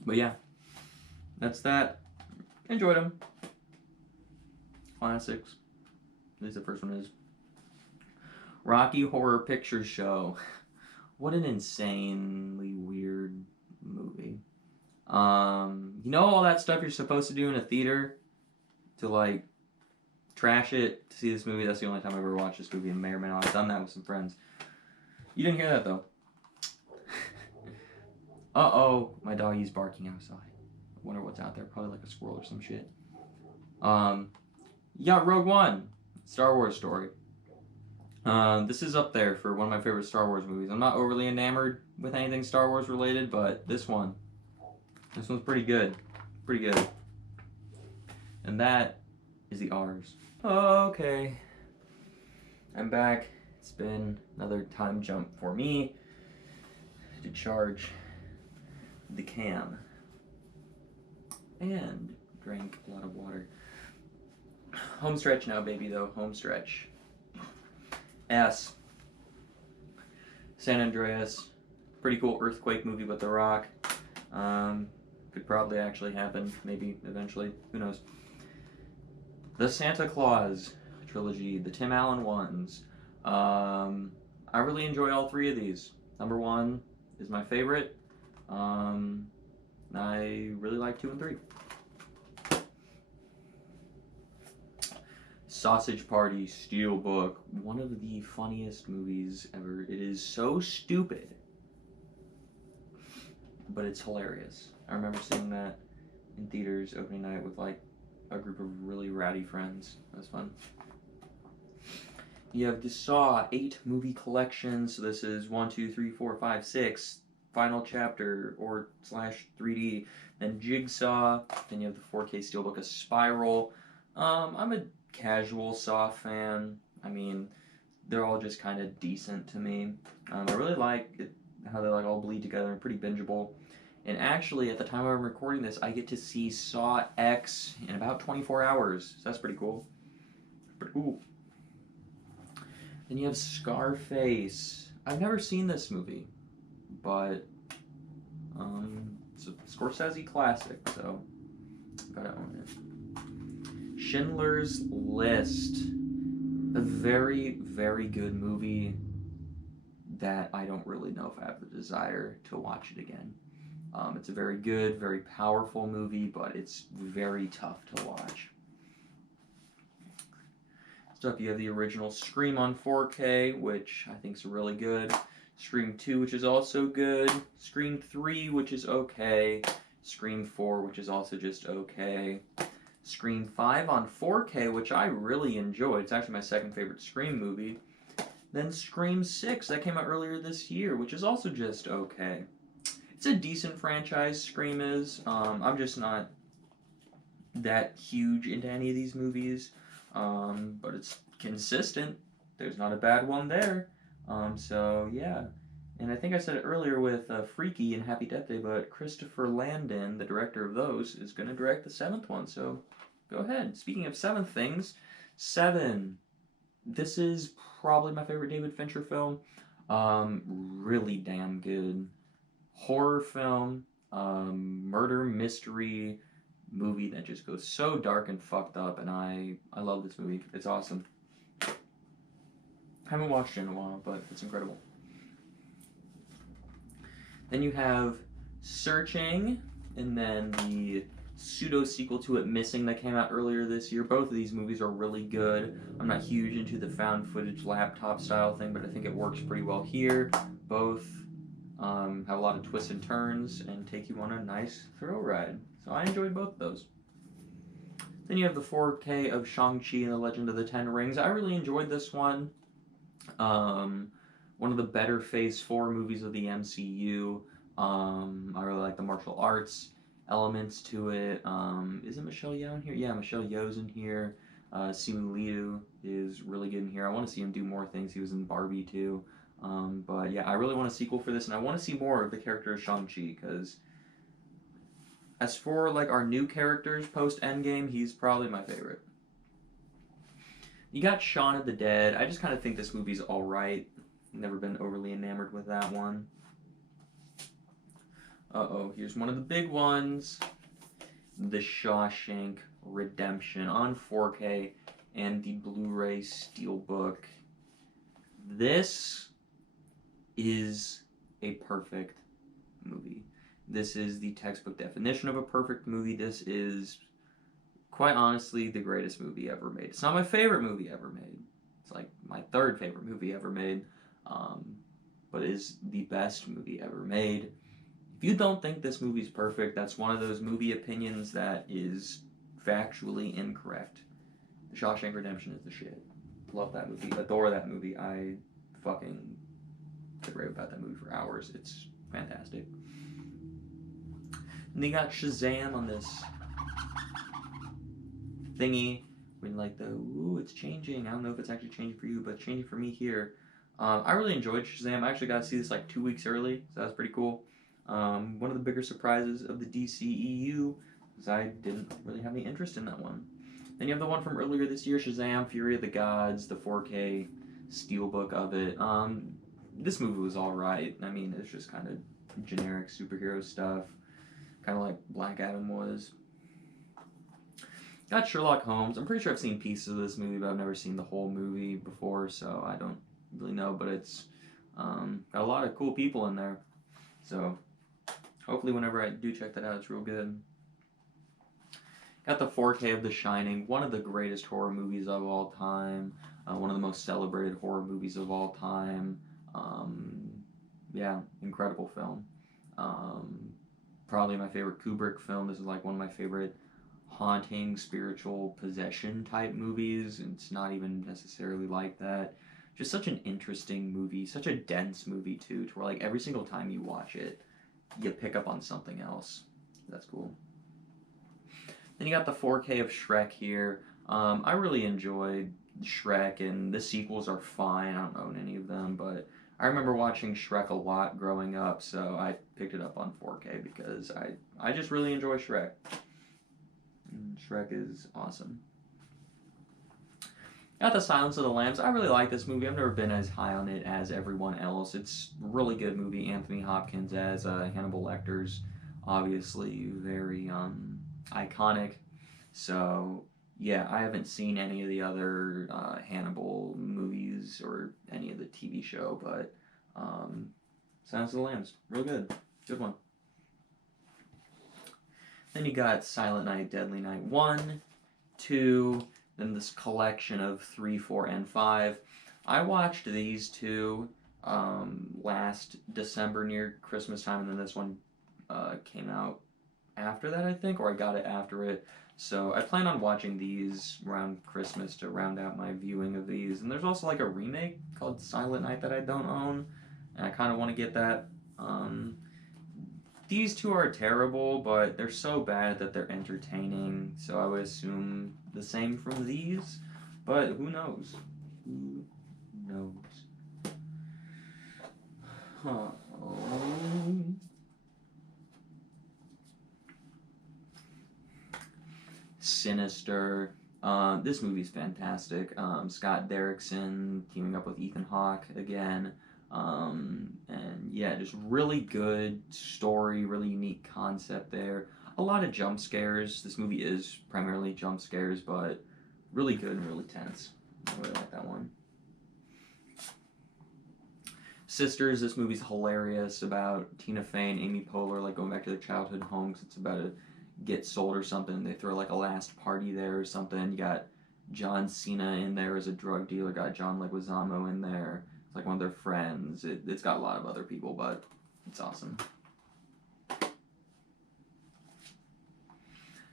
But yeah, that's that. Enjoyed them. Classics. At least the first one is. Rocky Horror Picture Show. What an insanely weird movie. You know all that stuff you're supposed to do in a theater to like trash it to see this movie? That's the only time I've ever watched this movie, and may or may not have done that with some friends. You didn't hear that though. Uh-oh, my doggy's barking outside. I wonder what's out there. Probably like a squirrel or some shit. You got Rogue One, Star Wars story. This is up there for one of my favorite Star Wars movies. I'm not overly enamored with anything Star Wars related, but this one's pretty good. Pretty good. And that is the R's. Okay. I'm back. It's been another time jump for me to charge the cam. And drink a lot of water. Home stretch now, baby, though. Home stretch. S. San Andreas. Pretty cool earthquake movie with The Rock. Could probably actually happen, maybe, eventually. Who knows? The Santa Claus trilogy, the Tim Allen ones. I really enjoy all 3 of these. Number 1 is my favorite. I really like 2 and 3. Sausage Party, Steelbook, one of the funniest movies ever. It is so stupid, but it's hilarious. I remember seeing that in theaters opening night with like a group of really ratty friends. That was fun. You have the Saw 8 movie collection. So this is 1, 2, 3, 4, 5, 6. Final chapter or /3D. Then Jigsaw. Then you have the 4K Steelbook, a Spiral. I'm a casual Saw fan. I mean, they're all just kind of decent to me. I really like it, how they like all bleed together and pretty bingeable. And actually, at the time I'm recording this, I get to see Saw X in about 24 hours. So that's pretty cool. Pretty cool. Then you have Scarface. I've never seen this movie, but it's a Scorsese classic, so gotta own it. Schindler's List. A very, very good movie that I don't really know if I have the desire to watch it again. It's a very good, very powerful movie, but it's very tough to watch. Stuff, you have the original Scream on 4K, which I think is really good. Scream 2, which is also good. Scream 3, which is okay. Scream 4, which is also just okay. Scream 5 on 4K, which I really enjoyed. It's actually my second favorite Scream movie. Then Scream 6, that came out earlier this year, which is also just okay. It's a decent franchise, Scream is. I'm just not that huge into any of these movies, but it's consistent. There's not a bad one there. So yeah. And I think I said it earlier with Freaky and Happy Death Day, but Christopher Landon, the director of those, is going to direct the 7th one, so go ahead. Speaking of 7th things, 7. This is probably my favorite David Fincher film. Really damn good. Horror film, murder mystery movie that just goes so dark and fucked up, and I love this movie. It's awesome. Haven't watched it in a while, but it's incredible. Then you have Searching, and then the pseudo sequel to it, Missing, that came out earlier this year. Both of these movies are really good. I'm not huge into the found footage laptop style thing, but I think it works pretty well here. Both have a lot of twists and turns and take you on a nice thrill ride. So I enjoyed both of those. Then you have the 4K of Shang-Chi and the Legend of the Ten Rings. I really enjoyed this one. One of the better Phase 4 movies of the MCU. I really like the martial arts elements to it. Isn't Michelle Yeoh in here? Yeah, Michelle Yeoh's in here. Simu Liu is really good in here. I want to see him do more things. He was in Barbie too. But yeah, I really want a sequel for this, and I want to see more of the character of Shang-Chi, because as for like our new characters post Endgame, he's probably my favorite. You got Shaun of the Dead. I just kind of think this movie's alright. Never been overly enamored with that one. Here's one of the big ones. The Shawshank Redemption on 4K and the Blu-ray Steelbook. This is a perfect movie. This is the textbook definition of a perfect movie. This is, quite honestly, the greatest movie ever made. It's not my favorite movie ever made. It's like my third favorite movie ever made, but it is the best movie ever made. If you don't think this movie's perfect, that's one of those movie opinions that is factually incorrect. The Shawshank Redemption is the shit. Love that movie. Adore that movie. I fucking could rave about that movie for hours. It's fantastic. And they got Shazam on this thingy. When like the, ooh, it's changing. I don't know if it's actually changing for you, but it's changing for me here. I really enjoyed Shazam. I actually got to see this like 2 weeks early, so that was pretty cool. One of the bigger surprises of the DCEU is I didn't really have any interest in that one. Then you have the one from earlier this year, Shazam, Fury of the Gods, the 4K steelbook of it. This movie was alright. I mean, it's just kind of generic superhero stuff, kind of like Black Adam was. Got Sherlock Holmes. I'm pretty sure I've seen pieces of this movie, but I've never seen the whole movie before, so I don't really know, but it's got a lot of cool people in there. So hopefully whenever I do check that out, it's real good. Got the 4K of The Shining, one of the greatest horror movies of all time, one of the most celebrated horror movies of all time. Yeah, incredible film. Probably my favorite Kubrick film. This is like one of my favorite haunting, spiritual possession type movies. It's not even necessarily like that. Just such an interesting movie, such a dense movie too, to where like every single time you watch it, you pick up on something else. That's cool. Then you got the 4K of Shrek here. I really enjoyed Shrek, and the sequels are fine. I don't own any of them, but I remember watching Shrek a lot growing up, so I picked it up on 4K because I just really enjoy Shrek. Shrek is awesome. Got The Silence of the Lambs. I really like this movie. I've never been as high on it as everyone else. It's a really good movie. Anthony Hopkins as Hannibal Lecter's obviously very iconic. So yeah, I haven't seen any of the other Hannibal movies or any of the TV show, but Silence of the Lambs, real good. Good one. Then you got Silent Night, Deadly Night 1, 2, then this collection of 3, 4, and 5. I watched these two last December near Christmas time, and then this one came out after that, I think, or I got it after it. So I plan on watching these around Christmas to round out my viewing of these. And there's also like a remake called Silent Night that I don't own, and I kind of want to get that. These two are terrible, but they're so bad that they're entertaining. So I would assume the same from these, but who knows? Who knows? Huh. Sinister. This movie's fantastic. Scott Derrickson teaming up with Ethan Hawke again. And yeah, just really good story, really unique concept there. A lot of jump scares. This movie is primarily jump scares, but really good and really tense. I really like that one. Sisters, this movie's hilarious about Tina Fey and Amy Poehler like going back to their childhood home because it's about to get sold or something. They throw like a last party there or something. You got John Cena in there as a drug dealer. Got John Leguizamo in there. It's like one of their friends. It's got a lot of other people, but it's awesome.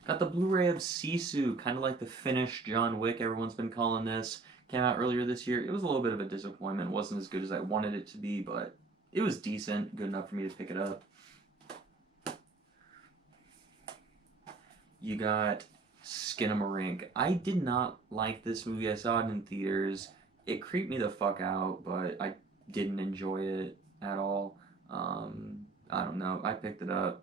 Got the Blu-ray of Sisu, kind of like the finished John Wick everyone's been calling this. Came out earlier this year. It was a little bit of a disappointment. It wasn't as good as I wanted it to be, but it was decent, good enough for me to pick it up. You got Skinamarink. I did not like this movie. I saw it in theaters. It creeped me the fuck out, but I didn't enjoy it at all. I don't know. I picked it up.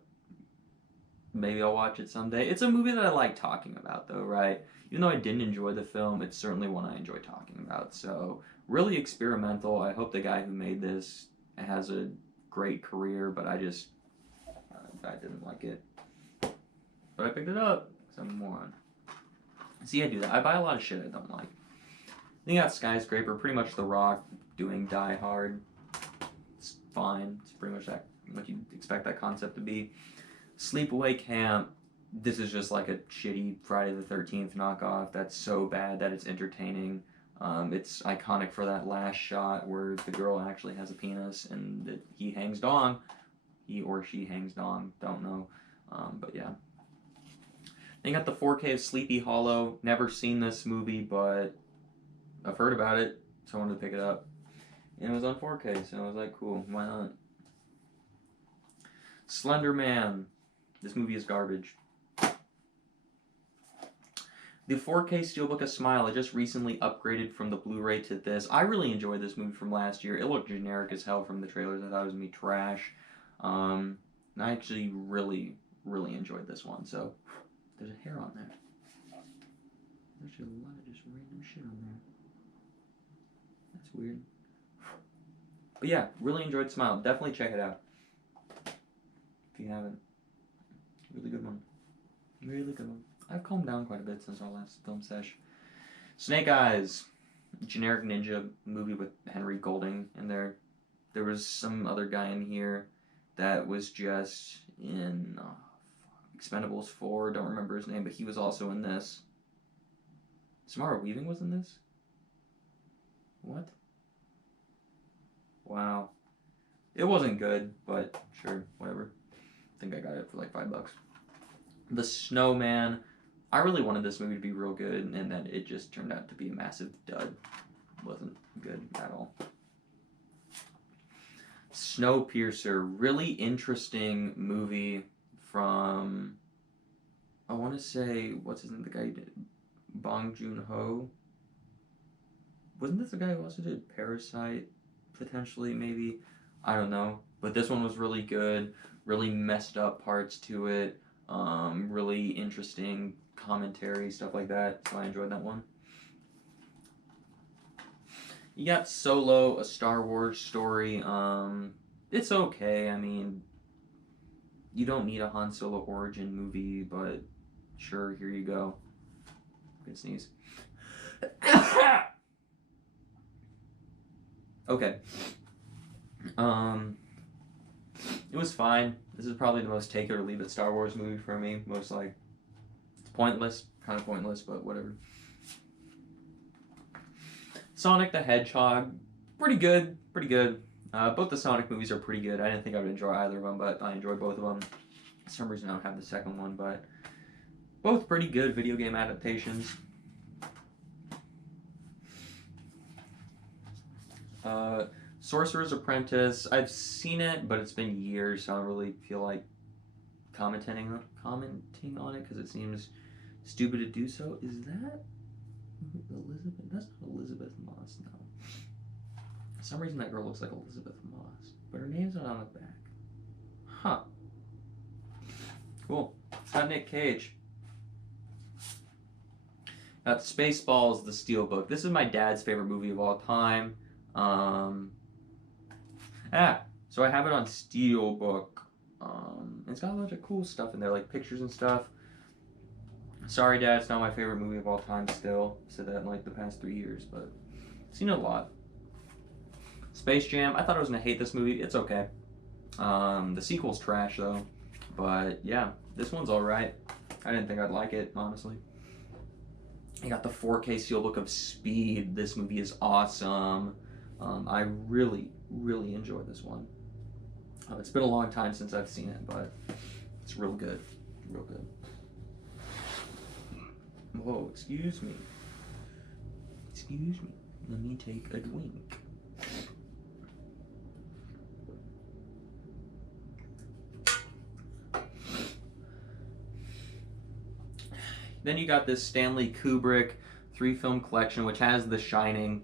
Maybe I'll watch it someday. It's a movie that I like talking about, though, right? Even though I didn't enjoy the film, it's certainly one I enjoy talking about. So, really experimental. I hope the guy who made this has a great career, but I didn't like it. But I picked it up because I'm a moron. See, I do that. I buy a lot of shit I don't like. Then you got Skyscraper, pretty much The Rock doing Die Hard. It's fine. It's pretty much that what you'd expect that concept to be. Sleepaway Camp. This is just like a shitty Friday the 13th knockoff that's so bad that it's entertaining. It's iconic for that last shot where the girl actually has a penis and he hangs dong. He or she hangs dong. Don't know. But yeah. Then you got the 4K of Sleepy Hollow. Never seen this movie, but I've heard about it, so I wanted to pick it up. And it was on 4K, so I was like, cool, why not? Slender Man. This movie is garbage. The 4K Steelbook of Smile, I just recently upgraded from the Blu-ray to this. I really enjoyed this movie from last year. It looked generic as hell from the trailers. I thought it was going to be trash. And I actually really, really enjoyed this one. So, there's a hair on there. There's a lot of just random shit on there. That's weird. But yeah, really enjoyed Smile. Definitely check it out. If you haven't. Really good one. Really good one. I've calmed down quite a bit since our last film sesh. Snake Eyes. Generic ninja movie with Henry Golding in there. There was some other guy in here that was just in Expendables 4. Don't remember his name, but he was also in this. Samara Weaving was in this? What? Wow. It wasn't good, but sure, whatever. I think I got it for like $5. The Snowman. I really wanted this movie to be real good, and then it just turned out to be a massive dud. Wasn't good at all. Snowpiercer. Really interesting movie from, I want to say, what's his name? The guy who did Bong Joon-ho. Wasn't this the guy who also did Parasite? Potentially, maybe. I don't know. But this one was really good. Really messed up parts to it. Really interesting commentary, stuff like that. So I enjoyed that one. You got Solo, a Star Wars story. It's okay. I mean, you don't need a Han Solo origin movie, but sure, here you go. Good sneeze. Okay. It was fine. This is probably the most take it or leave it Star Wars movie for me. Most like, it's pointless, kind of pointless, but whatever. Sonic the Hedgehog, pretty good, pretty good. Both the Sonic movies are pretty good. I didn't think I would enjoy either of them, but I enjoyed both of them. For some reason I don't have the second one, but both pretty good video game adaptations. Sorcerer's Apprentice. I've seen it, but it's been years, so I don't really feel like commenting on it because it seems stupid to do so. Is that Elizabeth? That's not Elizabeth Moss, no. For some reason that girl looks like Elizabeth Moss, but her name's not on the back. Huh. Cool. It's got Nick Cage. Got Spaceballs, the Steelbook. This is my dad's favorite movie of all time. So I have it on Steelbook. It's got a bunch of cool stuff in there, like pictures and stuff. Sorry, Dad, it's not my favorite movie of all time still. I said that in like the past 3 years, but I've seen it a lot. Space Jam. I thought I was going to hate this movie. It's okay. The sequel's trash, though. But, yeah, this one's alright. I didn't think I'd like it, honestly. I got the 4K Steelbook of Speed. This movie is awesome. I really, really enjoyed this one. It's been a long time since I've seen it, but it's real good. Real good. Whoa, excuse me. Excuse me. Let me take a drink. Then you got this Stanley Kubrick 3-film collection, which has The Shining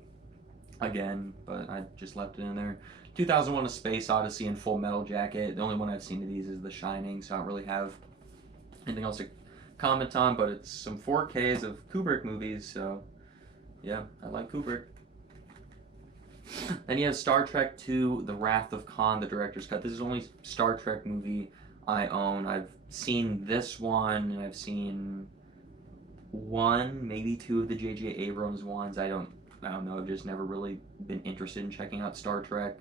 again, but I just left it in there. 2001: A Space Odyssey and Full Metal Jacket. The only one I've seen of these is The Shining, so I don't really have anything else to comment on, but it's some 4Ks of Kubrick movies, so yeah, I like Kubrick. Then you have Star Trek II: The Wrath of Khan, the director's cut. This is the only Star Trek movie I own. I've seen this one, and I've seen one, maybe two of the J.J. Abrams ones. I don't know. I've just never really been interested in checking out Star Trek.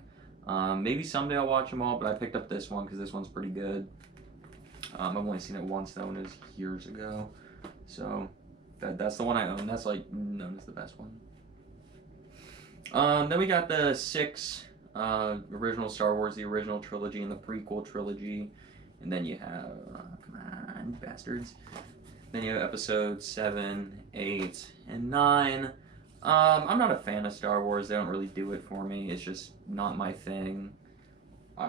Maybe someday I'll watch them all, but I picked up this one because this one's pretty good. I've only seen it once though, and it was years ago. So that's the one I own. That's like known as the best one. Then we got the 6 original Star Wars, the original trilogy, and the prequel trilogy. And then you have, come on, bastards. Then you have episodes 7, 8, and 9. I'm not a fan of Star Wars. They don't really do it for me. It's just not my thing. I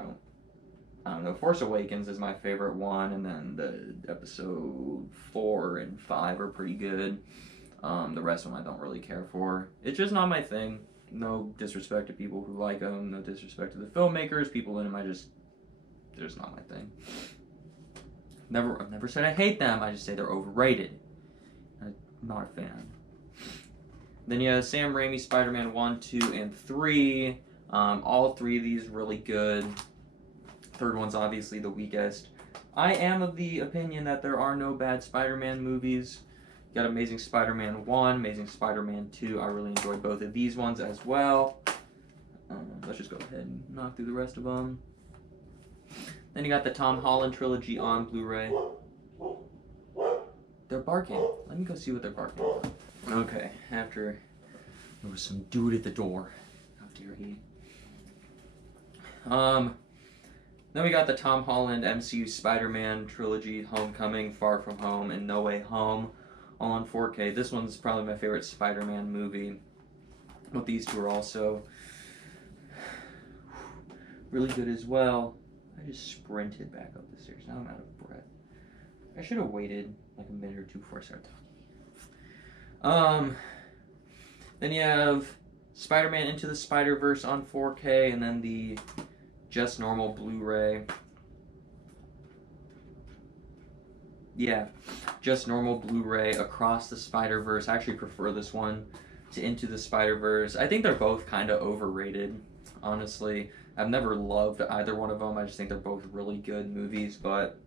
don't know. Force Awakens is my favorite one, and then the episode 4 and 5 are pretty good. The rest of them I don't really care for. It's just not my thing. No disrespect to people who like them. No disrespect to the filmmakers. People in them, they're just not my thing. I've never said I hate them. I just say they're overrated. I'm not a fan. Then you have Sam Raimi, Spider-Man 1, 2, and 3. All 3 of these really good. Third one's obviously the weakest. I am of the opinion that there are no bad Spider-Man movies. You got Amazing Spider-Man 1, Amazing Spider-Man 2. I really enjoyed both of these ones as well. Let's just go ahead and knock through the rest of them. Then you got the Tom Holland trilogy on Blu-ray. They're barking. Let me go see what they're barking about. Okay, after there was some dude at the door. How dare he? Then we got the Tom Holland MCU Spider-Man trilogy, Homecoming, Far From Home, and No Way Home, all on 4K. This one's probably my favorite Spider-Man movie. But these two are also really good as well. I just sprinted back up the stairs. Now I'm out of breath. I should have waited like a minute or two before I started talking. Then you have Spider-Man Into the Spider-Verse on 4K, and then the just normal Blu-ray. Yeah, just normal Blu-ray Across the Spider-Verse. I actually prefer this one to Into the Spider-Verse. I think they're both kind of overrated, honestly. I've never loved either one of them. I just think they're both really good movies, but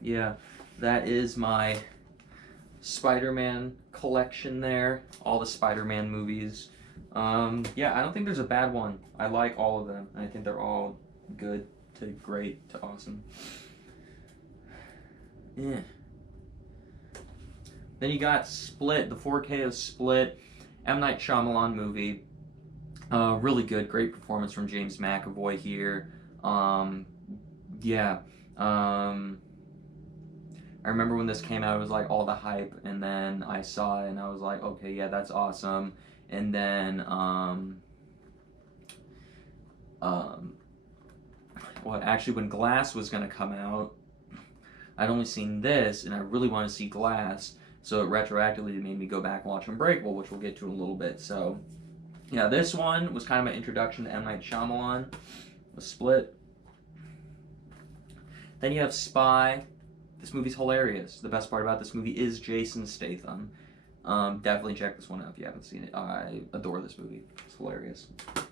yeah, that is my Spider-Man collection there. All the Spider-Man movies. Yeah, I don't think there's a bad one. I like all of them. I think they're all good to great to awesome. Yeah. Then you got Split, the 4K of Split, M. Night Shyamalan movie. Really good, great performance from James McAvoy here. Um, yeah. Um, I remember when this came out, it was like all the hype, and then I saw it and I was like, okay, yeah, that's awesome. And then, um, well, actually, when Glass was gonna come out, I'd only seen this, and I really want to see Glass, so it retroactively made me go back and watch Unbreakable, which we'll get to in a little bit. So, yeah, this one was kind of an introduction to M. Night Shyamalan, a Split. Then you have Spy. This movie's hilarious. The best part about this movie is Jason Statham. Definitely check this one out if you haven't seen it. I adore this movie. It's hilarious. It's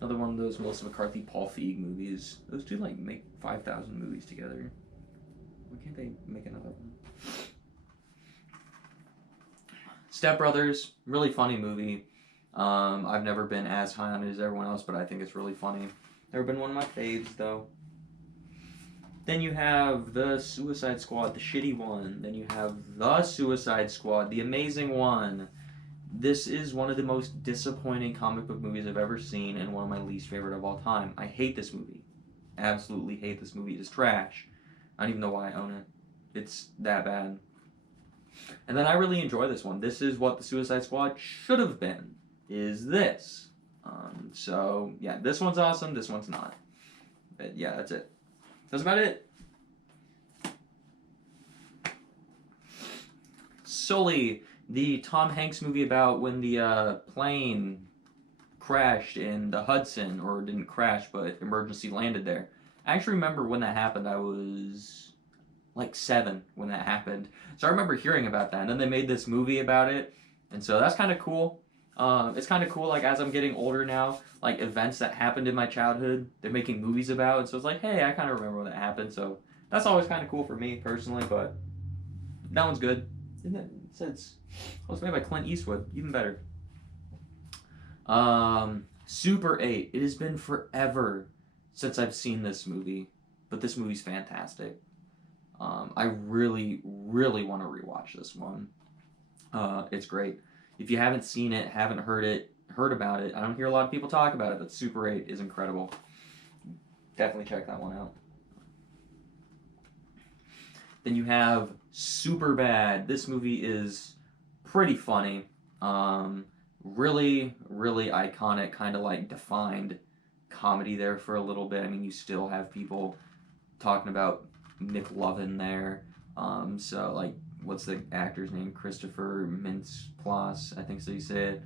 another one of those Melissa McCarthy, Paul Feig movies. Those two like make 5,000 movies together. Why can't they make another one? Step Brothers, really funny movie. I've never been as high on it as everyone else, but I think it's really funny. Never been one of my faves though. Then you have the Suicide Squad, the shitty one. Then you have the Suicide Squad, the amazing one. This is one of the most disappointing comic book movies I've ever seen and one of my least favorite of all time. I hate this movie. Absolutely hate this movie. It is trash. I don't even know why I own it. It's that bad. And then I really enjoy this one. This is what the Suicide Squad should have been, is this. So, yeah, this one's awesome, this one's not. But yeah, that's it. That's about it. Sully, the Tom Hanks movie about when the plane crashed in the Hudson, or didn't crash, but emergency landed there. I actually remember when that happened. I was like 7 when that happened. So I remember hearing about that, and then they made this movie about it, and so that's kind of cool. It's kind of cool, like, as I'm getting older now, like, events that happened in my childhood, they're making movies about, and so it's like, hey, I kind of remember when that happened, so that's always kind of cool for me, personally, but that one's good. Isn't it? It was made by Clint Eastwood, even better. Super 8. It has been forever since I've seen this movie, but this movie's fantastic. I really, really want to rewatch this one. It's great. If you haven't seen it, haven't heard about it, I don't hear a lot of people talk about it, but Super 8 is incredible. Definitely check that one out. Then you have Superbad. This movie is pretty funny. Really, really iconic, kind of like defined comedy there for a little bit. I mean, you still have people talking about McLovin there. So like, what's the actor's name? Christopher Mintz-Plasse, I think so you say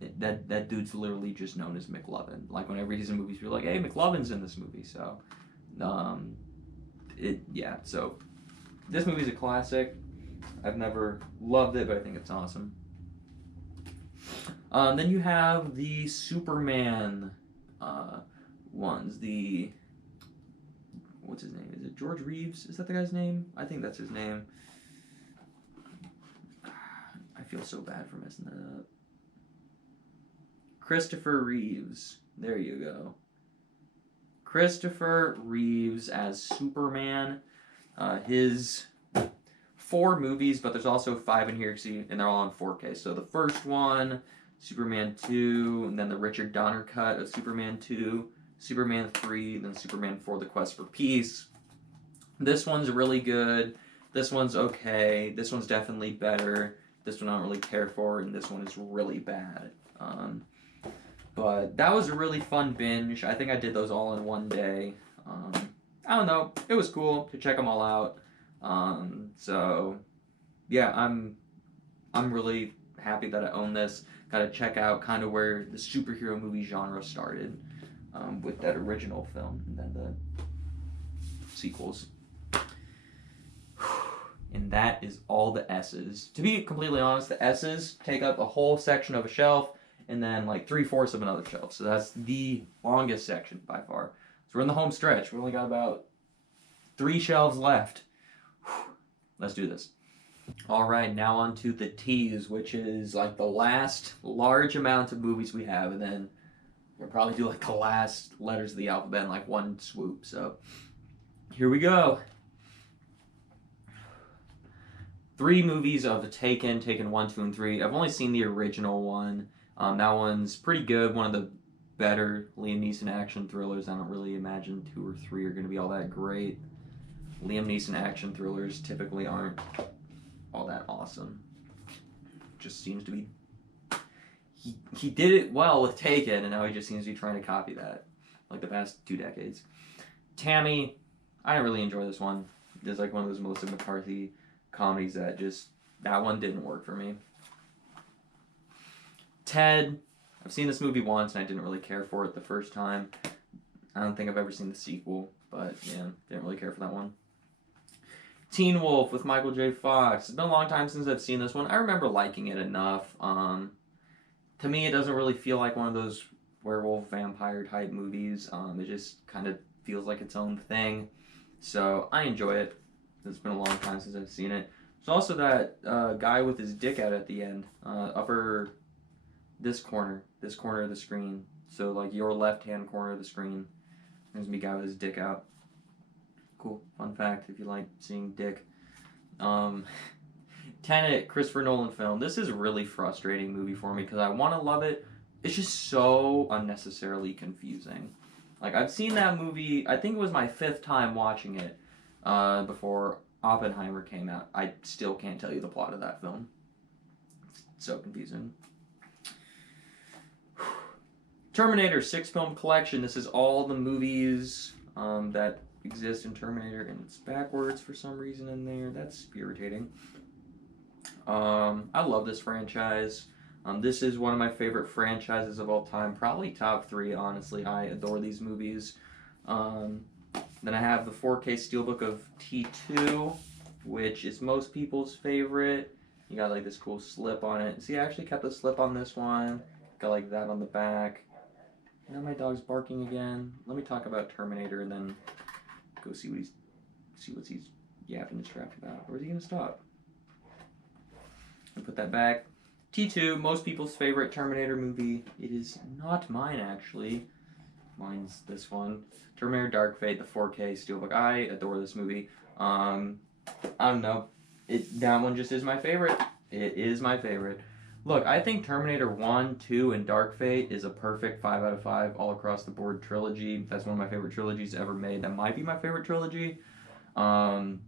it. That dude's literally just known as McLovin. Like, whenever he's in movies, people are like, hey, McLovin's in this movie. So, so this movie's a classic. I've never loved it, but I think it's awesome. Then you have the Superman ones. What's his name? Is it George Reeves? Is that the guy's name? I think that's his name. I feel so bad for messing that up. Christopher Reeves. There you go. Christopher Reeves as Superman. His 4 movies, but there's also 5 in here, and they're all on 4K. So the first one, Superman 2, and then the Richard Donner cut of Superman 2, Superman 3, then Superman 4, The Quest for Peace. This one's really good. This one's okay. This one's definitely better. This one I don't really care for, and this one is really bad. But that was a really fun binge. I think I did those all in one day. I don't know. It was cool to check them all out. So yeah, I'm really happy that I own this. Got to check out kind of where the superhero movie genre started, with that original film and then the sequels. And that is all the S's. To be completely honest, the S's take up a whole section of a shelf and then like 3/4 of another shelf. So that's the longest section by far. So we're in the home stretch. We only got about 3 shelves left. Let's do this. All right, now on to the T's, which is like the last large amount of movies we have, and then we'll probably do like the last letters of the alphabet in like one swoop. So here we go. 3 movies of Taken 1, 2, and 3. I've only seen the original one. That one's pretty good. One of the better Liam Neeson action thrillers. I don't really imagine 2 or 3 are going to be all that great. Liam Neeson action thrillers typically aren't all that awesome. Just seems to be... He did it well with Taken, and now he just seems to be trying to copy that. Like the past 2 decades. Tammy, I didn't really enjoy this one. It's like one of those Melissa McCarthy comedies that just... That one didn't work for me. Ted, I've seen this movie once, and I didn't really care for it the first time. I don't think I've ever seen the sequel, but yeah, didn't really care for that one. Teen Wolf with Michael J. Fox. It's been a long time since I've seen this one. I remember liking it enough. To me, it doesn't really feel like one of those werewolf vampire type movies. It just kind of feels like its own thing. So I enjoy it. It's been a long time since I've seen it. There's also that guy with his dick out at the end. This corner of the screen. So like your left-hand corner of the screen. There's me guy with his dick out. Cool. Fun fact if you like seeing dick. Tenet, Christopher Nolan film. This is a really frustrating movie for me because I want to love it. It's just so unnecessarily confusing. Like, I've seen that movie, I think it was my 5th time watching it before Oppenheimer came out. I still can't tell you the plot of that film. It's so confusing. Terminator 6 film collection. This is all the movies that exist in Terminator, and it's backwards for some reason in there. That's irritating. I love this franchise. This is one of my favorite franchises of all time. Probably top 3, honestly. I adore these movies. Then I have the 4K Steelbook of T2, which is most people's favorite. You got like this cool slip on it. See, I actually kept the slip on this one. Got like that on the back. Now my dog's barking again. Let me talk about Terminator and then go see what he's yapping his crap about. Or is he gonna stop? Put that back. T2, most people's favorite Terminator movie. It is not mine, actually. Mine's this one. Terminator Dark Fate, the 4K Steelbook. I adore this movie. I don't know. That one just is my favorite. It is my favorite. Look, I think Terminator 1, 2, and Dark Fate is a perfect 5 out of 5 all across the board trilogy. That's one of my favorite trilogies ever made. That might be my favorite trilogy. And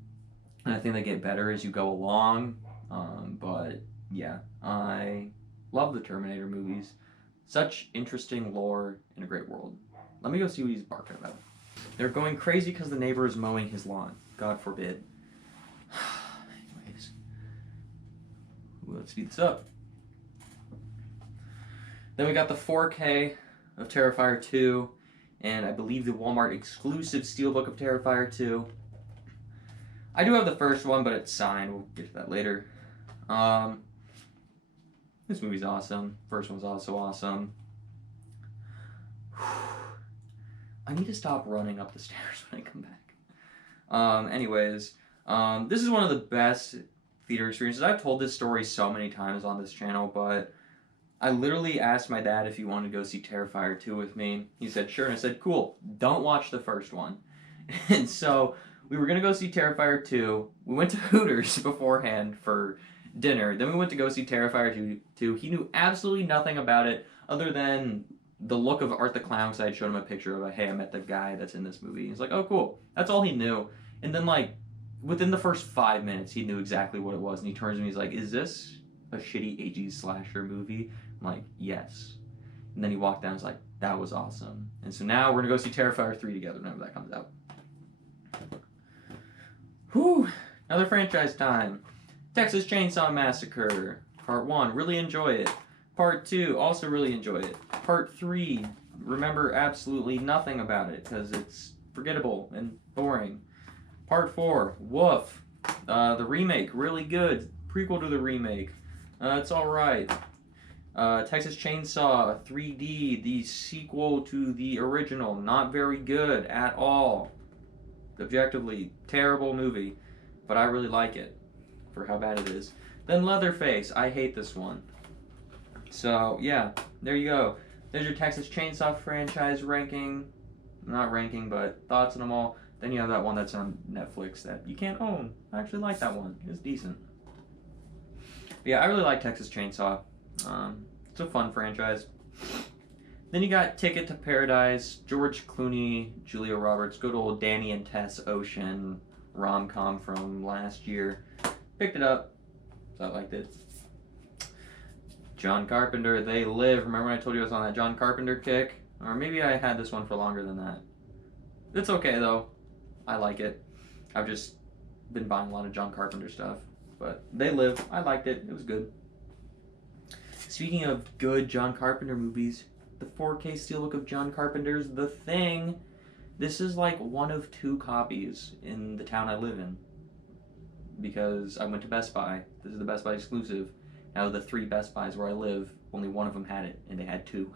I think they get better as you go along. But yeah, I love the Terminator movies. Such interesting lore in a great world. Let me go see what he's barking about. They're going crazy because the neighbor is mowing his lawn. God forbid. Anyways, let's speed this up. Then we got the 4K of Terrifier 2, and I believe the Walmart exclusive Steelbook of Terrifier 2. I do have the first one, but it's signed. We'll get to that later. This movie's awesome. First one's also awesome. I need to stop running up the stairs when I come back. Anyways, this is one of the best theater experiences. I've told this story so many times on this channel, but I literally asked my dad if he wanted to go see Terrifier 2 with me. He said, sure, and I said, cool, don't watch the first one. And so we were going to go see Terrifier 2. We went to Hooters beforehand for dinner. Then we went to go see Terrifier 2. He knew absolutely nothing about it other than the look of Art the Clown, because I had showed him a picture of, hey, I met the guy that's in this movie. He's like, oh, cool. That's all he knew. And then, like, within the first 5 minutes, he knew exactly what it was. And he turns to me, he's like, is this a shitty 80s slasher movie? I'm like, yes. And then he walked down and was like, that was awesome. And so now we're going to go see Terrifier 3 together whenever that comes out. Whew. Another franchise time. Texas Chainsaw Massacre. Part 1, really enjoy it. Part 2, also really enjoy it. Part 3, remember absolutely nothing about it because it's forgettable and boring. Part 4, woof. The remake, really good. Prequel to the remake. It's alright. Texas Chainsaw 3D, the sequel to the original. Not very good at all. Objectively, terrible movie. But I really like it for how bad it is. Then Leatherface, I hate this one. So, yeah, there you go. There's your Texas Chainsaw franchise ranking. Not ranking, but thoughts on them all. Then you have that one that's on Netflix that you can't own. I actually like that one. It's decent. But yeah, I really like Texas Chainsaw. It's a fun franchise. Then you got Ticket to Paradise, George Clooney, Julia Roberts, good old Danny and Tess Ocean rom-com from last year. Picked it up, so I liked it. John Carpenter, They Live. Remember when I told you I was on that John Carpenter kick? Or maybe I had this one for longer than that. It's okay though. I like it. I've just been buying a lot of John Carpenter stuff. But They Live, I liked it. It was good. Speaking of good John Carpenter movies, the 4K Steelbook of John Carpenter's The Thing. This is like one of 2 copies in the town I live in. Because I went to Best Buy. This is the Best Buy exclusive. Out of the 3 Best Buys where I live, only one of them had it, and they had 2.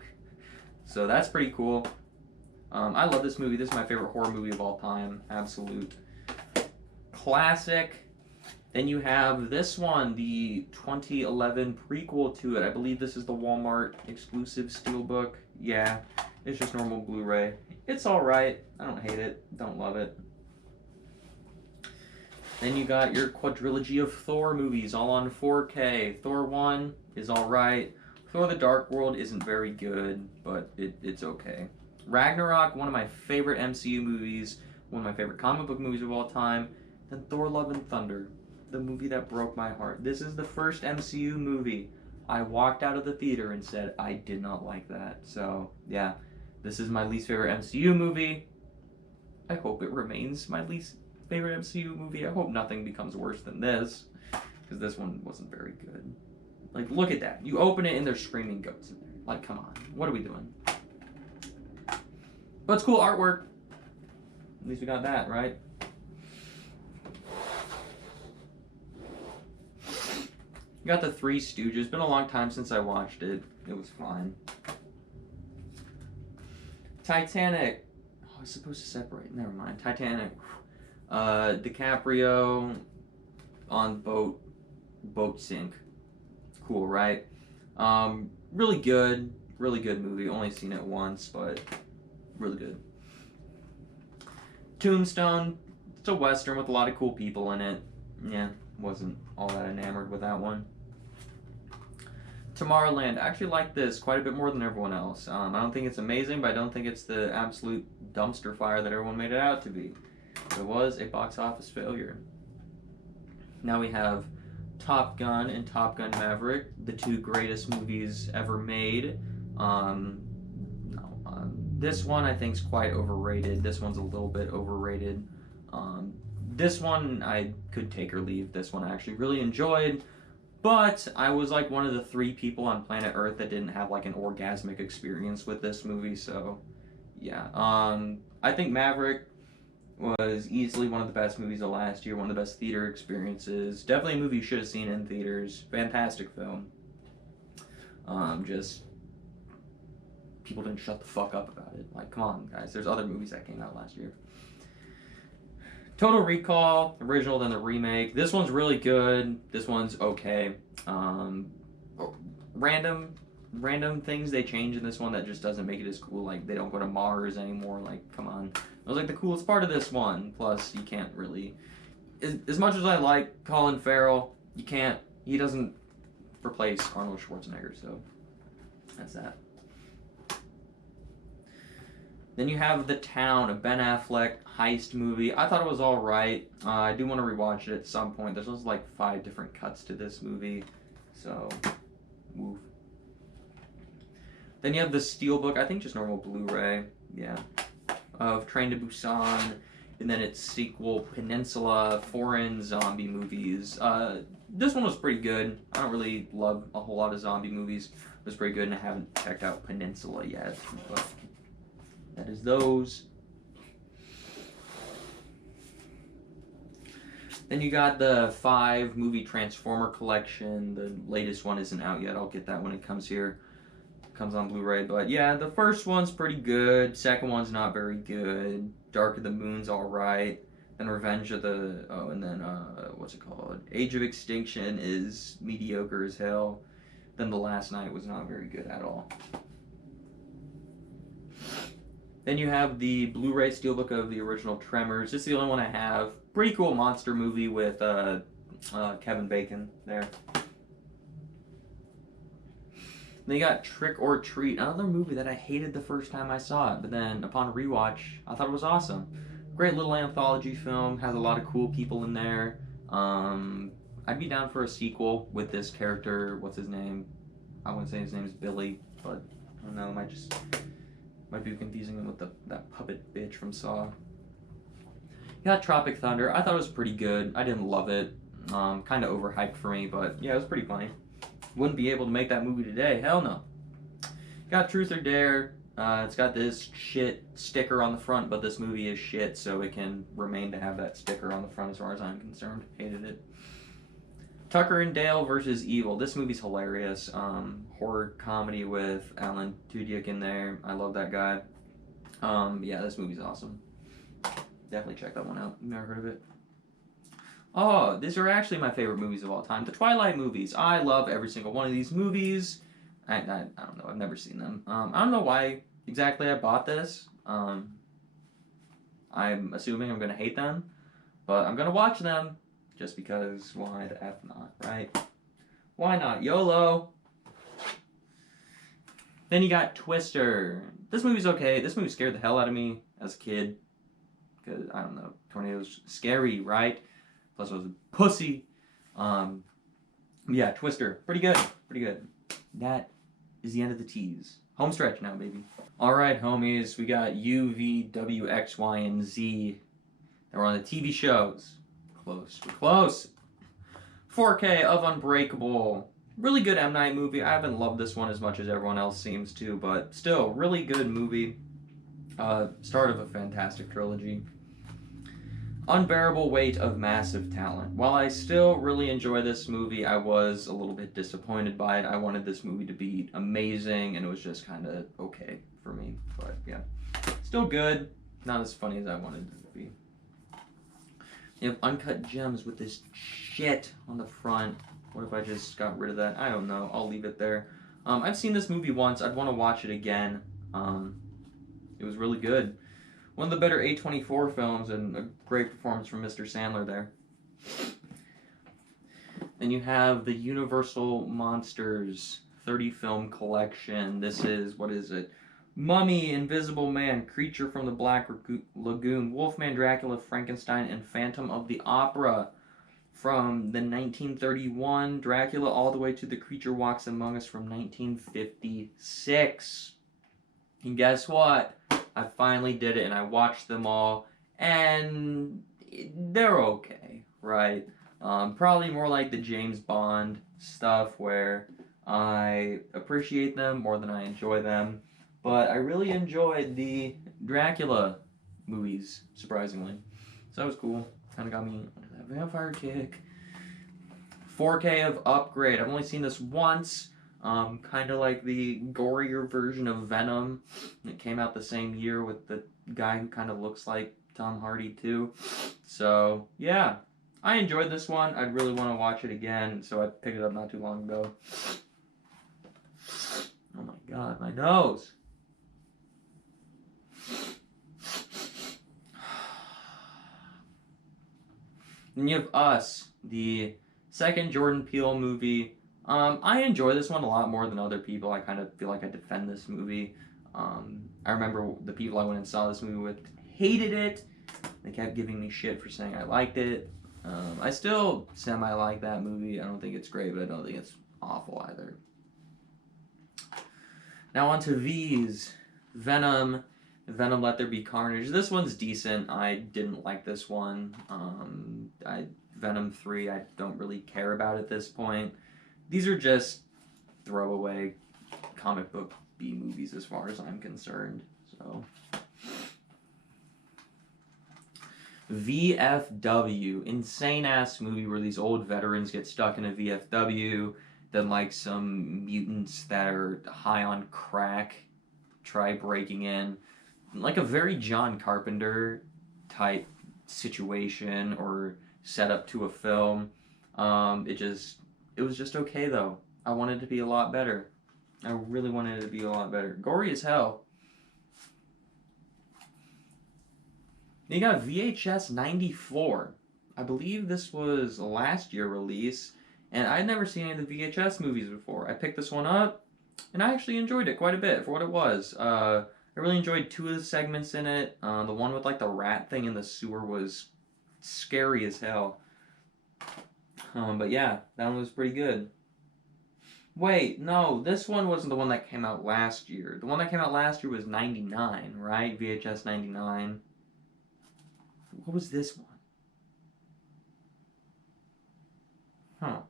So that's pretty cool. I love this movie. This is my favorite horror movie of all time. Absolute classic. Then you have this one, the 2011 prequel to it. I believe this is the Walmart exclusive Steelbook. Yeah, it's just normal Blu-ray. It's alright. I don't hate it. Don't love it. Then you got your quadrilogy of Thor movies, all on 4K. Thor 1 is alright. Thor the Dark World isn't very good, but it's okay. Ragnarok, one of my favorite MCU movies, one of my favorite comic book movies of all time. Then Thor Love and Thunder, the movie that broke my heart. This is the first MCU movie I walked out of the theater and said I did not like that. So, yeah, this is my least favorite MCU movie. I hope it remains my least favorite MCU movie. I hope nothing becomes worse than this, because this one wasn't very good. Like, look at that. You open it and there's screaming goats in there. Like, come on. What are we doing? But it's cool artwork. At least we got that, right? You got the Three Stooges. Been a long time since I watched it. It was fine. Titanic. Oh, I was supposed to separate. Never mind. Titanic. DiCaprio on boat sink. Cool, right? Really good movie. Only seen it once, but really good. Tombstone. It's a Western with a lot of cool people in it. Yeah, wasn't all that enamored with that one. Tomorrowland. I actually like this quite a bit more than everyone else. I don't think it's amazing, but I don't think it's the absolute dumpster fire that everyone made it out to be. It was a box office failure. Now we have Top Gun and Top Gun Maverick, the 2 greatest movies ever made. This one I think is quite overrated. This one's a little bit overrated. This one I could take or leave. This one I actually really enjoyed, but I was like one of the 3 people on planet Earth that didn't have like an orgasmic experience with this movie. So yeah, I think Maverick was easily one of the best movies of last year, one of the best theater experiences. Definitely a movie you should have seen in theaters. Fantastic film. Just people didn't shut the fuck up about it. Like, come on, guys. There's other movies that came out last year. Total Recall, original then the remake. This one's really good. This one's okay. Random things they change in this one that just doesn't make it as cool. Like, they don't go to Mars anymore. Like, come on. It was like the coolest part of this one. Plus, you can't really... As much as I like Colin Farrell, you can't... He doesn't replace Arnold Schwarzenegger, so that's that. Then you have The Town, a Ben Affleck heist movie. I thought it was alright. I do want to rewatch it at some point. There's also like 5 different cuts to this movie, so move. Then you have the Steelbook, I think just normal Blu-ray, yeah, of Train to Busan, and then its sequel, Peninsula, foreign zombie movies. This one was pretty good. I don't really love a whole lot of zombie movies. It was pretty good, and I haven't checked out Peninsula yet, but that is those. Then you got the 5 movie Transformer collection. The latest one isn't out yet. I'll get that when it comes here. It comes on Blu-ray. But yeah, the first one's pretty good. Second one's not very good. Dark of the Moon's alright. Then Revenge of the... Oh, and then, what's it called? Age of Extinction is mediocre as hell. Then The Last Night was not very good at all. Then you have the Blu-ray Steelbook of the original Tremors. This is the only one I have. Pretty cool monster movie with Kevin Bacon there. They got Trick or Treat, another movie that I hated the first time I saw it, but then upon rewatch, I thought it was awesome. Great little anthology film, has a lot of cool people in there. I'd be down for a sequel with this character. What's his name? I wouldn't say his name is Billy, but I don't know. Might be confusing him with that puppet bitch from Saw. You got Tropic Thunder. I thought it was pretty good. I didn't love it. Kind of overhyped for me, but yeah, it was pretty funny. Wouldn't be able to make that movie today. Hell no. Got Truth or Dare. It's got this shit sticker on the front, but this movie is shit, so it can remain to have that sticker on the front as far as I'm concerned. Hated it. Tucker and Dale versus Evil. This movie's hilarious. Horror comedy with Alan Tudyk in there. I love that guy. Yeah, this movie's awesome. Definitely check that one out. Never heard of it. Oh, these are actually my favorite movies of all time. The Twilight movies. I love every single one of these movies. I don't know. I've never seen them. I don't know why exactly I bought this. I'm assuming I'm going to hate them. But I'm going to watch them. Just because, why the F not, right? Why not? YOLO! Then you got Twister. This movie's okay. This movie scared the hell out of me as a kid. Because, I don't know, tornadoes scary, right? Plus I was a pussy. Yeah, Twister. Pretty good. Pretty good. That is the end of the tease. Home stretch now, baby. Alright, homies. We got U, V, W, X, Y, and Z. They're on the TV shows. Close. We're close. 4K of Unbreakable. Really good M. Night movie. I haven't loved this one as much as everyone else seems to, but still, really good movie. Start of a fantastic trilogy. Unbearable Weight of Massive Talent. While I still really enjoy this movie, I was a little bit disappointed by it. I wanted this movie to be amazing, and it was just kind of okay for me. But yeah, still good. Not as funny as I wanted it to be. You have Uncut Gems with this shit on the front. What if I just got rid of that? I don't know. I'll leave it there. I've seen this movie once. I'd want to watch it again. It was really good. One of the better A24 films, and a great performance from Mr. Sandler there. Then you have the Universal Monsters 30 film collection. This is, what is it? Mummy, Invisible Man, Creature from the Black Lagoon, Wolfman, Dracula, Frankenstein, and Phantom of the Opera. From the 1931 Dracula all the way to The Creature Walks Among Us from 1956. And guess what? I finally did it, and I watched them all, and they're okay, right? Probably more like the James Bond stuff, where I appreciate them more than I enjoy them, but I really enjoyed the Dracula movies, surprisingly. So that was cool. Kind of got me into that vampire kick. 4K of Upgrade. I've only seen this once. Kind of like the gorier version of Venom. It came out the same year with the guy who kind of looks like Tom Hardy too. So yeah, I enjoyed this one. I'd really want to watch it again, so I picked it up not too long ago. Oh my god, my nose. Then you have Us, the second Jordan Peele movie. I enjoy this one a lot more than other people. I kind of feel like I defend this movie. I remember the people I went and saw this movie with hated it. They kept giving me shit for saying I liked it. I still semi-like that movie. I don't think it's great, but I don't think it's awful either. Now on to V's. Venom, Let There Be Carnage. This one's decent. I didn't like this one. Venom 3, I don't really care about at this point. These are just throwaway comic book B movies as far as I'm concerned. So, VFW, insane ass movie where these old veterans get stuck in a VFW, then like some mutants that are high on crack try breaking in. Like a very John Carpenter type situation or setup to a film. It was just okay though. I wanted it to be a lot better. I really wanted it to be a lot better. Gory as hell. You got VHS 94. I believe this was a last year release, and I'd never seen any of the VHS movies before. I picked this one up. and I actually enjoyed it quite a bit for what it was. I really enjoyed two of the segments in it. The one with like the rat thing in the sewer was scary as hell. But yeah, that one was pretty good. Wait, no, this one wasn't the one that came out last year. The one that came out last year was 99, right? VHS 99. What was this one? Huh.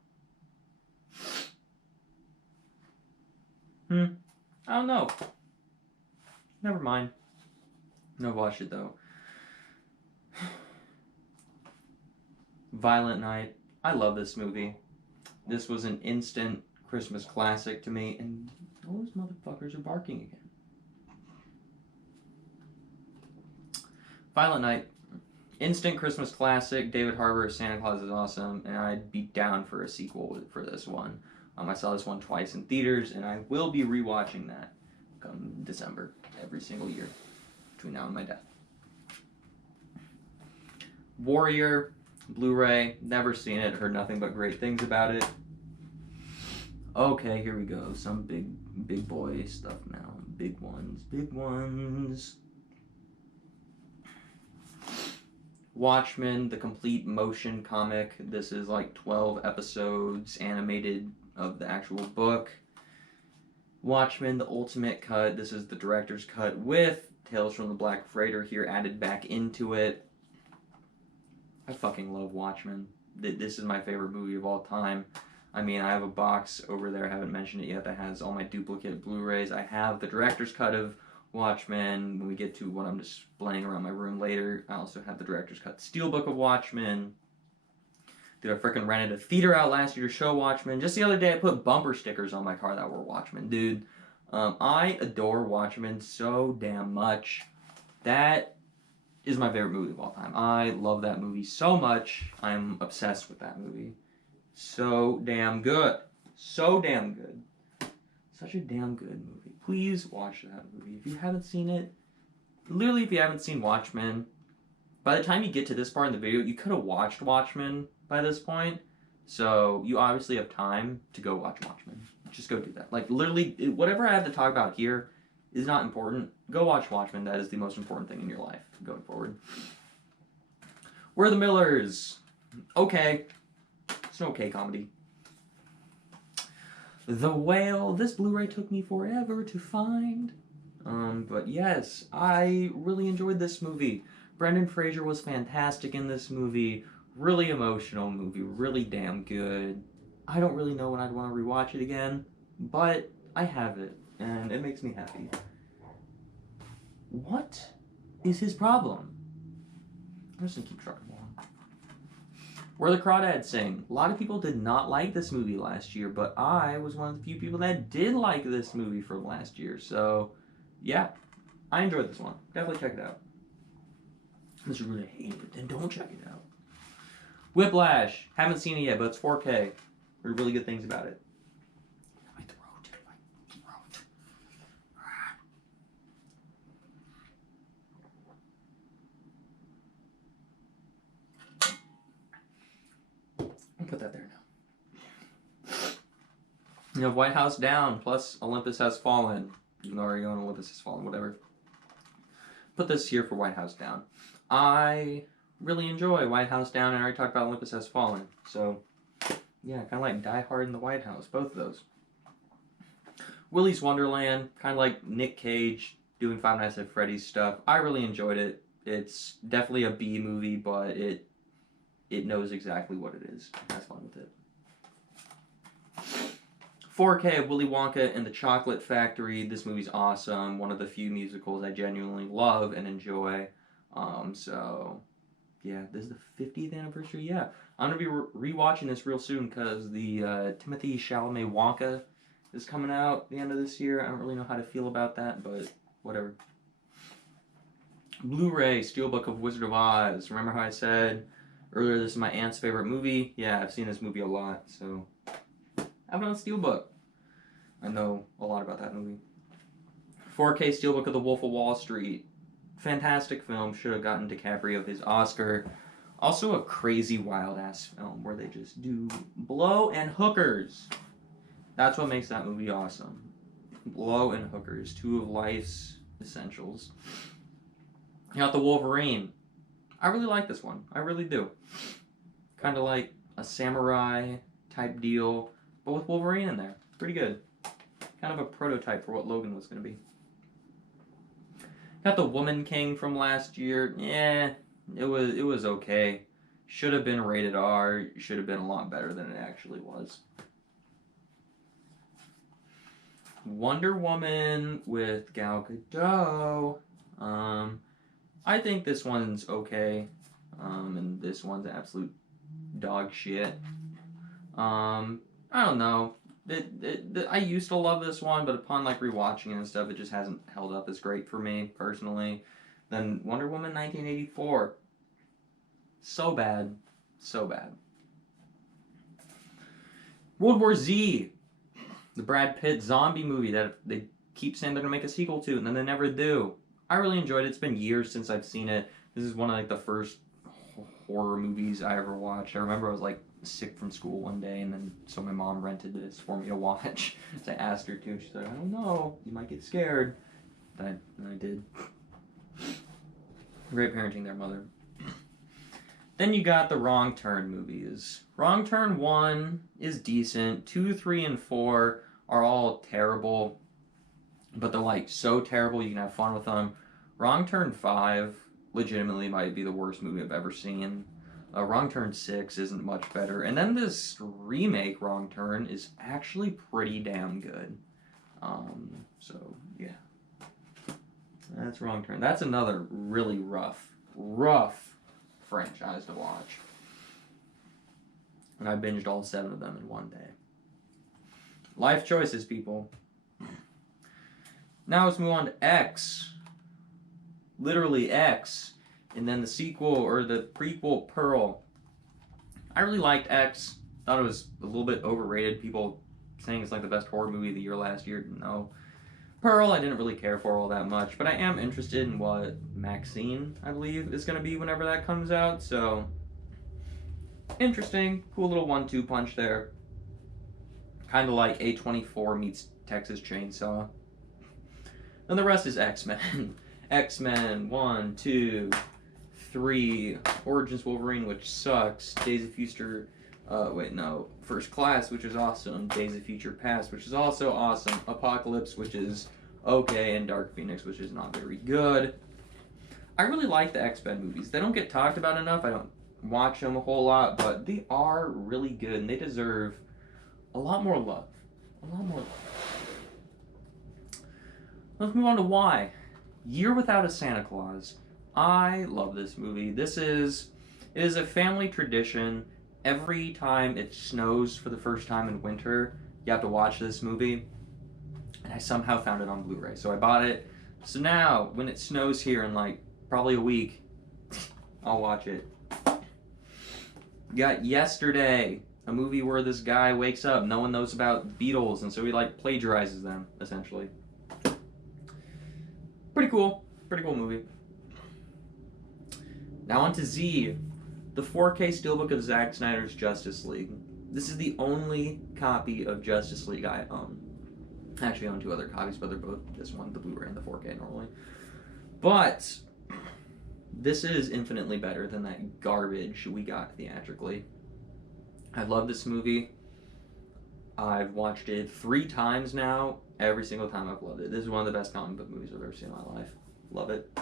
I don't know. Never mind. No, watch it though. Violent Night. I love this movie. This was an instant Christmas classic to me, and those motherfuckers are barking again. Violent Night. Instant Christmas classic. David Harbour as Santa Claus is awesome, and I'd be down for a sequel for this one. I saw this one twice in theaters, and I will be rewatching that come December every single year between now and my death. Warrior, Blu-ray, never seen it, heard nothing but great things about it. Okay, here we go. Some big boy stuff now. Big ones. Watchmen, the complete motion comic. This is like 12 episodes animated of the actual book. Watchmen, the ultimate cut. This is the director's cut with Tales from the Black Freighter here added back into it. I fucking love Watchmen. This is my favorite movie of all time. I mean, I have a box over there, I haven't mentioned it yet, that has all my duplicate Blu-rays. I have the director's cut of Watchmen. When we get to what I'm displaying around my room later, I also have the director's cut steelbook of Watchmen. Dude, I freaking rented a theater out last year to show Watchmen. Just the other day, I put bumper stickers on my car that were Watchmen. Dude, I adore Watchmen so damn much. That is my favorite movie of all time. I love that movie so much. I'm obsessed with that movie. So damn good. So damn good. Such a damn good movie. Please watch that movie. If you haven't seen it, literally if you haven't seen Watchmen, by the time you get to this part in the video, you could have watched Watchmen by this point. So you obviously have time to go watch Watchmen. Just go do that. Like literally, whatever I have to talk about here is not important. Go watch Watchmen. That is the most important thing in your life going forward. We're the Millers. Okay. It's an okay comedy. The Whale. This Blu-ray took me forever to find. But yes, I really enjoyed this movie. Brendan Fraser was fantastic in this movie. Really emotional movie. Really damn good. I don't really know when I'd want to rewatch it again, but I have it, and it makes me happy. What is his problem? I'm just gonna keep trucking along. Where the Crawdads Sing. A lot of people did not like this movie last year, but I was one of the few people that did like this movie from last year. So, yeah, I enjoyed this one. Definitely check it out. Unless you're gonna hate it, then don't check it out. Whiplash. Haven't seen it yet, but it's 4K. Heard really good things about it. My throat. I'll put that there now. You have White House Down, plus Olympus Has Fallen. Even though I already own Olympus Has Fallen, whatever. Put this here for White House Down. I really enjoy White House Down, and I already talked about Olympus Has Fallen. So, yeah, kind of like Die Hard in the White House, both of those. Willy's Wonderland, kind of like Nick Cage doing Five Nights at Freddy's stuff. I really enjoyed it. It's definitely a B movie, but it knows exactly what it is. It has fun with it. 4K, Willy Wonka and the Chocolate Factory. This movie's awesome. One of the few musicals I genuinely love and enjoy. So, yeah, this is the 50th anniversary. Yeah, I'm going to be rewatching this real soon because the Timothée Chalamet Wonka is coming out at the end of this year. I don't really know how to feel about that, but whatever. Blu-ray, Steelbook of Wizard of Oz. Remember how I said earlier this is my aunt's favorite movie? Yeah, I've seen this movie a lot, so I have it on Steelbook. I know a lot about that movie. 4K Steelbook of The Wolf of Wall Street. Fantastic film. Should have gotten DiCaprio his Oscar. Also a crazy wild-ass film where they just do blow and hookers. That's what makes that movie awesome. Blow and Hookers, two of life's essentials. You got the Wolverine. I really like this one. I really do. Kind of like a samurai type deal, but with Wolverine in there. Pretty good. Kind of a prototype for what Logan was going to be. Got the Woman King from last year. Yeah, it was okay. Should have been rated R. Should have been a lot better than it actually was. Wonder Woman with Gal Gadot. I think this one's okay. And this one's absolute dog shit. I don't know. I used to love this one, but upon like rewatching it and stuff, it just hasn't held up as great for me personally. Then Wonder Woman 1984. So bad. So bad. World War Z. The Brad Pitt zombie movie that they keep saying they're going to make a sequel to, and then they never do. I really enjoyed it. It's been years since I've seen it. This is one of like the first horror movies I ever watched. I remember I was like sick from school one day, and then so my mom rented this for me to watch. So I asked her to. She said, "I don't know. You might get scared." And I did. Great parenting there, mother. Then you got the Wrong Turn movies. Wrong Turn 1 is decent. 2, 3, and 4 are all terrible. But they're like so terrible you can have fun with them. Wrong Turn 5 legitimately might be the worst movie I've ever seen. Wrong Turn 6 isn't much better. And then this remake, Wrong Turn, is actually pretty damn good. So, yeah. That's Wrong Turn. That's another really rough franchise to watch. And I binged all 7 of them in one day. Life choices, people. Now let's move on to X. Literally X. And then the sequel, or the prequel, Pearl. I really liked X. Thought it was a little bit overrated. People saying it's like the best horror movie of the year last year. No. Pearl, I didn't really care for all that much, but I am interested in what Maxine, I believe, is going to be whenever that comes out, so interesting. Cool little 1-2 punch there. Kind of like A24 meets Texas Chainsaw. And the rest is X-Men. X-Men 1, 2, 3, Origins Wolverine, which sucks, Days of Future, First Class, which is awesome, Days of Future Past, which is also awesome, Apocalypse, which is okay, and Dark Phoenix, which is not very good. I really like the X-Men movies. They don't get talked about enough. I don't watch them a whole lot, but they are really good, and they deserve a lot more love. A lot more love. Let's move on to Y. Year Without a Santa Claus. I love this movie. It is a family tradition. Every time it snows for the first time in winter, you have to watch this movie. And I somehow found it on Blu-ray, so I bought it. So now, when it snows here in like probably a week, I'll watch it. You got Yesterday, a movie where this guy wakes up, no one knows about Beatles, and so he like plagiarizes them, essentially. Pretty cool movie. Now on to Z, the 4K Steelbook of Zack Snyder's Justice League. This is the only copy of Justice League I own. I actually own 2 other copies, but they're both this one, the Blu-ray and the 4K normally. But this is infinitely better than that garbage we got theatrically. I love this movie. I've watched it 3 times now. Every single time I've loved it. This is one of the best comic book movies I've ever seen in my life. Love it.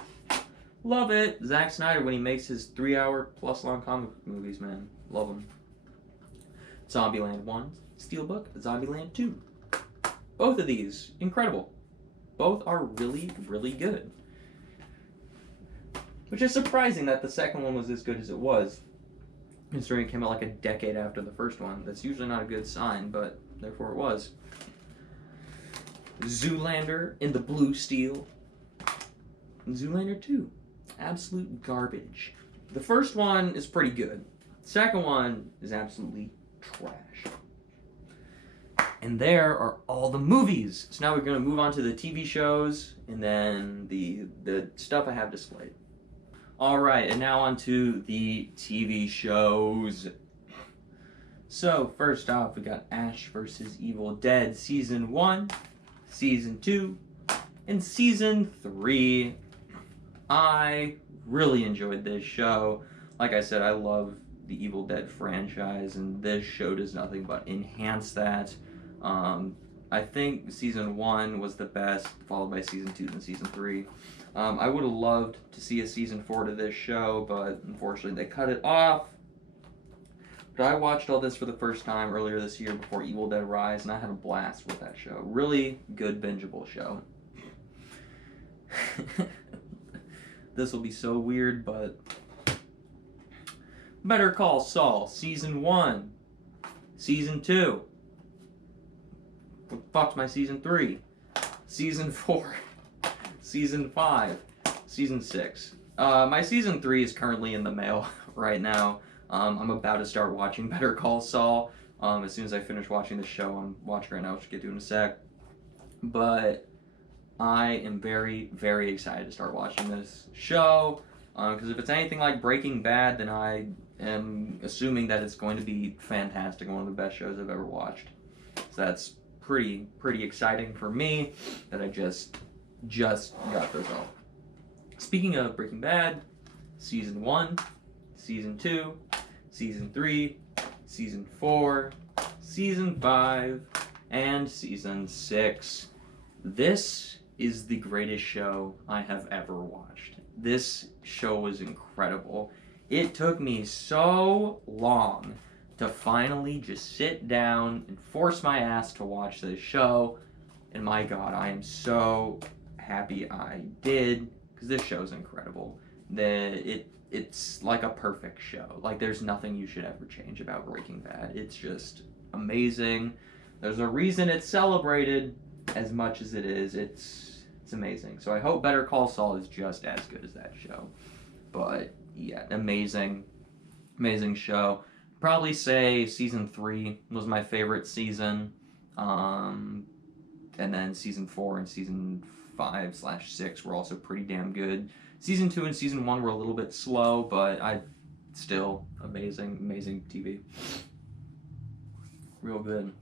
Love it. Zack Snyder, when he makes his 3-hour plus long comic book movies, man. Love him. Zombieland 1, Steelbook, Zombieland 2. Both of these, incredible. Both are really, really good. Which is surprising that the second one was as good as it was, considering it came out like a decade after the first one. That's usually not a good sign, but therefore it was. Zoolander in the Blue Steel. And Zoolander 2. Absolute garbage. The first one is pretty good. The second one is absolutely trash. And there are all the movies. So now we're going to move on to the TV shows and then the stuff I have displayed. Alright, and now on to the TV shows. So, first off, we got Ash vs. Evil Dead Season 1. Season 2, and Season 3. I really enjoyed this show. Like I said, I love the Evil Dead franchise, and this show does nothing but enhance that. I think Season 1 was the best, followed by Season 2 and Season 3. I would have loved to see a Season 4 to this show, but unfortunately they cut it off. But I watched all this for the first time earlier this year before Evil Dead Rise, and I had a blast with that show. Really good, bingeable show. This will be so weird, but Better Call Saul, Season 1, Season 2. What the fuck's my Season 3? Season 4, Season 5, Season 6. My Season 3 is currently in the mail right now. I'm about to start watching Better Call Saul. As soon as I finish watching the show I'm watching right now, which I'll get to in a sec. But I am very, very excited to start watching this show. Because if it's anything like Breaking Bad, then I am assuming that it's going to be fantastic, one of the best shows I've ever watched. So that's pretty exciting for me that I just got this all. Speaking of Breaking Bad, Season 1, Season 2, Season 3, Season 4, Season 5, and Season 6. This is the greatest show I have ever watched. This show was incredible. It took me so long to finally just sit down and force my ass to watch this show. And my God, I am so happy I did, because this show's incredible. It's like a perfect show. Like, there's nothing you should ever change about Breaking Bad. It's just amazing. There's a reason it's celebrated as much as it is. It's amazing. So I hope Better Call Saul is just as good as that show. But yeah, amazing show. Probably say Season 3 was my favorite season. And then Season 4 and Season 5/6 were also pretty damn good. Season 2 and Season 1 were a little bit slow, but still amazing TV. Real good.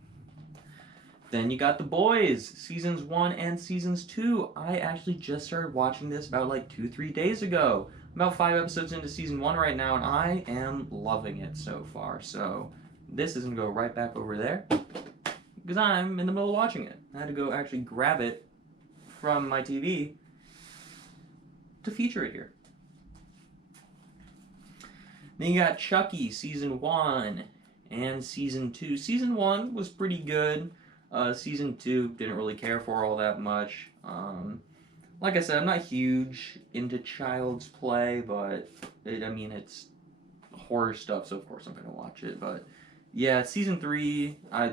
Then you got The Boys, Seasons 1 and Seasons 2. I actually just started watching this about like 2-3 days ago. I'm about 5 episodes into Season 1 right now, and I am loving it so far. So this is going to go right back over there, because I'm in the middle of watching it. I had to go actually grab it from my TV to feature it here. Then you got Chucky, Season 1 and Season 2. Season 1 was pretty good. Season 2 didn't really care for all that much. Like I said, I'm not huge into Child's Play, but it's horror stuff, so of course I'm gonna watch it. But yeah, Season 3, I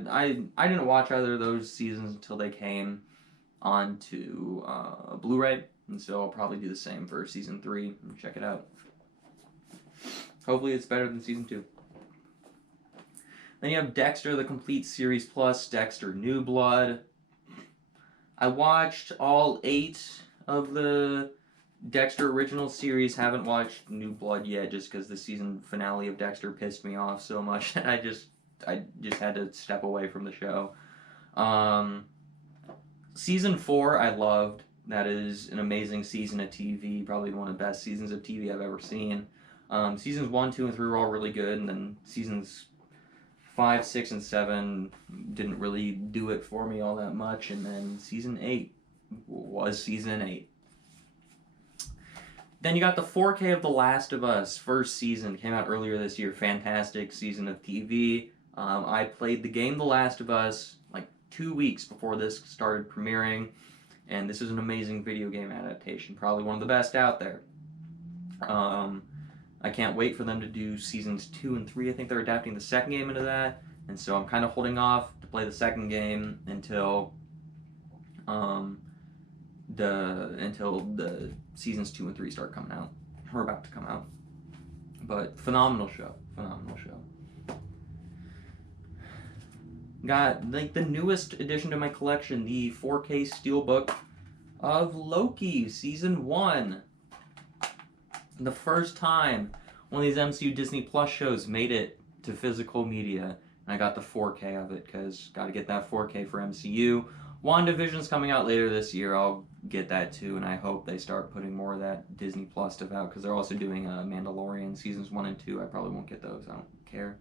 didn't watch either of those seasons until they came onto Blu-ray, and so I'll probably do the same for Season 3 and check it out. Hopefully it's better than Season 2. Then you have Dexter, the Complete Series Plus, Dexter New Blood. I watched all 8 of the Dexter original series. Haven't watched New Blood yet, just because the season finale of Dexter pissed me off so much that I just had to step away from the show. Season 4 I loved. That is an amazing season of TV, probably one of the best seasons of TV I've ever seen. Seasons 1, 2, and 3 were all really good, and then seasons 5, 6, and 7 didn't really do it for me all that much, and then Season 8 was Season 8. Then you got the 4K of The Last of Us. First season came out earlier this year. Fantastic season of TV. I played the game The Last of Us like 2 weeks before this started premiering, and this is an amazing video game adaptation. Probably one of the best out there. I can't wait for them to do Seasons 2 and 3. I think they're adapting the second game into that, and so I'm kind of holding off to play the second game until the Seasons 2 and 3 start coming out. We're about to come out. But phenomenal show. Got like the newest addition to my collection, the 4K Steelbook of Loki, Season 1. The first time one of these MCU Disney Plus shows made it to physical media, and I got the 4K of it, because got to get that 4K for MCU. WandaVision's coming out later this year. I'll get that too, and I hope they start putting more of that Disney Plus stuff out, because they're also doing Mandalorian seasons 1 and 2. I probably won't get those. I don't care.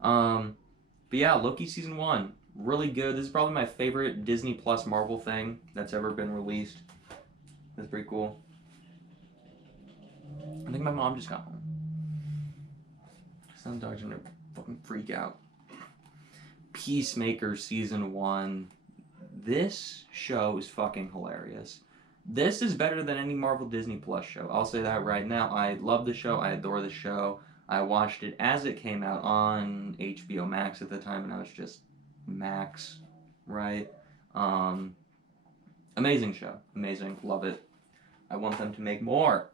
But yeah, Loki season 1, really good. This is probably my favorite Disney Plus Marvel thing that's ever been released. That's pretty cool. I think my mom just got home. Some dog's gonna fucking freak out. Peacemaker season 1. This show is fucking hilarious. This is better than any Marvel Disney Plus show. I'll say that right now. I love the show. I adore the show. I watched it as it came out on HBO Max at the time, and I was just Max, right? Amazing show. Amazing. Love it. I want them to make more.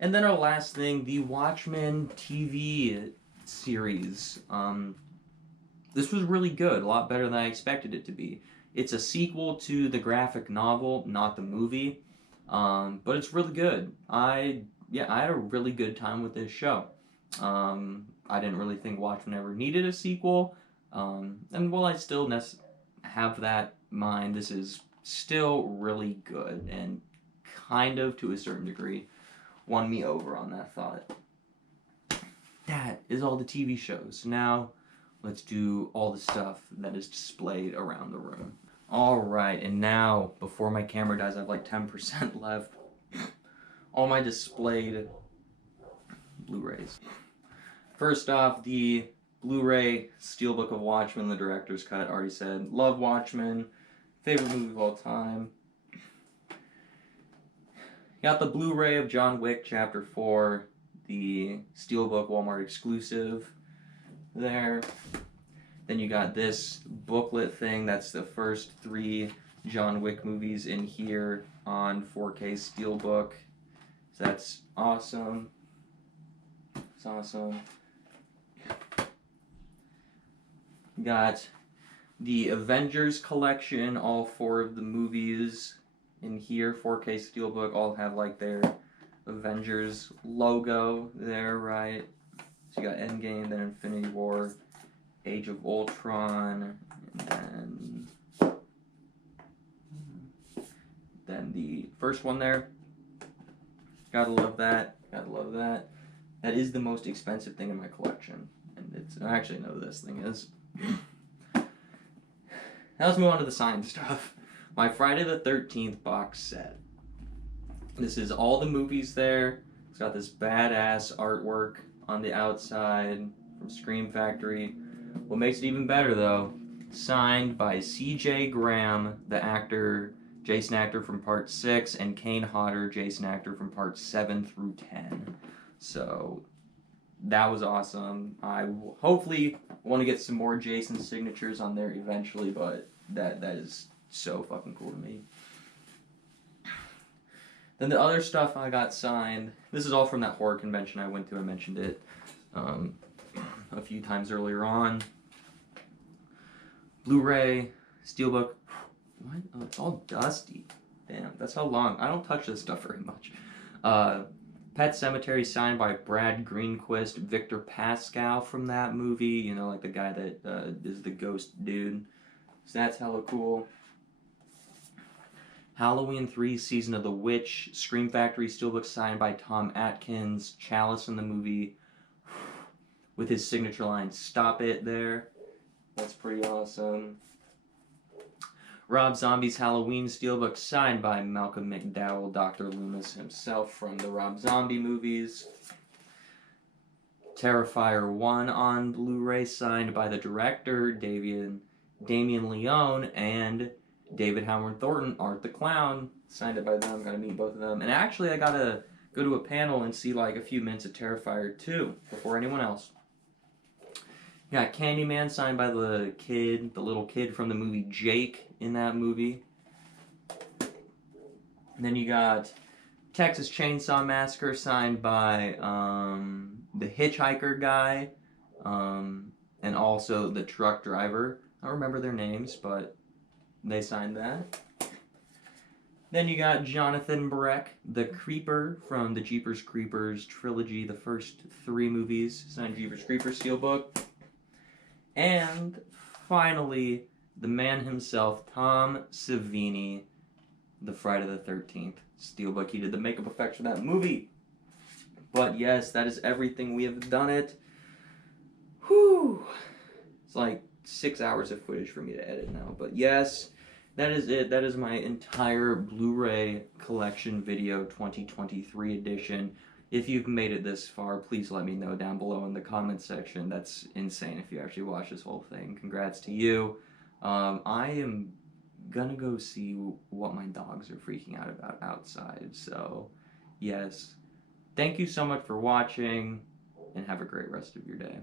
And then our last thing, the Watchmen TV series. This was really good, a lot better than I expected it to be. It's a sequel to the graphic novel, not the movie, but it's really good. I had a really good time with this show. I didn't really think Watchmen ever needed a sequel, and while I still have that mind, this is still really good, and kind of, to a certain degree, won me over on that thought. That is all the TV shows. Now, let's do all the stuff that is displayed around the room. Alright, and now, before my camera dies, I have like 10% left. All my displayed Blu-rays. First off, the Blu-ray Steelbook of Watchmen, the director's cut. Already said, love Watchmen. Favorite movie of all time. Got the Blu-ray of John Wick Chapter 4. The Steelbook Walmart exclusive. There. Then you got this booklet thing. That's the first 3 John Wick movies in here on 4K Steelbook. So that's awesome. It's awesome. Got the Avengers collection. All 4 of the movies in here. 4K Steelbook. All have like their Avengers logo there, right? So you got Endgame, then Infinity War, Age of Ultron, and then the first one there. Gotta love that. Gotta love that. That is the most expensive thing in my collection. And it's, I actually know this thing is. Now let's move on to the signed stuff. My Friday the 13th box set. This is all the movies there. It's got this badass artwork on the outside from Scream Factory. What makes it even better, though, signed by C.J. Graham, the actor, Jason Actor from Part 6, and Kane Hodder, Jason Actor from Part 7 through 10. So, that was awesome. I hopefully want to get some more Jason signatures on there eventually, but that is so fucking cool to me. Then the other stuff I got signed, this is all from that horror convention I went to. I mentioned it a few times earlier on. Blu-ray, Steelbook. What? Oh, it's all dusty. Damn, that's how long. I don't touch this stuff very much. Pet Sematary signed by Brad Greenquist, Victor Pascal from that movie. You know, like the guy that is the ghost dude. So that's hella cool. Halloween 3 Season of the Witch, Scream Factory Steelbook signed by Tom Atkins, Chalice in the movie, with his signature line, "Stop it," there. That's pretty awesome. Rob Zombie's Halloween Steelbook signed by Malcolm McDowell, Dr. Loomis himself from the Rob Zombie movies. Terrifier 1 on Blu-ray signed by the director, Damien Leone, and David Howard Thornton, Art the Clown. Signed it by them. Gotta meet both of them. And actually, I gotta go to a panel and see like a few minutes of Terrifier 2 before anyone else. You got Candyman signed by the kid, the little kid from the movie Jake in that movie. And then you got Texas Chainsaw Massacre signed by the hitchhiker guy and also the truck driver. I don't remember their names, but they signed that. Then you got Jonathan Breck, the Creeper from the Jeepers Creepers trilogy, the first 3 movies, signed Jeepers Creepers Steelbook. And finally, the man himself, Tom Savini, the Friday the 13th Steelbook. He did the makeup effects for that movie. But yes, that is everything. We have done it. Whew. It's like 6 hours of footage for me to edit now. But yes, that is it. That is my entire Blu-ray Collection video 2023 edition. If you've made it this far, please let me know down below in the comments section. That's insane if you actually watch this whole thing. Congrats to you. I am gonna go see what my dogs are freaking out about outside. So, yes. Thank you so much for watching, and have a great rest of your day.